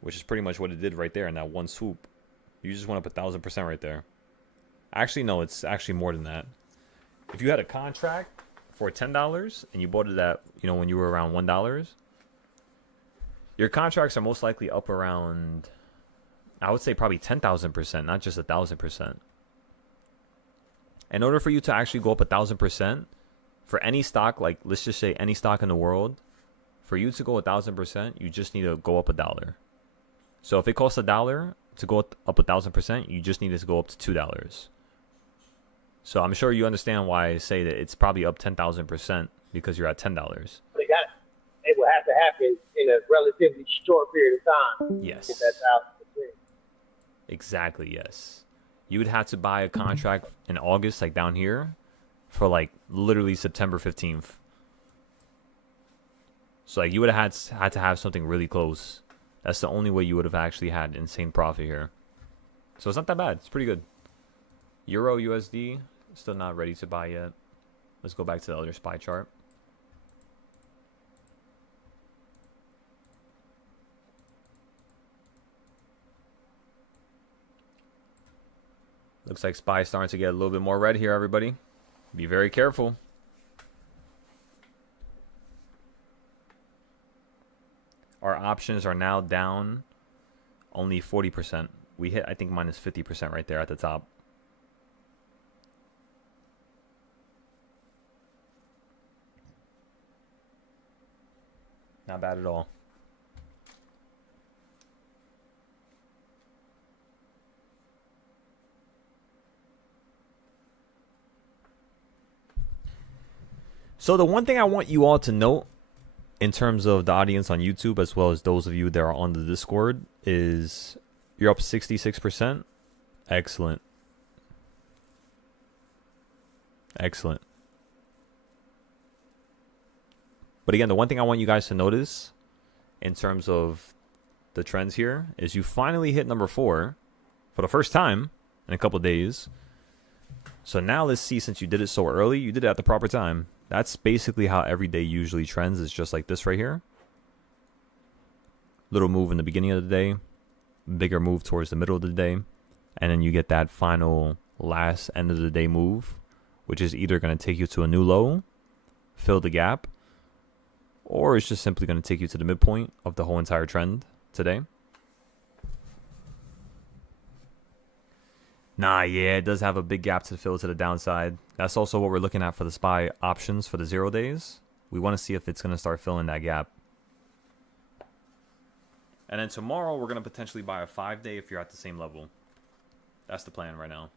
Which is pretty much what it did right there in that one swoop. You just went up 1,000% right there. Actually, no, it's actually more than that. If you had a contract for $10 and you bought it at, you know, when you were around $1, your contracts are most likely up around, I would say probably 10,000%, not just 1,000%. In order for you to actually go up 1,000% for any stock, like let's just say any stock in the world, for you to go 1,000%, you just need to go up $1. So if it costs $1, to go up 1,000%, you just need it to go up to $2. So I'm sure you understand why I say that it's probably up 10,000% because you're at $10. It will have to happen in a relatively short period of time. Yes. Get that 1,000%. Exactly, yes. You would have to buy a contract in August, like down here, for like literally September 15th. So like you would have had to have something really close. That's the only way you would have actually had insane profit here. So it's not that bad. It's pretty good. Euro USD, still not ready to buy yet. Let's go back to the other SPY chart. Looks like SPY is starting to get a little bit more red here, everybody. Be very careful. Our options are now down only 40%. We hit, I think, minus 50% right there at the top. Not bad at all. So the one thing I want you all to note in terms of the audience on YouTube, as well as those of you that are on the Discord, is you're up 66%. Excellent. Excellent. But again, the one thing I want you guys to notice in terms of the trends here is you finally hit number 4 for the first time in a couple of days. So now let's see, since you did it so early, you did it at the proper time. That's basically how every day usually trends. It's just like this right here. Little move in the beginning of the day. Bigger move towards the middle of the day. And then you get that final last end of the day move, which is either going to take you to a new low, fill the gap, or it's just simply going to take you to the midpoint of the whole entire trend today. Nah, yeah, it does have a big gap to fill to the downside. That's also what we're looking at for the SPY options for the 0 days. We want to see if it's going to start filling that gap. And then tomorrow, we're going to potentially buy a 5-day if you're at the same level. That's the plan right now.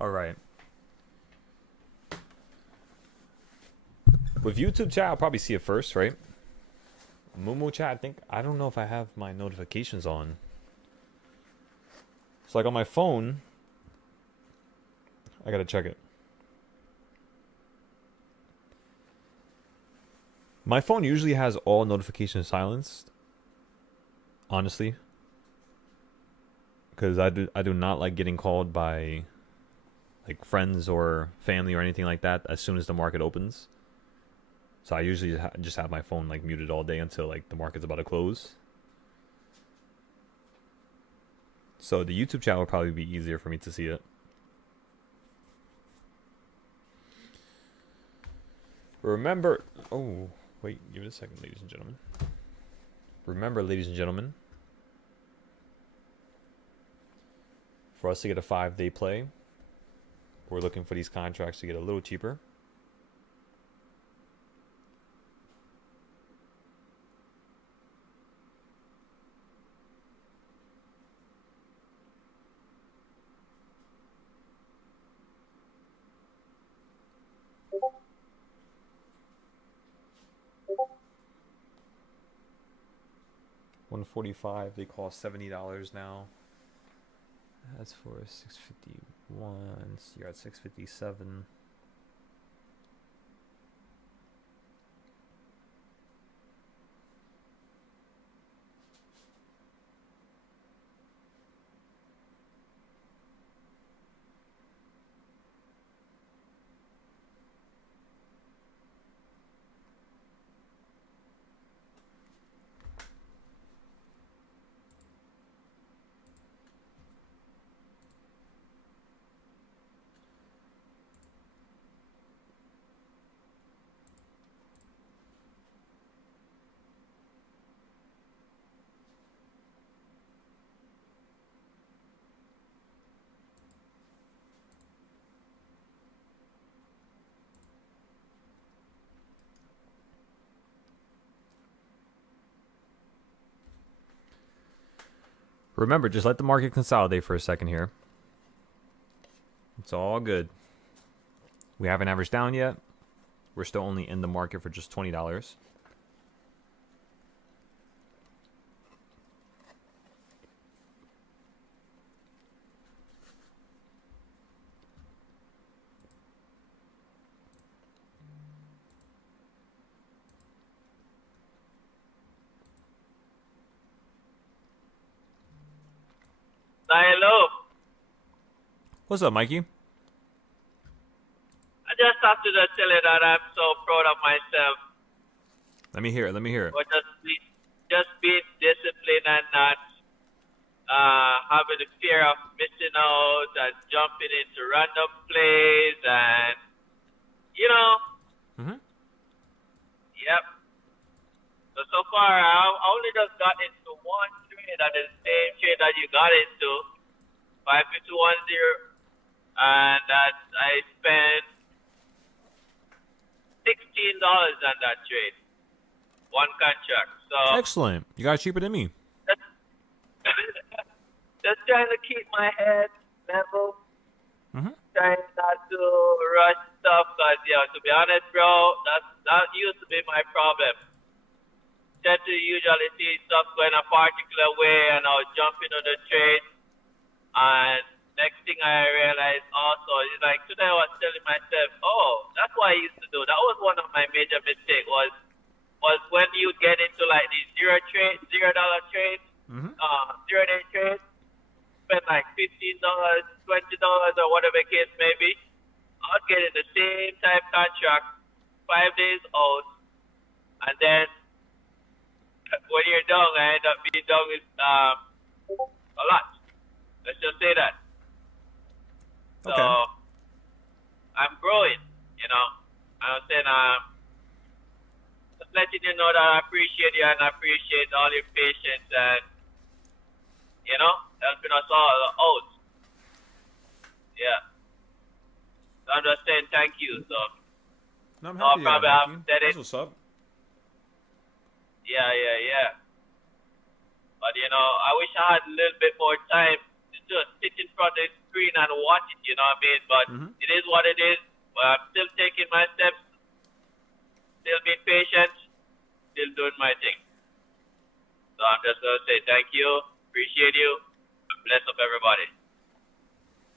All right. With YouTube chat, I'll probably see it first, right? Mumu chat, I don't know if I have my notifications on. So like on my phone, I gotta check it. My phone usually has all notifications silenced. Honestly. Because I do not like getting called by like friends or family or anything like that as soon as the market opens. So I usually just have my phone like muted all day until like the market's about to close. So the YouTube chat will probably be easier for me to see it. Remember, oh wait, give it a second, ladies and gentlemen. Remember, ladies and gentlemen, for us to get a 5-day play, we're looking for these contracts to get a little cheaper. $145. They cost $70 now. That's for 651. So you're at 657. Remember, just let the market consolidate for a second here. It's all good. We haven't averaged down yet. We're still only in the market for just $20. Hello. What's up, Mikey? I just have to just tell you that I'm so proud of myself Let me hear it. Let me hear it. for just being disciplined and not having the fear of missing out and jumping into random plays and, you know, yep. So far, I only just got into one trade, and the same trade that you got into, 5210, and that I spent $16 on that trade, one contract. So Excellent. You got it cheaper than me. just trying to keep my head level, trying not to rush stuff, because, to be honest, bro, that used to be my problem. Tend to usually see stuff going a particular way, and I'll jump into the trade. And next thing I realized also is like today I was telling myself, oh, that's what I used to do. That was one of my major mistakes was when you get into like these $0 trades, $0 day trades, spend like $15, $20 or whatever case may be. I was getting the same type contract 5 days out, and then when you're done, I end up being done with a lot. Let's just say that. So I'm growing, I'm saying just letting you know that I appreciate you and I appreciate all your patience and helping us all out. Yeah. So I'm just saying thank you. So No, I'm I'll happy. probably have said it. That's what's up. Yeah. But I wish I had a little bit more time to just sit in front of the screen and watch it, you know what I mean? But it is what it is. But I'm still taking my steps, still being patient, still doing my thing. So I'm just going to say thank you, appreciate you, and bless up everybody.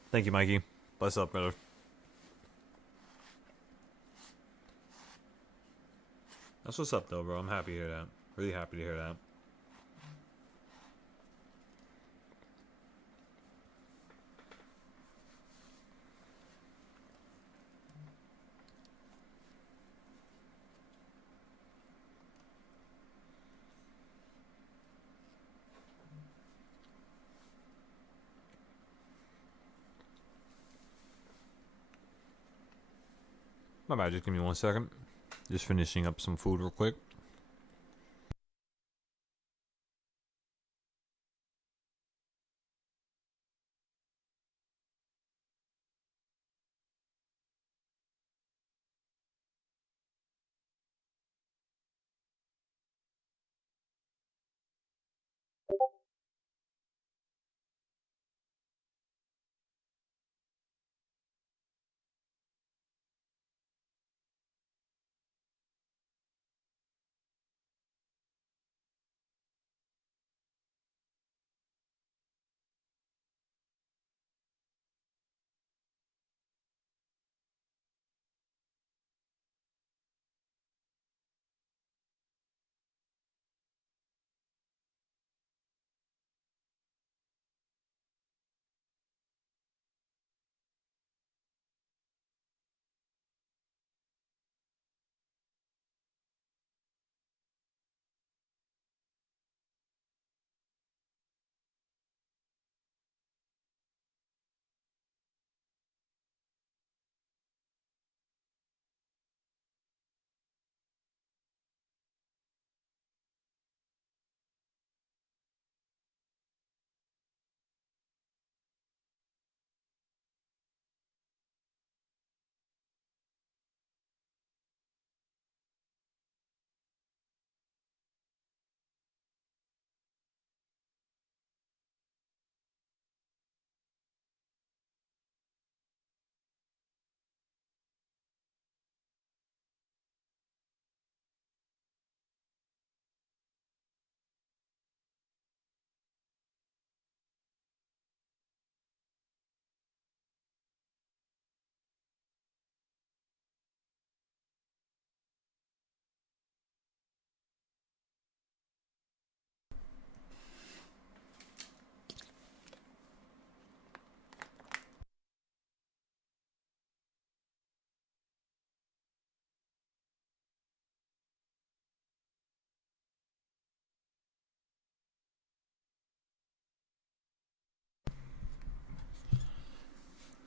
Thank you, Mikey. Bless up, brother. That's what's up, though, bro. I'm happy to hear that. Really happy to hear that. My bad, just give me 1 second. Just finishing up some food real quick.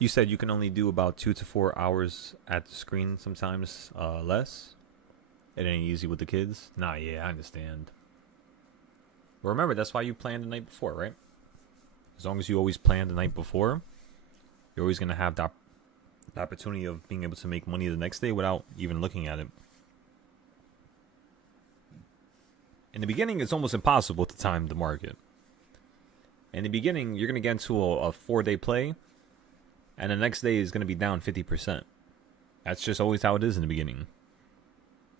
You said you can only do about 2 to 4 hours at the screen, sometimes less. It ain't easy with the kids. Nah, yeah, I understand. But remember, that's why you planned the night before, right? As long as you always plan the night before, you're always going to have the opportunity of being able to make money the next day without even looking at it. In the beginning, it's almost impossible to time the market. In the beginning, you're going to get into a 4-day play, and the next day is going to be down 50%. That's just always how it is in the beginning.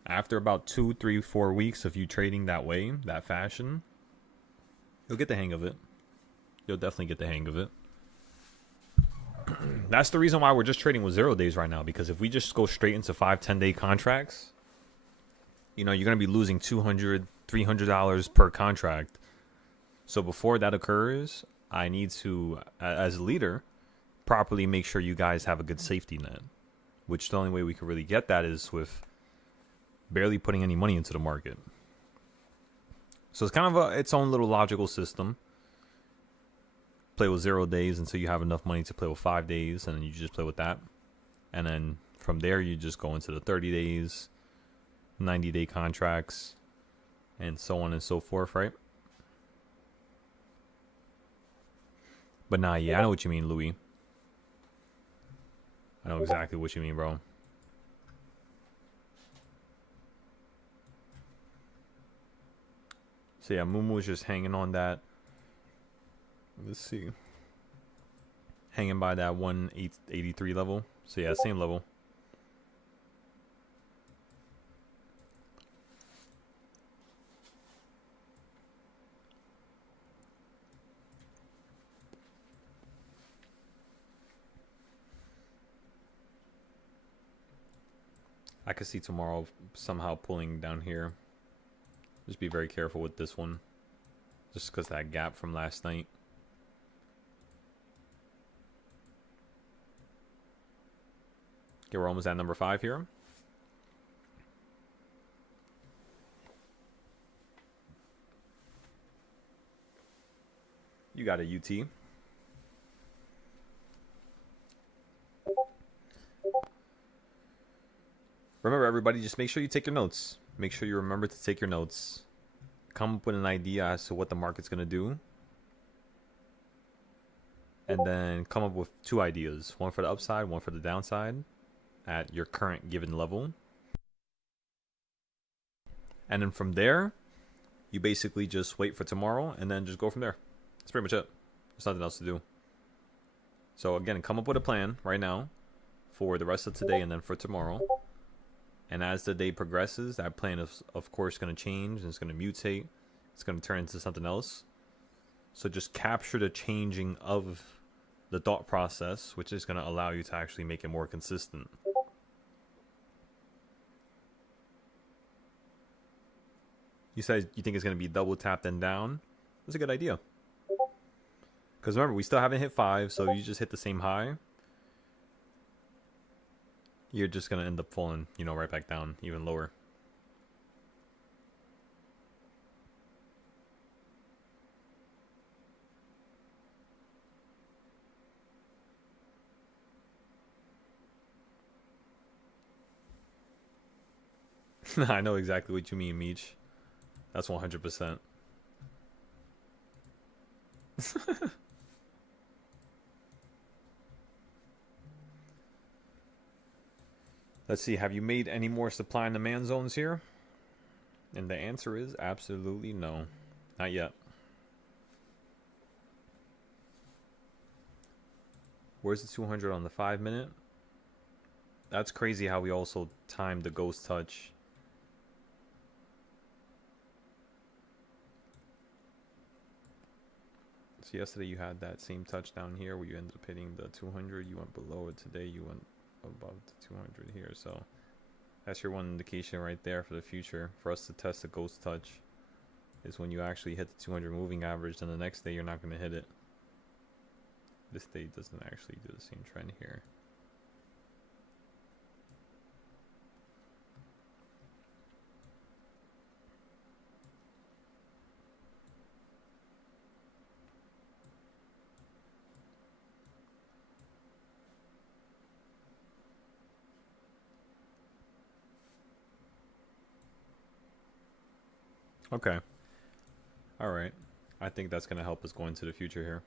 After about 2, 3, 4 weeks of you trading that way, that fashion, you'll get the hang of it. You'll definitely get the hang of it. That's the reason why we're just trading with 0 days right now, because if we just go straight into 5, 10-day contracts, you know, you're going to be losing $200, $300 per contract. So before that occurs, I need to, as a leader, properly make sure you guys have a good safety net, which the only way we can really get that is with barely putting any money into the market. So it's kind of its own little logical system. Play with 0 days until you have enough money to play with 5 days, and then you just play with that. And then from there, you just go into the 30 days, 90-day contracts, and so on and so forth, right? But nah, yeah, I know what you mean, Louis. I know exactly what you mean, bro. So yeah, Mumu was just hanging on that. Let's see. hanging by that 183 level. So yeah, same level. I could see tomorrow somehow pulling down here. Just be very careful with this one. Just because that gap from last night. Okay, we're almost at number 5 here. You got a UT. Remember, everybody, just make sure you take your notes. Make sure you remember to take your notes. Come up with an idea as to what the market's going to do. And then come up with 2 ideas. One for the upside, one for the downside at your current given level. And then from there, you basically just wait for tomorrow and then just go from there. That's pretty much it. There's nothing else to do. So again, come up with a plan right now for the rest of today and then for tomorrow. And as the day progresses, that plan is, of course, going to change and it's going to mutate. It's going to turn into something else. So just capture the changing of the thought process, which is going to allow you to actually make it more consistent. You said you think it's going to be double tapped and down. That's a good idea. Because remember, we still haven't hit 5, so you just hit the same high. You're just going to end up falling, you know, right back down, even lower. I know exactly what you mean, Meech. That's 100%. Let's see, have you made any more supply and demand zones here? And the answer is absolutely no. Not yet. Where's the 200 on the 5 minute? That's crazy how we also timed the ghost touch. So yesterday you had that same touch down here where you ended up hitting the 200. You went below it. Today you went above the 200 here. So that's your one indication right there for the future. For us to test the ghost touch is when you actually hit the 200 moving average. Then the next day you're not going to hit it. This day doesn't actually do the same trend here. Okay. All right. I think that's going to help us go into the future here.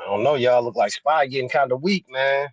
I don't know. Y'all look like Spy getting kind of weak, man.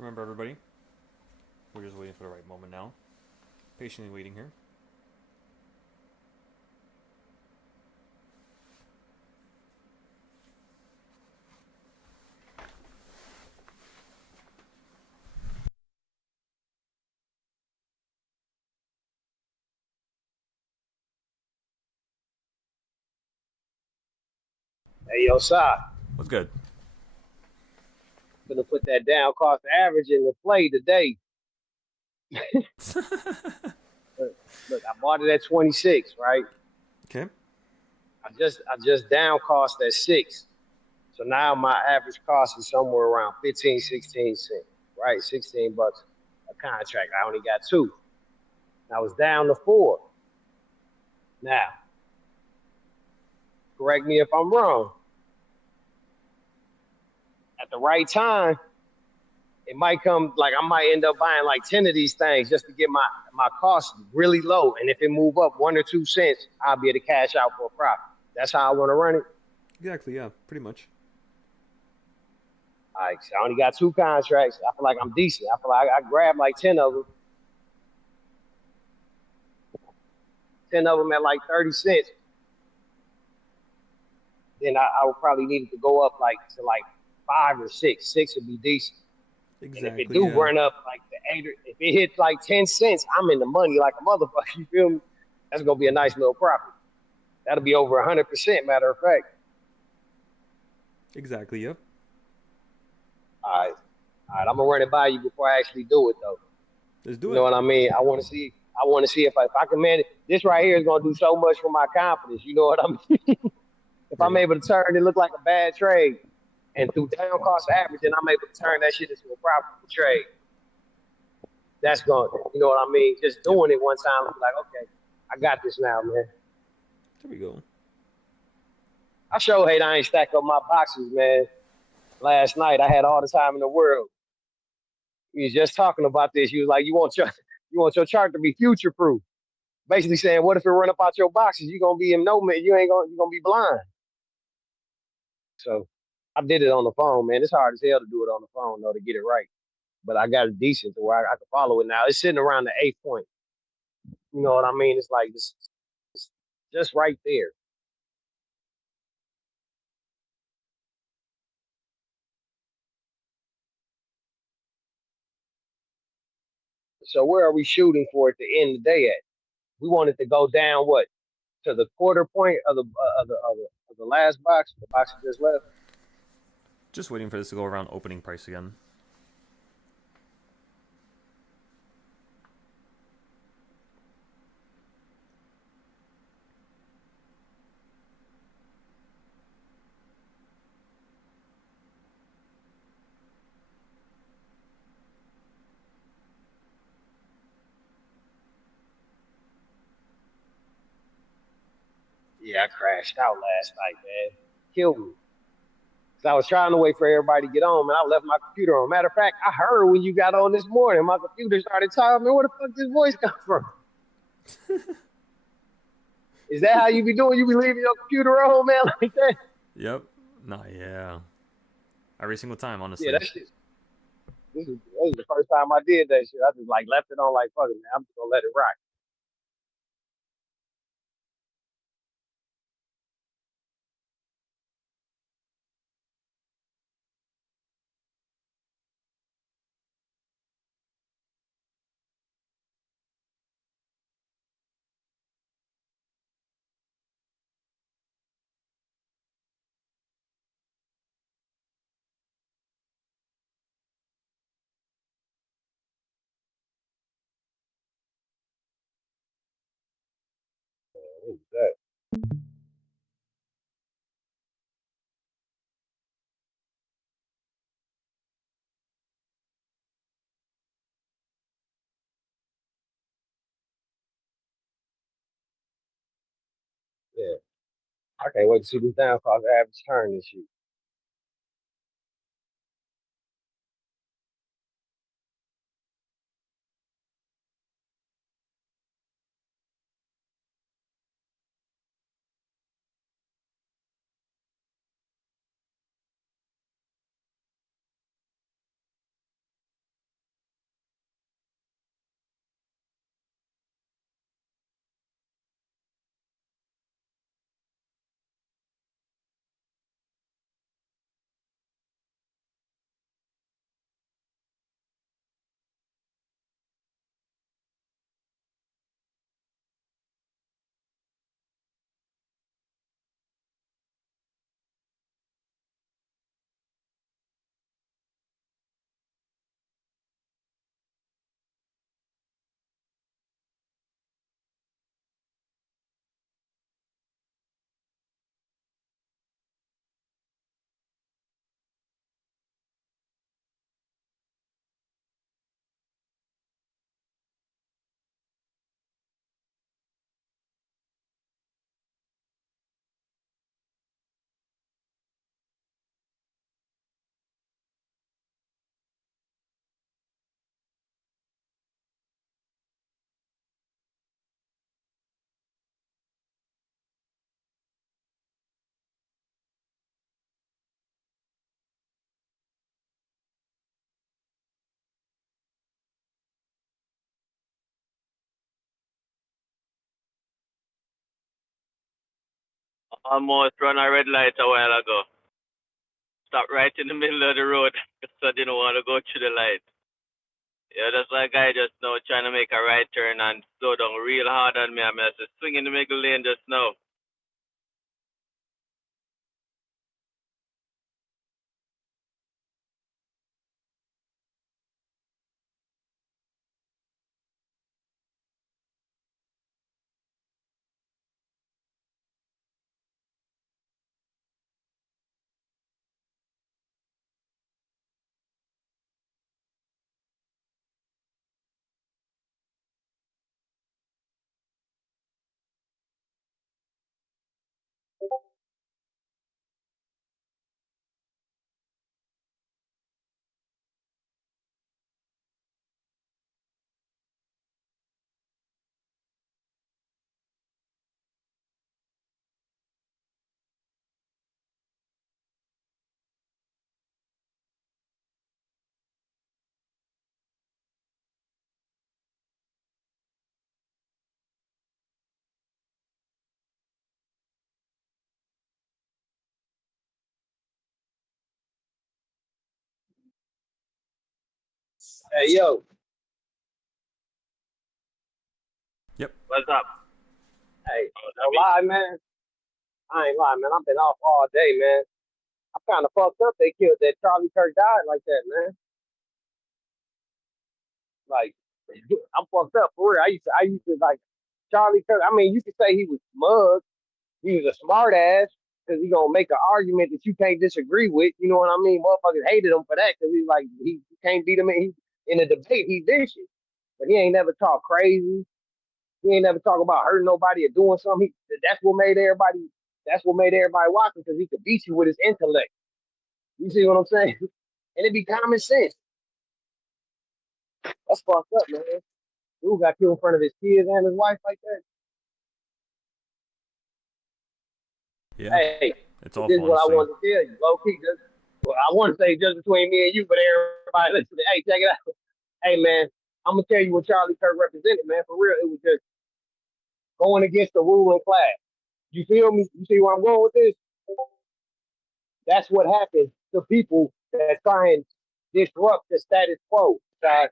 Remember, everybody, we're just waiting for the right moment now. Patiently waiting here. Hey, yo, Si, What's good? gonna put that down cost average in the play today. Look, I bought it at 26, right? Okay. I just down cost at 6. So now my average cost is somewhere around 15, 16 cents, right? 16 bucks a contract. I only got 2. I was down to 4. Now, correct me if I'm wrong. At the right time, it might come like I might end up buying like 10 of these things just to get my costs really low. And if it move up 1 or 2 cents, I'll be able to cash out for a profit. That's how I want to run it. Exactly, yeah, pretty much. Like, so I only got 2 contracts. I feel like I'm decent. I feel like I grabbed like 10 of them. 10 of them at like 30 cents. Then I would probably need it to go up like to like 5 or 6. 6 would be decent. And if it Exactly. do Yeah. run up like the 8, if it hits like 10 cents, I'm in the money like a motherfucker. You feel me? That's gonna be a nice little profit. That'll be over 100%. Matter of fact. Exactly. Yep. All right, all right. I'm gonna run it by you before I actually do it though. Let's You do know it. what I mean? I want to see. I want to see if I can manage. This right here is gonna do so much for my confidence. You know what I mean? If I'm Right. able to turn it look like a bad trade, and through down cost averaging, I'm able to turn that shit into a profitable trade. That's going. You know what I mean? Just Yep. doing it one time, I'm like, okay, I got this now, man. There we go. I sure hate I ain't stacked up my boxes, man. Last night I had all the time in the world. We was just talking about this. You was like, you want your chart to be future proof. Basically saying, what if it run up out your boxes? You gonna be in no man. You gonna be blind. So I did it on the phone, man. It's hard as hell to do it on the phone though to get it right. But I got it decent to where I can follow it now. It's sitting around the 8 point. You know what I mean? It's like it's just right there. So where are we shooting for at the end of the day at? We want it to go down what to the quarter point of the last box, the box that just left. Just waiting for this to go around opening price again. Yeah, I crashed out last night, man. Killed me. 'Cause I was trying to wait for everybody to get on, man. I left my computer on. Matter of fact, I heard when you got on this morning, my computer started talking. Man, where the fuck this voice come from? Is that how you be doing? You be leaving your computer on, man, like that? Yep. Nah, yeah. Every single time, Yeah, honestly. that shit. This is the first time I did that shit. I just like left it on, like fuck it, man. I'm just gonna let it rock. What was that? Yeah, I can't wait to see this down cause average turn this shit. almost run a red light a while ago. Stopped right in the middle of the road because I didn't want to go through the light. Yeah, that's why a guy just now trying to make a right turn and slow down real hard on me. I mean, I just swing in the middle lane just now. Hey, yo. Yep. What's up? Hey, Oh, no lie, man. I ain't lying, man. I've been off all day, man. I kind of fucked up. They killed that Charlie Kirk died like that, man. Like, I'm fucked up for real. I used to like Charlie Kirk. I mean, you could say he was smug. He was a smart ass because he gonna make an argument that you can't disagree with. You know what I mean? Motherfuckers hated him for that because he's like he can't beat him in a debate. He's vicious, but he ain't never talk crazy. He ain't never talk about hurting nobody or doing something. That's what made everybody. That's what made everybody watch him because he could beat you with his intellect. You see what I'm saying? And it be common sense. That's fucked up, man. Dude got killed in front of his kids and his wife like that. Yeah. Hey, It's this awful. is what I Honestly. wanted to tell you, low key. Well, I want to say just between me and you, but everybody listening. Hey, check it out. Hey, man, I'm gonna tell you what Charlie Kirk represented, man. For real, it was just going against the ruling class. You feel me? You see where I'm going with this? That's what happens to people that try and disrupt the status quo. Guys,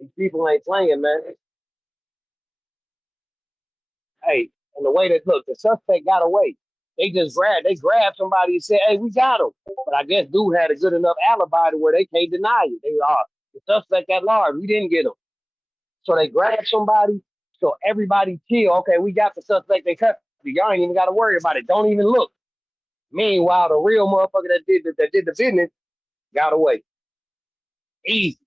these people ain't playing, man. Hey, and the way that look, the suspect got away. They grabbed somebody and said, "Hey, we got him." But I guess dude had a good enough alibi to where they can't deny it. They are the suspect at large. We didn't get him, so they grabbed somebody. So everybody chill. Okay, we got the suspect. They cut. Y'all ain't even got to worry about it. Don't even look. Meanwhile, the real motherfucker that did the business got away easy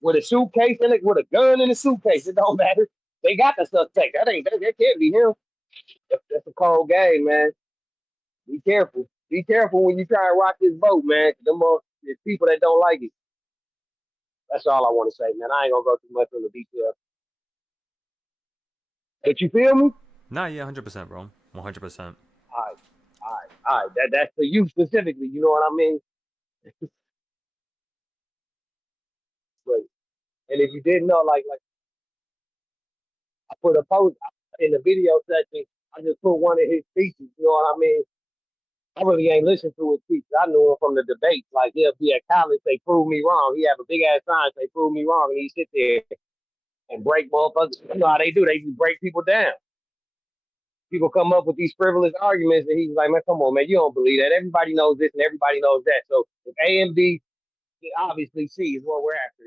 with a suitcase in it, with a gun in the suitcase. It don't matter. They got the suspect. That can't be him. That's a cold game, man. Be careful. Be careful when you try and rock this boat, man. There's people that don't like it. That's all I want to say, man. I ain't gonna go too much into detail. But you feel me? Nah, yeah, 100%, bro. 100%. All right, all right. That's for you specifically. You know what I mean? But and if you didn't know, like I put a post in the video section. I just put one of his speeches. You know what I mean? I really ain't listened to his speeches. I knew him from the debates. Like he'll be at college, say prove me wrong. He have a big ass sign, say prove me wrong, and he sit there and break motherfuckers. You know how they do? They just break people down. People come up with these frivolous arguments, and he's like, "Man, come on, man, you don't believe that. Everybody knows this, and everybody knows that. So if A and B, obviously C is what we're after.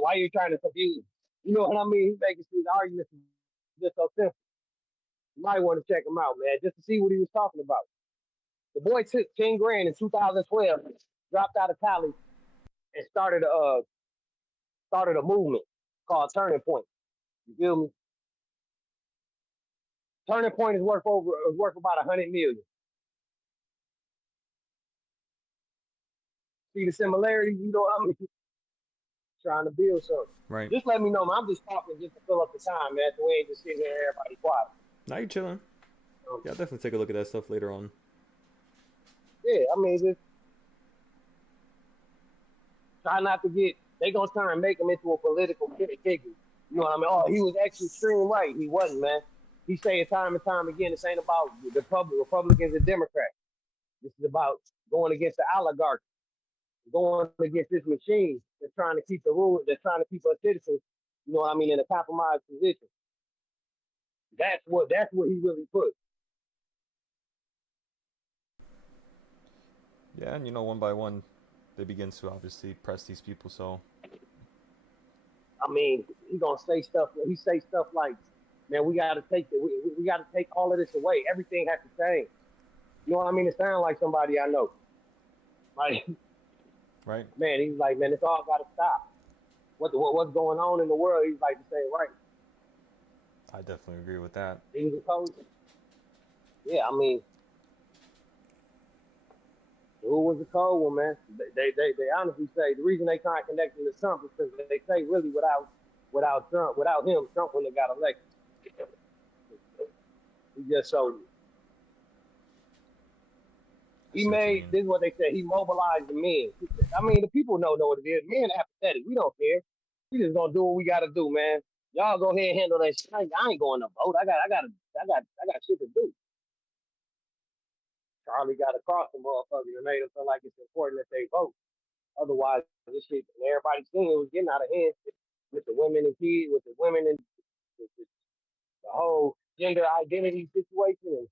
Why are you trying to confuse? You know what I mean? He's making these arguments just so simple. You might want to check him out, man, just to see what he was talking about. The boy took 10 grand in 2012, dropped out of college, and started a movement called Turning Point. You feel me? Turning Point is worth about 100 million. See the similarities? You know what I mean? Trying to build something. Right. Just let me know, man. I'm just talking just to fill up the time, man. So we ain't just sitting here everybody quiet. Now you're chilling. Yeah, I'll definitely take a look at that stuff later on. Yeah, I mean, just try not to get. They gonna try and make him into a political figure. You know what I mean? Oh, he was extreme right. He wasn't, man. He say it time and time again. This ain't about the Republicans and Democrats. This is about going against the oligarchy, going against this machine that's trying to keep the rule, that's trying to keep us citizens, you know what I mean, in a compromised position. That's what he really put. Yeah, and you know, one by one, they begin to obviously press these people. So I mean, he gonna say stuff. He say stuff like, "Man, we gotta take we gotta take all of this away. Everything has to change." You know what I mean? It sounds like somebody I know. Like, right, man, he's like, "Man, it's all gotta stop." What's going on in the world? He's like to say, right? I definitely agree with that. He was a coach. Yeah, I mean, who was the cold one, man? They honestly say the reason they can't connect him to Trump is because they say really without Trump, without him, Trump wouldn't have got elected. He just showed you. He made, this is what they said, he mobilized the men. I mean, the people know what it is. Men are apathetic. We don't care. We just gonna do what we gotta do, man. Y'all go ahead and handle that shit. I ain't going to vote. I got shit to do. Charlie got across the motherfucker and made them feel like it's important that they vote. Otherwise, this shit, and everybody seen it was getting out of hand with the women and kids, with the women and the whole gender identity situation. And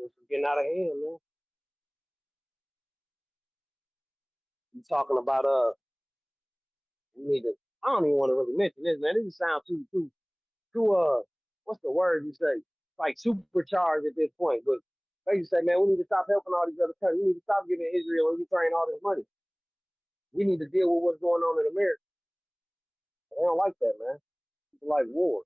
it was getting out of hand, man. You talking about we need to. I don't even want to really mention this, man. This just sounds too what's the word you say? Like supercharged at this point. But basically say, man, we need to stop helping all these other countries. We need to stop giving Israel and Ukraine all this money. We need to deal with what's going on in America. They don't like that, man. People like war.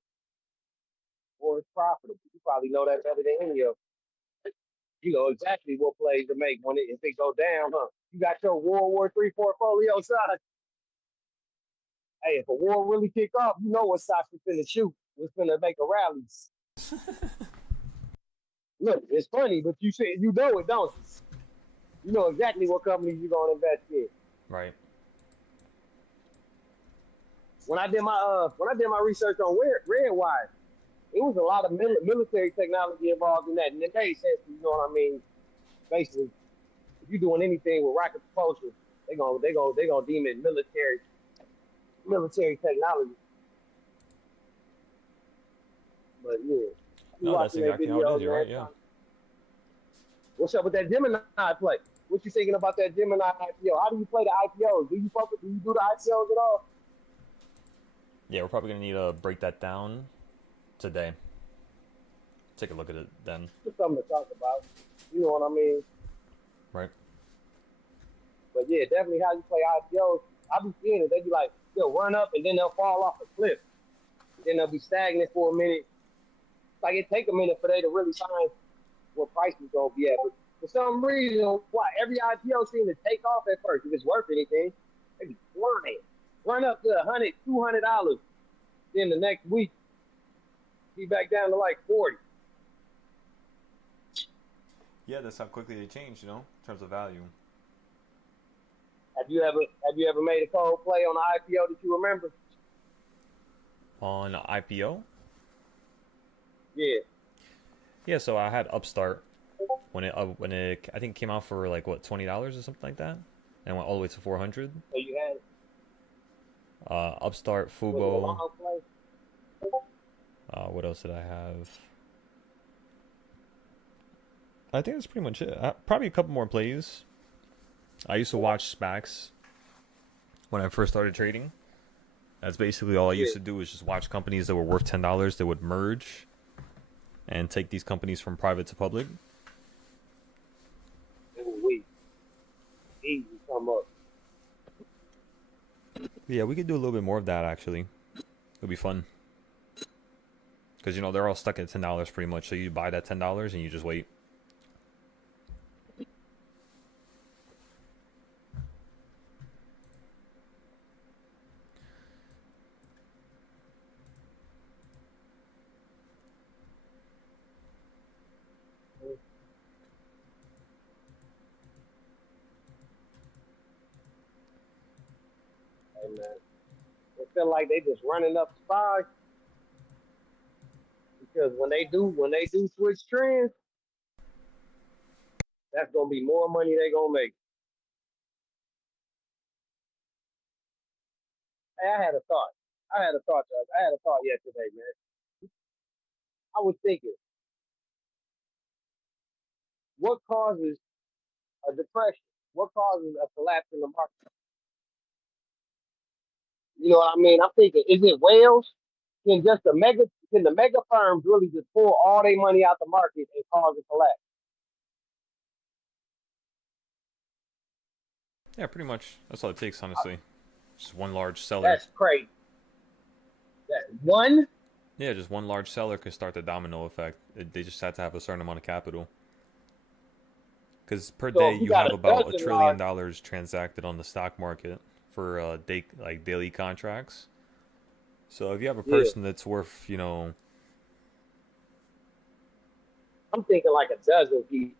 War is profitable. You probably know that better than any of them. You know exactly what plays to make when if it go down, huh? You got your World War III portfolio side. Hey, if a war really kick off, you know what stocks is finna shoot. What's finna make a rally. Look, it's funny, but you say you know it, don't you? You know exactly what companies you're gonna invest in. Right. When I did my research on Redwire, it was a lot of military technology involved in that, and it made sense. You know what I mean? Basically, if you're doing anything with rocket propulsion, they gonna deem it military technology. But yeah, No, that's exactly how it is. You're right. Yeah. What's up with that Gemini play? What you thinking about that Gemini IPO? How do you play the IPOs? Do you do the IPOs at all? Yeah, we're probably gonna need to break that down today. Take a look at it then. Just something to talk about. You know what I mean? Right. But yeah, definitely how you play IPOs. I be seeing it. They be like, they'll run up and then they'll fall off a cliff. Then they'll be stagnant for a minute. Like it take a minute for they to really find what price is gonna be at. But for some reason, why every IPO seems to take off at first. If it's worth anything, they be flying. Run up to $100, $200. Then the next week, be back down to like 40. Yeah, that's how quickly they change. You know, in terms of value. Have you ever made a cold play on an IPO that you remember? On IPO? Yeah. Yeah, so I had Upstart when it I think it came out for like what $20 or something like that, and went all the way to 400. So you had Upstart, Fubo. What else did I have? I think that's pretty much it. Probably a couple more plays. I used to watch SPACs when I first started trading. That's basically all I used to do was just watch companies that were worth $10 that would merge and take these companies from private to public. Easy come up. Yeah, we could do a little bit more of that actually. It'll be fun. Because, you know, they're all stuck at $10 pretty much. So you buy that $10 and you just wait. Hey, man. It feel like they just running up spies. because when they do switch trends, that's gonna be more money they gonna make. Hey, I had a thought. I had a thought yesterday, man. I was thinking, what causes a depression? What causes a collapse in the market? You know what I mean? I'm thinking, is it whales? Can the mega firms really just pull all their money out the market and cause a collapse? Yeah, pretty much. That's all it takes, honestly. Just one large seller. That's crazy. That one. Yeah, just one large seller could start the domino effect. They just have to have a certain amount of capital. Because per So day if you you got have a about $1 dozen trillion large, transacted on the stock market for daily contracts. So if you have a yeah, person that's worth, I'm thinking like a dozen people.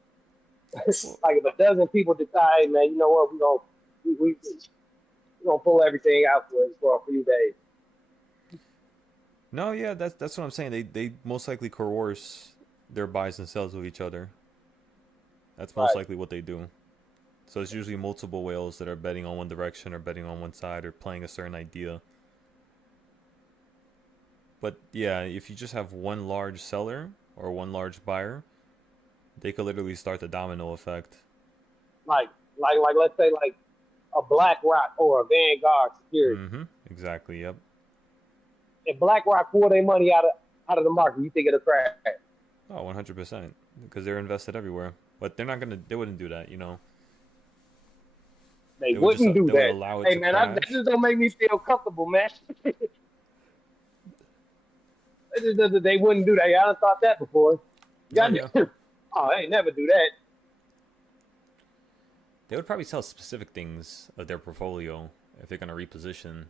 well, Like if a dozen people decide, hey, man, you know what, we gonna pull everything out for a few days. no, yeah, that's what I'm saying. They most likely coerce their buys and sells with each other. That's most Right. likely what they do. So it's usually multiple whales that are betting on one direction or betting on one side or playing a certain idea. But yeah, if you just have one large seller or one large buyer, they could literally start the domino effect. Like let's say like a BlackRock or a Vanguard security. Mm-hmm. Exactly. Yep. If BlackRock pull their money out of the market, you think it'll crash? Oh, 100%. Because they're invested everywhere. But they're not gonna. They wouldn't do that. They They would just. wouldn't do They would that. allow it Hey to man, that crash. just don't make me feel comfortable, man. They wouldn't do that. I done thought that before. Oh God, yeah. oh, they never do that. They would probably sell specific things of their portfolio if they're gonna reposition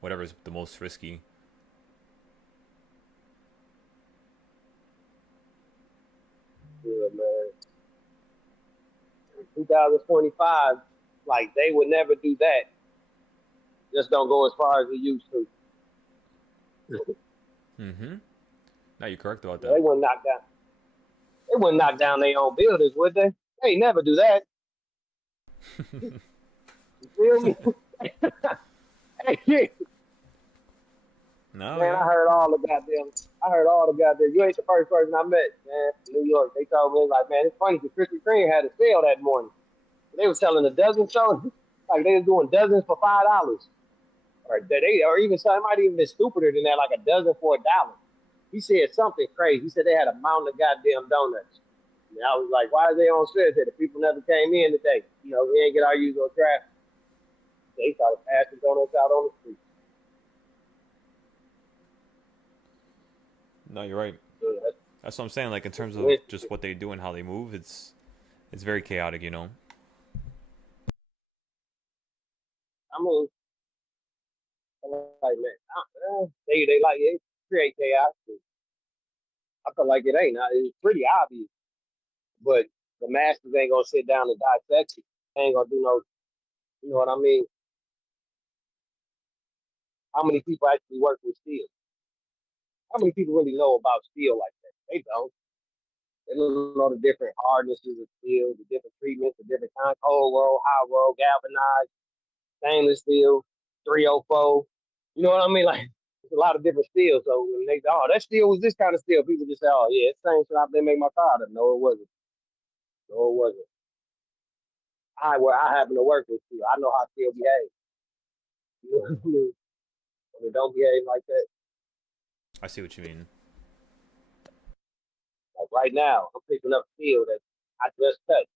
whatever's the most risky. Yeah, man. 2025, like they would never do that. Just don't go as far as they used to. Mm-hmm. No, you're correct about They that. wouldn't knock down. They wouldn't knock down their own buildings, would they? They never do that. You feel me? Hey, No, man, yeah. I heard all the goddamn. You ain't the first person I met, man, in New York. They told me like, man, it's funny because Krispy Kreme had a sale that morning. They were selling a dozen shows, like they were doing dozens for $5, or even some might even been stupider than that, like a dozen for $1. He said something crazy. He said they had a mountain of goddamn donuts. And I was like, why are they on sale? That the people never came in today. We ain't get our usual traffic. They started passing donuts out on the street. No, you're right. So That's what I'm saying. Like in terms of that's just what they do and how they move, it's very chaotic. I mean, I'm like, man, they create chaos. I feel like it ain't. It's pretty obvious, but the masters ain't gonna sit down and dissect it. They ain't gonna do no. You know what I mean? How many people actually work with steel? How many people really know about steel like that? They don't. They don't know the different hardnesses of steel, the different treatments, the different kinds, cold roll, hot roll, galvanized, stainless steel, 304. You know what I mean? Like, there's a lot of different steel. So when they, oh, that steel was this kind of steel, people just say, oh, yeah, it's the same shit they make my car out of. No, it wasn't. No, it wasn't. I happen to work with steel. I know how steel behaves. You know what I mean? When it don't behave like that. I see what you mean. Like right now, I'm picking up steel that I just touched.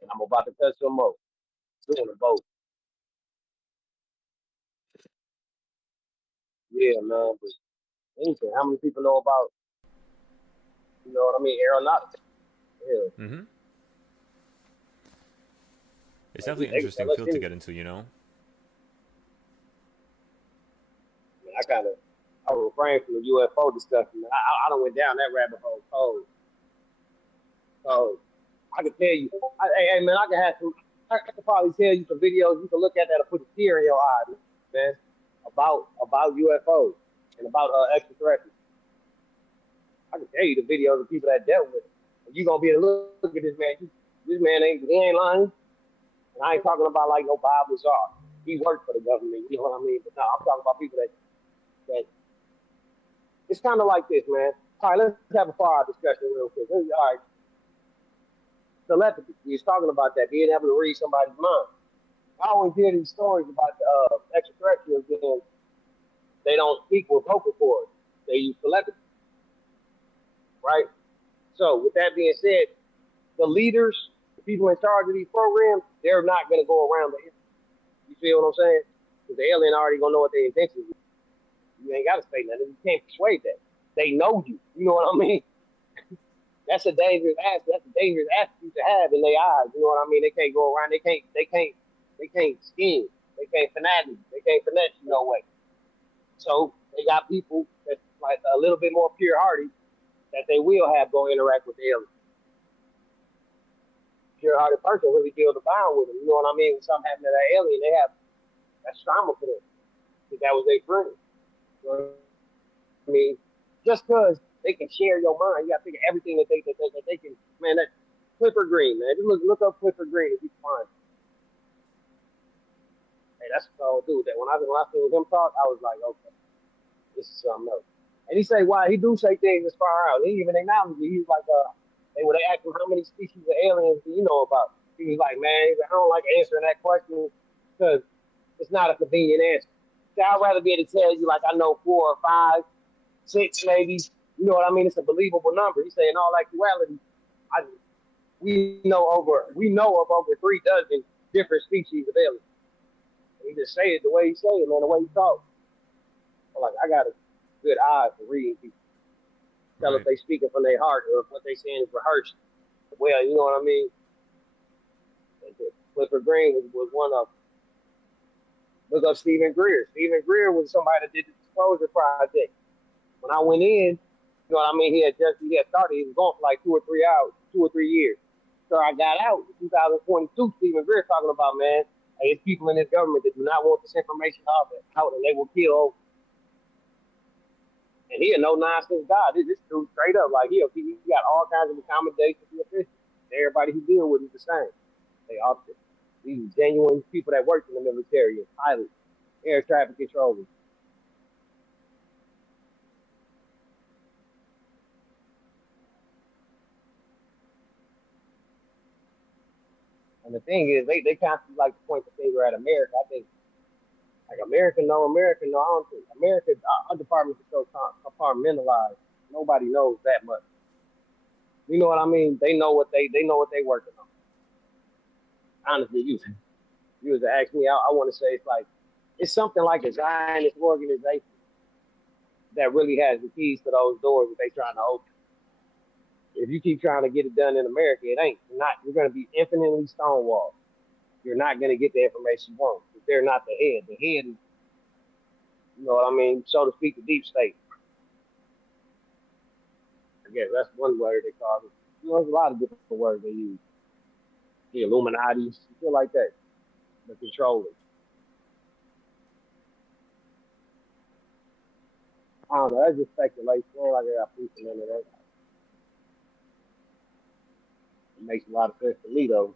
And I'm about to touch some more. Doing them both. Yeah, man. But anything, how many people know about, you know what I mean, aeronautics? Yeah. Mm-hmm. It's Like, definitely an they can interesting tell us field to anything. get into. I mean, I refrain from the UFO discussion. I don't went down that rabbit hole cold. So I can tell you, hey man, I could probably tell you some videos you can look at that'll put a tear in your eye, man, about UFOs. and about extraterrestrials. I can tell you the videos of people that dealt with it. And you gonna be able to look at this man. This man ain't lying. And I ain't talking about like no Bob Lazar. He worked for the government, you know what I mean? But no, I'm talking about people that it's kind of like this, man. All right, let's have a far discussion real quick. All right, telepathy. We was talking about that, being able to read somebody's mind. I always hear these stories about extraterrestrials and they don't speak with vocal cords. They use telepathy, right? So with that being said, the leaders, the people in charge of these programs, they're not going to go around the alien. You feel what I'm saying? Because the alien already going to know what their intentions is. You ain't got to say nothing. You can't persuade that. They know you. You know what I mean? That's a dangerous attitude. That's a dangerous attitude to have in their eyes. You know what I mean? They can't go around. They can't scheme. They can't finagle. They can't finesse you no way. So they got people that's like a little bit more pure-hearted that they will have go interact with the alien. Pure-hearted person really feels the bond with them. You know what I mean? When something happened to that alien, they have that's trauma for them because that was their friend. You know what I mean? Just because they can share your mind, you got to think of everything that they can. Man, that Clifford Green, man. Just look up Clifford Green if you can find it. Hey, that's what I would do. That when I seen him talk, I was like, okay, this is something else. And he say, why he do say things as far out. He even acknowledged it. He was like, they would ask him how many species of aliens do you know about? He was like, man, I don't like answering that question because it's not a convenient answer. So I'd rather be able to tell you like I know 4 or 5, 6 maybe. You know what I mean? It's a believable number. He's saying all actuality, we know of over 3 dozen different species of aliens. He just say it the way he say it, man, the way he talk. Like I got a good eye for reading people. Tell if they speaking from their heart or if what they saying is rehearsed. Well, you know what I mean? Clifford Green was one of them. Look up Stephen Greer. Stephen Greer was somebody that did the Disclosure Project. When I went in, you know what I mean, he had started, he was gone for like 2 or 3 hours, 2 or 3 years. So I got out in 2022, Stephen Greer talking about, man, hey, it's people in this government that do not want this information out and they will kill. And he a no nonsense guy. This dude straight up, like he got all kinds of accommodations for officials. Everybody he deal with is the same. They all these genuine people that work in the military, pilots, air traffic controllers. And the thing is, they constantly like to point the finger at America. I think, like, America, no. I don't think America, our department is so compartmentalized. Nobody knows that much. You know what I mean? They know what they working on. Honestly, you was to ask me, I want to say it's something like a Zionist organization that really has the keys to those doors that they trying to open. If you keep trying to get it done in America, it ain't. You're going to be infinitely stonewalled. You're not going to get the information you want. If they're not the head. The head is, you know what I mean, so to speak, the deep state. I guess that's one word they call it. You know, there's a lot of different words they use. The Illuminati, shit like that. The controllers. I don't know. That's just speculation. Like I got proof in none of that. It makes a lot of sense to me, though.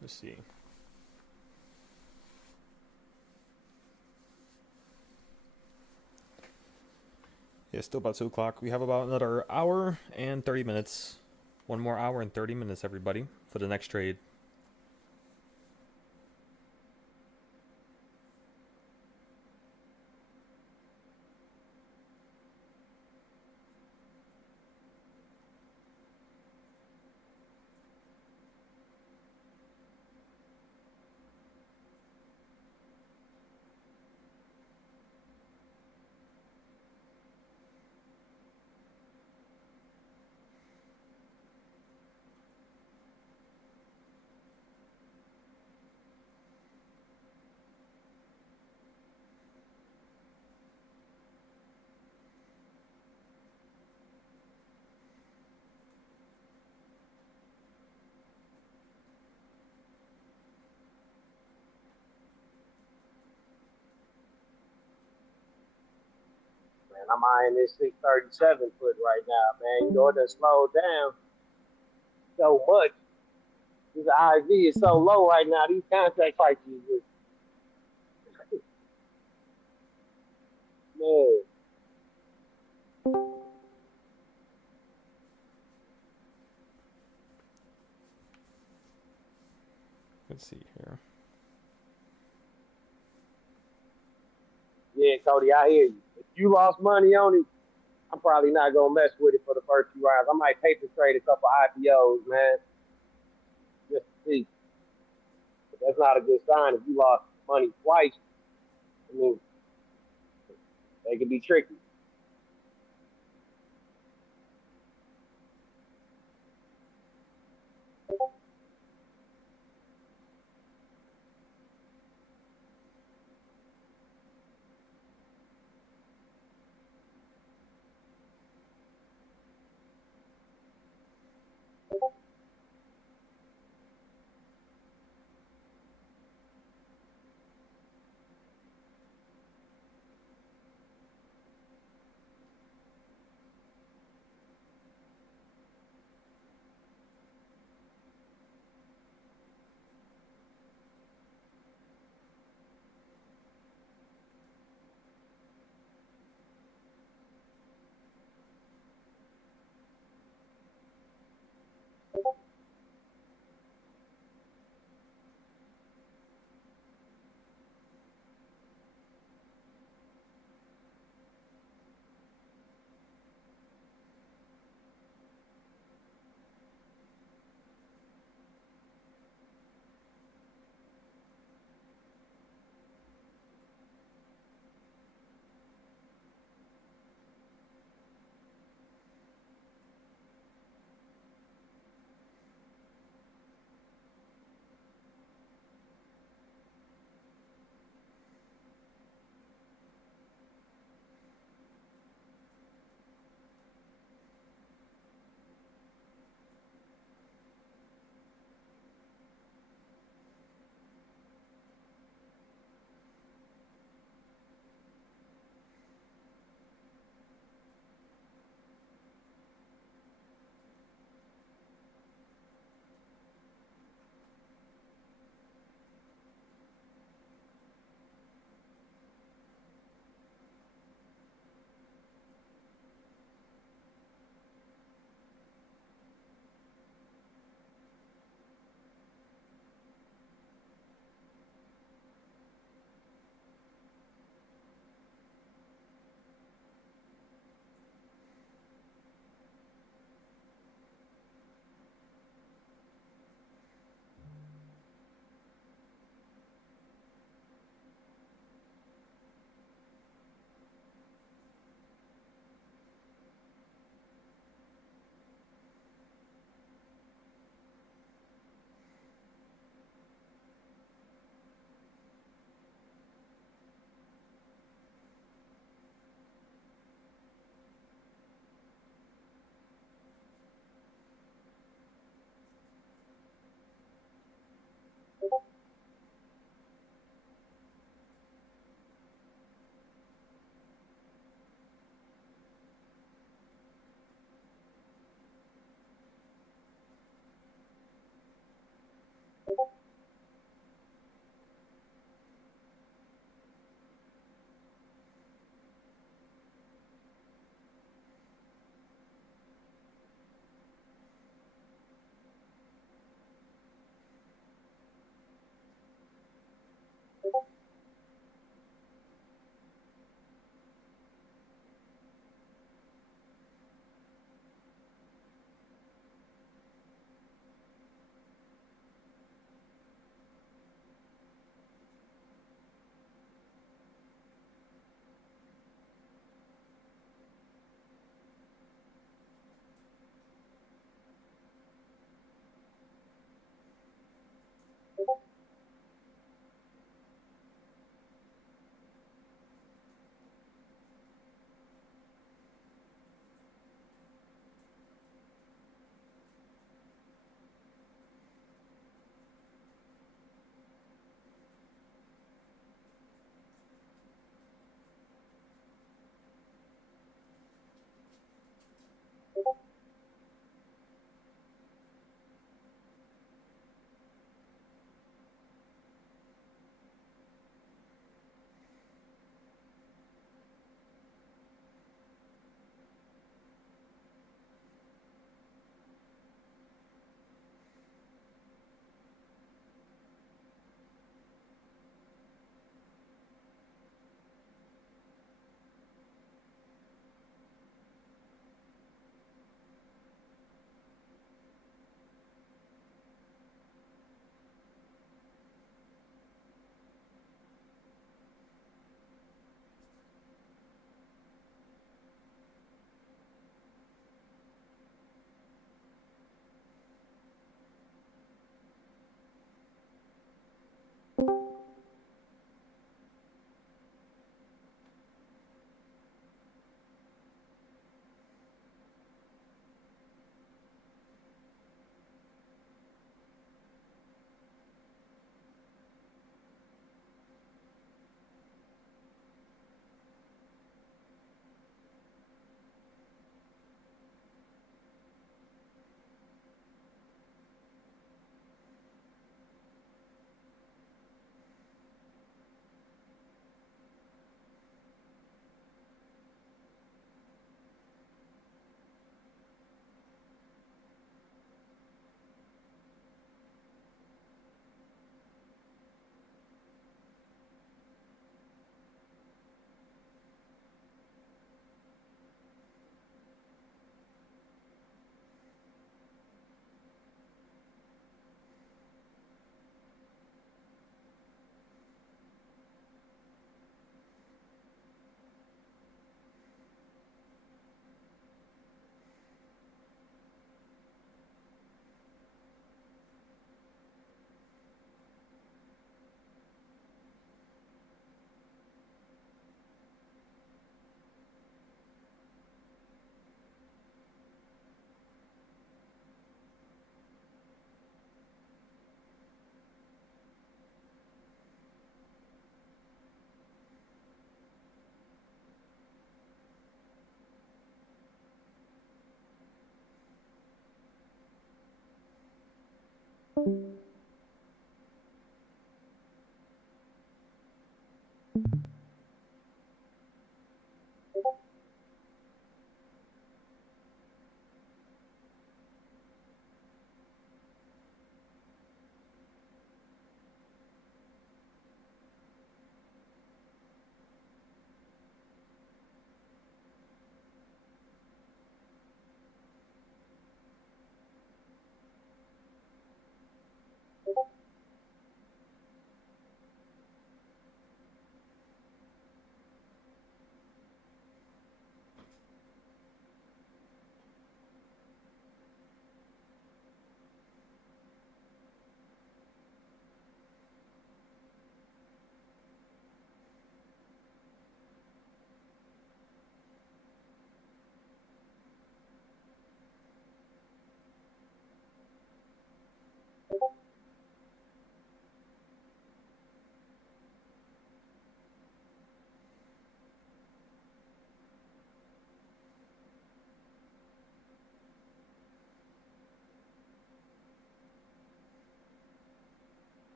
Let's see. Yeah, still about 2 o'clock. We have about another hour and 30 minutes. 1 more hour and 30 minutes, everybody, for the next trade. And I'm eyeing this 637 foot right now, man. You know, it done slowed down so much. This IV is so low right now. These contract prices is man. Let's see here. Yeah, Cody, I hear you. If you lost money on it, I'm probably not gonna mess with it for the first few rounds. I might paper trade a couple IPOs, man, just to see. But that's not a good sign if you lost money twice. I mean, they can be tricky.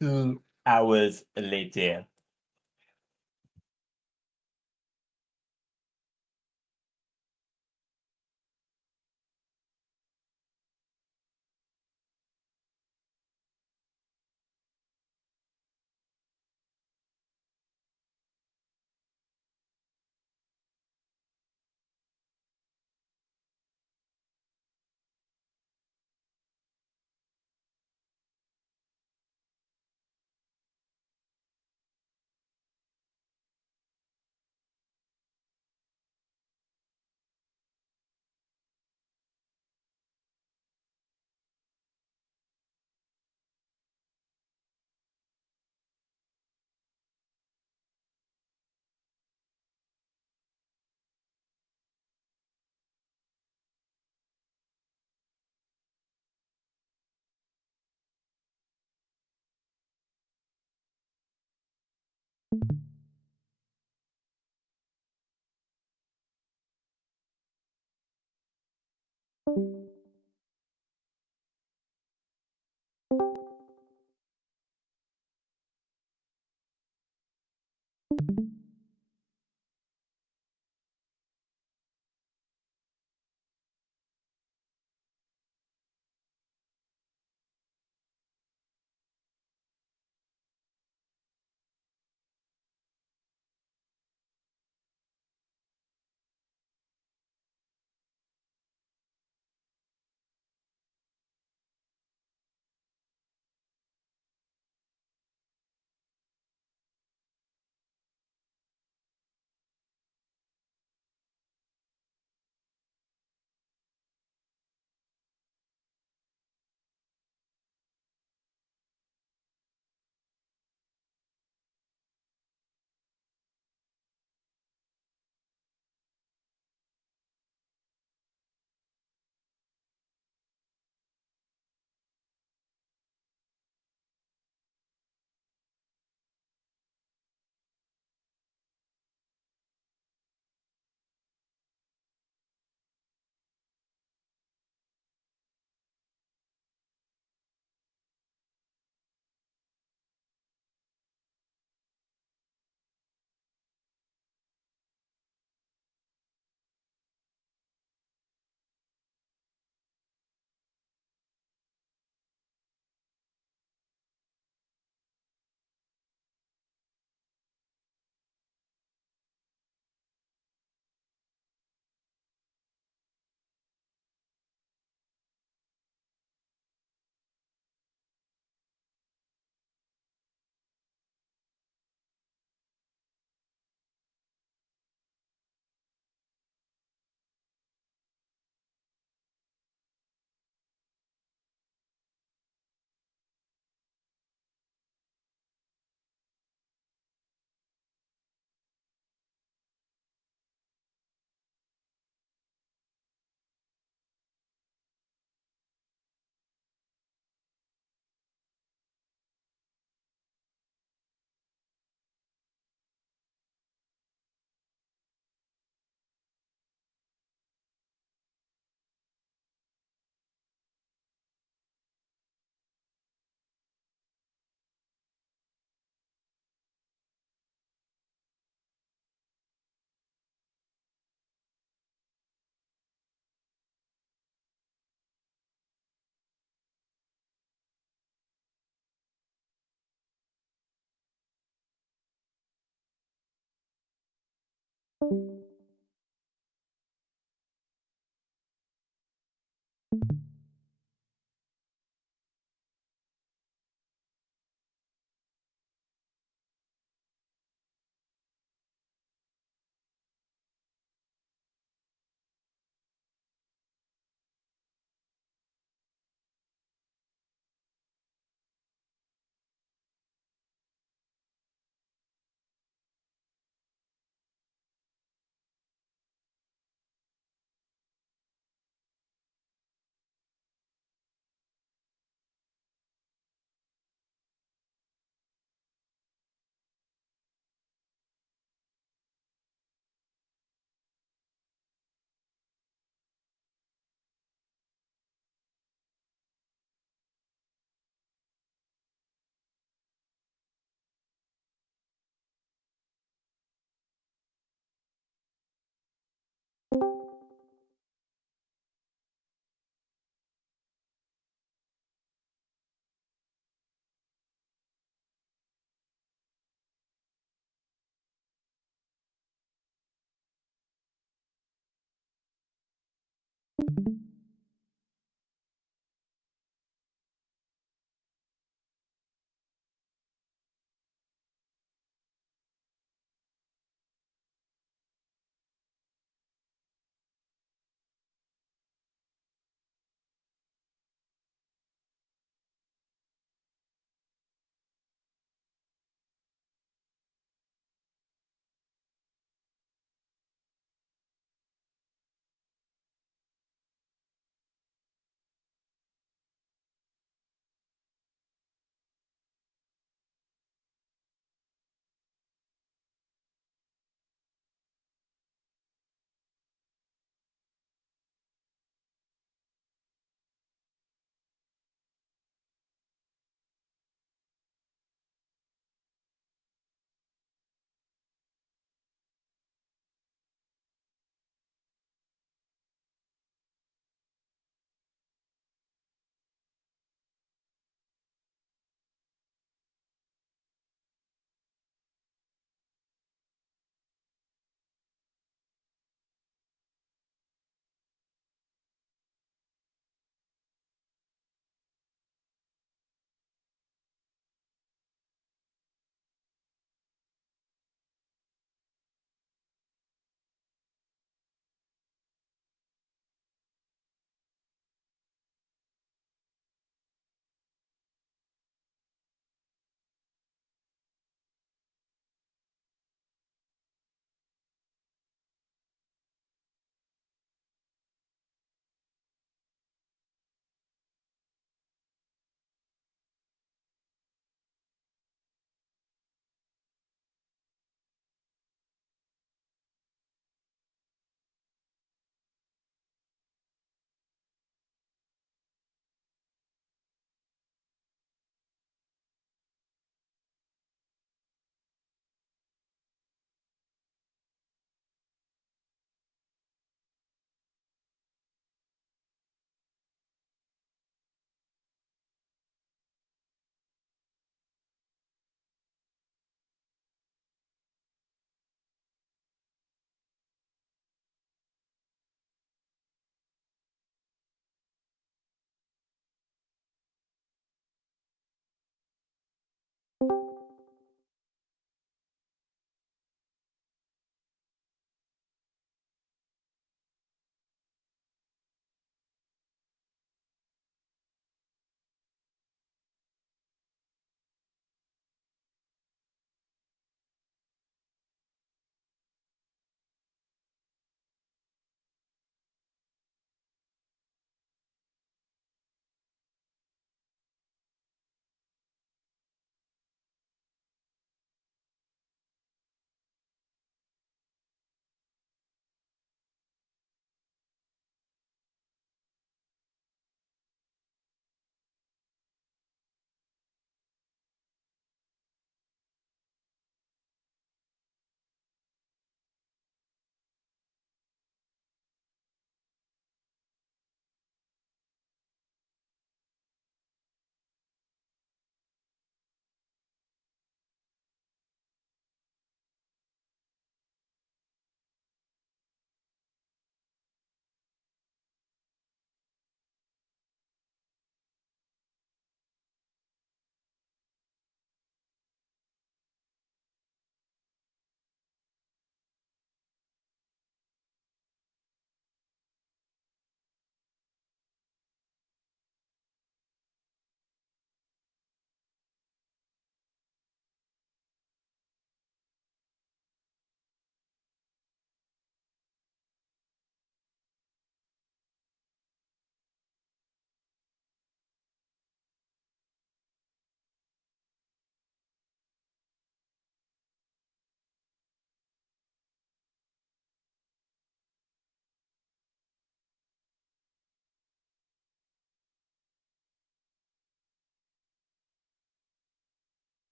2 hours later.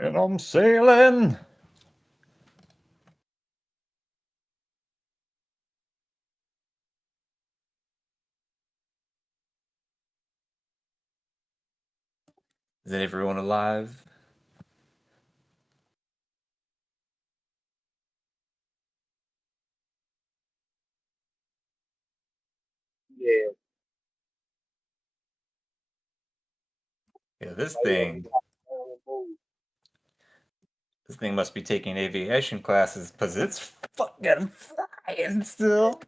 And I'm sailing. Is everyone alive? Yeah. Yeah, Like, yeah, we got this thing must be taking aviation classes because it's fucking flying still.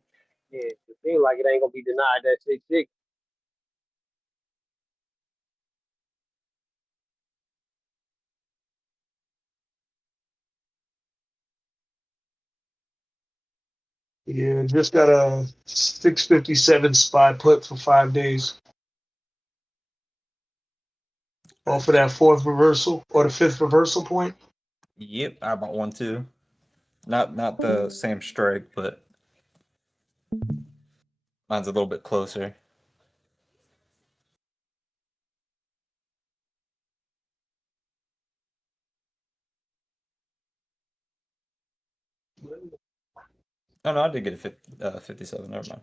yeah, it seems like it ain't gonna be denied that 6-6. Yeah, just got a 657 spot put for 5 days off of that fourth reversal or the fifth reversal point. Yep, I bought one too. Not the same strike, but mine's a little bit closer. Oh no, I did get a 57. Never mind.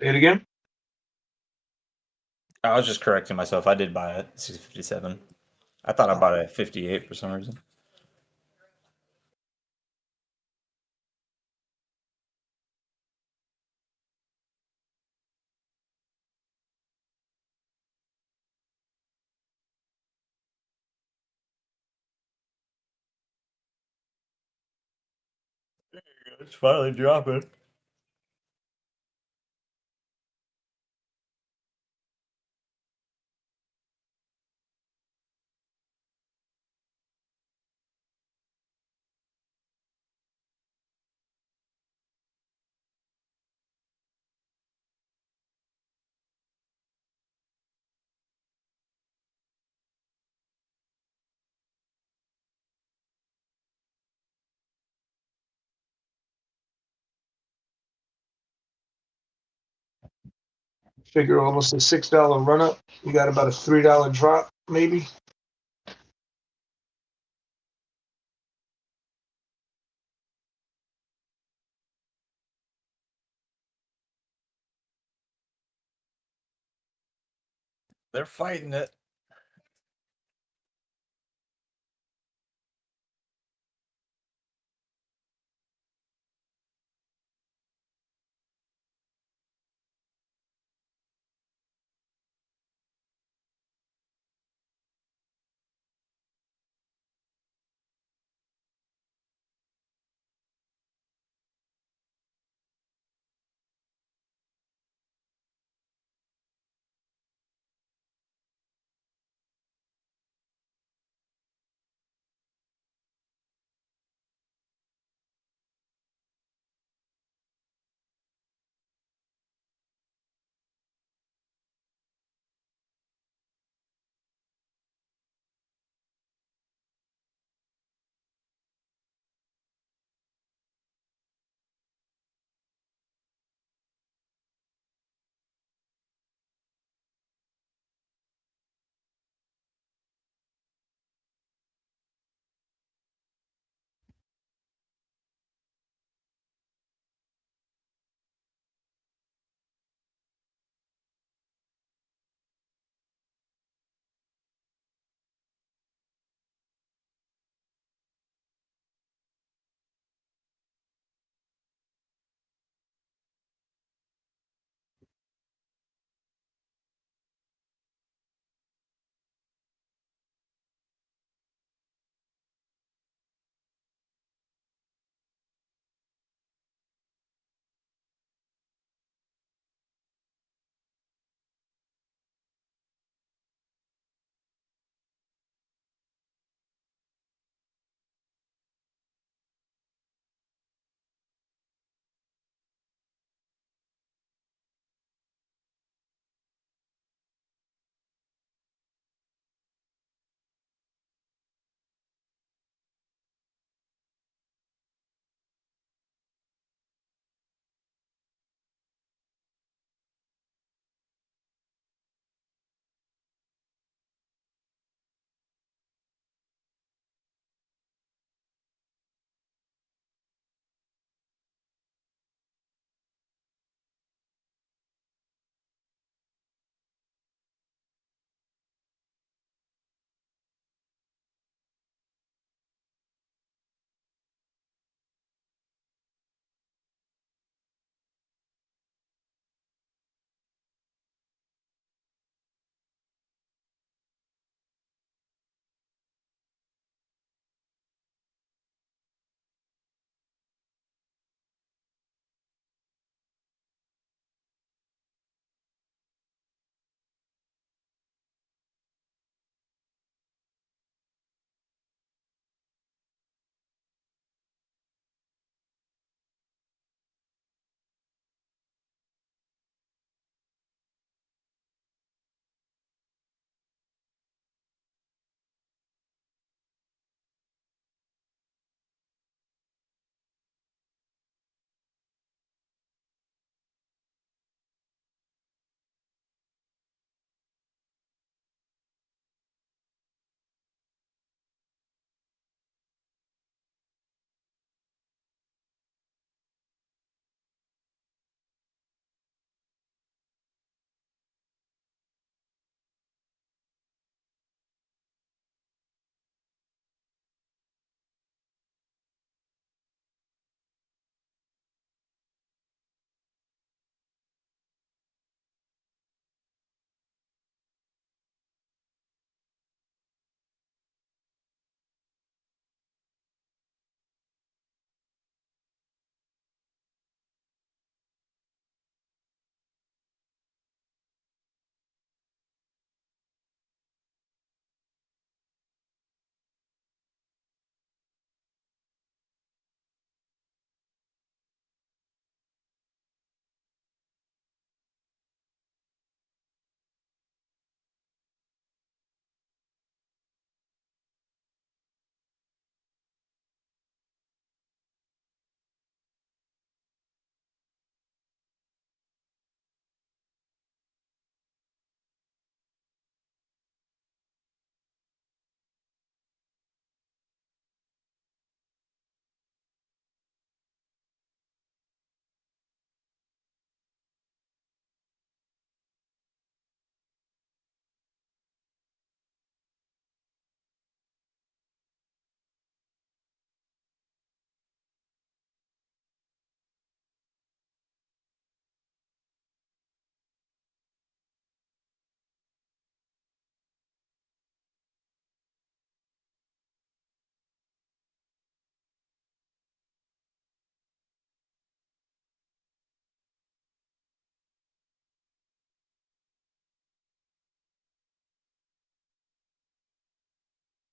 Say it again. I was just correcting myself. I did buy it 657. I thought I bought it at 58 for some reason. It's finally dropping. Figure almost a $6 run up. We got about a $3 drop, maybe. They're fighting it.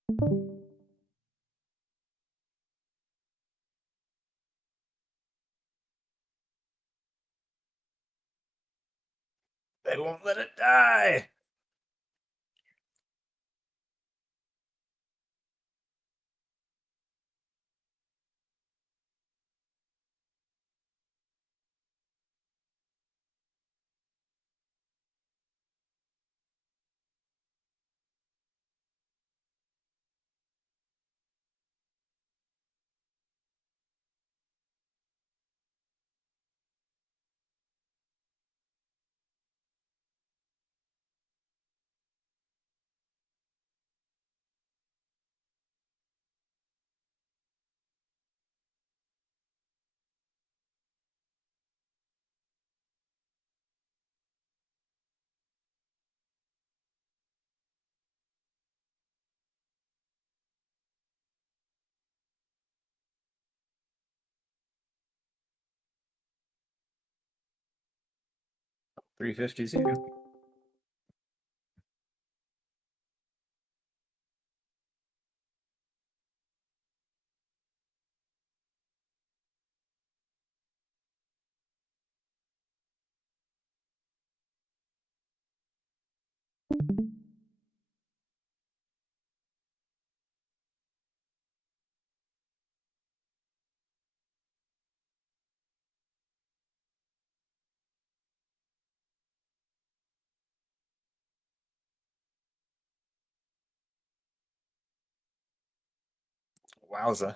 They won't let it die. $350's here. Wowza.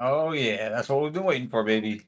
Oh yeah, that's what we've been waiting for, baby.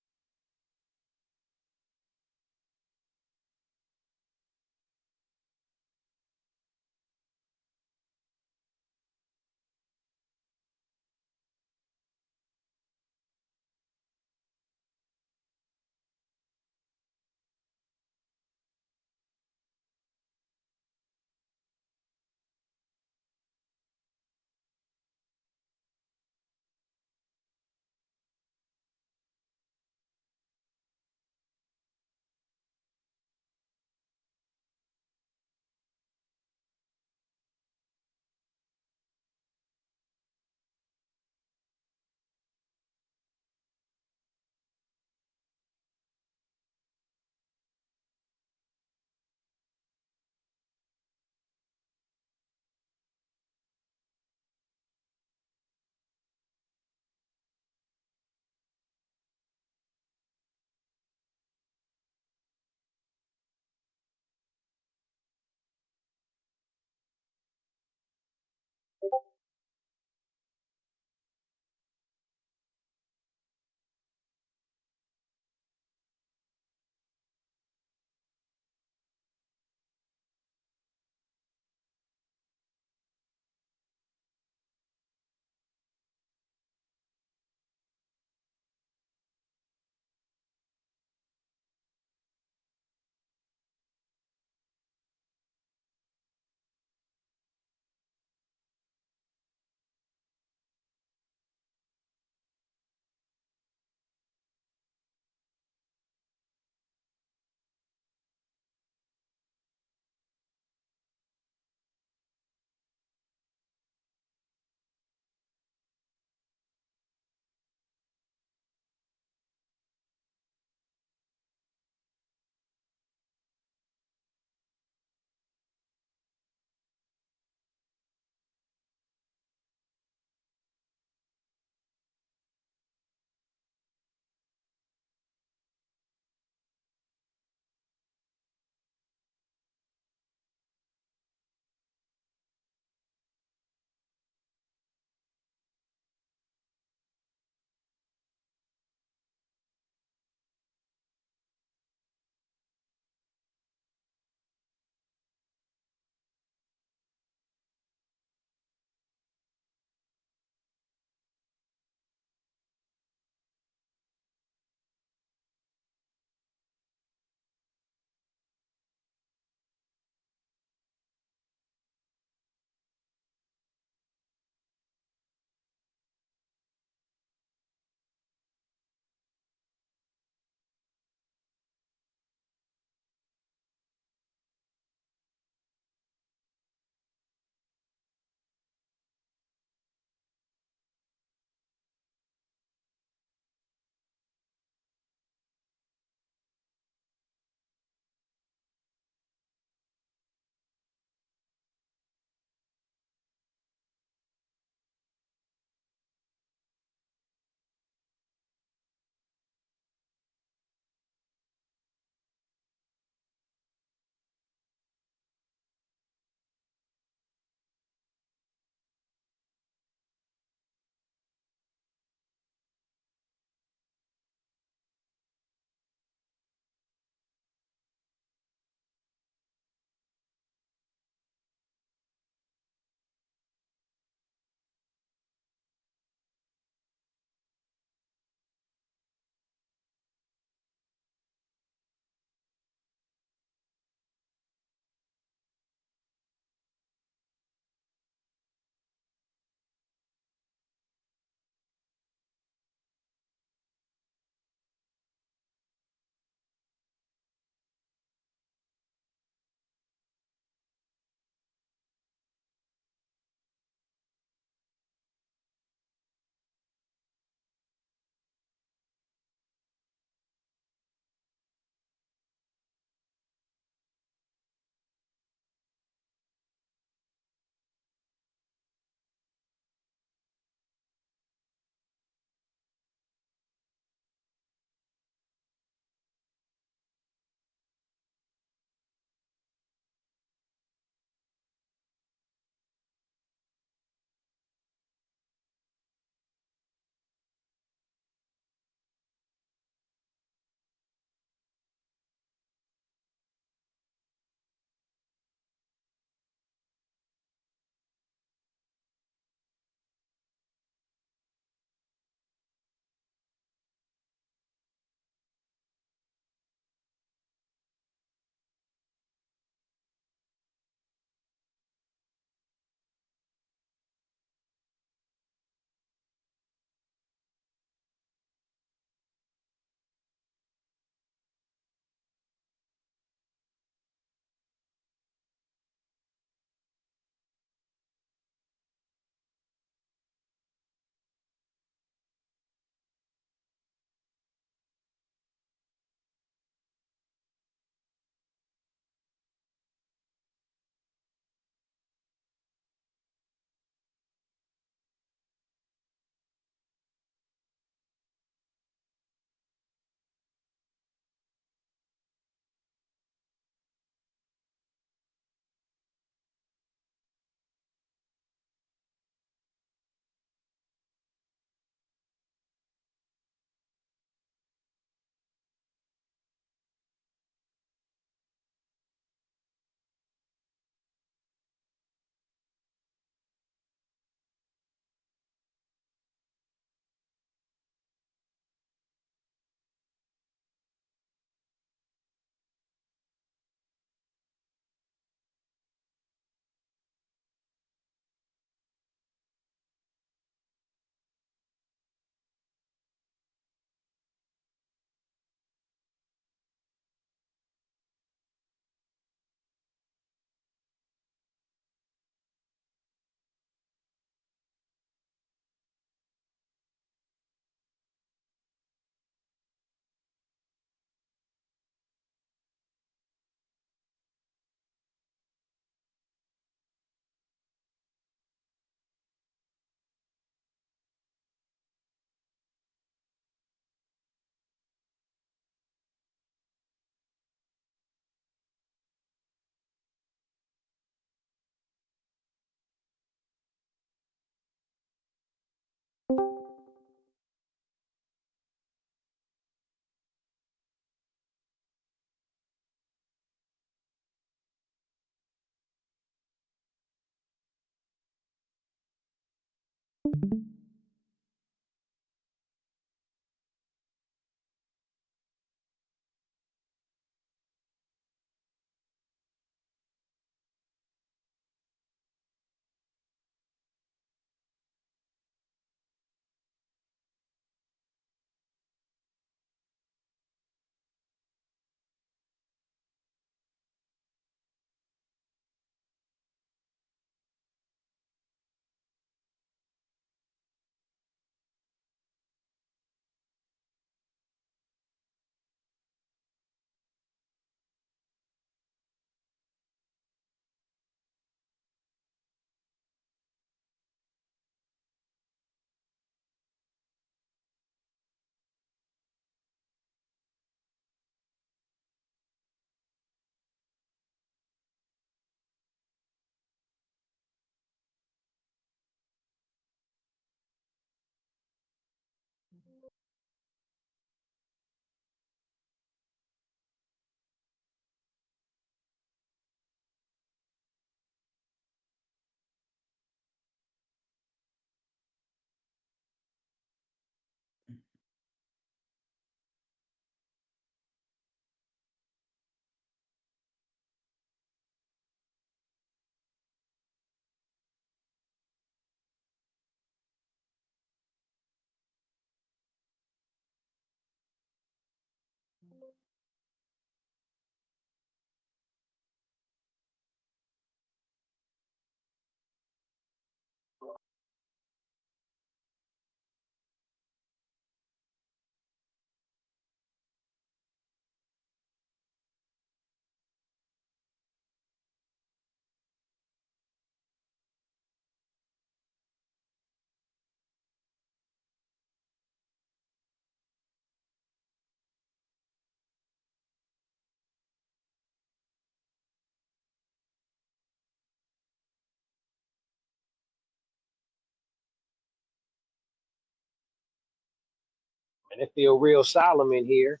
And it feel real solemn in here.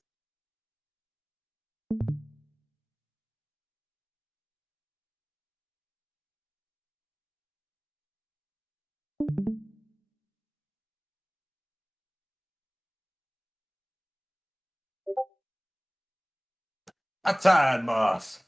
Outside, boss.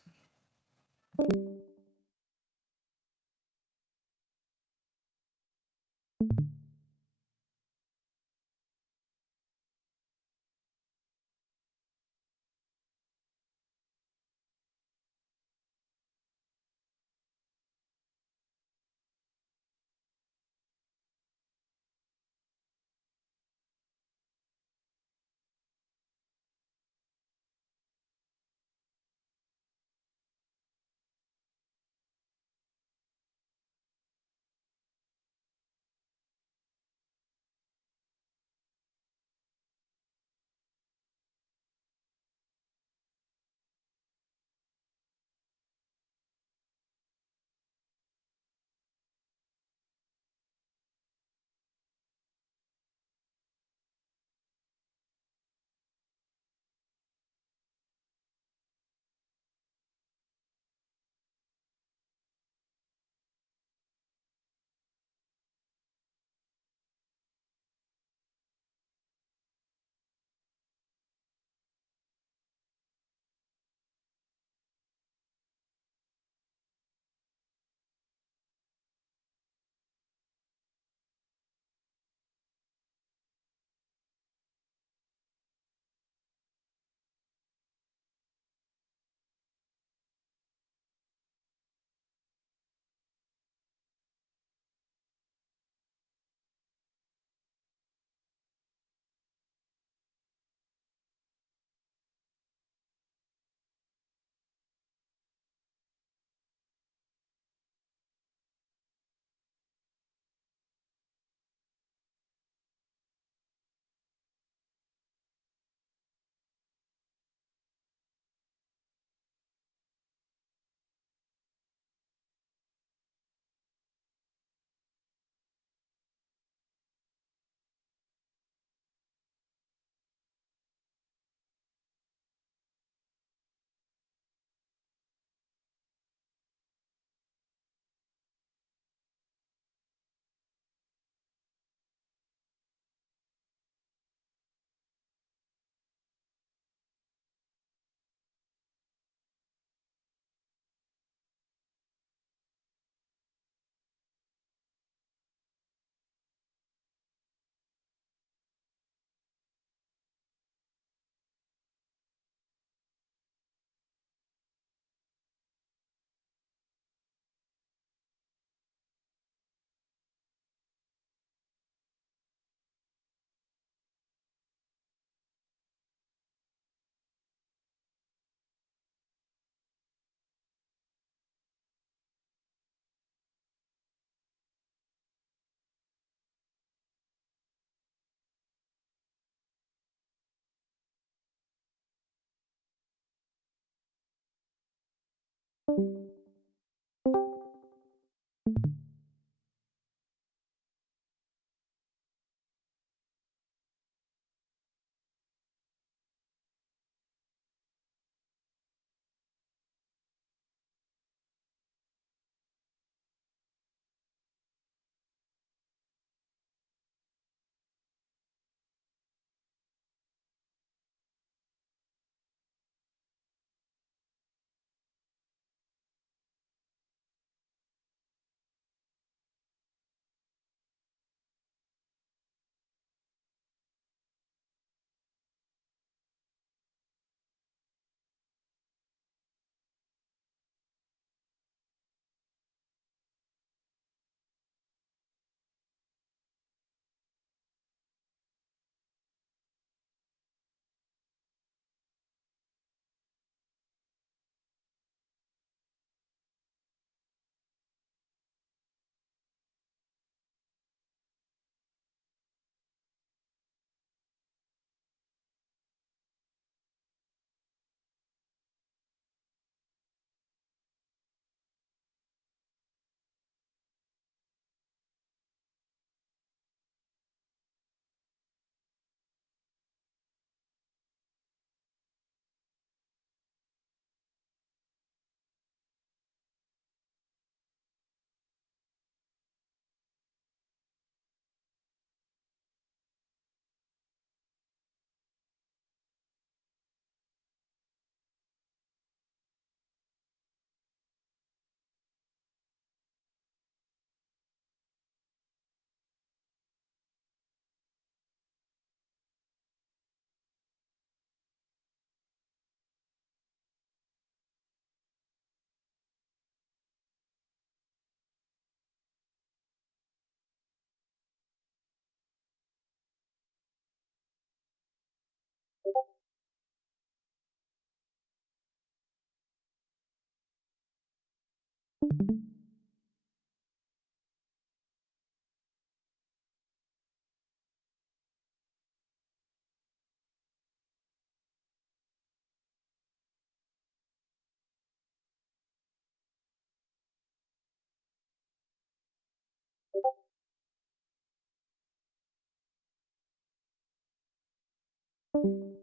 you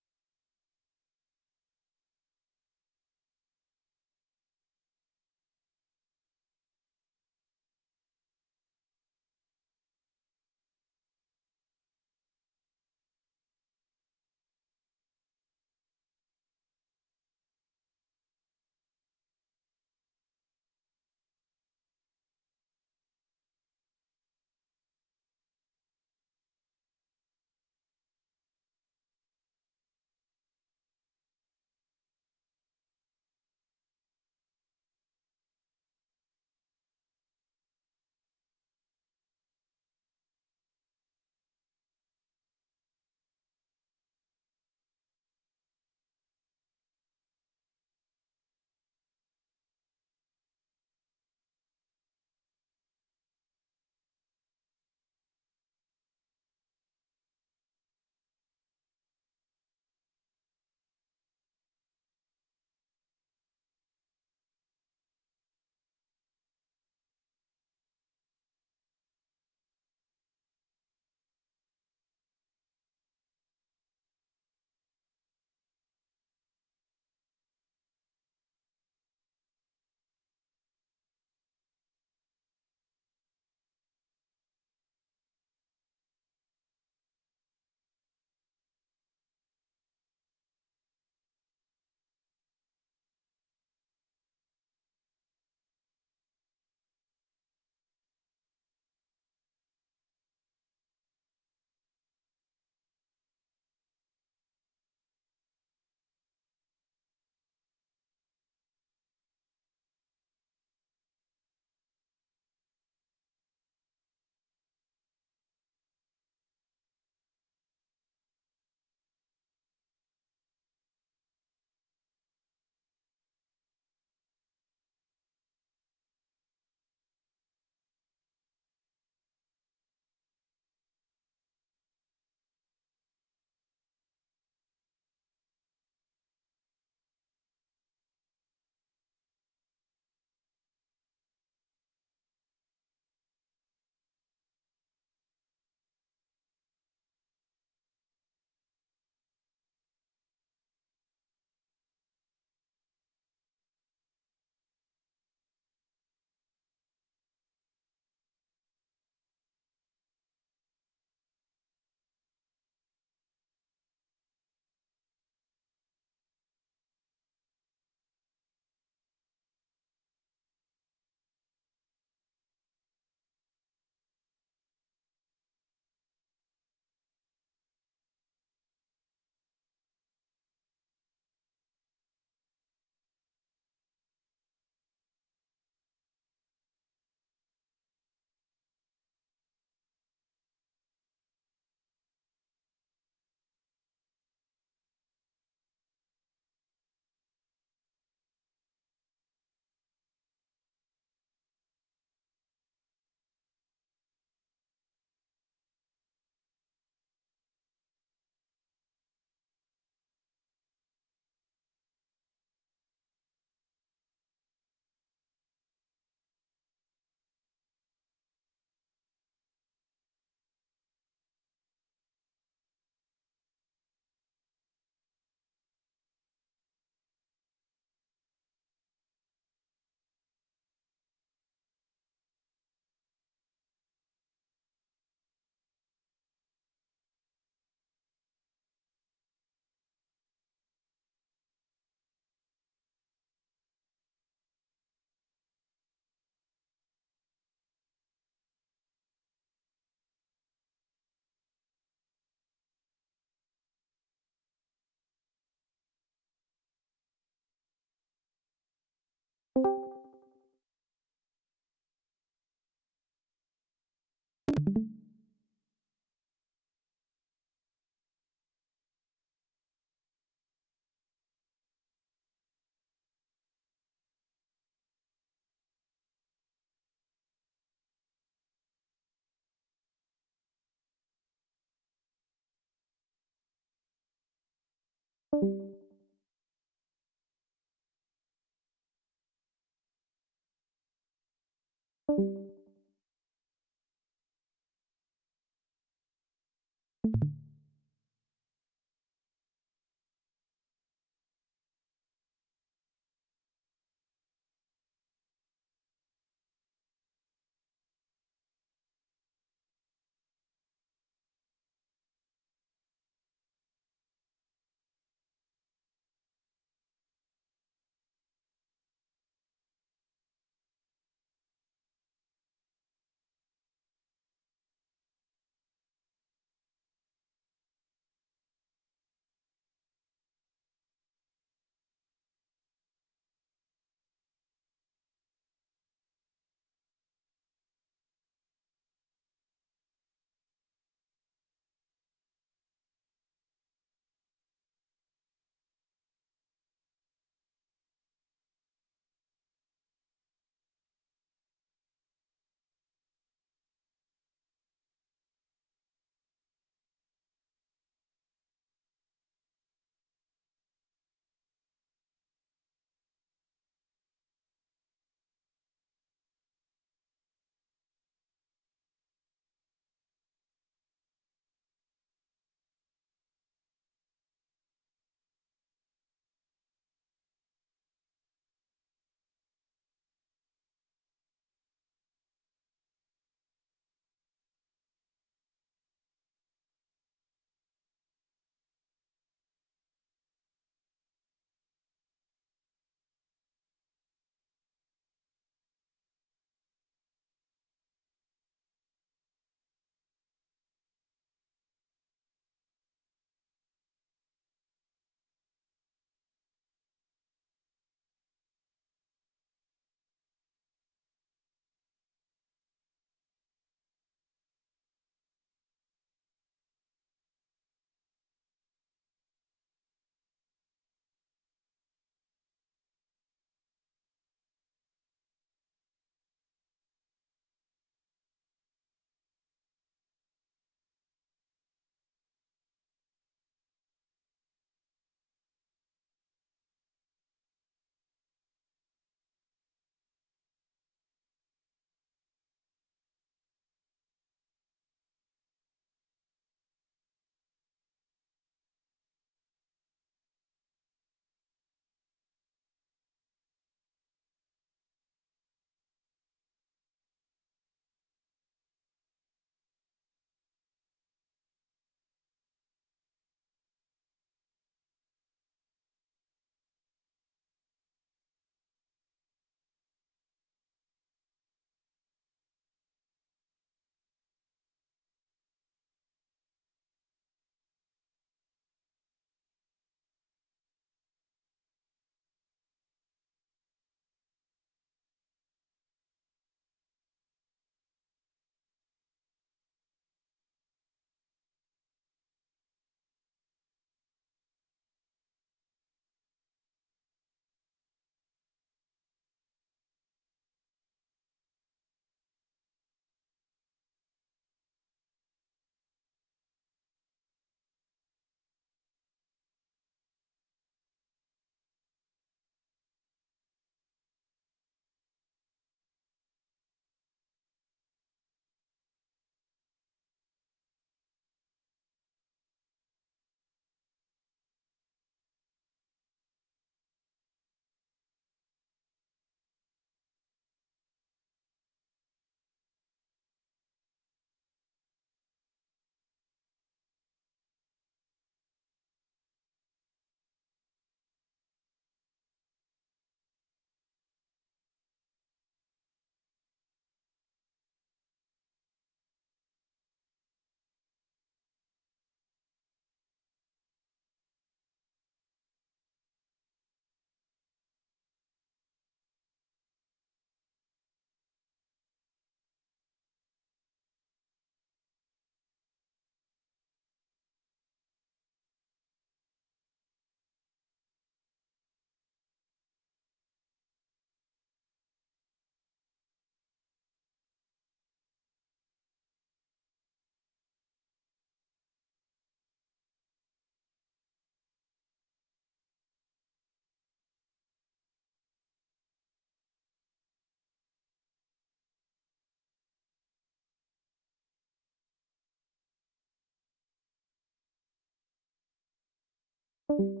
Bye.